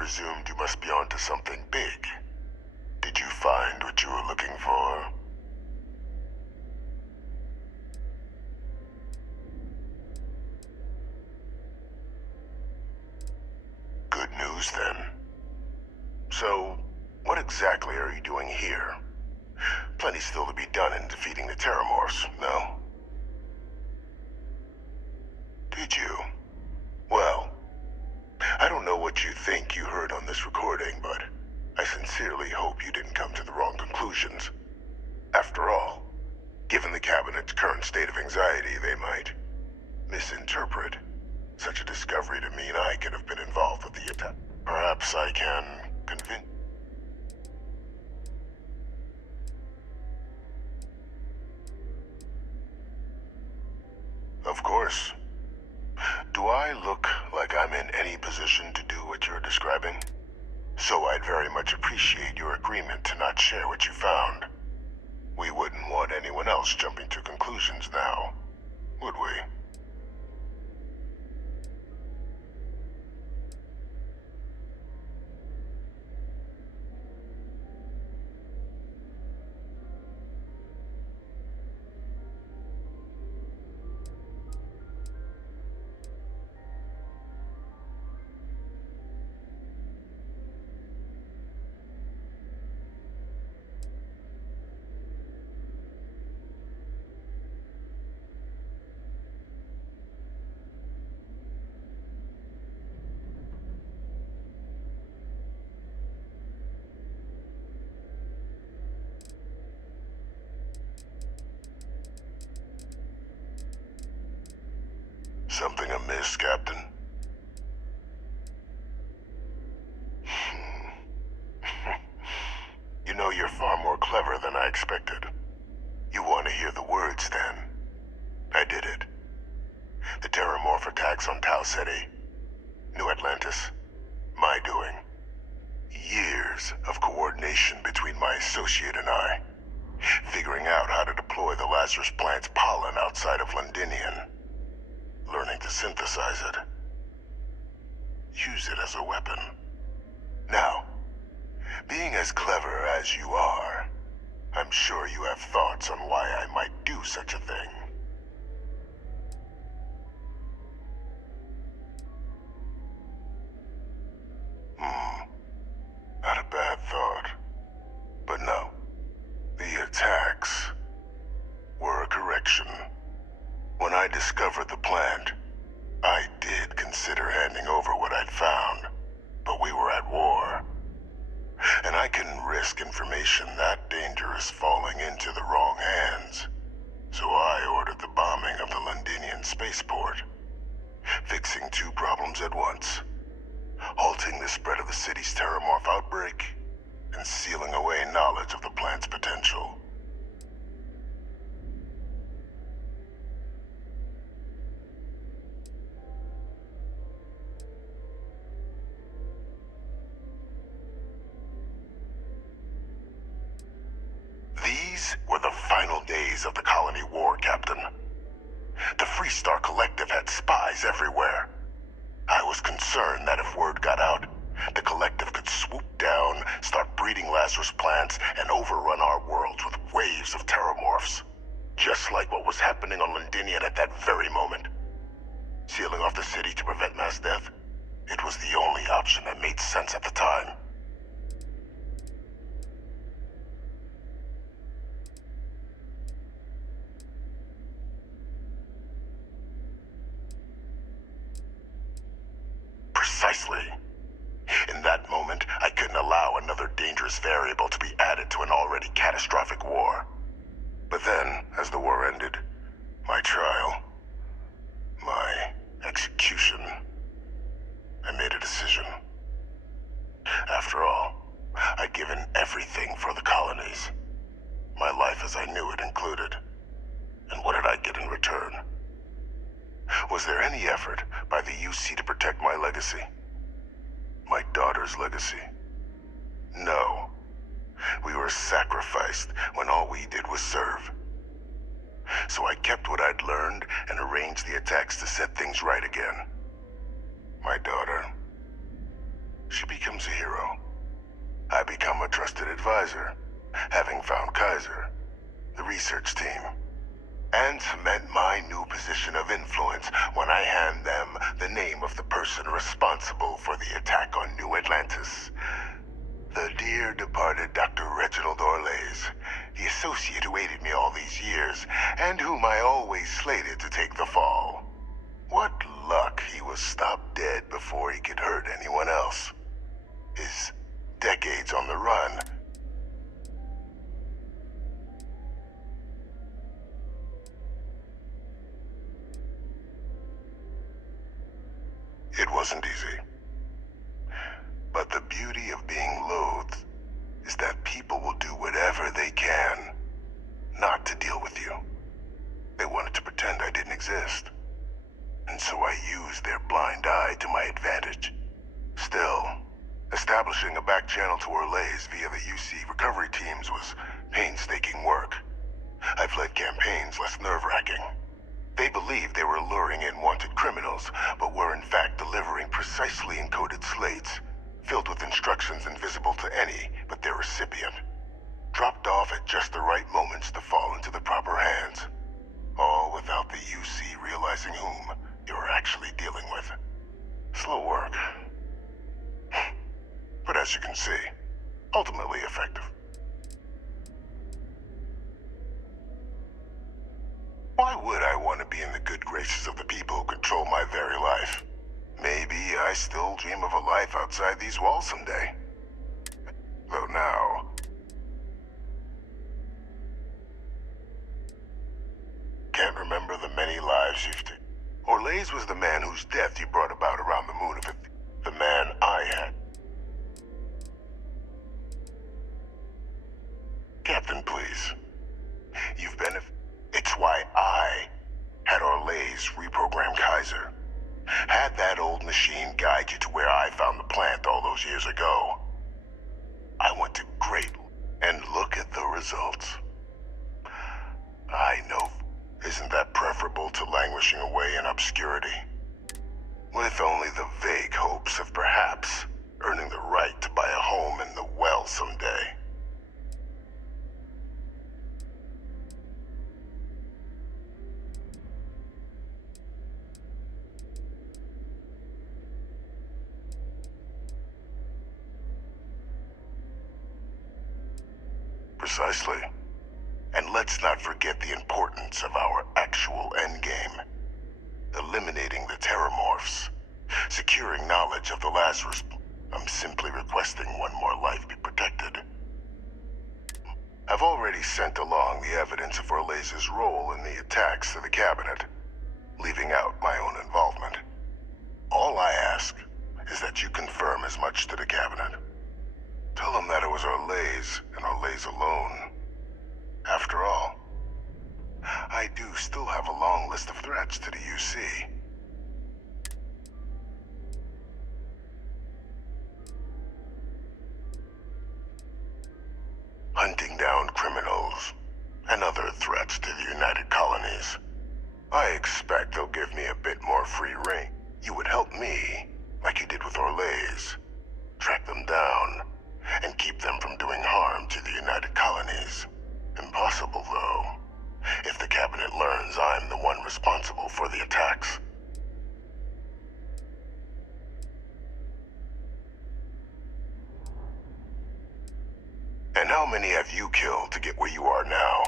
presumed you must be onto something big. Did you find what you were looking for? Good news, then. So, what exactly are you doing here? Plenty still to be done in defeating the Terramorphs, no? Did you? Well, I don't know what you think you heard on this recording, but I sincerely hope you didn't come to the wrong conclusions. After all, given the Cabinet's current state of anxiety, they might misinterpret such a discovery to mean I could have been involved with the attack. Perhaps I can convince... Of course. Do I look like I'm in any position to do what you're describing? So I'd very much appreciate your agreement to not share what you found. We wouldn't want anyone else jumping to conclusions now, would we? Something amiss, Captain? You know, you're far more clever than I expected. You want to hear the words, then? I did it. The Terramorph attacks on Tau Ceti, New Atlantis, my doing. Years of coordination between my associate and I, figuring out how to deploy the Lazarus plant's pollen outside of Londinian, learning to synthesize it, use it as a weapon. Now, being as clever as you are, I'm sure you have thoughts on why I might do such a thing. Not a bad thought. But no, the attacks were a correction. When I discovered the plant, I did consider handing over what I'd found, but we were at war. And I couldn't risk information that dangerous falling into the wrong hands. So I ordered the bombing of the Londinian spaceport, fixing two problems at once. Halting the spread of the city's Terramorph outbreak, and sealing away knowledge of the plant's potential. These were the final days of the colony war, Captain. The Freestar Collective had spies everywhere. I was concerned that if word got out, the Collective could swoop down, start breeding Lazarus plants, and overrun our worlds with waves of Terramorphs. Just like what was happening on Londinian at that very moment. Sealing off the city to prevent mass death? It was the only option that made sense at the time. Precisely. In that moment, I couldn't allow another dangerous variable to be added to an already catastrophic war. But then, as the war ended, my trial, my execution, I made a decision. After all, I'd given everything for the colonies. My life as I knew it included. And what did I get in return? Was there any effort by the UC to protect my legacy? My daughter's legacy? No. We were sacrificed when all we did was serve. So I kept what I'd learned and arranged the attacks to set things right again. My daughter, she becomes becomes a hero. I become a trusted advisor, having found Kaiser, the research team, and cement my new position of influence when I hand them the name of the person responsible for the attack on New Atlantis. The dear departed Dr. Reginald Orlays, the associate who aided me all these years, and whom I always slated to take the fall. What luck he was stopped dead before he could hurt anyone else. His decades on the run. It wasn't easy. But the beauty of being loathed is that people will do whatever they can not to deal with you. They wanted to pretend I didn't exist. And so I used their blind eye to my advantage. Still, establishing a back channel to Orlays via the UC recovery teams was painstaking work. I've led campaigns less nerve-wracking. They believed they were luring in wanted criminals, but were in fact delivering precisely encoded slates, filled with instructions invisible to any but their recipient. Dropped off at just the right moments to fall into the proper hands. All without the UC realizing whom you were actually dealing with. Slow work. But as you can see, ultimately effective. Why would I want to be in the good graces of the people who control my very life? Maybe I still dream of a life outside these walls someday. Though now... can't remember the many lives you've taken. Orlays was the man whose death you brought about around the moon of it. The man I had. Captain, please. You've been... It's why I had Orlays reprogram Kaiser. Had that old machine guide you to where I found the plant all those years ago. I went to great... and look at the results. I know. Isn't that preferable to languishing away in obscurity? With only the vague hopes of perhaps earning the right to buy a home in the well someday. Precisely. And let's not forget the importance of our actual endgame. Eliminating the terramorphs. Securing knowledge of the Lazarus... I'm simply requesting one more life be protected. I've already sent along the evidence of Orlays' role in the attacks to the cabinet, leaving out my own involvement. All I ask is that you confirm as much to the cabinet. Tell them that it was Orlays and Orlays alone. After all, I do still have a long list of threats to the UC. Hunting down criminals and other threats to the United Colonies. I expect they'll give me a bit more free rein. You would help me, like you did with Orlays. Track them down and keep them from doing harm to the United Colonies. Impossible, though, if the cabinet learns I'm the one responsible for the attacks. And how many have you killed to get where you are now?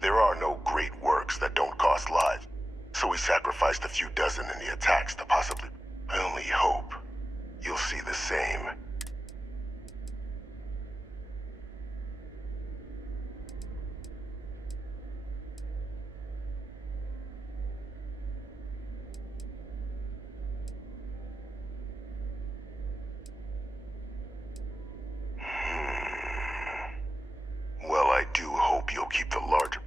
There are no great works that don't cost lives, so we sacrificed a few dozen in the attacks to possibly... I only hope you'll see the same. Well, I do hope you'll keep the larger...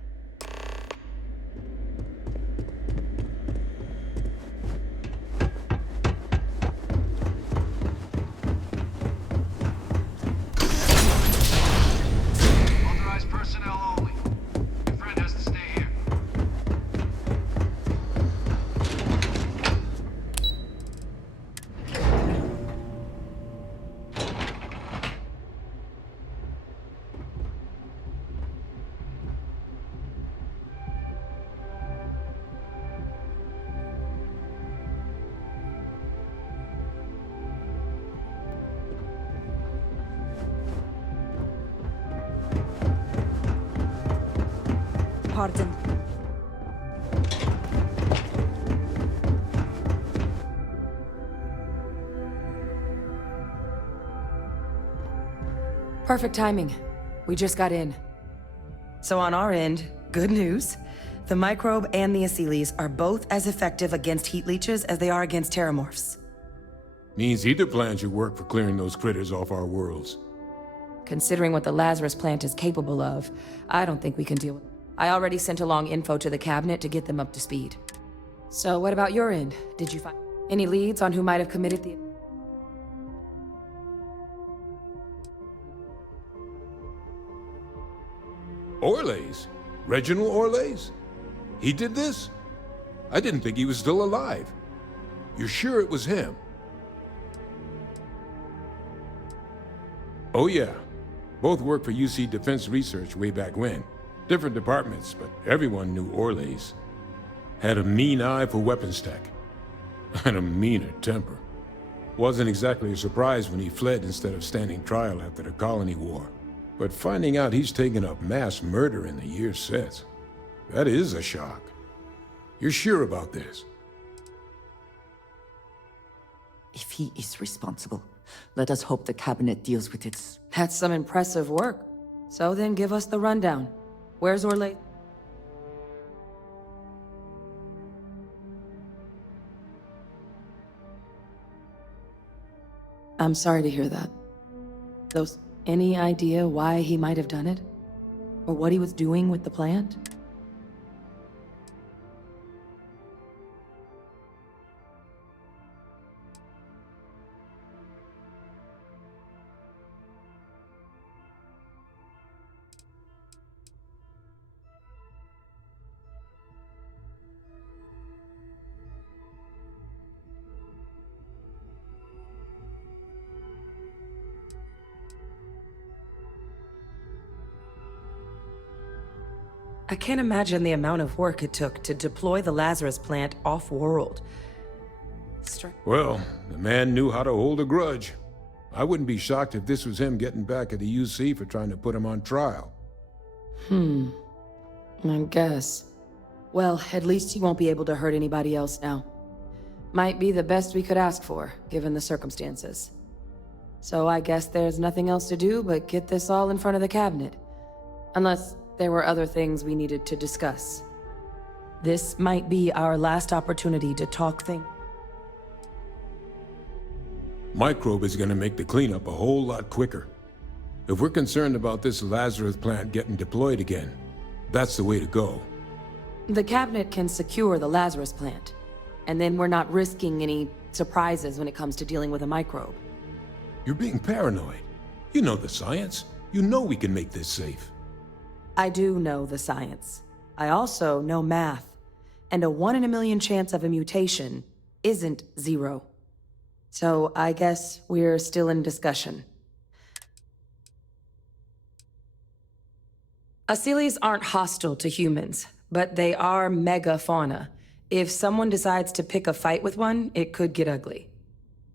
pardon. Perfect timing. We just got in. So on our end, good news. The microbe and the Asylees are both as effective against heat leeches as they are against terramorphs. Means either plan should work for clearing those critters off our worlds. Considering what the Lazarus plant is capable of, I don't think we can deal with it. I already sent along info to the cabinet to get them up to speed. So what about your end? Did you find any leads on who might have committed the... Orlays? Reginald Orlays? He did this? I didn't think he was still alive. You're sure it was him? Oh yeah. Both worked for UC Defense Research way back when. Different departments, but everyone knew Orlays. Had a mean eye for weapons tech. And a meaner temper. Wasn't exactly a surprise when he fled instead of standing trial after the Colony War. But finding out he's taken up mass murder in the years since, that is a shock. You're sure about this? If he is responsible, let us hope the cabinet deals with it. That's some impressive work. So then give us the rundown. Where's Orlay? I'm sorry to hear that. Any idea why he might have done it? Or what he was doing with the plant? I can't imagine the amount of work it took to deploy the Lazarus plant off-world. Well, the man knew how to hold a grudge. I wouldn't be shocked if this was him getting back at the UC for trying to put him on trial. I guess. Well, at least he won't be able to hurt anybody else now. Might be the best we could ask for, given the circumstances. So I guess there's nothing else to do but get this all in front of the cabinet. Unless there were other things we needed to discuss. This might be our last opportunity to talk things. Microbe is gonna make the cleanup a whole lot quicker. If we're concerned about this Lazarus plant getting deployed again, that's the way to go. The cabinet can secure the Lazarus plant, and then we're not risking any surprises when it comes to dealing with a microbe. You're being paranoid. You know the science. You know we can make this safe. I do know the science. I also know math. And a 1 in a million chance of a mutation isn't 0. So I guess we're still in discussion. Asylees aren't hostile to humans, but they are megafauna. If someone decides to pick a fight with one, it could get ugly.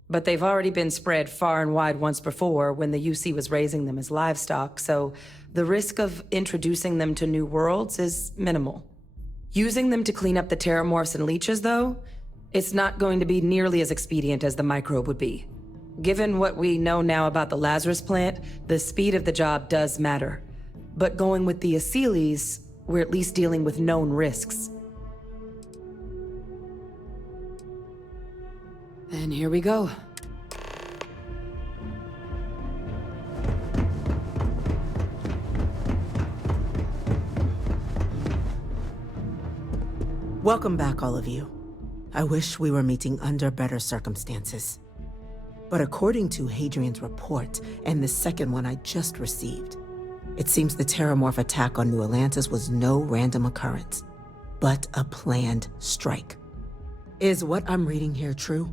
But they've already been spread far and wide once before when the UC was raising them as livestock, so the risk of introducing them to new worlds is minimal. Using them to clean up the terramorphs and leeches, though, it's not going to be nearly as expedient as the microbe would be. Given what we know now about the Lazarus plant, the speed of the job does matter. But going with the Asylees, we're at least dealing with known risks. And here we go. Welcome back, all of you. I wish we were meeting under better circumstances. But according to Hadrian's report, and the second one I just received, it seems the Terramorph attack on New Atlantis was no random occurrence, but a planned strike. Is what I'm reading here true?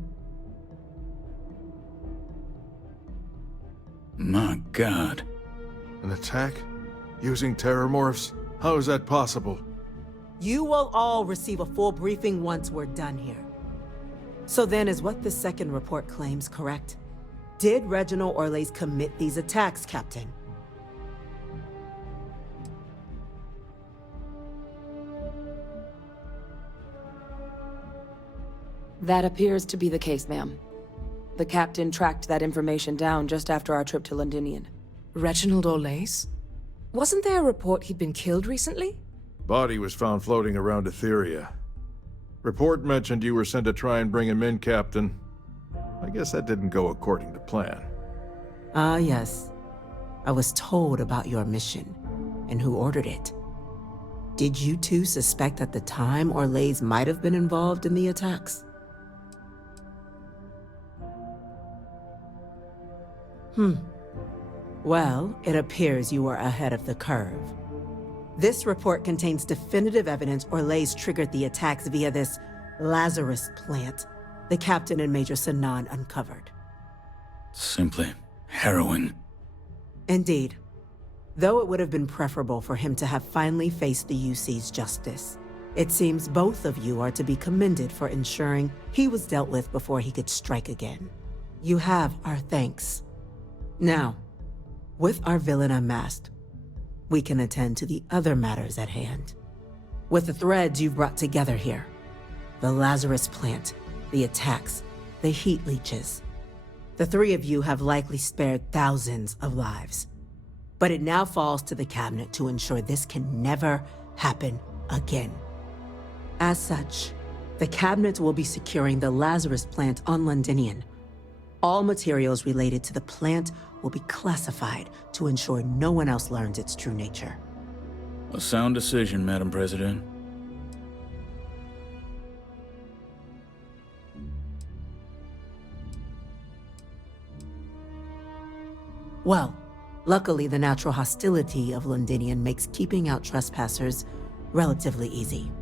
My God. An attack? Using terramorphs? How is that possible? You will all receive a full briefing once we're done here. So then, is what the second report claims correct? Did Reginald Orlays commit these attacks, Captain? That appears to be the case, ma'am. The captain tracked that information down just after our trip to Londinian. Reginald Olace? Wasn't there a report he'd been killed recently? Body was found floating around Etheria. Report mentioned you were sent to try and bring him in, Captain. I guess that didn't go according to plan. Ah, yes. I was told about your mission and who ordered it. Did you two suspect at the time Orlays might have been involved in the attacks? Well, it appears you were ahead of the curve. This report contains definitive evidence Orlays triggered the attacks via this Lazarus plant the captain and Major Sanan uncovered. Simply harrowing. Indeed. Though it would have been preferable for him to have finally faced the UC's justice, it seems both of you are to be commended for ensuring he was dealt with before he could strike again. You have our thanks. Now, with our villain unmasked, we can attend to the other matters at hand. With the threads you've brought together here, the Lazarus plant, the attacks, the heat leeches, the three of you have likely spared thousands of lives. But it now falls to the cabinet to ensure this can never happen again. As such, the cabinet will be securing the Lazarus plant on Londinian. All materials related to the plant will be classified to ensure no one else learns its true nature. A sound decision, Madam President. Well, luckily the natural hostility of Londinian makes keeping out trespassers relatively easy.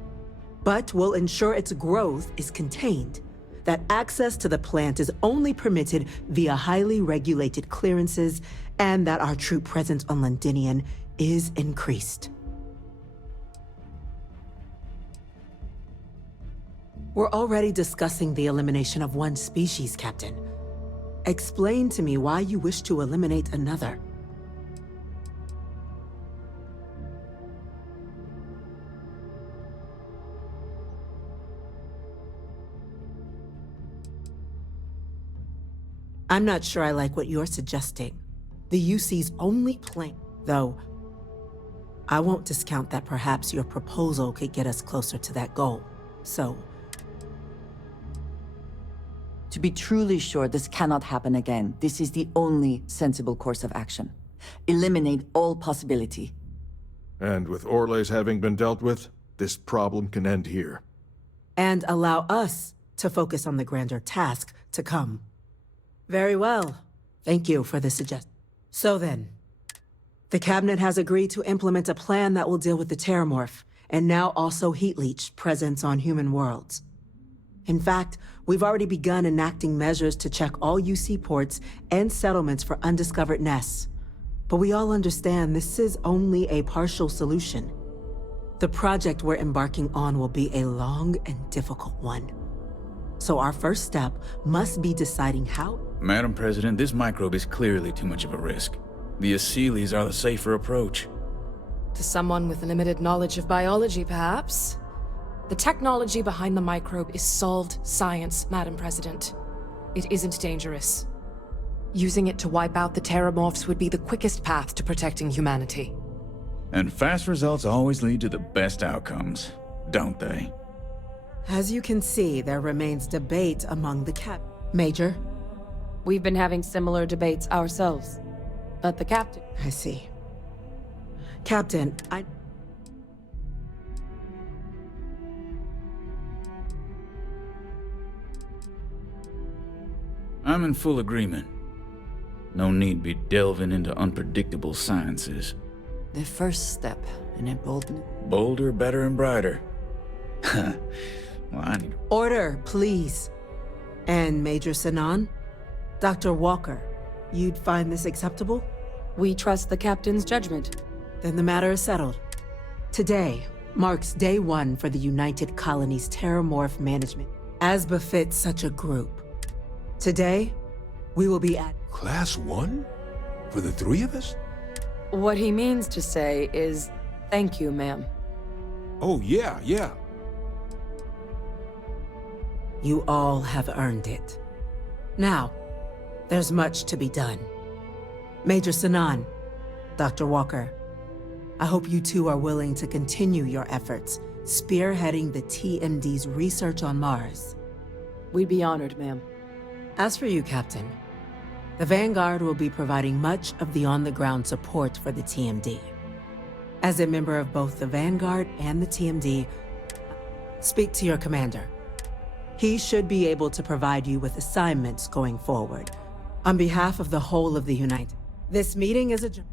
But we'll ensure its growth is contained, that access to the plant is only permitted via highly regulated clearances, and that our troop presence on Londinian is increased. We're already discussing the elimination of one species, Captain. Explain to me why you wish to eliminate another. I'm not sure I like what you're suggesting. The UC's only plan, though I won't discount that perhaps your proposal could get us closer to that goal. So, to be truly sure this cannot happen again, this is the only sensible course of action. Eliminate all possibility. And with Orlays having been dealt with, this problem can end here. And allow us to focus on the grander task to come. Very well. Thank you for the suggestion. So then, the cabinet has agreed to implement a plan that will deal with the Terramorph, and now also Heat Leech presence on human worlds. In fact, we've already begun enacting measures to check all UC ports and settlements for undiscovered nests. But we all understand this is only a partial solution. The project we're embarking on will be a long and difficult one. So our first step must be deciding how... Madam President, this microbe is clearly too much of a risk. The Aseles are the safer approach. To someone with limited knowledge of biology, perhaps? The technology behind the microbe is solved science, Madam President. It isn't dangerous. Using it to wipe out the Terramorphs would be the quickest path to protecting humanity. And fast results always lead to the best outcomes, don't they? As you can see, there remains debate among the Major? We've been having similar debates ourselves. But the captain... I see. Captain, I'm in full agreement. No need be delving into unpredictable sciences. The first step in a bold... Bolder, better, and brighter. Well, I need... Order, please. And Major Sanan? Dr. Walker, you'd find this acceptable? We trust the captain's judgment. Then the matter is settled. Today marks day one for the United Colony's Terramorph management, as befits such a group. Today, we will be at... Class 1? For the three of us? What he means to say is, thank you, ma'am. Oh, yeah. You all have earned it. Now, there's much to be done. Major Sanan, Dr. Walker, I hope you two are willing to continue your efforts, spearheading the TMD's research on Mars. We'd be honored, ma'am. As for you, Captain, the Vanguard will be providing much of the on-the-ground support for the TMD. As a member of both the Vanguard and the TMD, speak to your commander. He should be able to provide you with assignments going forward. On behalf of the whole of the United, this meeting is adjourned.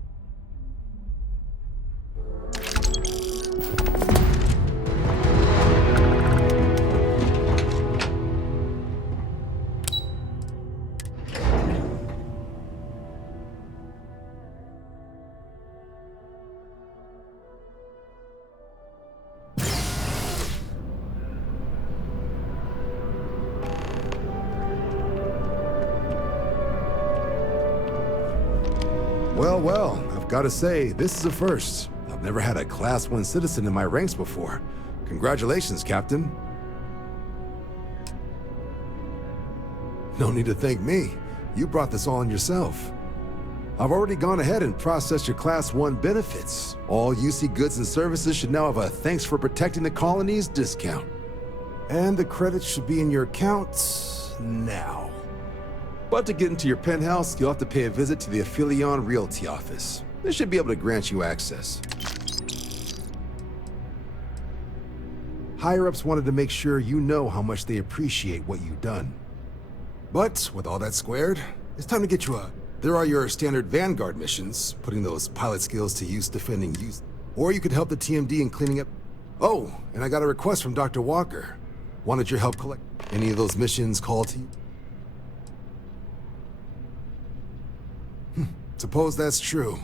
Well, I've got to say, this is a first. I've never had a Class 1 citizen in my ranks before. Congratulations, Captain. No need to thank me. You brought this all on yourself. I've already gone ahead and processed your Class 1 benefits. All UC goods and services should now have a thanks for protecting the colonies discount. And the credits should be in your accounts now. But to get into your penthouse, you'll have to pay a visit to the Aphelion Realty office. They should be able to grant you access. Higher-ups wanted to make sure you know how much they appreciate what you've done. But with all that squared, it's time to get you There are your standard Vanguard missions, putting those pilot skills to use defending you. Or you could help the TMD in cleaning up... Oh, and I got a request from Dr. Walker. Wanted your help collect... Any of those missions call to you? Suppose that's true.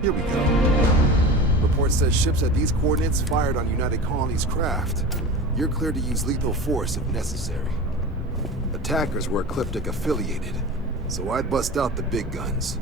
Here we go. Report says ships at these coordinates fired on United Colonies craft. You're cleared to use lethal force if necessary. Attackers were Ecliptic affiliated, so I'd bust out the big guns.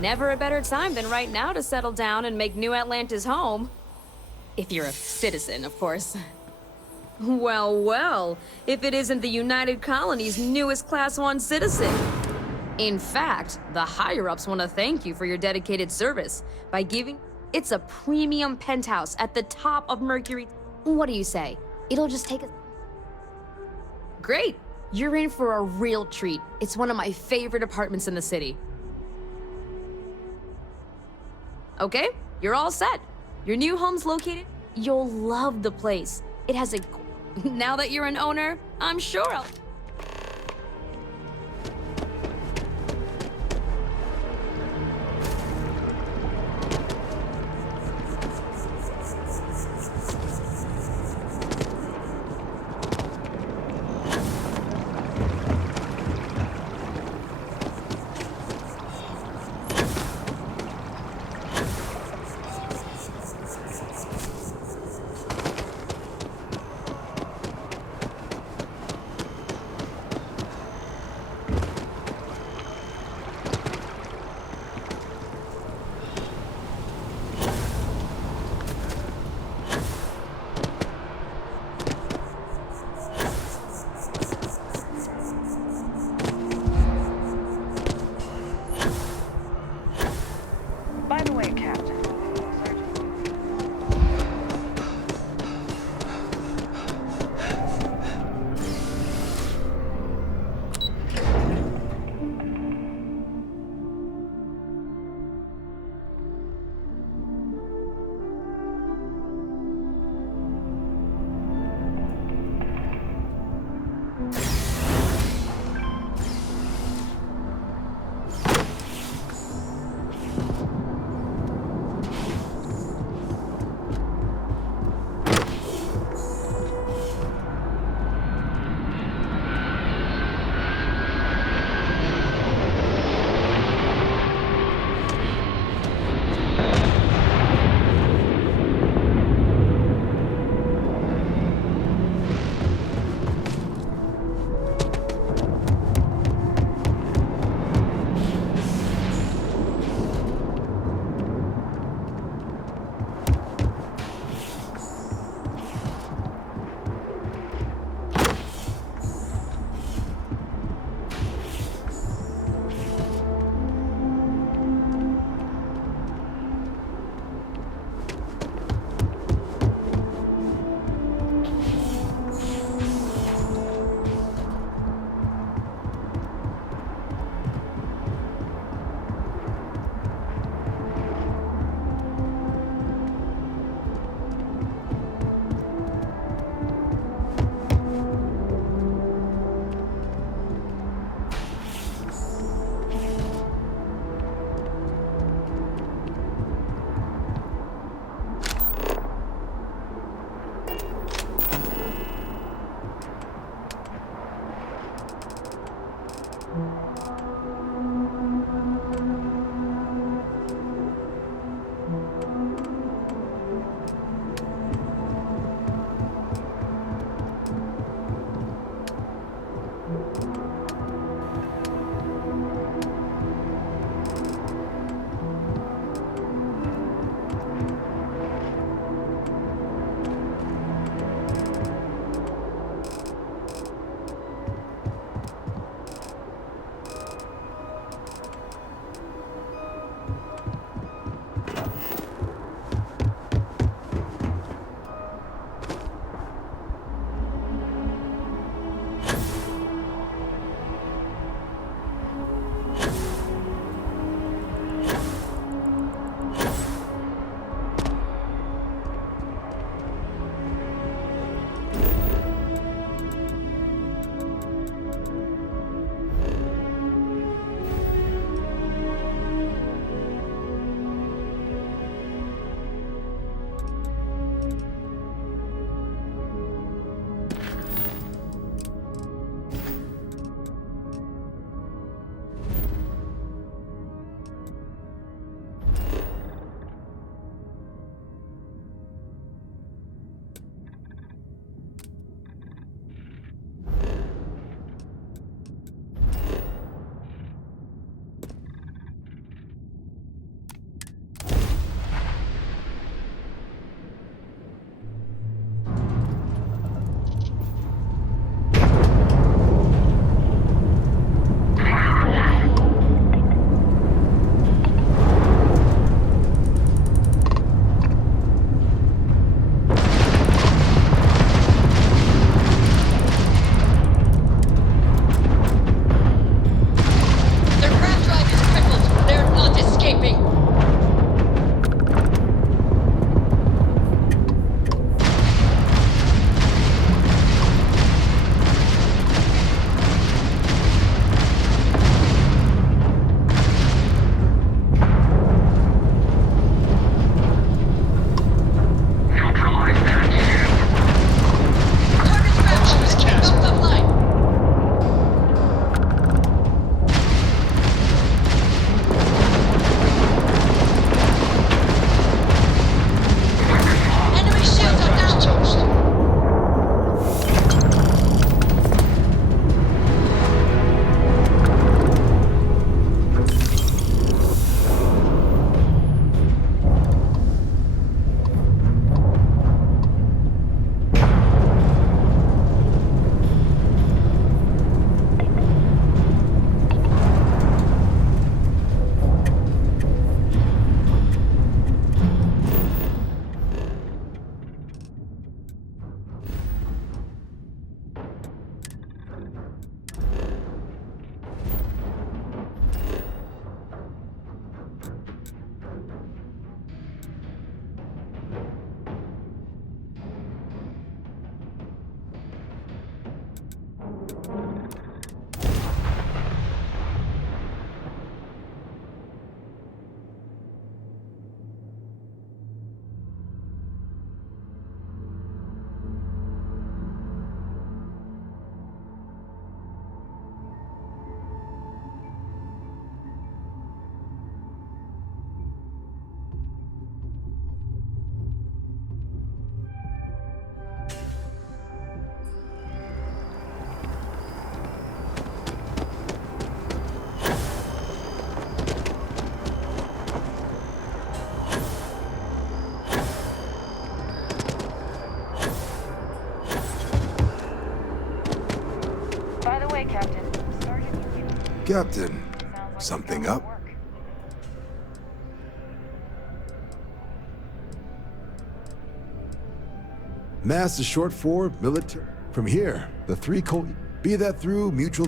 Never a better time than right now to settle down and make New Atlantis home. If you're a citizen, of course. Well, if it isn't the United Colony's newest Class 1 citizen. In fact, the higher-ups want to thank you for your dedicated service by giving... It's a premium penthouse at the top of Mercury. What do you say? It'll just take a... Great! You're in for a real treat. It's one of my favorite apartments in the city. Okay, you're all set. Your new home's located. You'll love the place. It has a... Now that you're an owner, I'm sure I'll... Captain, something up? MASS is short for military. From here, the three be that through mutual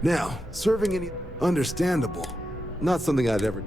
Now, serving any understandable. Not something I'd ever.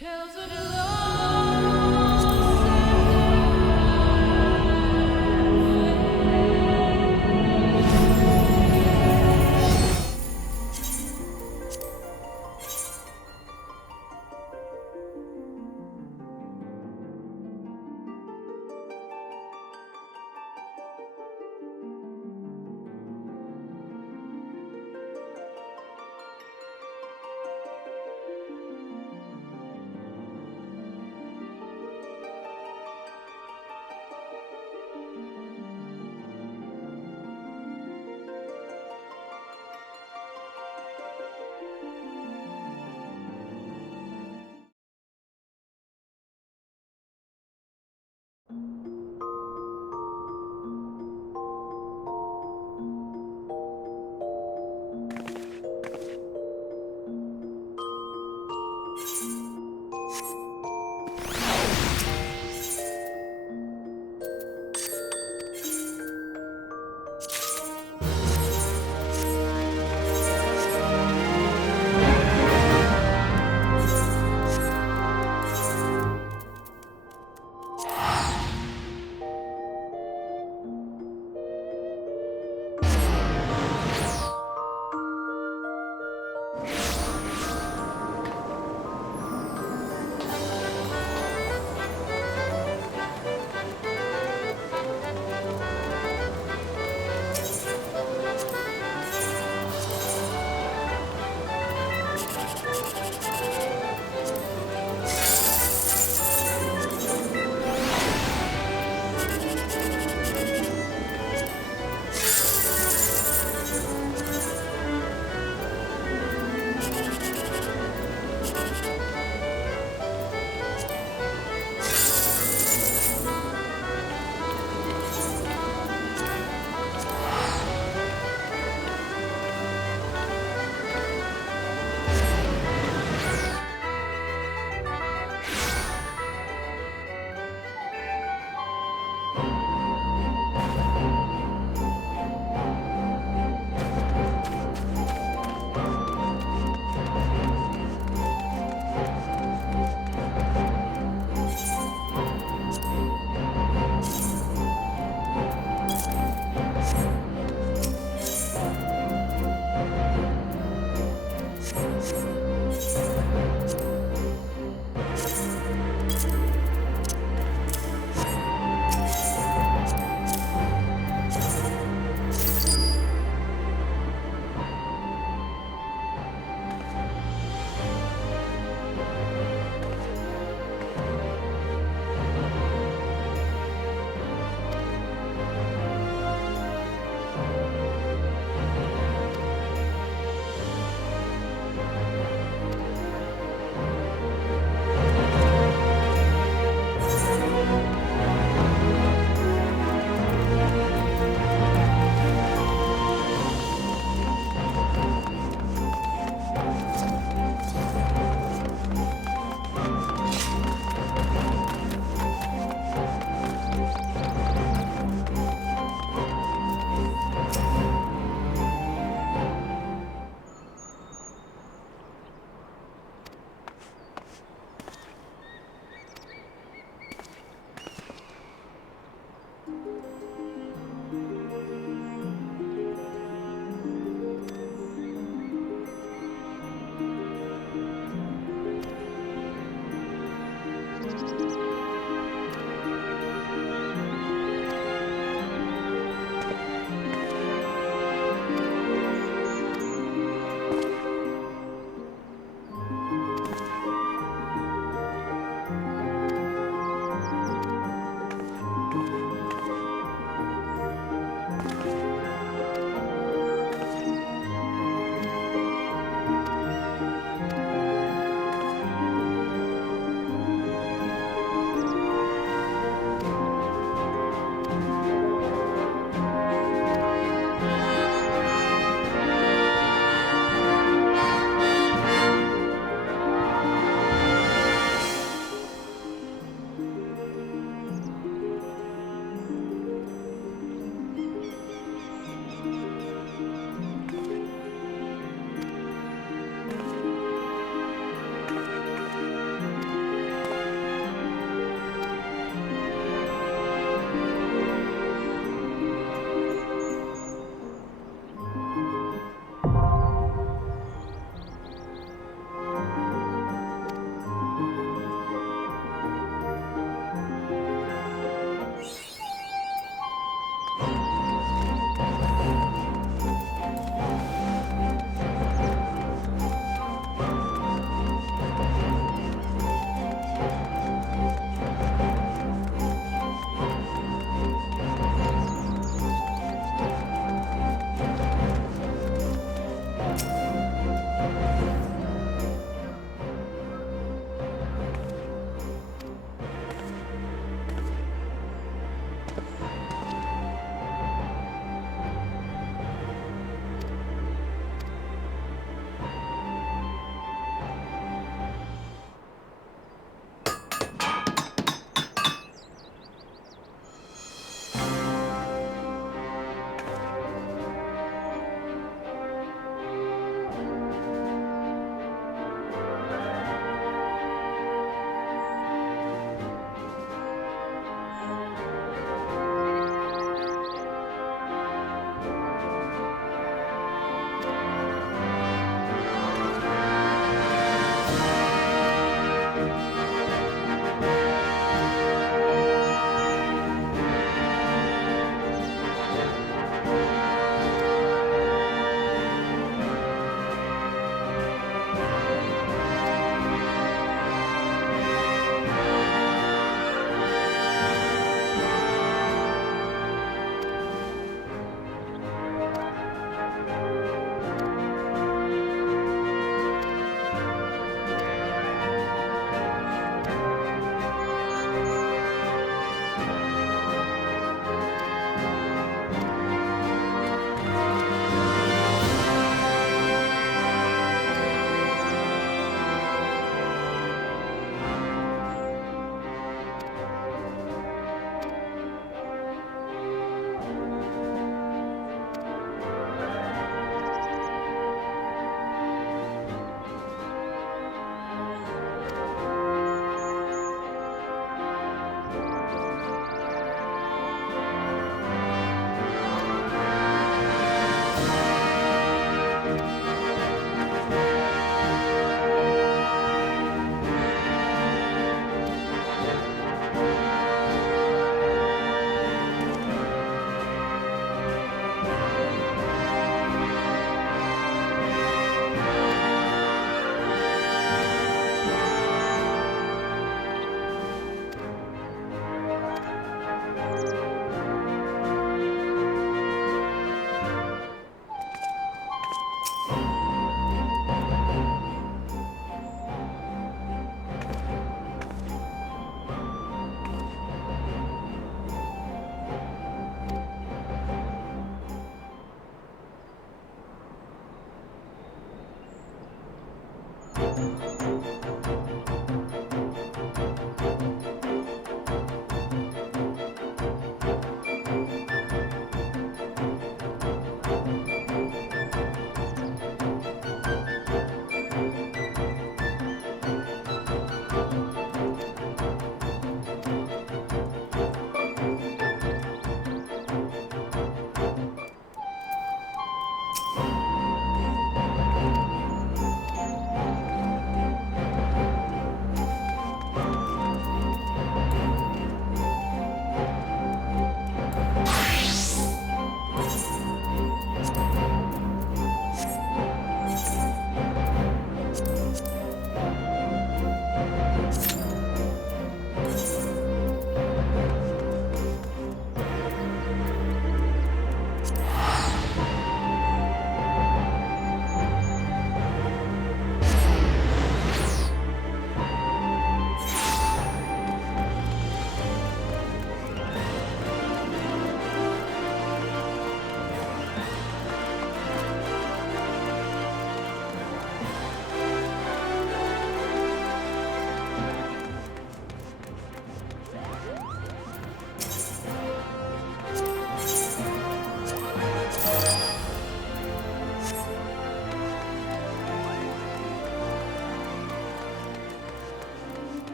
Tales of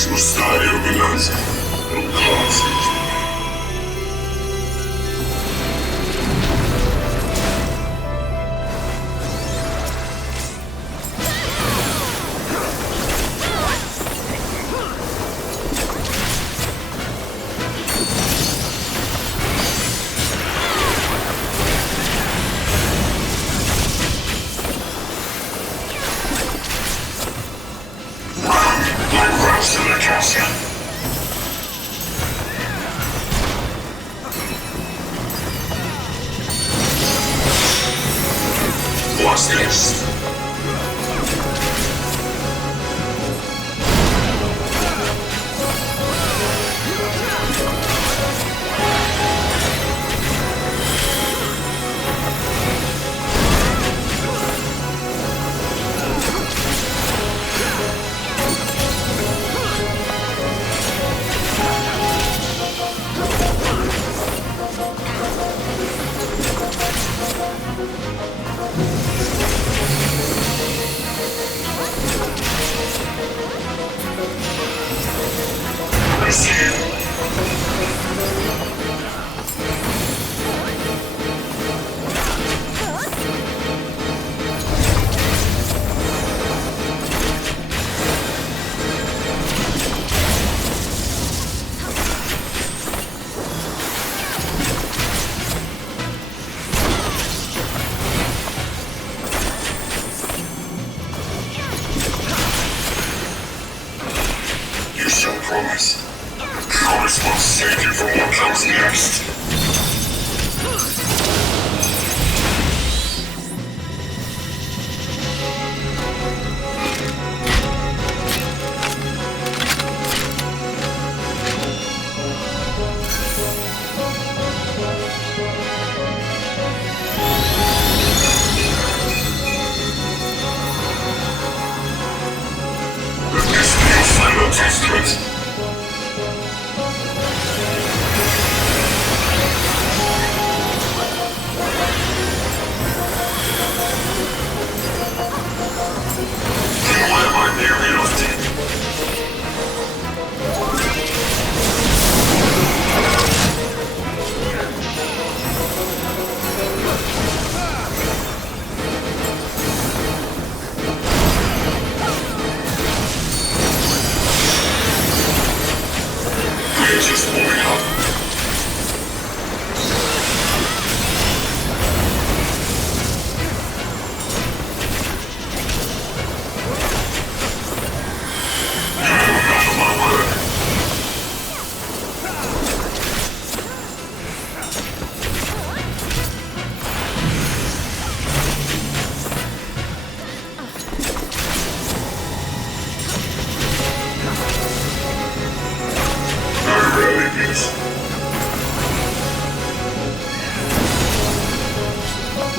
mesmo estarem dominando no closet. What's this? Promise will save you from what comes next. Let this be your final testament. Just warming up.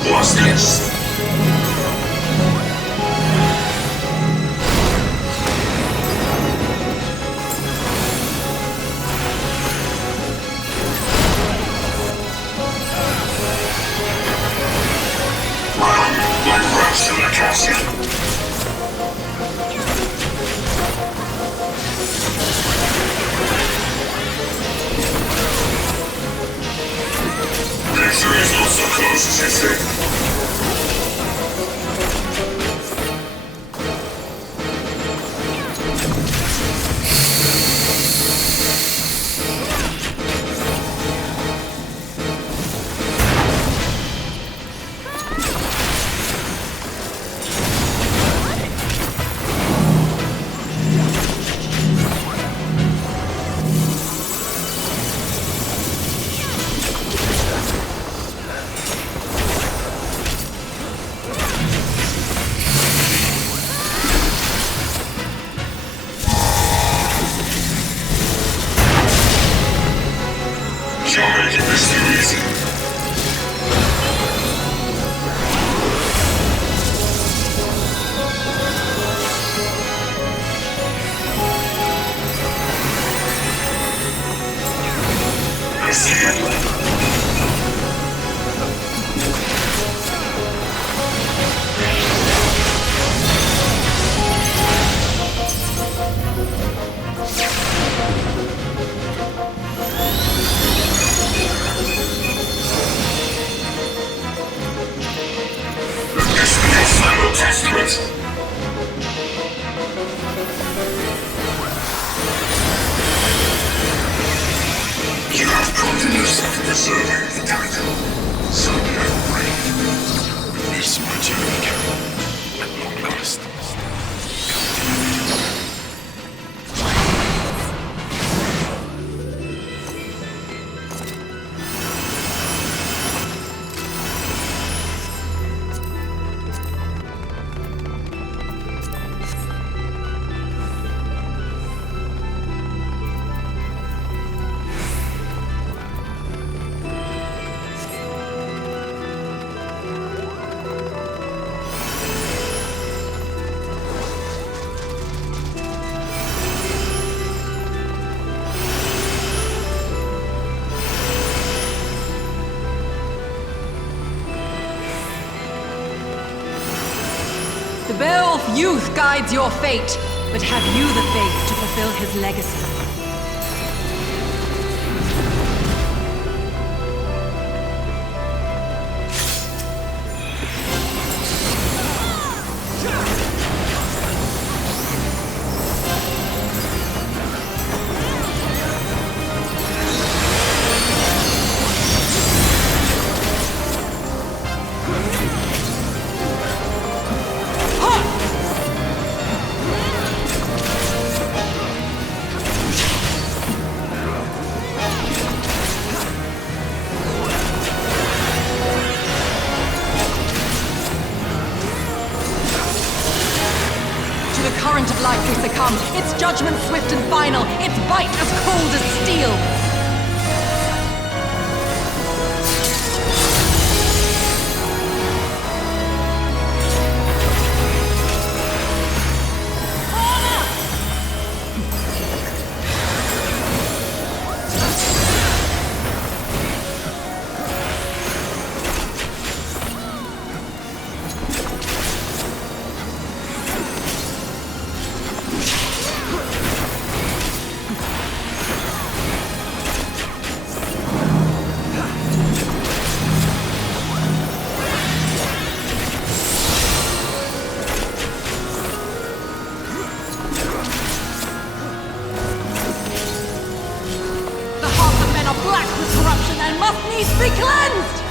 What's this? Run like rats in the castle. Victory is not so close as you think. You're making this too easy. I see it. The Beowulf youth guides your fate, but have you the faith to fulfill his legacy? Current of life we succumb, its judgment swift and final, its bite as cold as steel. Be cleansed!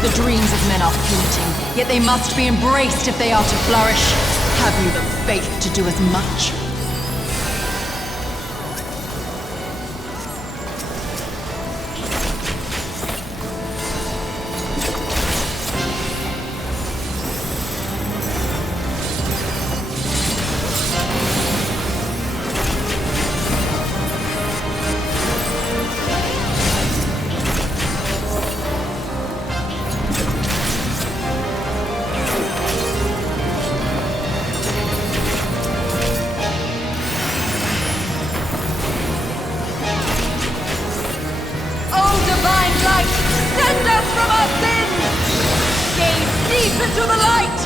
The dreams of men are fleeting, yet they must be embraced if they are to flourish. Have you the faith to do as much? Into the light!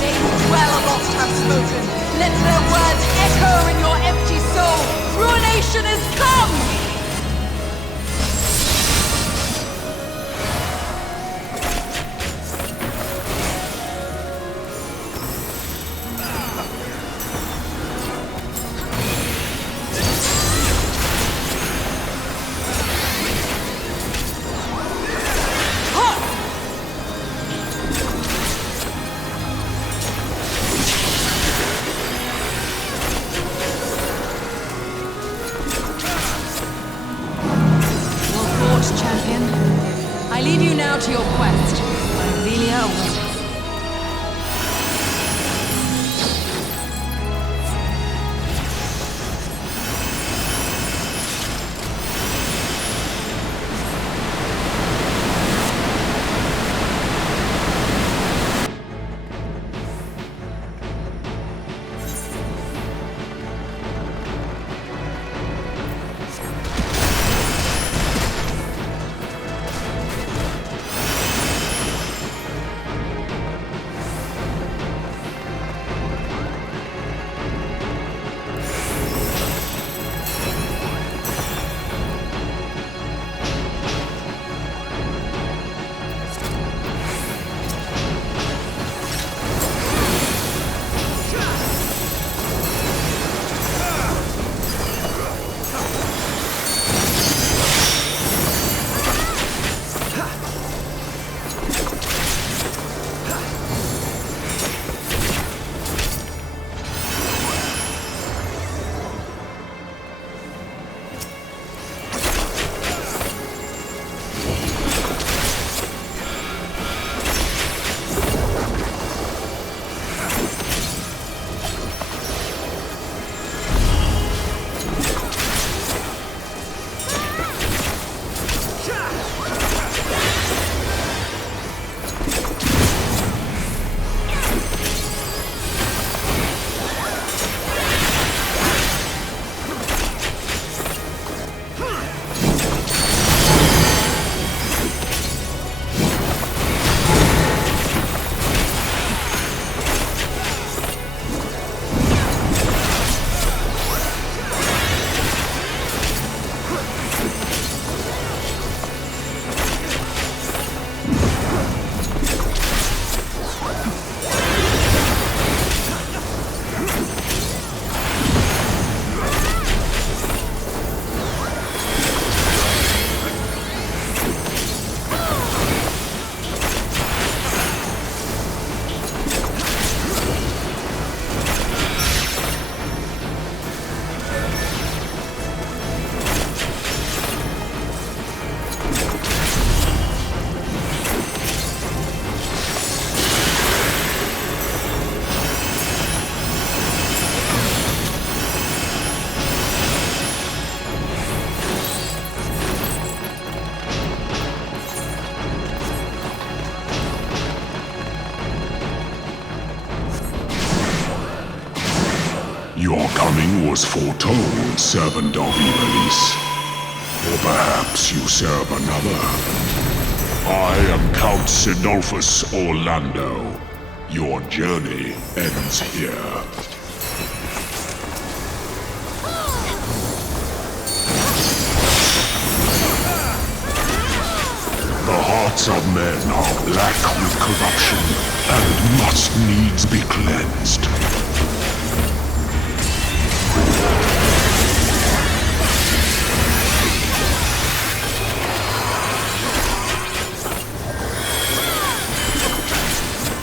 They who dwell aloft have spoken. Let their words echo in your empty soul. Ruination is come! quest. Arvenia awaits. Your coming was foretold, servant of Ivalice. Or perhaps you serve another. I am Count Sinolphus Orlando. Your journey ends here. The hearts of men are black with corruption and must needs be cleansed.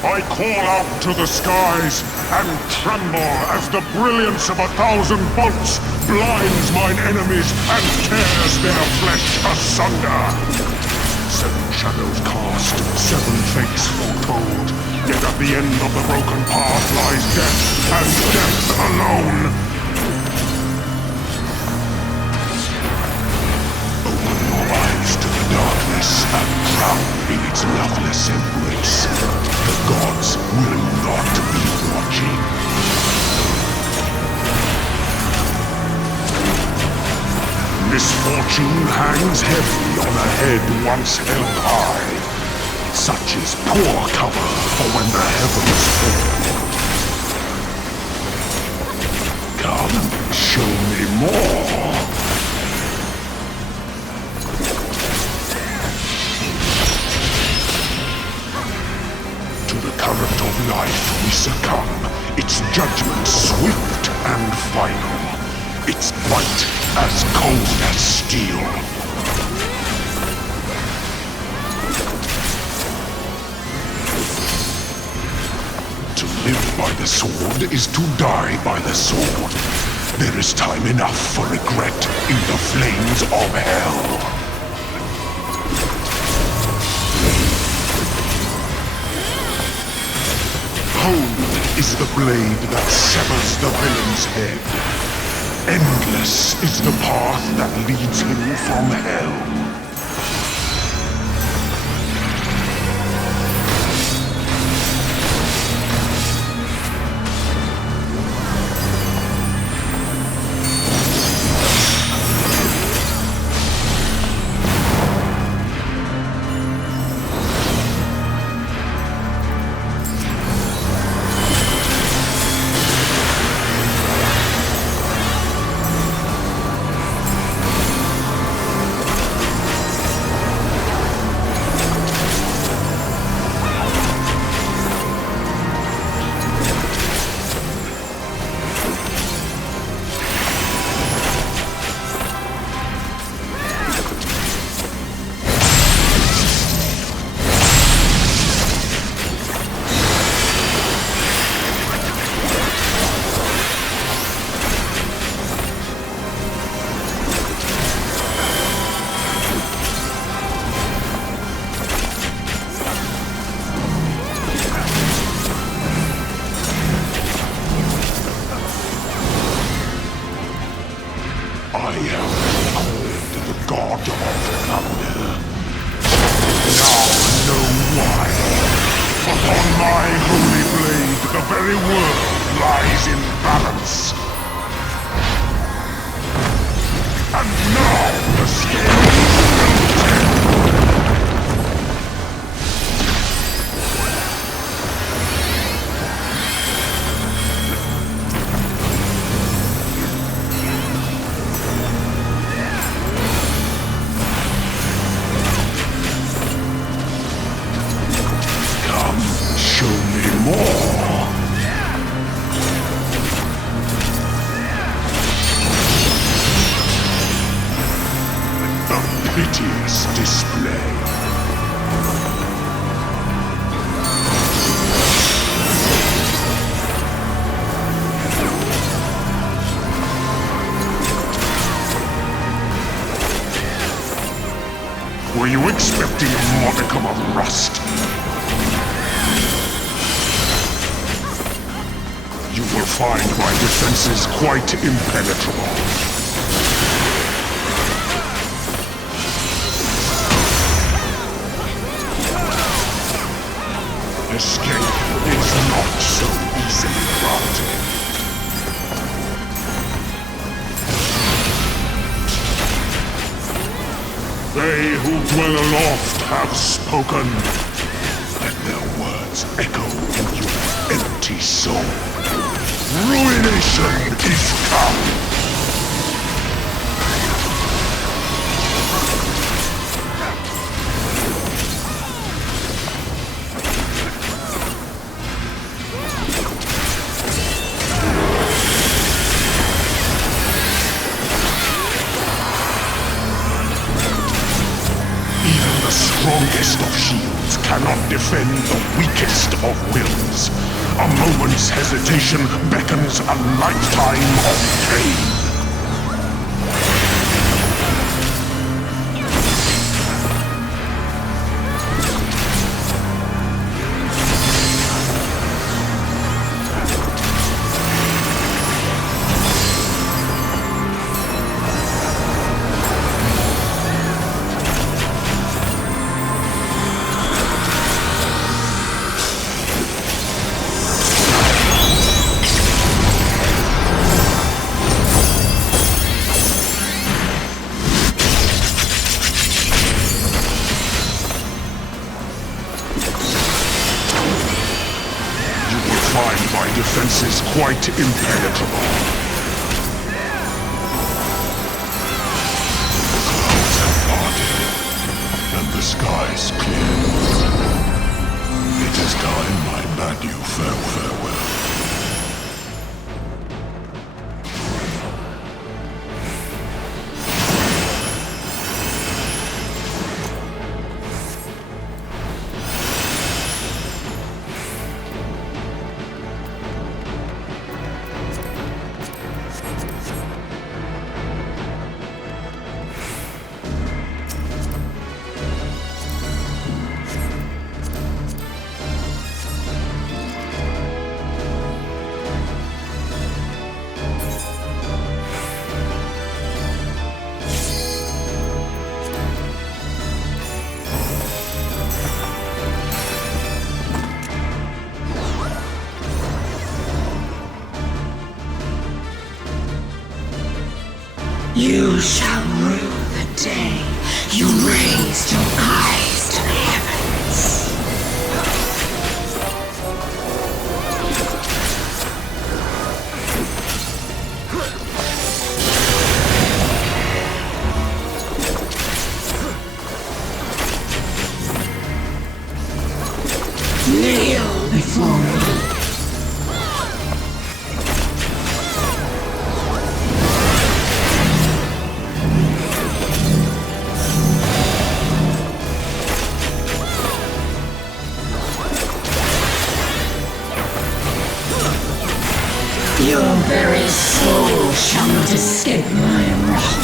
I call out to the skies and tremble as the brilliance of 1,000 bolts blinds mine enemies and tears their flesh asunder. 7 shadows cast, 7 fates foretold, yet at the end of the broken path lies death, and death alone. Open your eyes to the darkness and drown in its loveless embrace. The gods will not be watching. Misfortune hangs heavy on a head once held high. Such is poor cover for when the heavens fall. Come, show me more. Current of life we succumb, its judgment swift and final, its bite as cold as steel. To live by the sword is to die by the sword. There is time enough for regret in the flames of hell. is the blade that severs the villain's head. Endless is the path that leads him from hell. Piteous display. Were you expecting a modicum of rust? You will find my defenses quite impenetrable. Escape is not so easily granted. They who dwell aloft have spoken. Let their words echo in your empty soul. Ruination is come. Strongest of shields cannot defend the weakest of wills. A moment's hesitation beckons a lifetime of pain. Defenses quite impenetrable. The clouds have parted, and the skies clear. It is time I bade you farewell. You shall rue the day you raised your eyes to the heavens. Kneel before me. Your very soul shall not escape my wrath.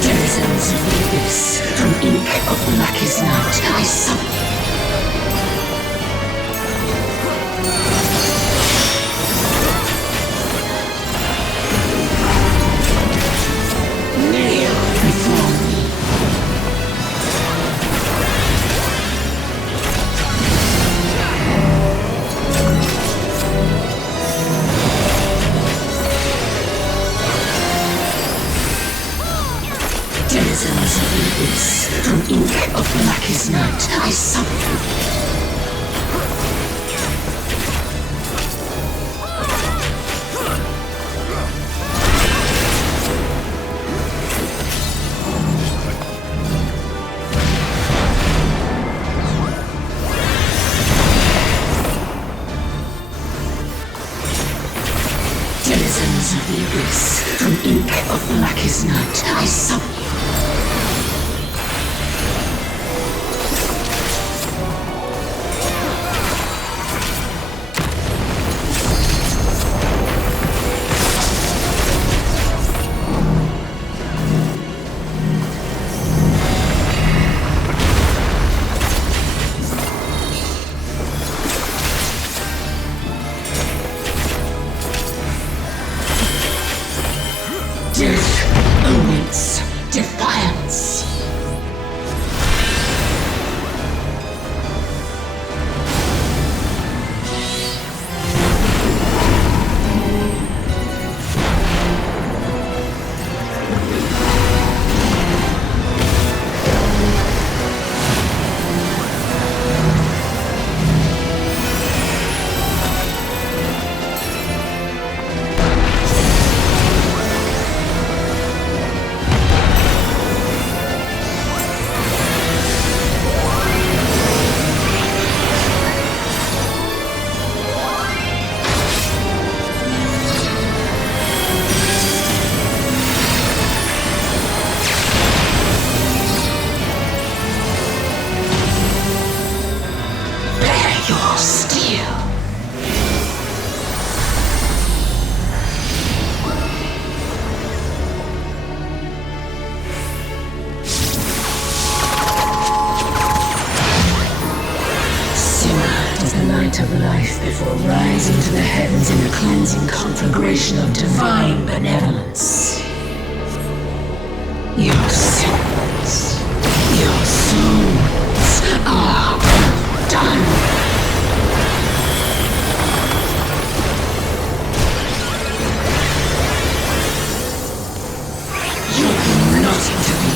Denizens of the abyss, from ink of blackest night, I summon. Kneel before me. Denizens of the abyss, from ink of blackest night, I summon. Denizens of the abyss, from ink of blackest night, I summon you. Death awaits defiance. Your steel. Simmer as the light of life before rising to the heavens in a cleansing conflagration of divine benevolence. Your sins, your souls are done. Nothing to be.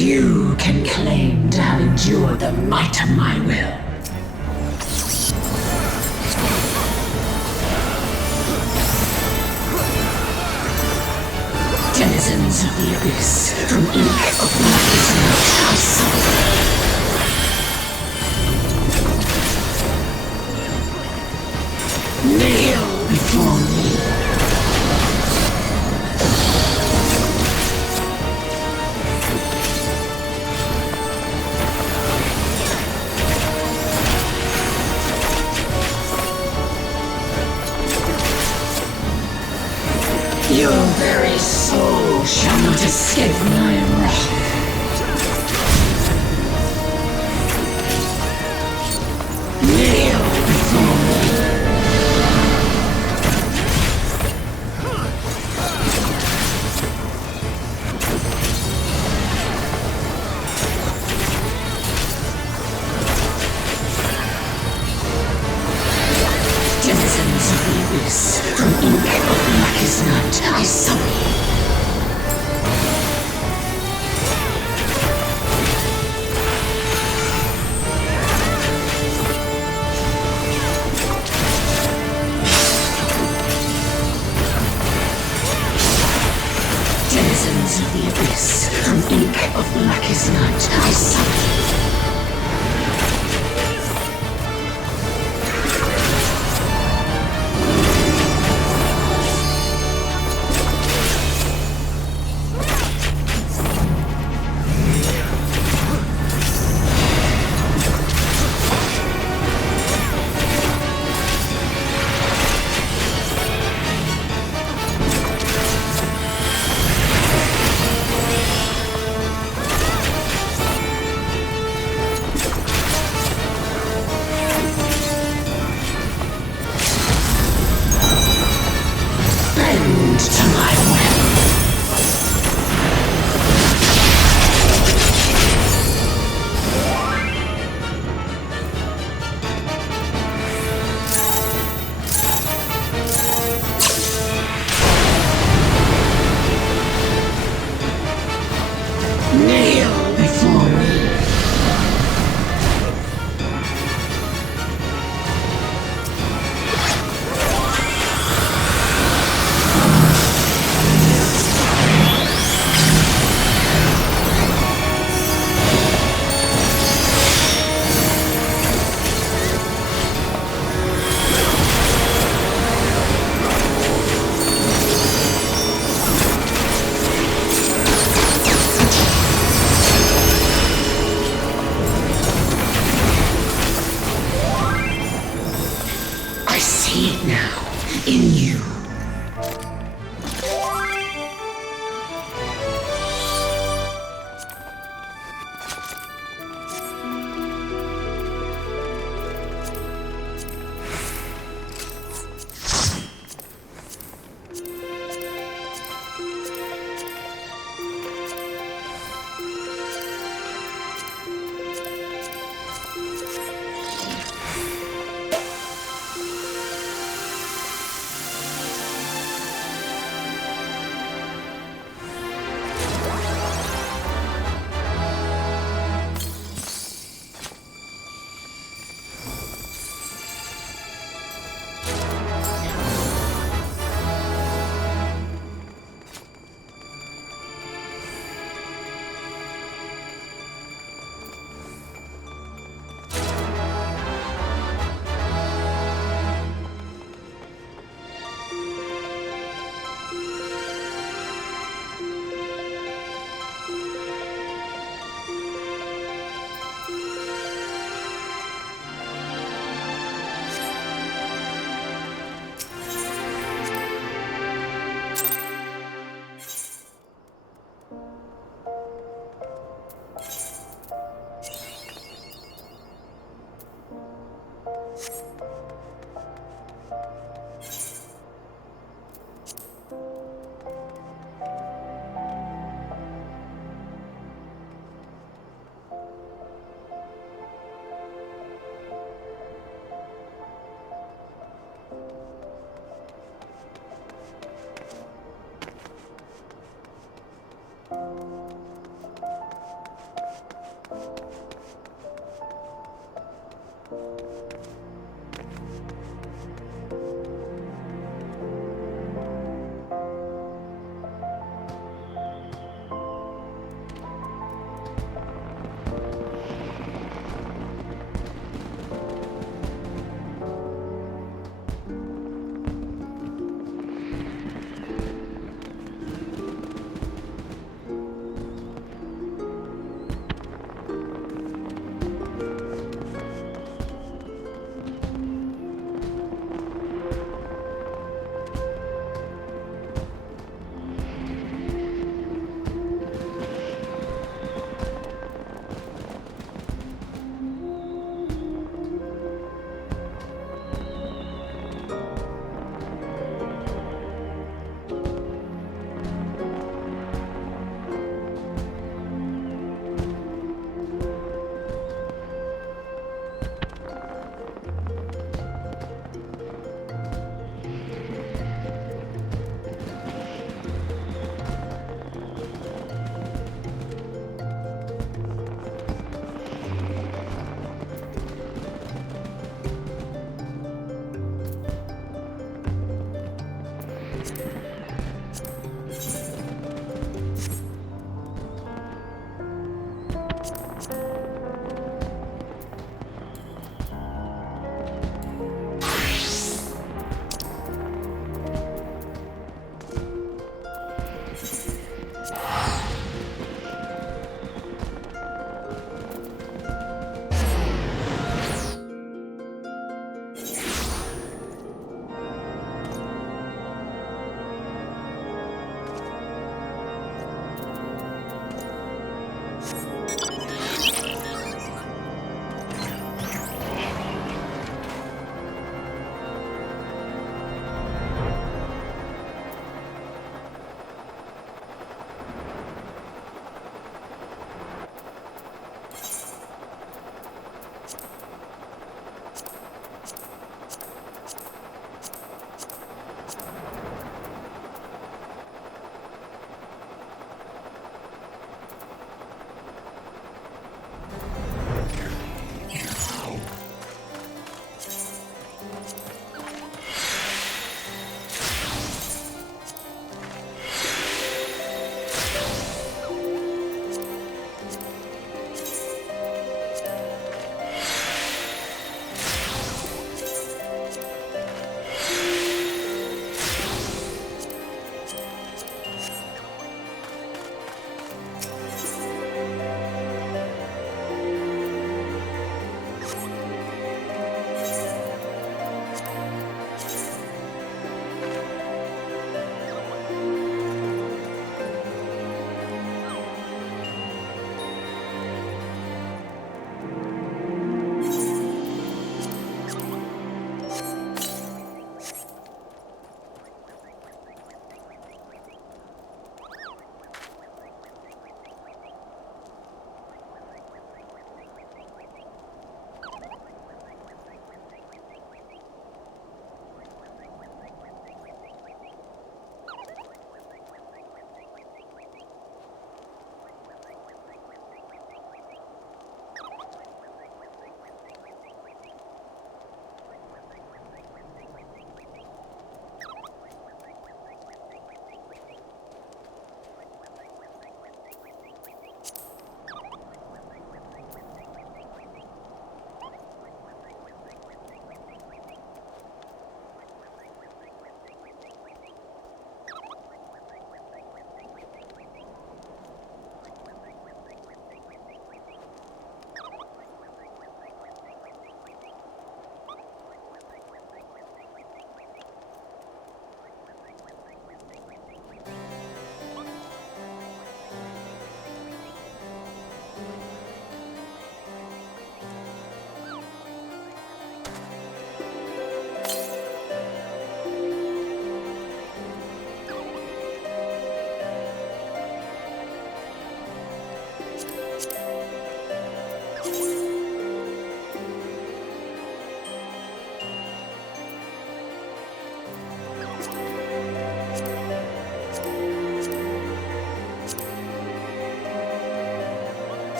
Few can claim to have endured the might of my will. Denizens of the Abyss, from ink of blackest note I summon. Kneel before me. Your very soul shall not escape my wrath. Kneel before me. Denizens of the Abyss, from ink of blackest night I summon. Denizens of the Abyss, from ink of blackest night I summon.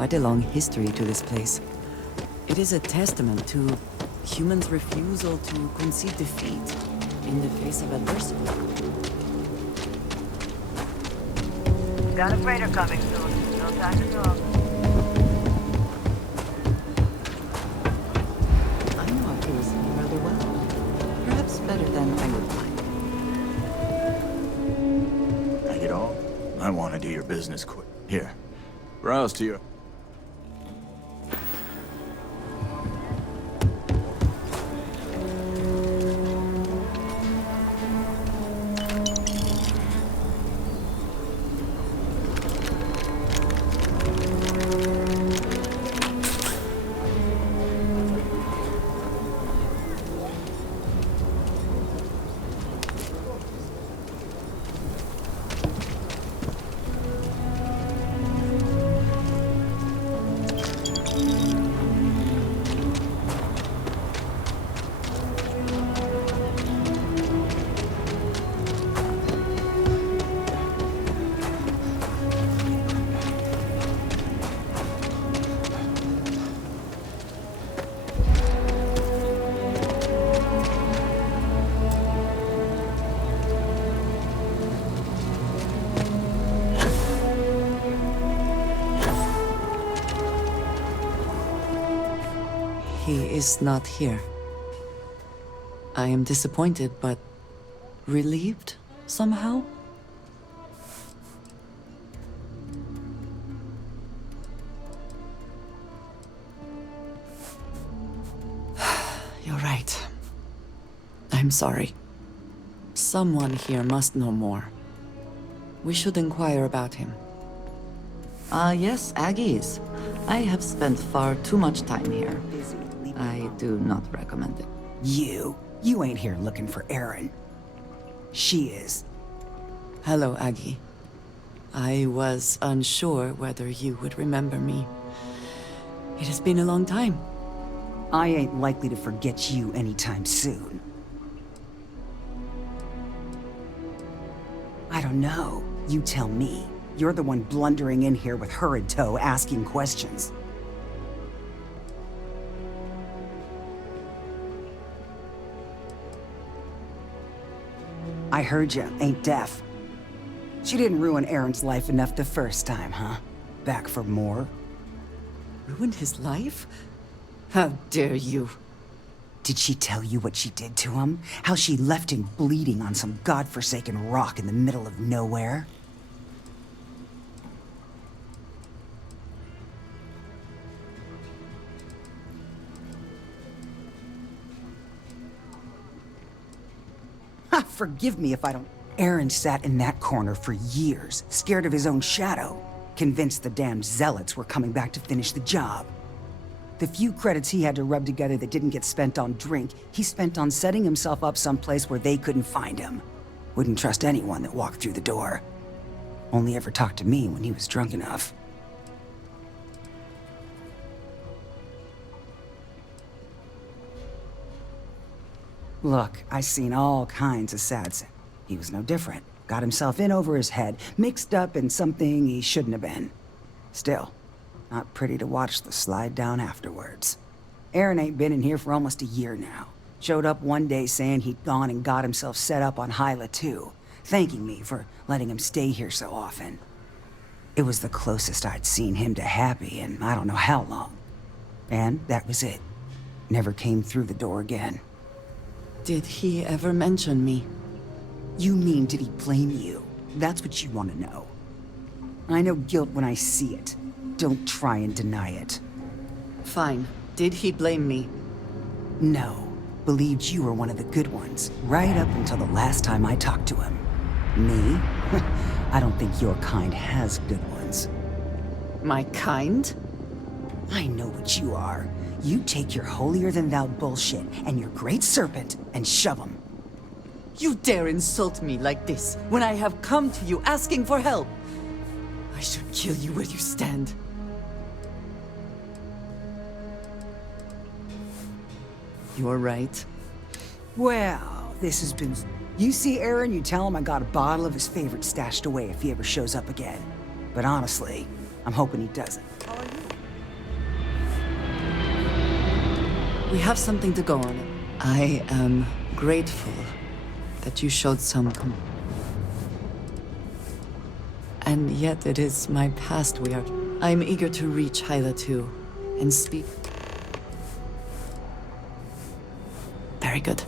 Quite a long history to this place. It is a testament to humans' refusal to concede defeat in the face of adversity. Got a freighter coming soon. No time to talk. I know Abdullah rather well. Perhaps better than I would like. Hang it all. I want to do your business quick. Here, browse to your... he is not here. I am disappointed, but relieved somehow. You're right. I'm sorry. Someone here must know more. We should inquire about him. Yes, Aggies. I have spent far too much time here. I do not recommend it. You ain't here looking for Erin. She is. Hello, Aggie. I was unsure whether you would remember me. It has been a long time. I ain't likely to forget you anytime soon. I don't know. You tell me. You're the one blundering in here with her in tow, asking questions. I heard you ain't deaf. She didn't ruin Aaron's life enough the first time, huh? Back for more? Ruined his life? How dare you? Did she tell you what she did to him? How she left him bleeding on some godforsaken rock in the middle of nowhere? Ha, forgive me if I don't... Aaron sat in that corner for years, scared of his own shadow, convinced the damned zealots were coming back to finish the job. The few credits he had to rub together that didn't get spent on drink, he spent on setting himself up someplace where they couldn't find him. Wouldn't trust anyone that walked through the door. Only ever talked to me when he was drunk enough. Look, I seen all kinds of sads. He was no different. Got himself in over his head, mixed up in something he shouldn't have been. Still, not pretty to watch the slide down afterwards. Aaron ain't been in here for almost a year now. Showed up one day saying he'd gone and got himself set up on Hyla too, thanking me for letting him stay here so often. It was the closest I'd seen him to happy in I don't know how long. And that was it. Never came through the door again. Did he ever mention me? You mean, did he blame you? That's what you want to know. I know guilt when I see it. Don't try and deny it. Fine. Did he blame me? No. Believed you were one of the good ones, right up until the last time I talked to him. Me? I don't think your kind has good ones. My kind? I know what you are. You take your holier-than-thou bullshit and your great serpent and shove them. You dare insult me like this when I have come to you asking for help. I should kill you where you stand. You're right. Well, this has been... You see Aaron, you tell him I got a bottle of his favorite stashed away if he ever shows up again. But honestly, I'm hoping he doesn't. How are you? We have something to go on. I am grateful that you showed some and yet it is my past we are... I'm eager to reach Hyla too, and speak... Very good.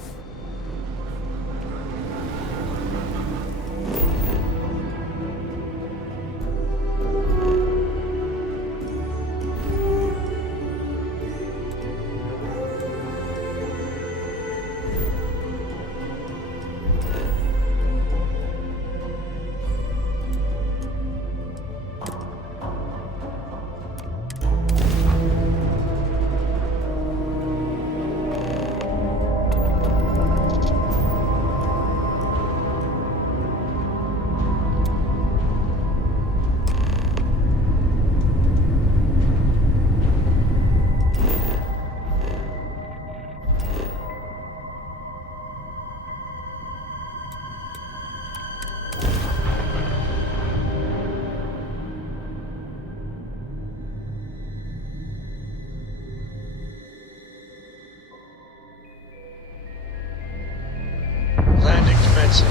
Landing commencing.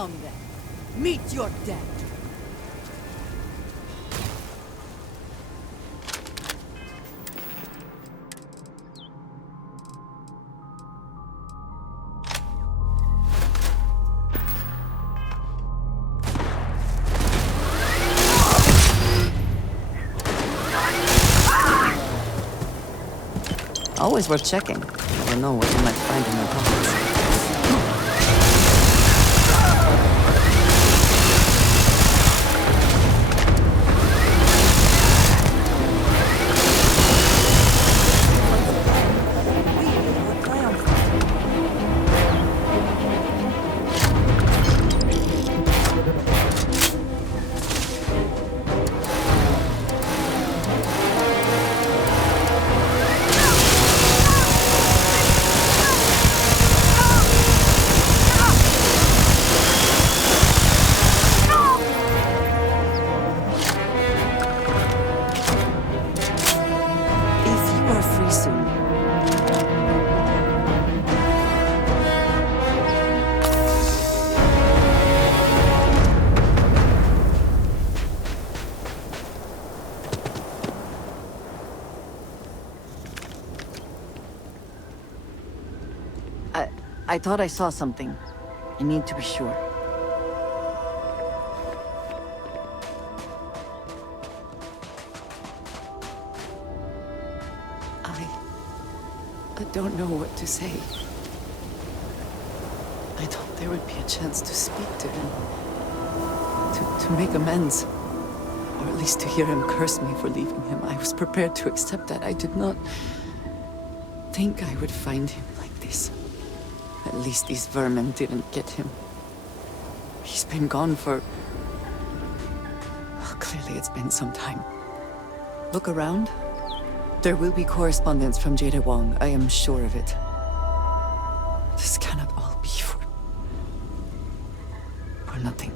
Come then. Meet your death. Always worth checking. Never know what you might find in your pockets. I thought I saw something. I need to be sure. I don't know what to say. I thought there would be a chance to speak to him. To make amends. Or at least to hear him curse me for leaving him. I was prepared to accept that. I did not think I would find him like this. At least these vermin didn't get him. He's been gone for... Well, clearly it's been some time. Look around. There will be correspondence from Jada Wong, I am sure of it. This cannot all be for nothing.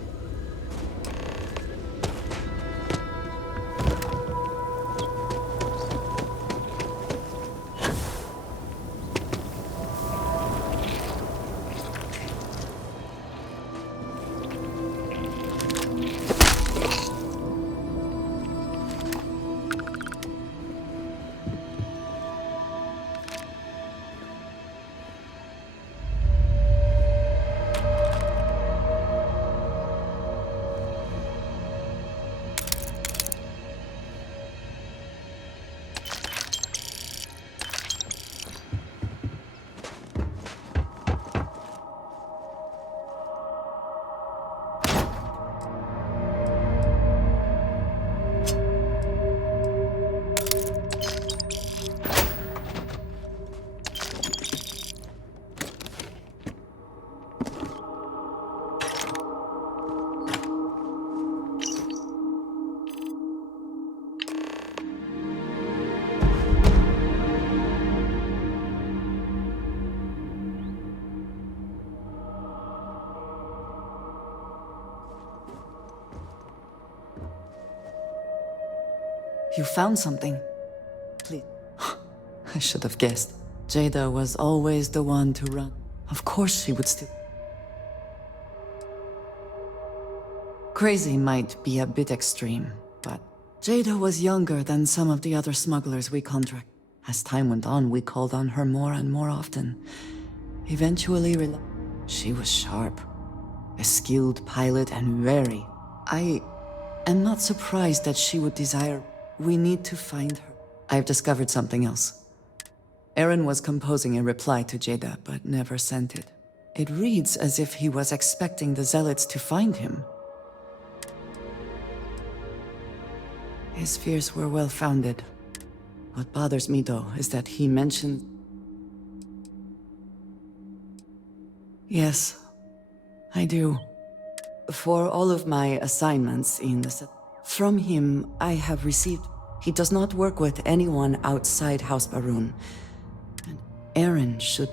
You found something. Please. I should have guessed. Jada was always the one to run. Of course she would still... Crazy might be a bit extreme, but Jada was younger than some of the other smugglers we contract. As time went on, we called on her more and more often. Eventually, she was sharp, a skilled pilot and very... I am not surprised that she would desire... We need to find her. I've discovered something else. Aaron was composing a reply to Jada, but never sent it. It reads as if he was expecting the Zealots to find him. His fears were well-founded. What bothers me, though, is that he mentioned... Yes, I do. For all of my assignments in the... From him, I have received... He does not work with anyone outside House Baroon. And Aaron should...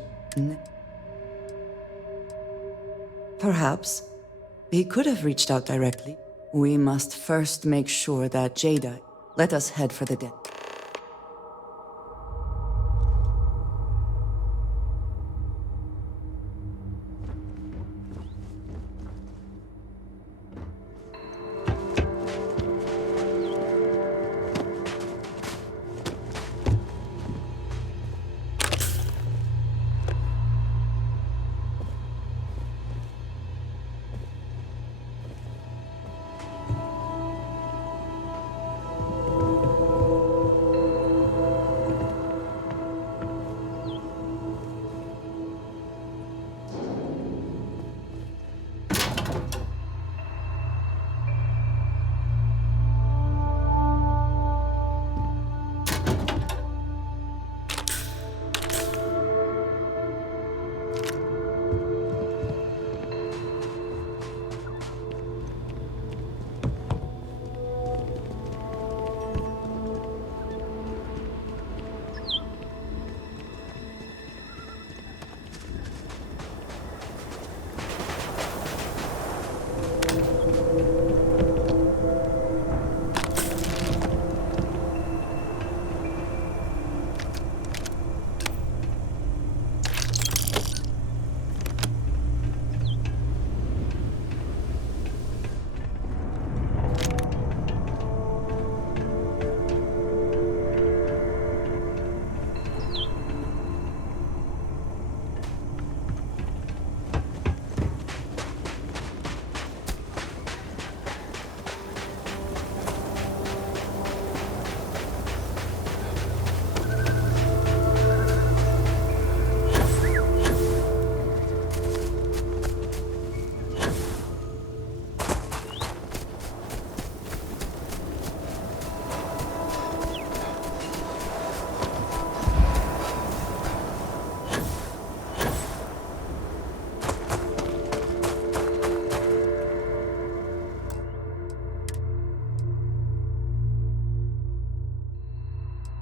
Perhaps. He could have reached out directly. We must first make sure that Jada... Let us head for the dead.